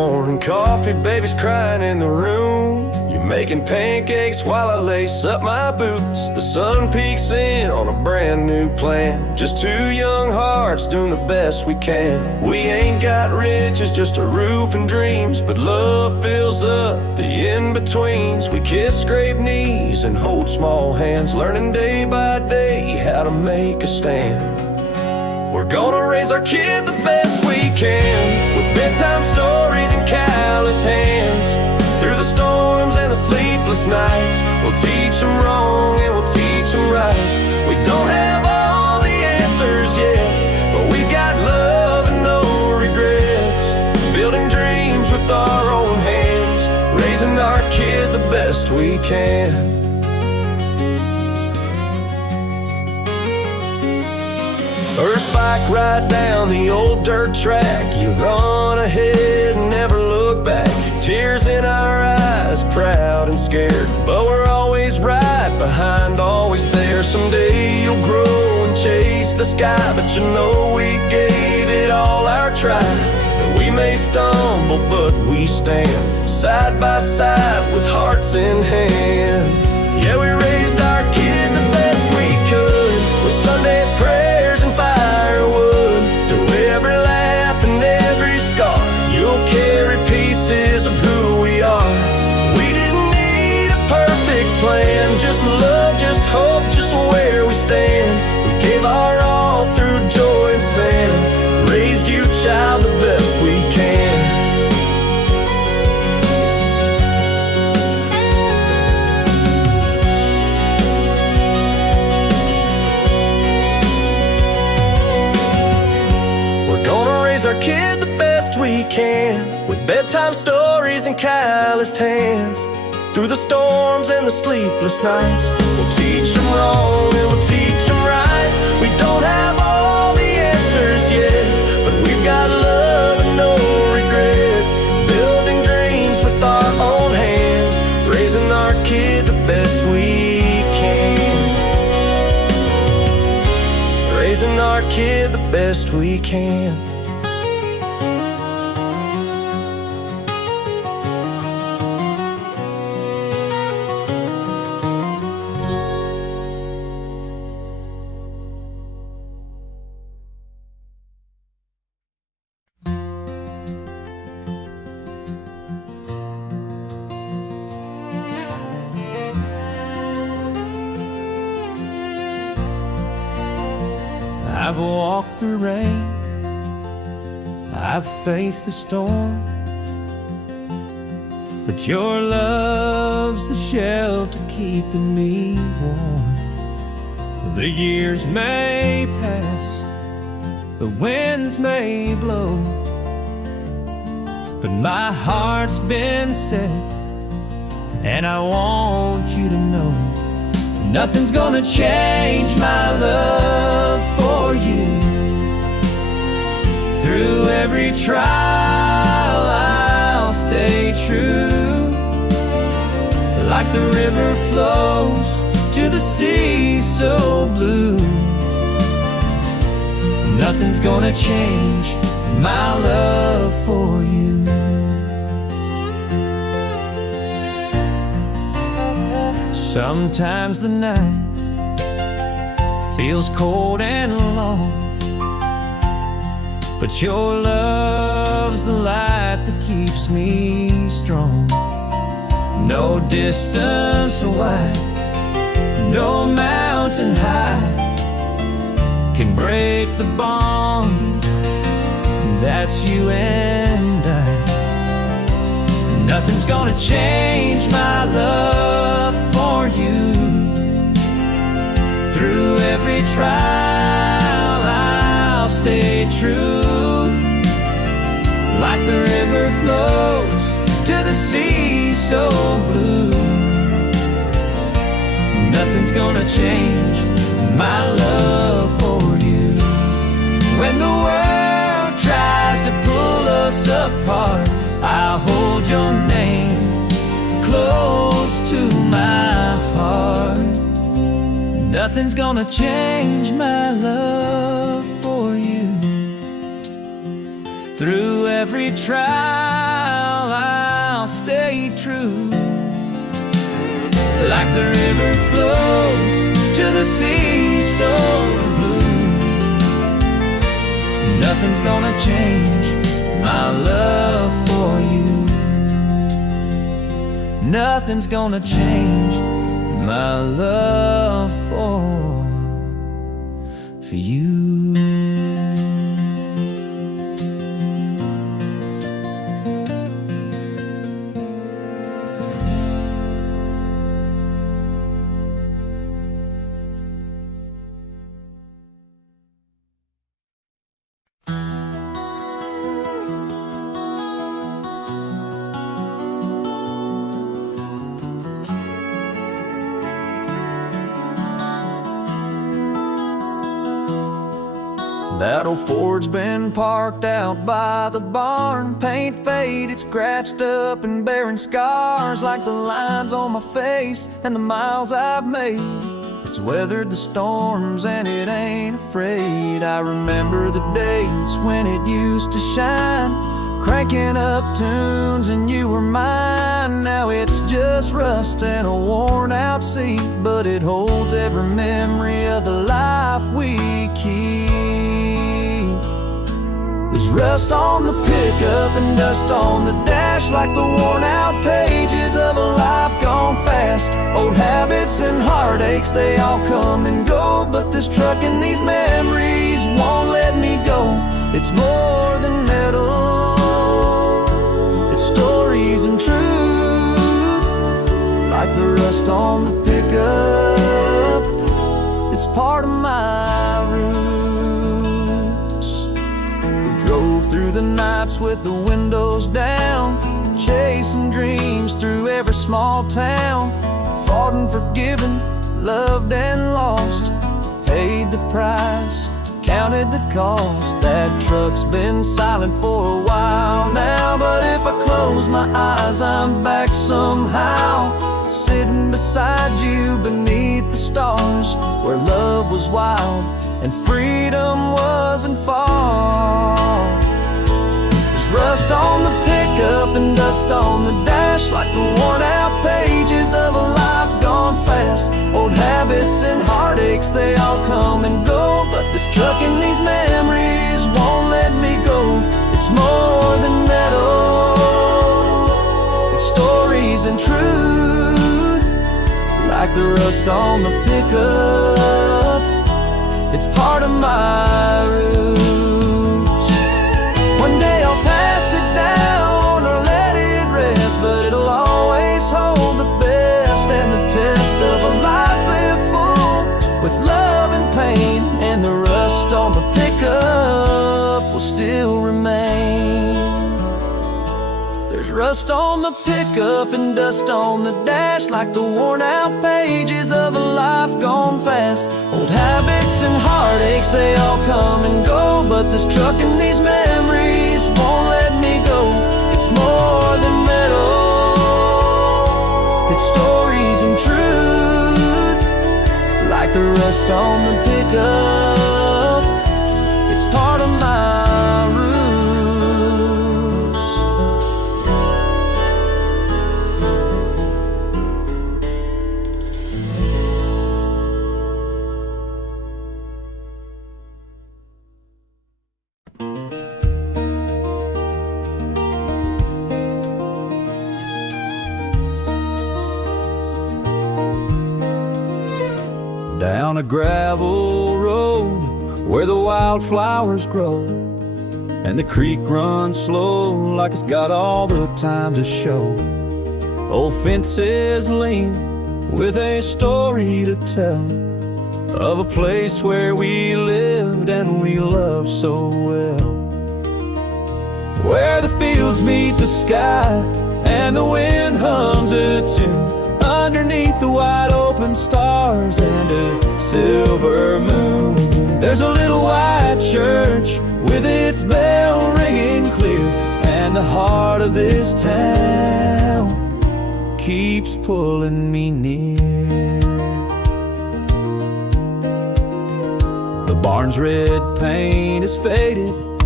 Morning coffee, baby's crying in the room. You're making pancakes while I lace up my boots. The sun peeks in on a brand new plan. Just two young hearts doing the best we can. We ain't got riches, just a roof and dreams, but love fills up the in-betweens. We kiss, scrape knees, and hold small hands, learning day by day how to make a stand. We're gonna raise our kid the best we can, with bedtime stories and calloused hands. Through the storms and the sleepless nights, we'll teach them wrong and we'll teach them right. We don't have all the answers yet, but we got love and no regrets. Building dreams with our own hands, raising our kid the best we can. First bike ride down the old dirt track, you run ahead and never look back. Tears in our eyes, proud and scared, but we're always right behind, always there. Someday you'll grow and chase the sky, but you know we gave it all our try. And we may stumble, but we stand side by side with hearts in hand. Yeah, we raised our kid the best we could, with Sunday prayers and firewood. Through every laugh and every scar, you'll carry pieces of who we are. We didn't need a perfect plan, just love, just hope, just where we stand. We gave our all through joy and sand, raised you, child, the best we can. Our kid the best we can, with bedtime stories and calloused hands. Through the storms and the sleepless nights, we'll teach them wrong and we'll teach them right. We don't have all the answers yet, but we've got love and no regrets. Building dreams with our own hands, raising our kid the best we can. Raising our kid the best we can. I've walked through rain, I've faced the storm, but your love's the shelter keeping me warm. The years may pass, the winds may blow, but my heart's been set, and I want you to know nothing's gonna change my love for you. Through every trial I'll stay true. Like the river flows to the sea so blue, nothing's gonna change my love for you. Sometimes the night feels cold and long, but your love's the light that keeps me strong. No distance wide, no mountain high can break the bond, and that's you and I. Nothing's gonna change my love for you. Through every trial I'll stay true. Like the river flows to the sea so blue, nothing's gonna change my love for you. When the world tries to pull us apart, I'll hold your name close to my heart. Nothing's gonna change my love for you. Through every trial, I'll stay true. Like the river flows to the sea so blue, nothing's gonna change my love for you. Nothing's gonna change my love for you. That old Ford's been parked out by the barn, paint faded, scratched up and bearing scars like the lines on my face and the miles I've made. It's weathered the storms and it ain't afraid. I remember the days when it used to shine, cranking up tunes and you were mine. Now it's just rust and a worn out seat, but it holds every memory of the life we keep. There's rust on the pickup and dust on the dash, like the worn out pages of a life gone fast. Old habits and heartaches, they all come and go, but this truck and these memories won't let me go. It's more than metal, it's stories and truth. Like the rust on the pickup, it's part of my roots. Drove through the nights with the windows down, chasing dreams through every small town. Fought and forgiven, loved and lost, paid the price, counted the cost. That truck's been silent for a while now, but if I close my eyes, I'm back somehow, sitting beside you beneath the stars, where love was wild and freedom wasn't far. There's rust on the pickup and dust on the dash, like the worn out pages of a life gone fast. Old habits and heartaches, they all come and go, but this truck and these memories won't let me go. It's more than metal, it's stories and truth. Like the rust on the pickup, it's part of my roots. One day I'll pass it down or let it rest, but it'll always hold the best and the test of a life lived full with love and pain. And the rust on the pickup will still remain. There's rust on the pickup and dust on the dash, like the worn out pages of a life gone fast. Old habits and heartaches, they all come and go, but this truck and these memories won't let me go. It's more than metal, it's stories and truth. Like the rust on the pickup, it's part of my roots. Down a gravel road where the wildflowers grow, and the creek runs slow like it's got all the time to show. Old fences lean with a story to tell of a place where we lived and we loved so well, where the fields meet the sky and the wind hums a tune underneath the wide open stars and a silver moon. There's a little white church with its bell ringing clear, and the heart of this town keeps pulling me near. The barn's red paint is faded,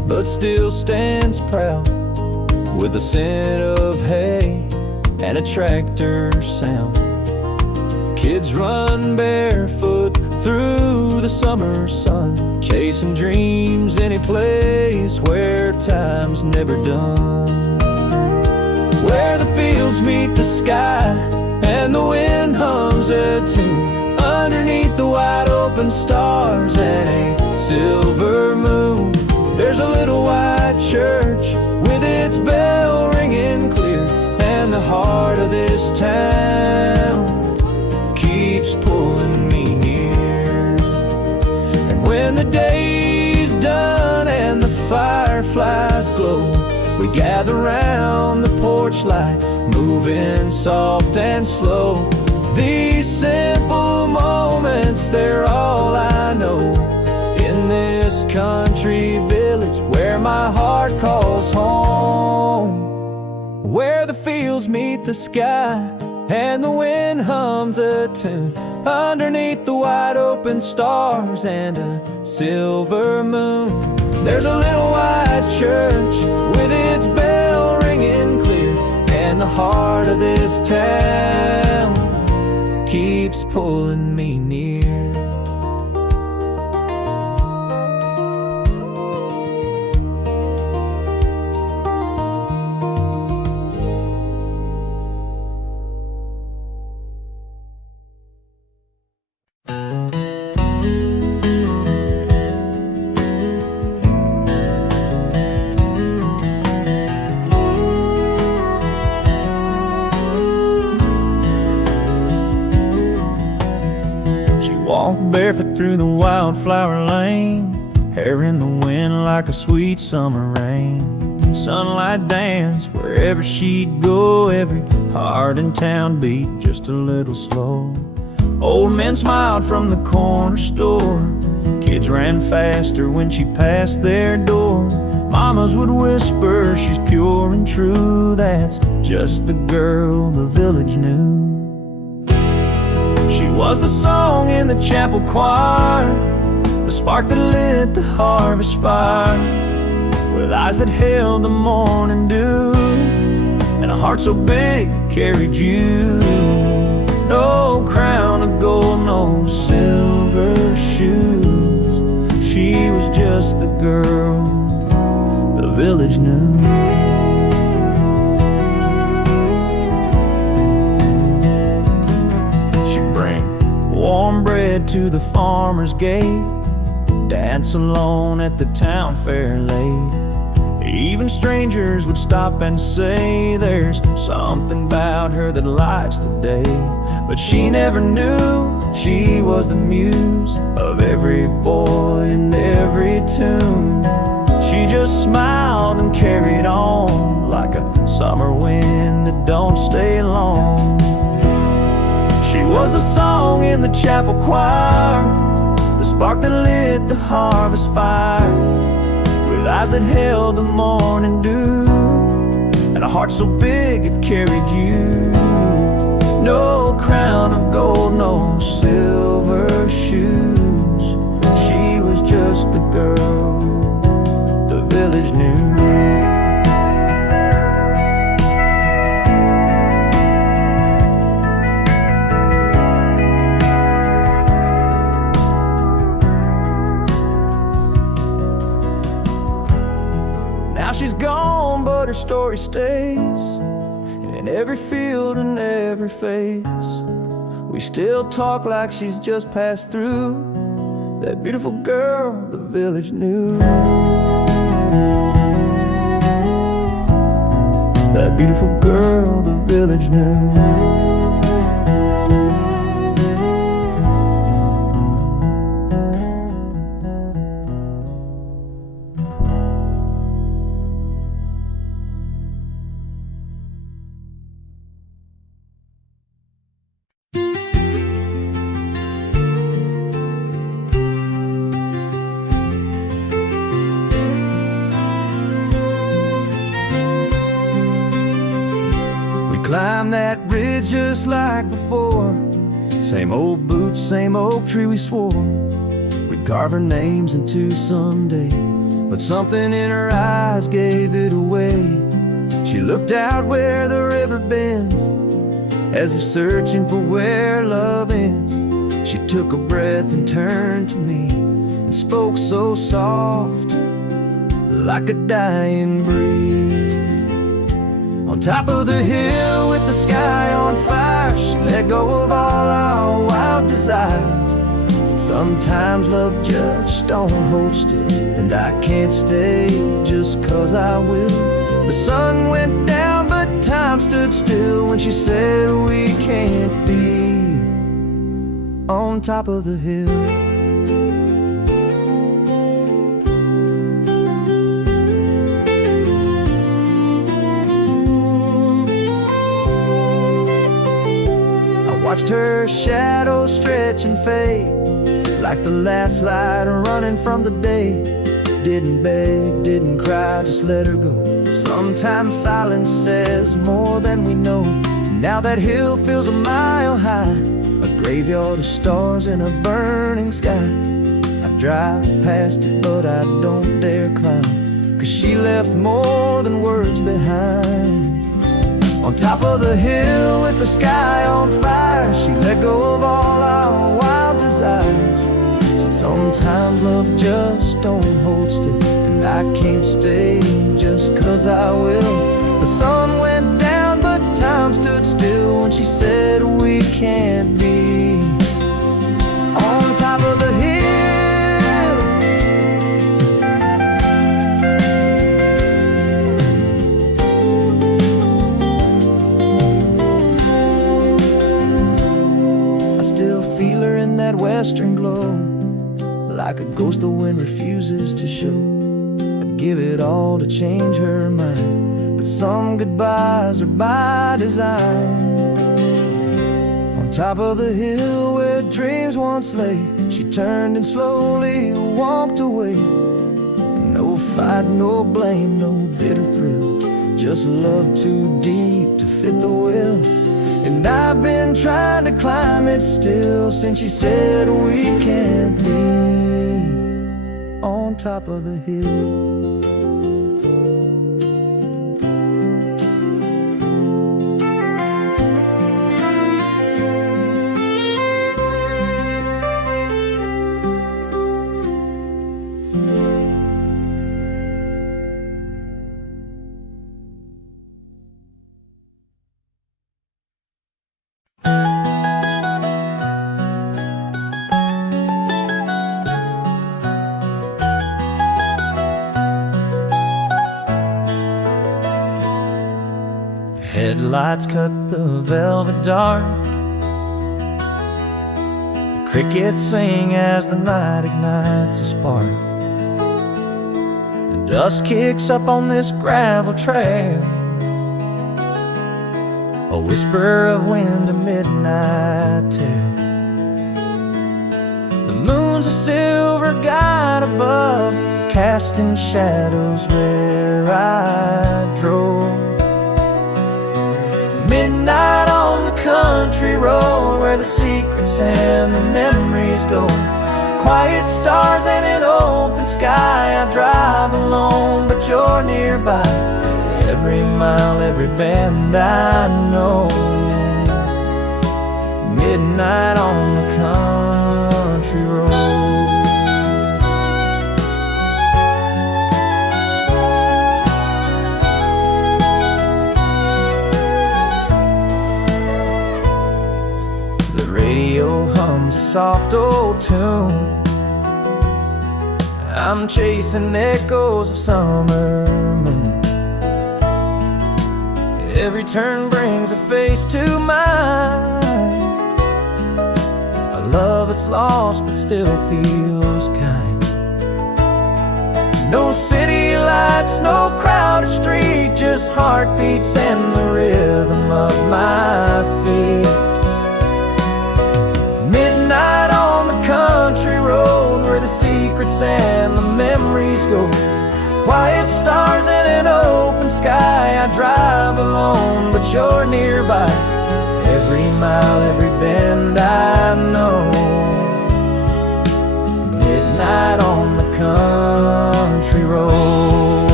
but still stands proud, with the scent of hay and a tractor sound. Kids run barefoot through the summer sun, chasing dreams any place where time's never done. Where the fields meet the sky and the wind hums a tune, underneath the wide open stars and a silver moon, there's a little white church with its bell ringing clear, and the heart of this town keeps pulling me near. And when the day's done and the fireflies glow, we gather round the porch light, moving soft and slow. These simple moments, they're all I know, in this country village where my heart calls home. Where the fields meet the sky and the wind hums a tune, underneath the wide open stars and a silver moon, there's a little white church with its bell ringing clear, and the heart of this town keeps pulling me near. Walk barefoot through the wildflower lane, hair in the wind like a sweet summer rain. Sunlight dance wherever she'd go, every heart in town beat just a little slow. Old men smiled from the corner store, kids ran faster when she passed their door. Mamas would whisper, she's pure and true, that's just the girl the village knew. She was the song in the chapel choir, the spark that lit the harvest fire, with eyes that held the morning dew, and a heart so big it carried you. No crown of gold, no silver shoes, she was just the girl the village knew. Warm bread to the farmer's gate, dance alone at the town fair late. Even strangers would stop and say, there's something about her that lights the day. But she never knew she was the muse of every boy and every tune. She just smiled and carried on like a summer wind that don't stay long. She was the song in the chapel choir, the spark that lit the harvest fire, with eyes that held the morning dew, and a heart so big it carried you. No crown of gold, no silver shoes, she was just the girl the village knew. Now she's gone, but her story stays, and in every field and every face, we still talk like she's just passed through, that beautiful girl the village knew. That beautiful girl the village knew. Climb that ridge just like before, same old boots, same oak tree we swore we'd carve our names into someday. but something in her eyes gave it away. She looked out where the river bends, as if searching for where love ends. She took a breath and turned to me and spoke so soft, like a dying breeze. On top of the hill with the sky on fire, she let go of all our wild desires. Said sometimes love just don't hold still, and I can't stay just 'cause I will. The sun went down but time stood still when she said we can't be on top of the hill. Watched her shadow stretch and fade, like the last light running from the day. Didn't beg, didn't cry, just let her go. Sometimes silence says more than we know. Now that hill feels a mile high, a graveyard of stars in a burning sky. I drive past it but I don't dare climb, 'cause she left more than words behind. On top of the hill with the sky on fire, she let go of all our wild desires. Said sometimes love just don't hold still, and I can't stay just 'cause I will. The sun went down but time stood still when she said we can't be on top of the hill. Western glow, like a ghost the wind refuses to show. I'd give it all to change her mind, but some goodbyes are by design. On top of the hill where dreams once lay, she turned and slowly walked away. No fight, no blame, no bitter thrill, just love too deep to fit the will. And I've been trying to climb it still since she said we can't be on top of the hill. Headlights cut the velvet dark, the crickets sing as the night ignites a spark. The dust kicks up on this gravel trail, a whisper of wind, a midnight tale. The moon's a silver guide above, casting shadows where I drove. Midnight on the country road, where the secrets and the memories go. Quiet stars and an open sky, I drive alone, but you're nearby. Every mile, every bend I know. Midnight on the country road. Hums a soft old tune. I'm chasing echoes of summer moon. Every turn brings a face to mind, a love that's lost but still feels kind. No city lights, no crowded street, just heartbeats and the rhythm of my feet. Midnight on the country road, where the secrets and the memories go. Quiet stars and an open sky, I drive alone, but you're nearby. Every mile, every bend I know. Midnight on the country road.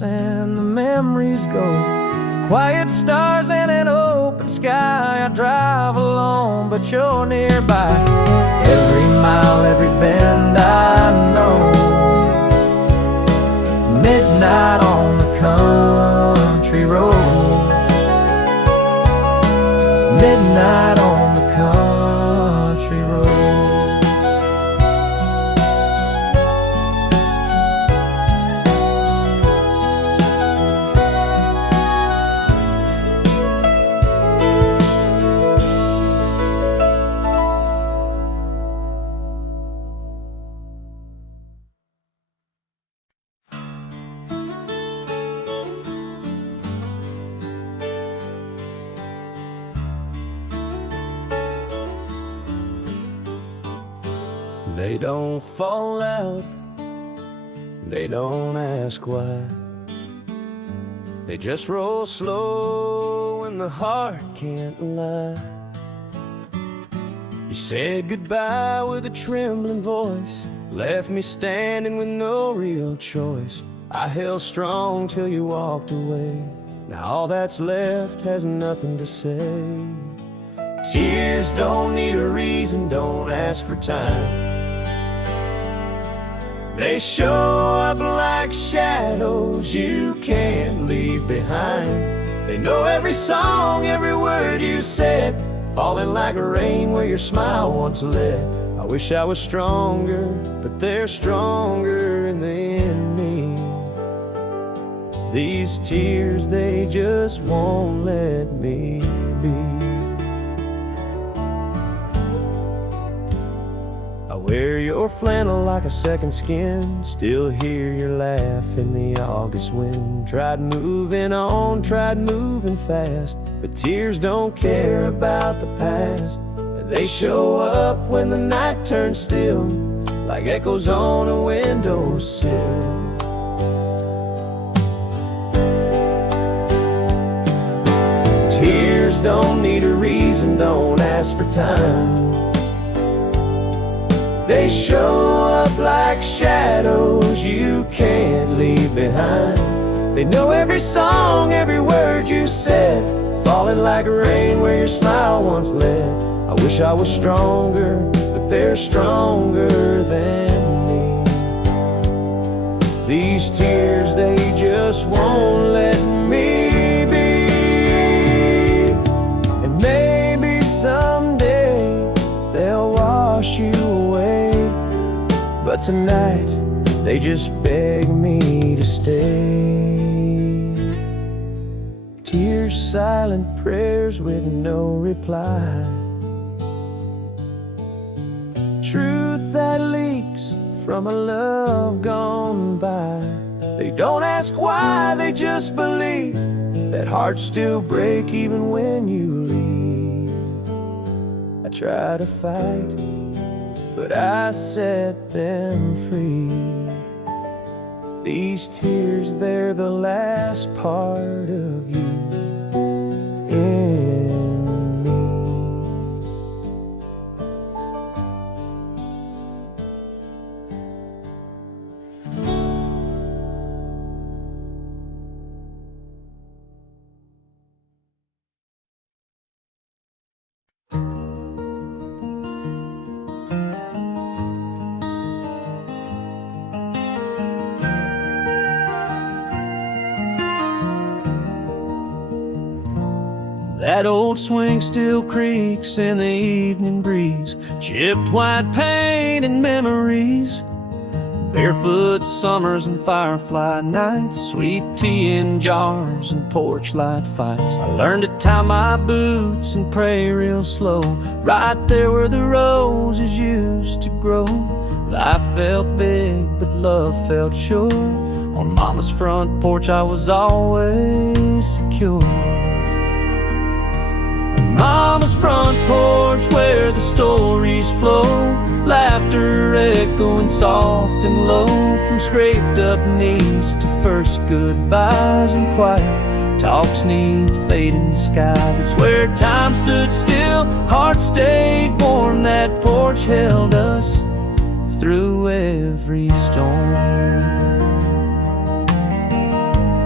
house and the memories go. Quiet stars and an open sky. I drive alone, but you're nearby. Every mile, every bend I know. Midnight on the country road. Midnight on the country road. They don't fall out, they don't ask why. They just roll slow when the heart can't lie. You said goodbye with a trembling voice, left me standing with no real choice. I held strong till you walked away. Now all that's left has nothing to say. Tears don't need a reason, don't ask for time. They show up like shadows you can't leave behind. They know every song, every word you said, falling like rain where your smile once led. I wish I was stronger, but they're stronger than me. These tears, they just won't let me be. I wear your flannel like a second skin, still hear your laugh in the August wind. Tried moving on, tried moving fast, but tears don't care about the past. They show up when the night turns still, like echoes on a windowsill. Tears don't need a reason, don't ask for time. They show up like shadows you can't leave behind. They know every song, every word you said, falling like rain where your smile once led. I wish I was stronger, but they're stronger than me. These tears, they just won't let me be. And maybe someday they'll wash you away, but tonight they just beg me to stay. Tears, silent prayers with no reply. Truth that leaks from a love gone by. They don't ask why, they just believe that hearts still break even when you leave. I try to fight, but I set them free. These tears, they're the last part of you in me. That old swing still creaks in the evening breeze, chipped white paint and memories, barefoot summers and firefly nights, sweet tea in jars and porch light fights. I learned to tie my boots and pray real slow, right there where the roses used to grow. Life felt big, but love felt sure. On Mama's front porch I was always secure. Mama's front porch where the stories flow, laughter echoing soft and low, from scraped up knees to first goodbyes and quiet talks neath fading skies. It's where time stood still, hearts stayed warm, that porch held us through every storm.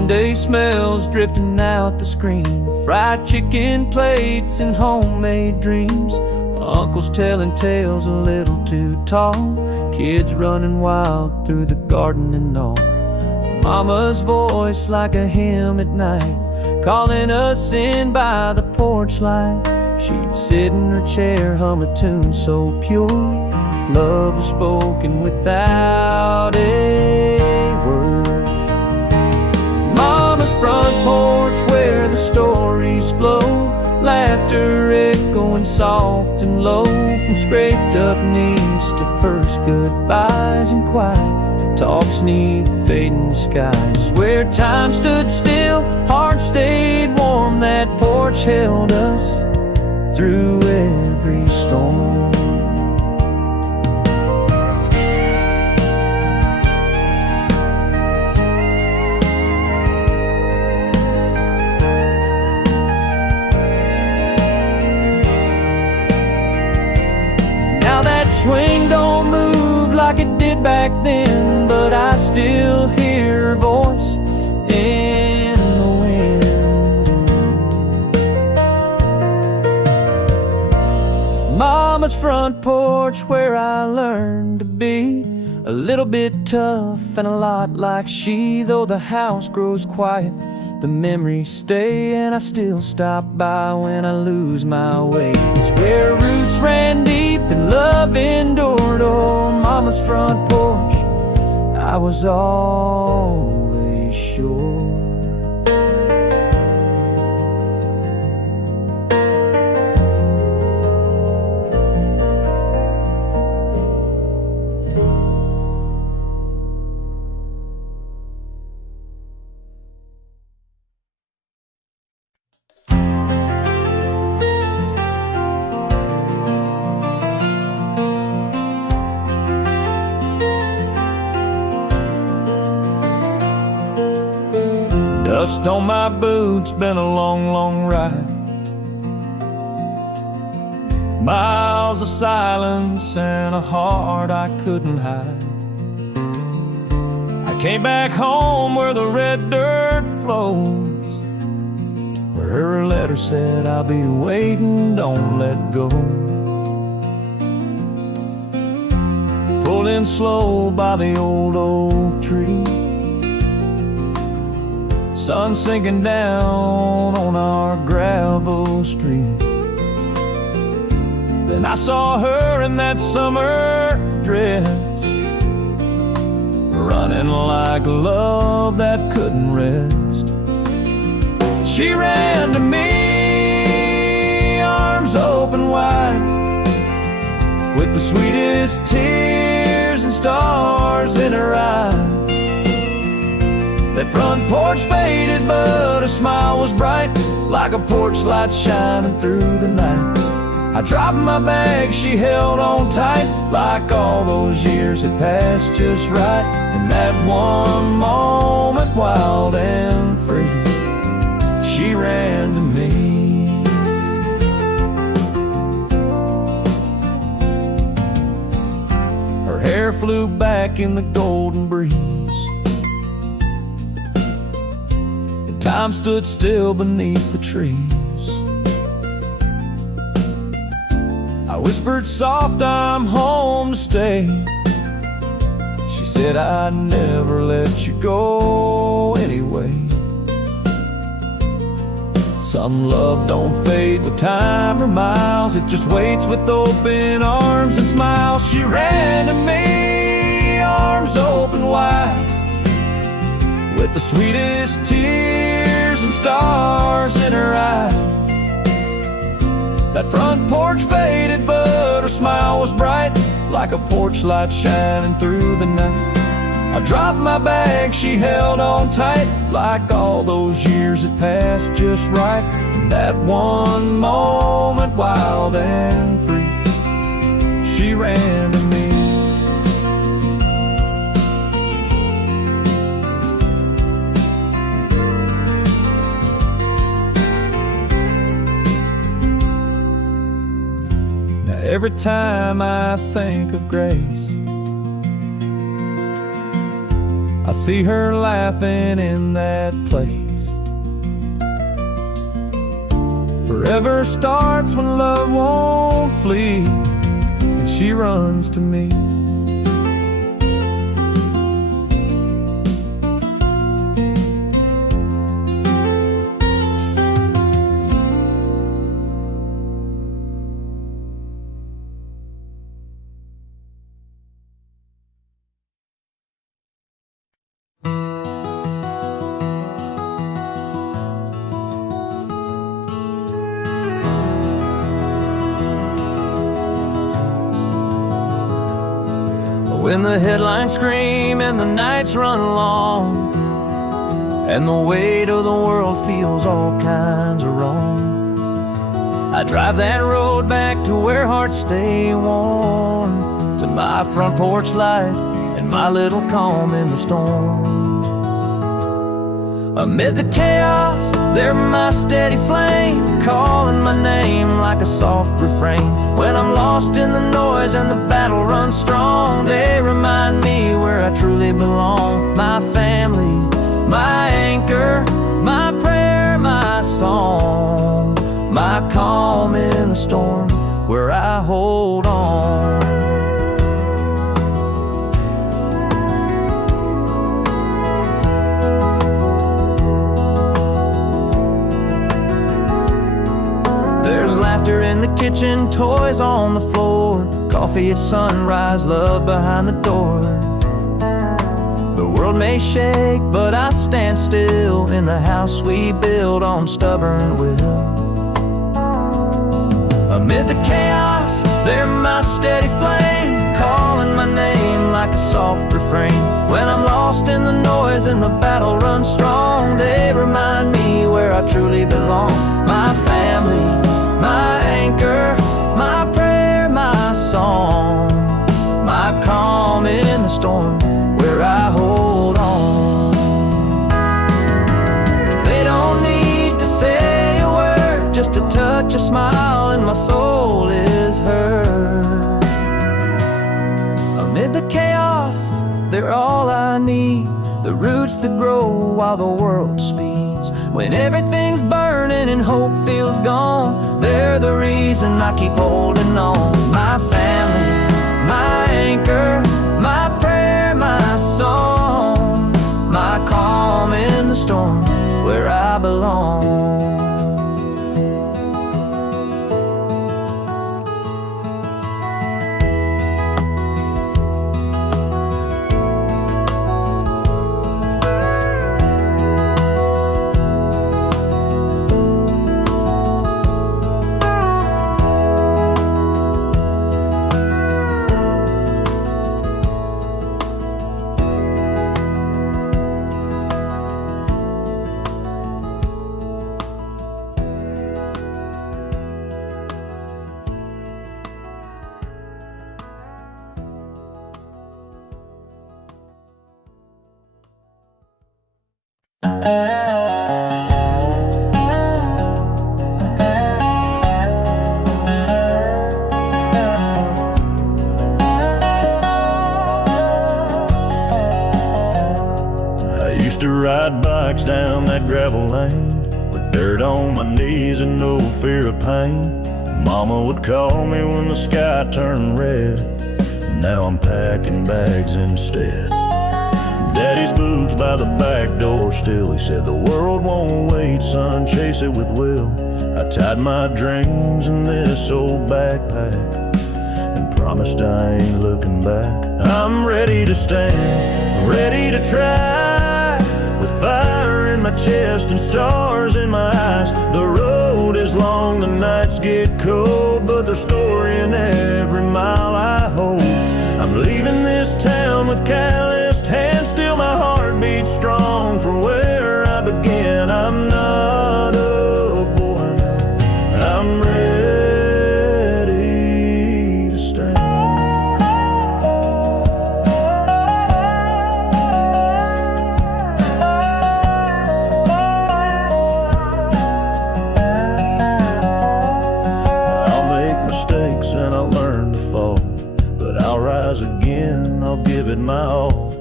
Sunday smells drifting out the screen, fried chicken plates and homemade dreams. Uncles telling tales a little too tall, kids running wild through the garden and all. Mama's voice like a hymn at night, calling us in by the porch light. She'd sit in her chair, hum a tune so pure. Love was spoken without a word. Mama's front porch where the stories flow, laughter echoing soft and low, from scraped up knees to first goodbyes and quiet talks neath fading skies. Where time stood still, hearts stayed warm, that porch held us through every storm. Now that swing don't move like it did back then, but I still hear her voice in the wind. Mama's front porch where I learned to be a little bit tough and a lot like she. Though the house grows quiet, the memories stay, and I still stop by when I lose my way. It's where roots ran deep and love endured. Oh, Mama's front porch, I was always sure. Dust on my boots, been a long, long ride. Miles of silence and a heart I couldn't hide. I came back home where the red dirt flows, where her letter said, I'll be waiting, don't let go. Pulled in slow by the old oak tree, sun sinking down on our gravel street. Then I saw her in that summer dress, running like love that couldn't rest. She ran to me, arms open wide, with the sweetest tears and stars in her eyes. That front porch faded, but her smile was bright, like a porch light shining through the night. I dropped my bag, she held on tight, like all those years had passed just right. In that one moment, wild and free, she ran to me. Her hair flew back in the golden breeze, time stood still beneath the trees. I whispered soft, I'm home to stay. She said, I'd never let you go anyway. Some love don't fade with time or miles, it just waits with open arms and smiles. She ran to me, arms open wide, with the sweetest tears and stars in her eyes. That front porch faded, but her smile was bright, like a porch light shining through the night. I dropped my bag, she held on tight, like all those years had passed just right. In that one moment, wild and free, she ran to me. Every time I think of Grace, I I see her laughing in that place. Forever starts when love won't flee, and she runs to me. When the headlines scream and the nights run long, and the weight of the world feels all kinds of wrong, I drive that road back to where hearts stay warm, to my front porch light and my little calm in the storm. Amid the chaos, they're my steady flame, calling my name like a soft refrain. When I'm lost in the noise and the battle runs strong, they remind me where I truly belong. My family, my anchor, my prayer, my song, my calm in the storm, where I hold on. There's laughter in the kitchen, toys on the floor, coffee at sunrise, love behind the door. The world may shake, but I stand still in the house we build on stubborn will. Amid the chaos, they're my steady flame, calling my name like a soft refrain. When I'm lost in the noise and the battle runs strong, they remind me where I truly belong. My family, my anchor, my prayer, my song, my calm in the storm, where I hold on. They don't need to say a word, just a touch, a smile, and my soul is heard. Amid the chaos, they're all I need, the roots that grow while the world speeds. When everything's burning and hope feels gone, they're the reason I keep holding on. My family, my anchor, my prayer, my song, my calm in the storm, where I belong. I used to ride bikes down that gravel lane with dirt on my knees and no fear of pain. Mama would call me when the sky turned red. Now I'm packing bags instead. Daddy's boots by the back door still. He said the world won't wait, son, chase it with will. I tied my dreams in this old backpack and promised I ain't looking back. I'm ready to stand, ready to try, with fire in my chest and stars in my eyes. The road is long, the nights get cold, but there's story in every mile I hold. I'm leaving this town with calloused hands, still my heart beats strong for where I began. I'm not a boy now, I'm ready to stand. I'll make mistakes and I'll learn to fall, but I'll rise again, I'll give it my all.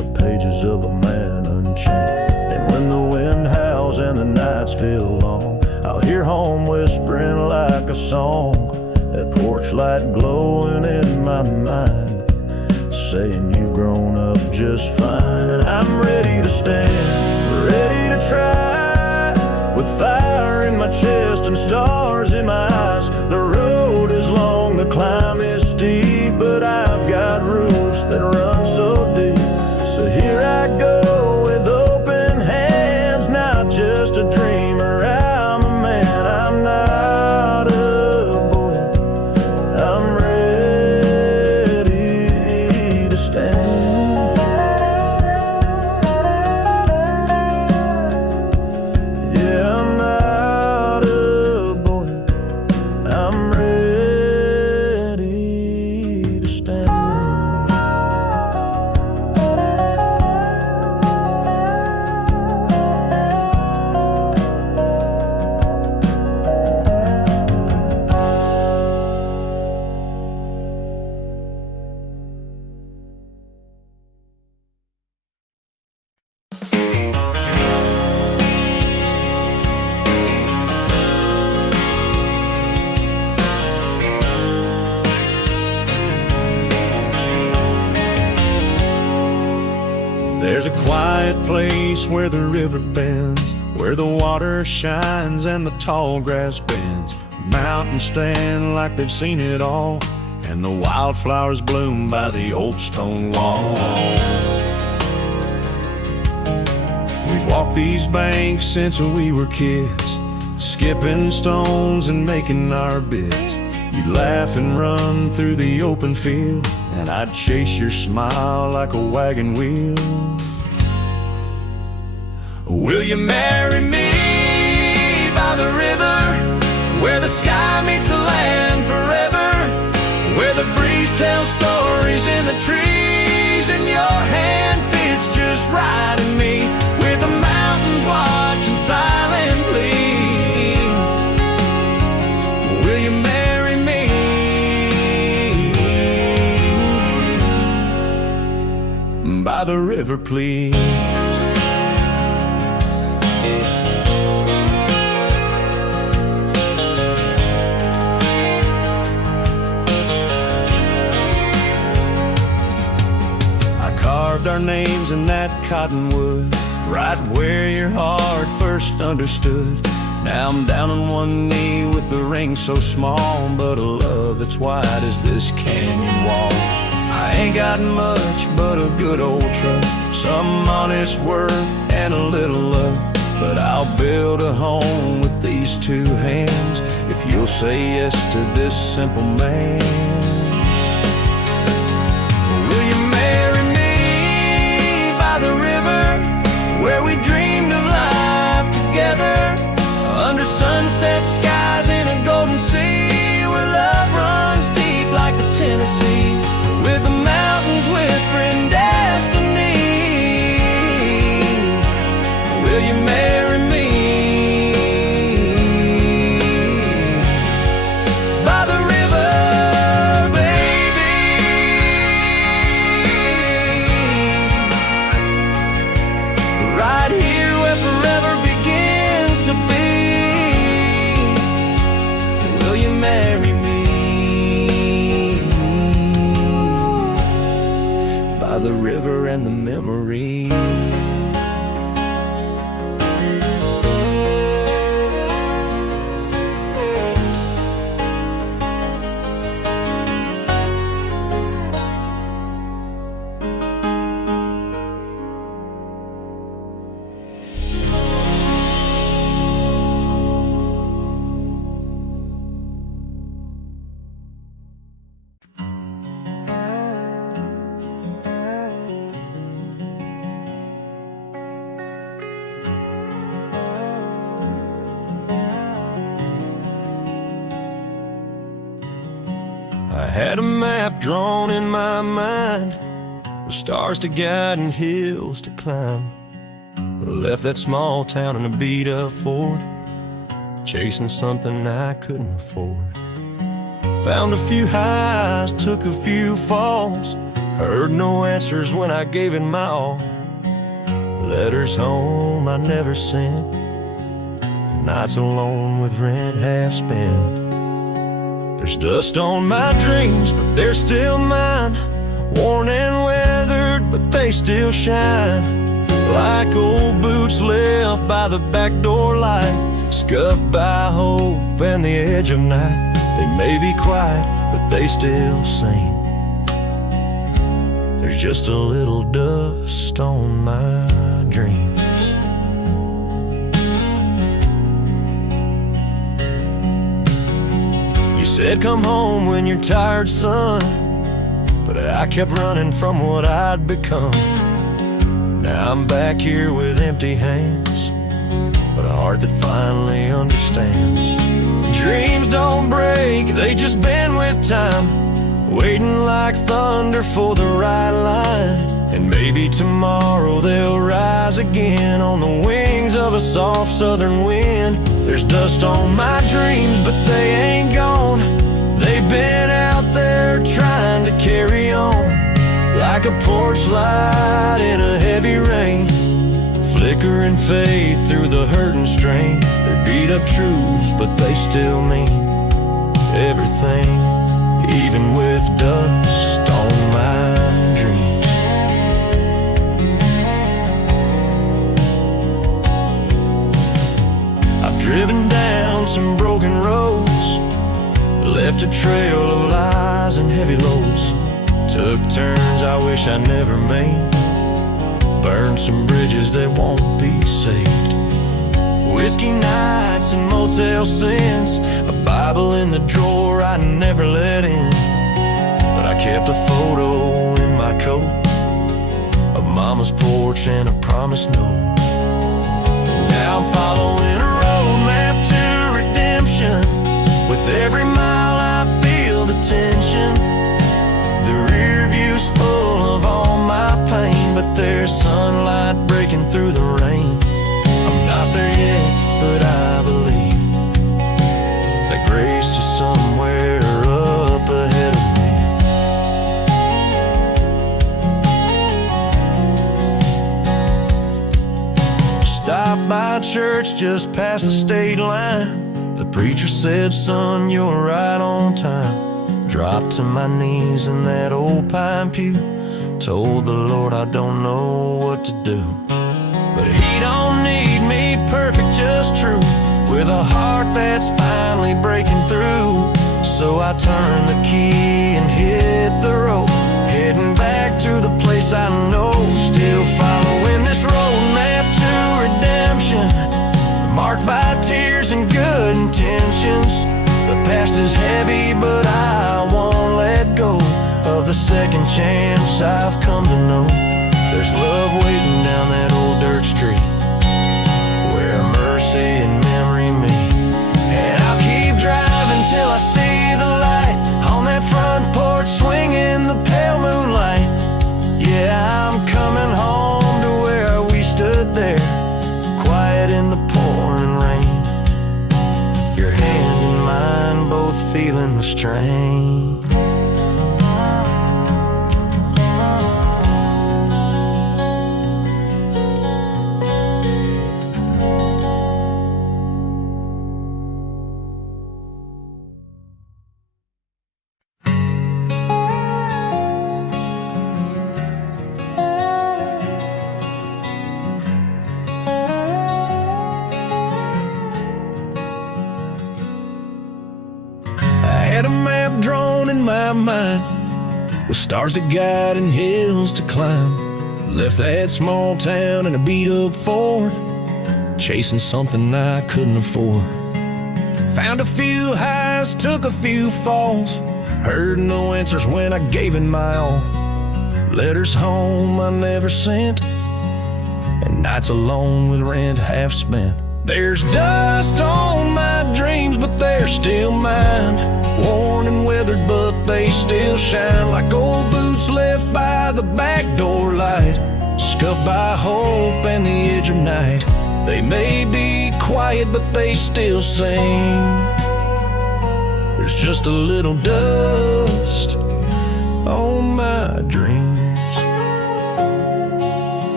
the pages of a man unchained. And when the wind howls and the nights feel long, I'll hear home whispering like a song, that porch light glowing in my mind, saying you've grown up just fine. I'm ready to stand, ready to try, with fire in my chest and stars in my eyes. The road is long, the climb is steep, but I've got roots that run so deep. So here I go with open hands, not just a dreamer, I'm a man. I'm not a boy, I'm ready to stand. Yeah, I'm not a boy, I'm ready to stand. There's a quiet place where the river bends, where the water shines and the tall grass bends. Mountains stand like they've seen it all, and the wildflowers bloom by the old stone wall. We've walked these banks since we were kids, skipping stones and making our bits. You'd laugh and run through the open field, and I'd chase your smile like a wagon wheel. Will you marry me by the river, where the sky meets the land forever, where the breeze tells stories in the trees, and your hand fits just right in me, with the mountains watching silently? Will you marry me by the river, please? Our names in that cottonwood, right where your heart first understood. Now I'm down on one knee with a ring so small, but a love that's wide as this canyon wall. I ain't got much but a good old truck, some honest work and a little luck, but I'll build a home with these two hands if you'll say yes to this simple man. Where we dreamed of life together, under sunset skies in a golden sea, where love runs deep like the Tennessee, with the mountains whispering destiny. Will you marry me by the river, right here where forever begins to be? Will you marry me by the river and the memories? I had a map drawn in my mind, with stars to guide and hills to climb. I left that small town in a beat-up Ford, chasing something I couldn't afford. Found a few highs, took a few falls, Heard no answers when I gave it my all. Letters home I never sent. Nights alone with rent half spent. There's dust on my dreams, but they're still mine. Worn and weathered, but they still shine. Like old boots left by the back door light, scuffed by hope and the edge of night. They may be quiet, but they still sing. There's just a little dust on my dreams. You said come home when you're tired, son, but I kept running from what I'd become. Now I'm back here with empty hands, but a heart that finally understands. Dreams don't break, they just bend with time, waiting like thunder for the right line. And maybe tomorrow they'll rise again on the wings of a soft southern wind. There's dust on my dreams, but they ain't gone. They've been out there trying to carry on. Like a porch light in a heavy rain, flickering faith through the hurt and strain. They're beat up truths, but they still mean everything, even with dust on my dreams. I've driven down some broken roads, left a trail of lies and heavy loads. Took turns I wish I never made, burned some bridges that won't be saved. Whiskey nights and motel sins, a Bible in the drawer I never let in. But I kept a photo in my coat of Mama's porch and a promise note. Now I'm following a roadmap to redemption. With every mile I feel the tension. The rear view's full of all my pain, but there's sunlight breaking through the rain. I'm not there yet, but I believe that grace is somewhere up ahead of me. Stopped by church just past the state line. The preacher said, son, you're right on time. Dropped to my knees in that old pine pew, told the Lord I don't know what to do. But he don't need me perfect, just true, with a heart that's finally breaking through. So I turned the key and hit the road, heading back to the place I know. Still following this roadmap to redemption, marked by tears and good intentions. The past is heavy, but I won't let go of the second chance I've come to know. There's love waiting down that old dirt street, where mercy and memory meet. And I'll keep driving till I see the light on that front porch, swinging the pale moonlight. Yeah, I'm coming home to where we stood there, quiet in the pouring rain. Your hand in mine, both feeling the strain. Had a map drawn in my mind, with stars to guide and hills to climb. Left that small town in a beat-up Ford, chasing something I couldn't afford. Found a few highs, took a few falls, heard no answers when I gave it my all. Letters home I never sent, and nights alone with rent half spent. There's dust on my dreams, but they're still mine. Worn and weathered, but they still shine. Like old boots left by the back door light, scuffed by hope and the edge of night. They may be quiet, but they still sing. There's just a little dust on my dreams.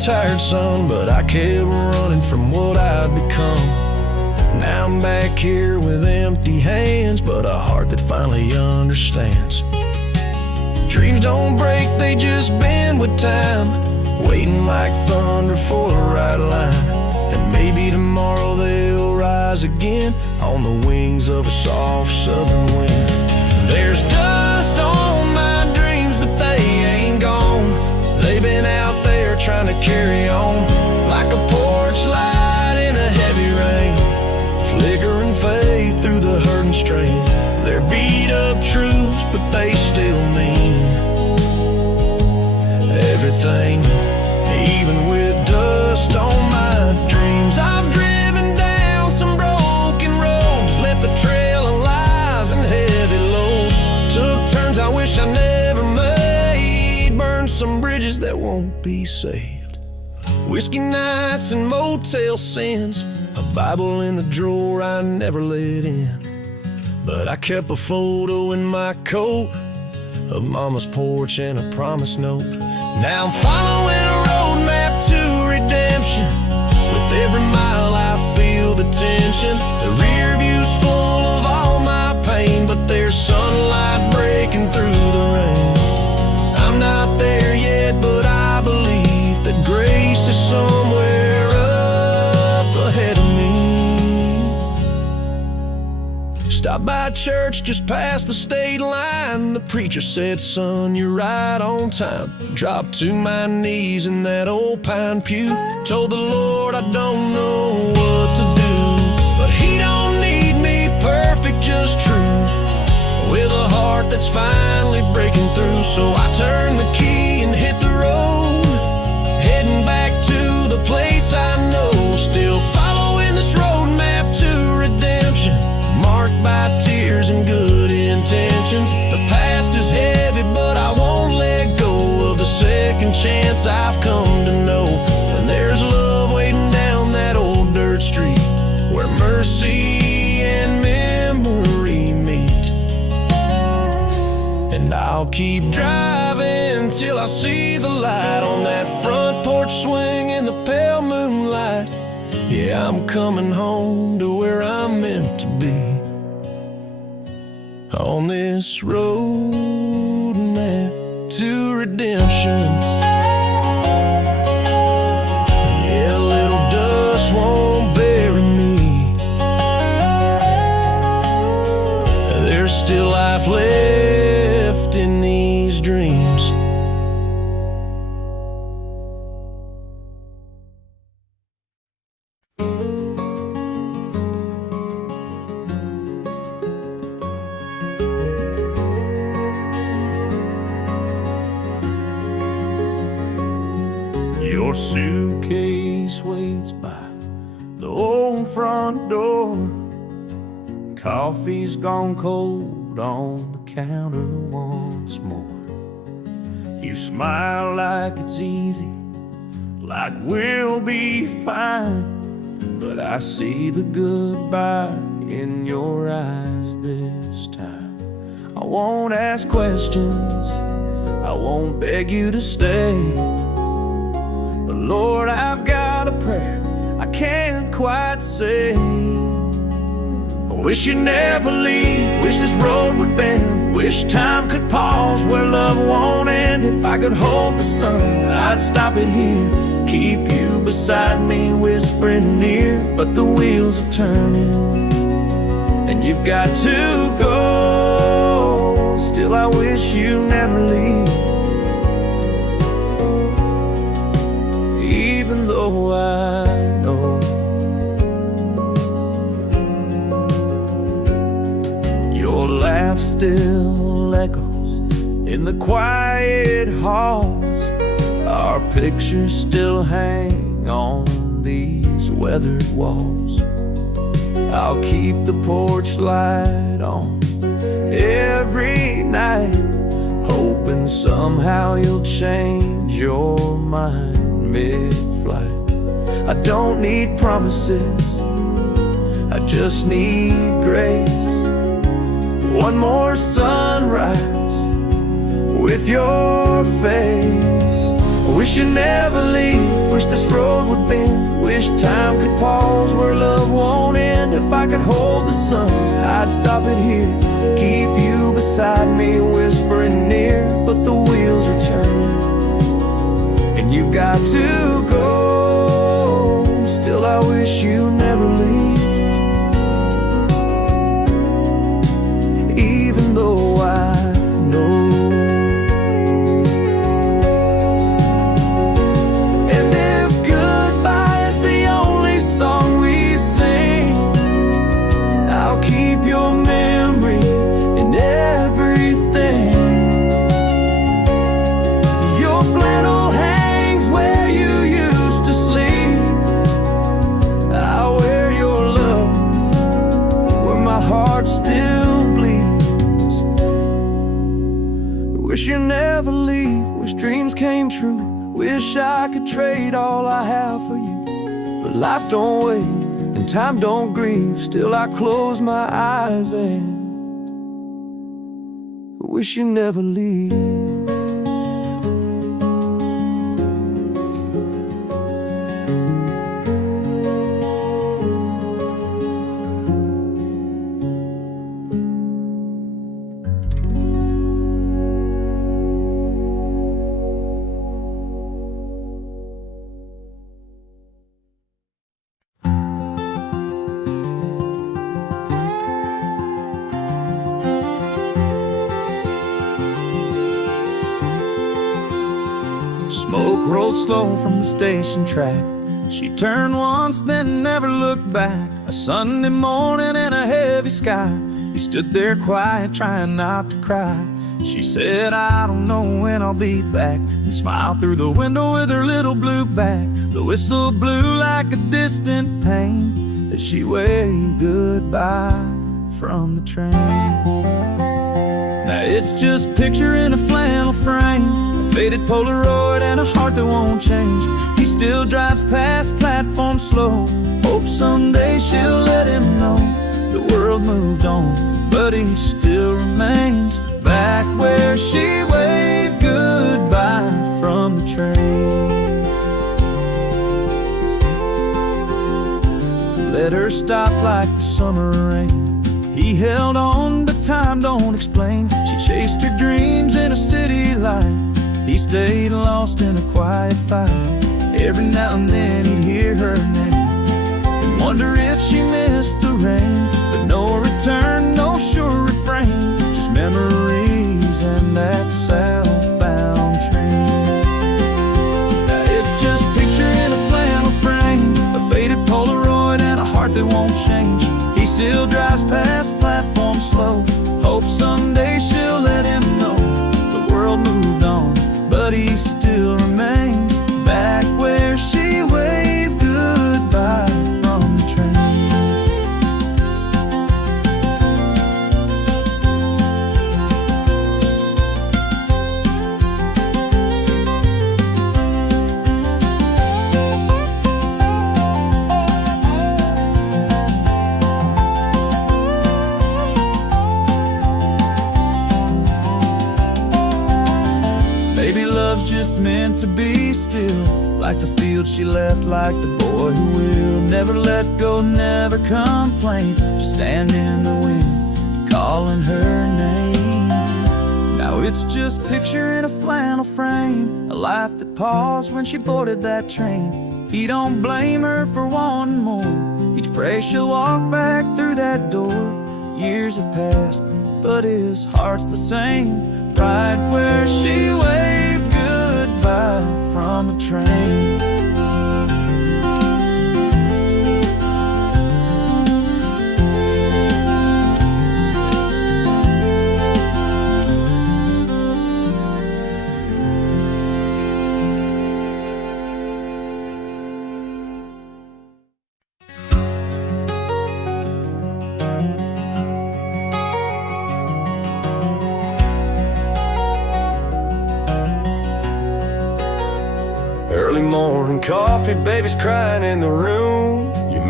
tired, son, but I kept running from what I'd become. Now I'm back here with empty hands, but a heart that finally understands. Dreams don't break, they just bend with time, waiting like thunder for the right line. And maybe tomorrow they'll rise again on the wings of a soft southern wind. There's dust on my dreams, but they ain't gone. They've been out there trying to carry on, like a porch light in a heavy rain, flickering faith through the hurt and strain. They're beat up truths, but they still mean everything. Even with dust on my dreams, I've driven down some broken roads, left a trail of lies and heavy loads. Took turns I wish I never made, burned some bridges that won't be saved. Whiskey nights and motel sins, a Bible in the drawer I never let in. But I kept a photo in my coat of Mama's porch and a promise note. Now I'm following a roadmap to redemption. With every mile I feel the tension. The rear view's full of all my pain, but there's sunlight breaking through the rain. I'm not there yet, but I believe that grace is somewhere up ahead of me. Stopped by church just past the state line. The preacher said, son, you're right on time. Dropped to my knees in that old pine pew. Told the Lord I don't know what to do, but He don't need me perfect, just true, with a heart that's finally breaking through. So I turned the key and hit the road, heading back to the place I know. Still following this roadmap to redemption, marked by tears and good intentions. The past is heavy, but I won't let go of the second chance I've come to know. And there's love waiting down that old dirt street, where mercy and memory meet. And I'll keep driving till I see the light on that front porch swing in the pale moonlight. Yeah, I'm coming home to where I'm meant to be, on this roadmap to redemption. Yeah, a little dust won't bury me. There's still life left in these dreams. Your suitcase waits by the old front door. Coffee's gone cold on the counter once more. You smile like it's easy, like we'll be fine, but I see the goodbye in your eyes this time. I won't ask questions, I won't beg you to stay, but Lord, I've got a prayer I can't quite say. I wish you'd never leave, wish this road would bend, wish time could pause where love won't end. If I could hold the sun, I'd stop it here, keep you beside me, whispering near. But the wheels are turning, and you've got to go. Still, I wish you never leave, even though I know your laugh still echoes in the quiet halls. Our pictures still hang on these weathered walls. I'll keep the porch light on every night, hoping somehow you'll change your mind mid-flight. I don't need promises, I just need grace. One more sunrise with your face. Wish you never leave, wish this road would bend, wish time could pause where love won't end. If I could hold the sun, I'd stop it here, keep you beside me, whispering near. But the wheels are turning, and you've got to go. Still I wish you never leave, even though I know. Wish you never leave, wish dreams came true, wish I could trade all I have for you. But life don't wait and time don't grieve, still I close my eyes and wish you never leave. Smoke rolled slow from the station track. She turned once, then never looked back. A Sunday morning in a heavy sky, he stood there quiet, trying not to cry. She said, I don't know when I'll be back, and smiled through the window with her little blue bag. The whistle blew like a distant pain as she waved goodbye from the train. Now it's just a picture in a flannel frame, a faded Polaroid and a heart that won't change. He still drives past platform slow, hopes someday she'll let him know the world moved on, but he still remains back where she waved goodbye from the train. Let her stop like the summer rain. He held on, but time don't explain. She chased her dreams in a city light. He stayed lost in a quiet fight. Every now and then he'd hear her name and wonder if she missed the rain. But no return, no sure refrain, just memories and that southbound train. Now it's just a picture in a flannel frame, a faded Polaroid and a heart that won't change. He still drives past platform slow, hopes someday she'll let him know the world moved on, but he still remains back where she waved goodbye from the train. Maybe love's just meant to be still, like the field she left, like the boy who will never let go, never complain, just stand in the wind, calling her name. Now it's just a picture in a flannel frame, a life that paused when she boarded that train. He don't blame her for wanting more, each prays she'll walk back through that door. Years have passed, but his heart's the same, right where she waved goodbye from the train. Early morning coffee, baby's crying in the room. You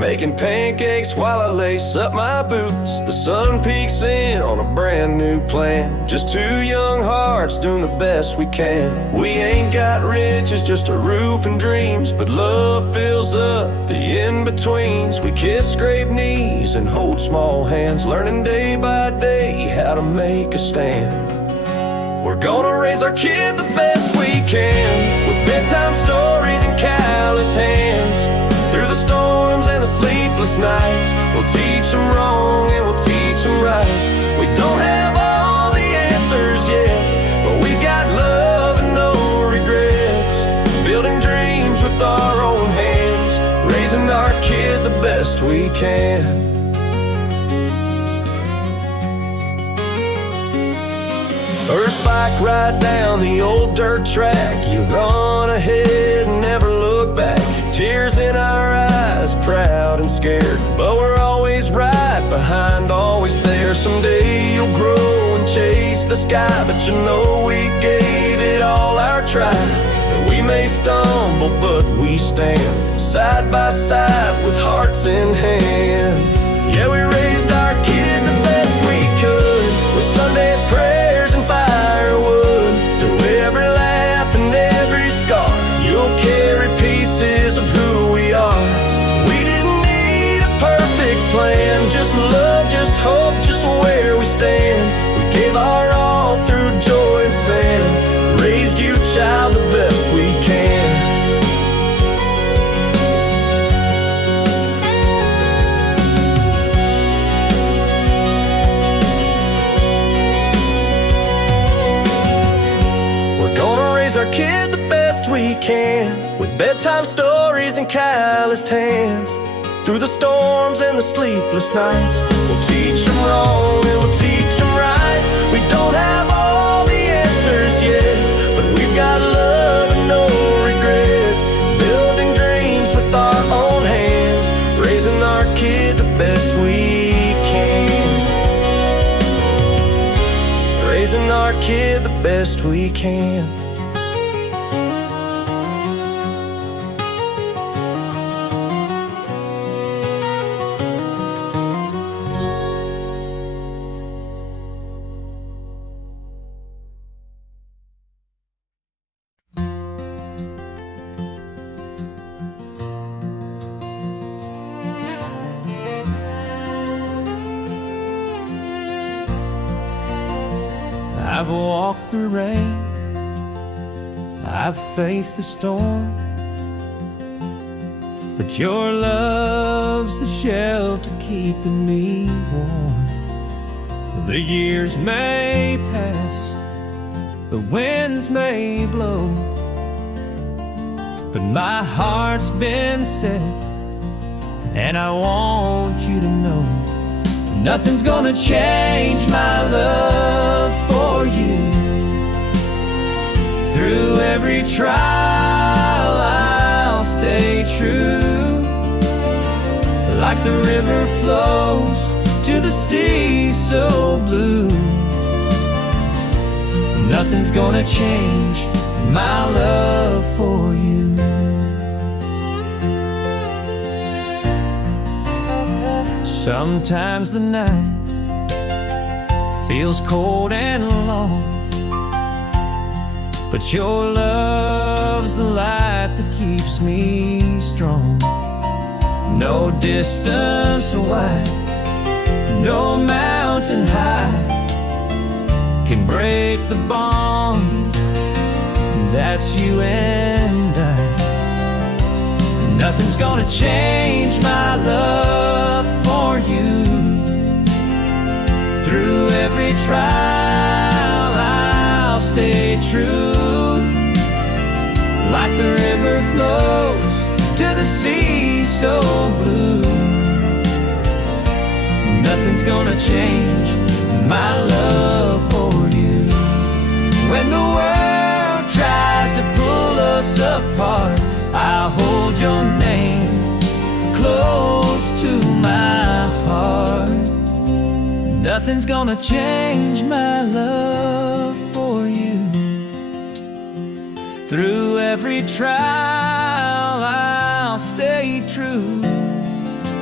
making pancakes while I lace up my boots. The sun peeks in on a brand new plan. Just two young hearts doing the best we can. We ain't got riches, just a roof and dreams, but love fills up the in-betweens. We kiss, scrape knees, and hold small hands, learning day by day how to make a stand. We're gonna raise our kid the best we can, with bedtime stories and calloused hands. Through the storms and the sleepless nights, we'll teach them wrong and we'll teach them right. We don't have all the answers yet, but we got love and no regrets. Building dreams with our own hands, raising our kid the best we can. First bike ride down the old dirt track, you run ahead and never look back. Tears in our eyes, proud and scared, but we're always right behind, always there. Someday you'll grow and chase the sky, but you know we gave it all our try. And we may stumble, but we stand side by side with hearts in hand. Yeah, we raised our kid the best we could, with Sunday prayers and firewood. Through every laugh and every scar, you'll carry pieces of who we are. We didn't need a perfect plan, just love, just hope, just where we stand. We gave our all through joy and sand, raised you, child, the best we can. Our kid the best we can, with bedtime stories and calloused hands. Through the storms and the sleepless nights, we'll teach them wrong and we'll teach them right. We don't have all the answers yet, but we've got love and no regrets. Building dreams with our own hands, raising our kid the best we can. Raising our kid the best we can. I've walked through rain, I've faced the storm, but your love's the shelter keeping me warm. The years may pass, the winds may blow, but my heart's been set, and I want you to know nothing's gonna change my love for you. Through every trial I'll stay true. Like the river flows to the sea so blue, nothing's gonna change my love for you. Sometimes the night feels cold and long, but your love's the light that keeps me strong. No distance too wide, no mountain high can break the bond, and that's you and I. Nothing's gonna change my love for you. Through every trial I'll stay true. Like the river flows to the sea so blue, nothing's gonna change my love for you. When the world tries to pull us apart, I'll hold your name close to my heart. Nothing's gonna change my love for you. Through every trial I'll stay true.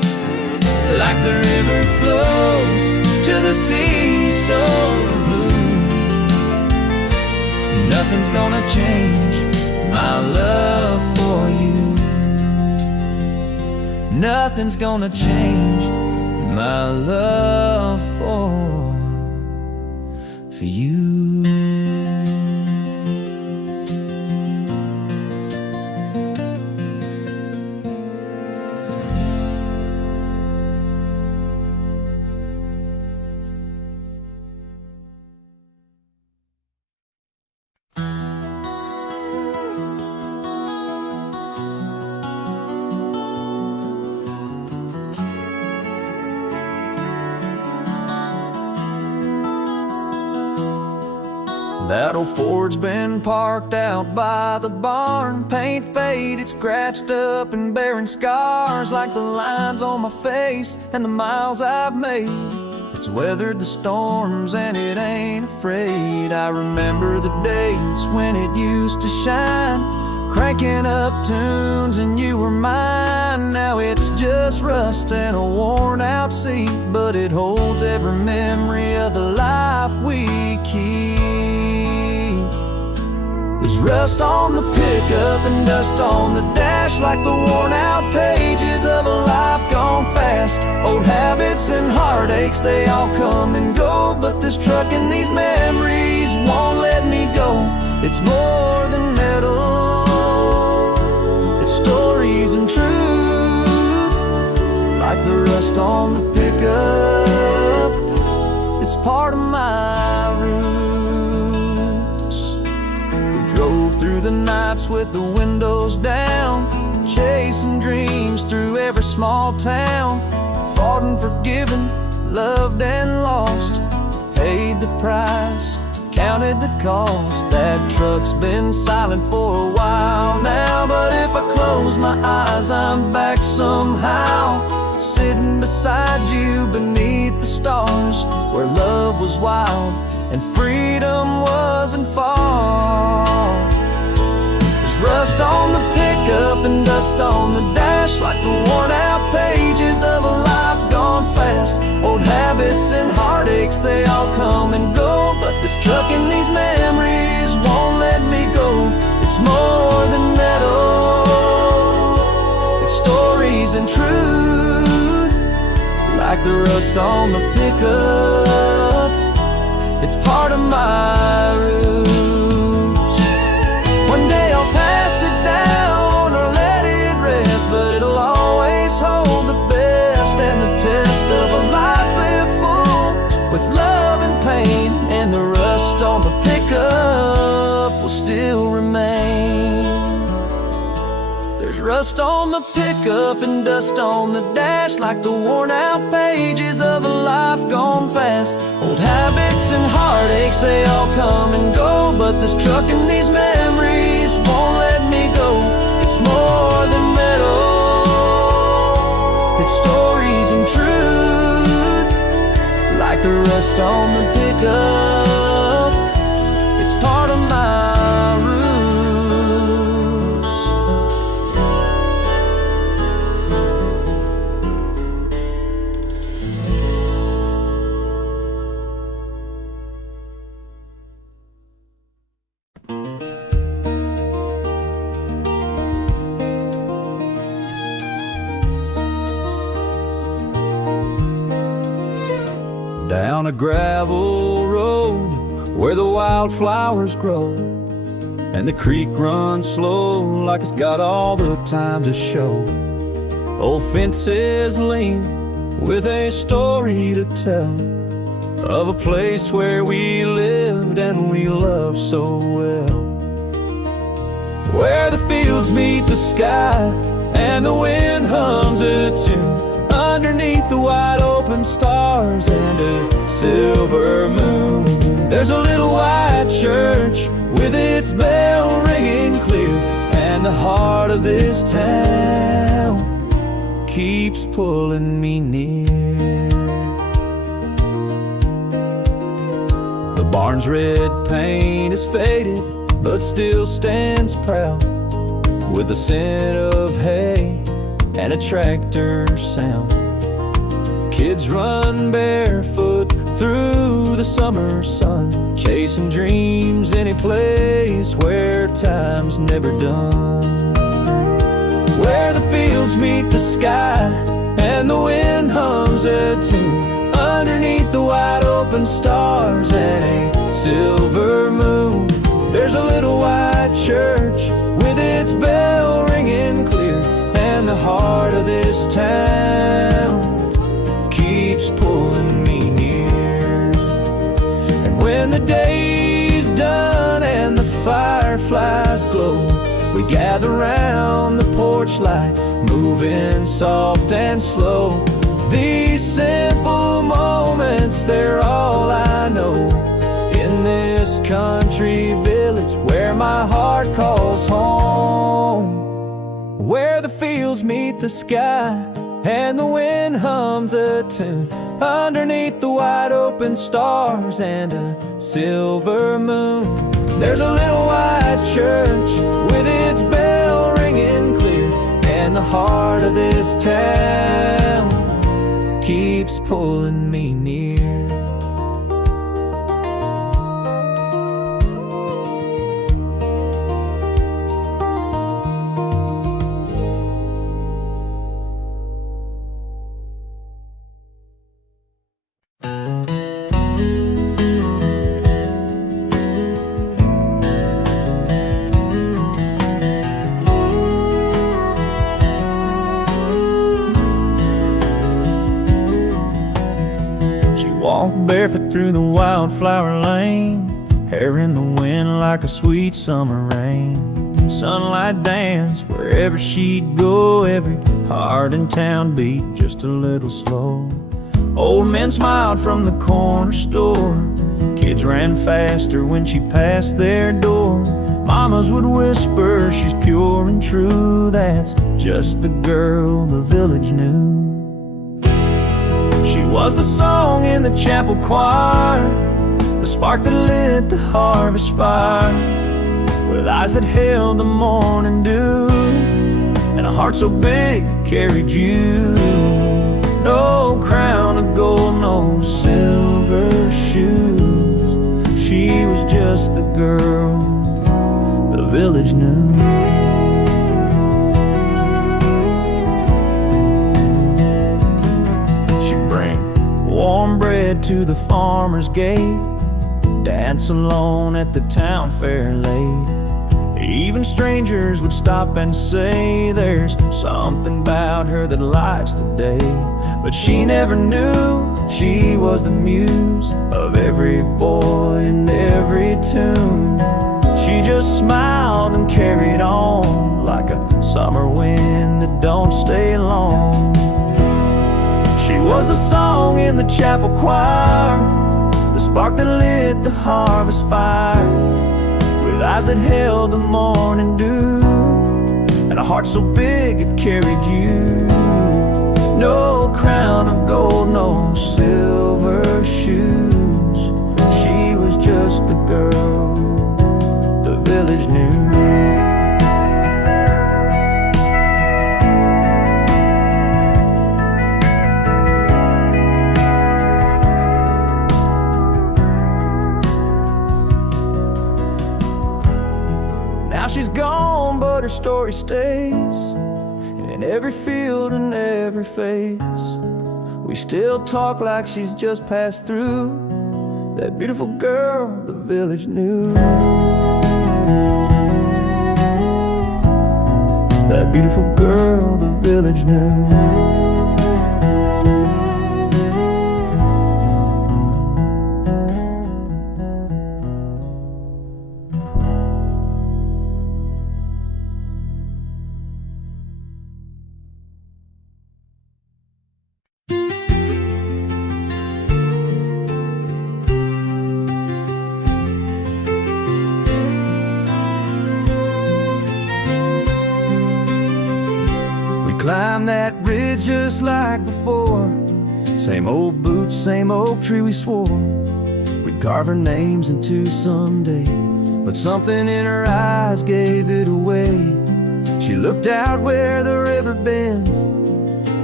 like the river flows to the sea so blue. Nothing's gonna change my love for you. Nothing's gonna change my love for you. That old Ford's been parked out by the barn, paint faded, scratched up and bearing scars like the lines on my face and the miles I've made. It's weathered the storms and it ain't afraid. I remember the days when it used to shine, cranking up tunes and you were mine. Now it's just rust and a worn out seat, but it holds every memory of the life we keep. There's rust on the pickup and dust on the dash, like the worn out pages of a life gone fast. Old habits and heartaches, they all come and go, but this truck and these memories won't let me go. It's more than metal, it's stories and truth, like the rust on the pickup. It's part of my roots. Drove through the nights with the windows down, chasing dreams through every small town. Fought and forgiven, loved and lost, paid the price, counted the cost. That truck's been silent for a while now, but if I close my eyes, I'm back somehow, sitting beside you beneath the stars, where love was wild and freedom wasn't far. There's rust on the pickup and dust on the dash, like the worn out pages of a life gone fast. Old habits and heartaches, they all come and go, but this truck and these memories won't let me go. It's more than metal, it's stories and truth, like the rust on the pickup. It's part of my roots. One day I'll pass it down or let it rest, but it'll always hold the best and the test of a life lived full with love and pain, and the rust on the pickup will still remain. There's rust on the pickup and dust on the dash, like the worn out pages of a life gone fast. Old habits and heartaches, they all come and go, but this truck and these memories won't let me go. It's more than metal, it's stories and truth, like the rust on the pickup. It's part of my roots. Down a gravel road where the wildflowers grow, and the creek runs slow like it's got all the time to show. Old fences lean with a story to tell of a place where we lived and we loved so well, where the fields meet the sky and the wind hums a tune underneath the wide open stars and a silver moon. There's a little white church with its bell ringing clear, and the heart of this town keeps pulling me near. The barn's red paint is faded but still stands proud, with the scent of hay and a tractor sound. Kids run barefoot through the summer sun, chasing dreams any place where time's never done. Where the fields meet the sky and the wind hums a tune, underneath the wide open stars and a silver moon, there's a little white church with its bell ringing clear, and the heart of this town keeps pulling me near. And when the day's done and the fireflies glow, we gather round the porch light, moving soft and slow. These simple moments, they're all I know in this country village where my heart calls home. Where the fields meet the sky and the wind hums a tune, underneath the wide open stars and a silver moon, there's a little white church with its bell ringing clear, and the heart of this town keeps pulling me near. Walked barefoot through the wildflower lane, hair in the wind like a sweet summer rain. Sunlight danced wherever she'd go, every heart in town beat just a little slow. Old men smiled from the corner store, kids ran faster when she passed their door. Mamas would whisper, she's pure and true, that's just the girl the village knew. She was the song in the chapel choir, the spark that lit the harvest fire, with eyes that held the morning dew, and a heart so big it carried you. No crown of gold, no silver shoes, she was just the girl the village knew. Warm bread to the farmer's gate, dance alone at the town fair late. Even strangers would stop and say, there's something about her that lights the day. But she never knew she was the muse of every boy and every tune. She just smiled and carried on like a summer wind that don't stay long. She was the song in the chapel choir, the spark that lit the harvest fire, with eyes that held the morning dew, and a heart so big it carried you. No crown of gold, no silver shoes, she was just the girl the village knew. She's gone, but her story stays, and in every field and every face, we still talk like she's just passed through, that beautiful girl the village knew. That beautiful girl the village knew. Climb that ridge just like before, same old boots, same oak tree we swore we'd carve our names into someday, but something in her eyes gave it away. She looked out where the river bends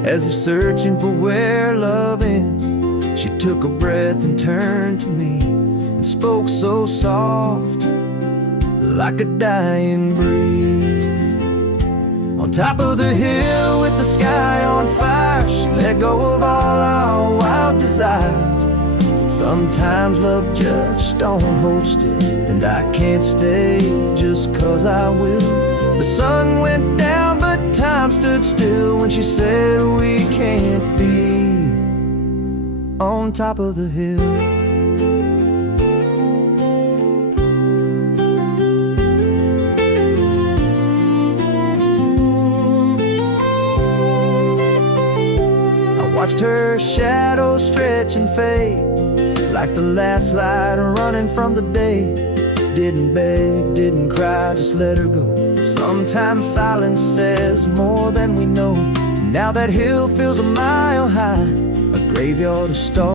as if searching for where love ends. She took a breath and turned to me and spoke so soft, like a dying breeze. On top of the hill with the sky on fire, she let go of all our wild desires. Said sometimes love just don't hold still, and I can't stay just 'cause I will. The sun went down but time stood still when she said we can't be on top of the hill. Watched her shadow stretch and fade like the last light running from the day. Didn't beg, didn't cry, just let her go. Sometimes silence says more than we know. Now that hill feels a mile high, a graveyard of stars.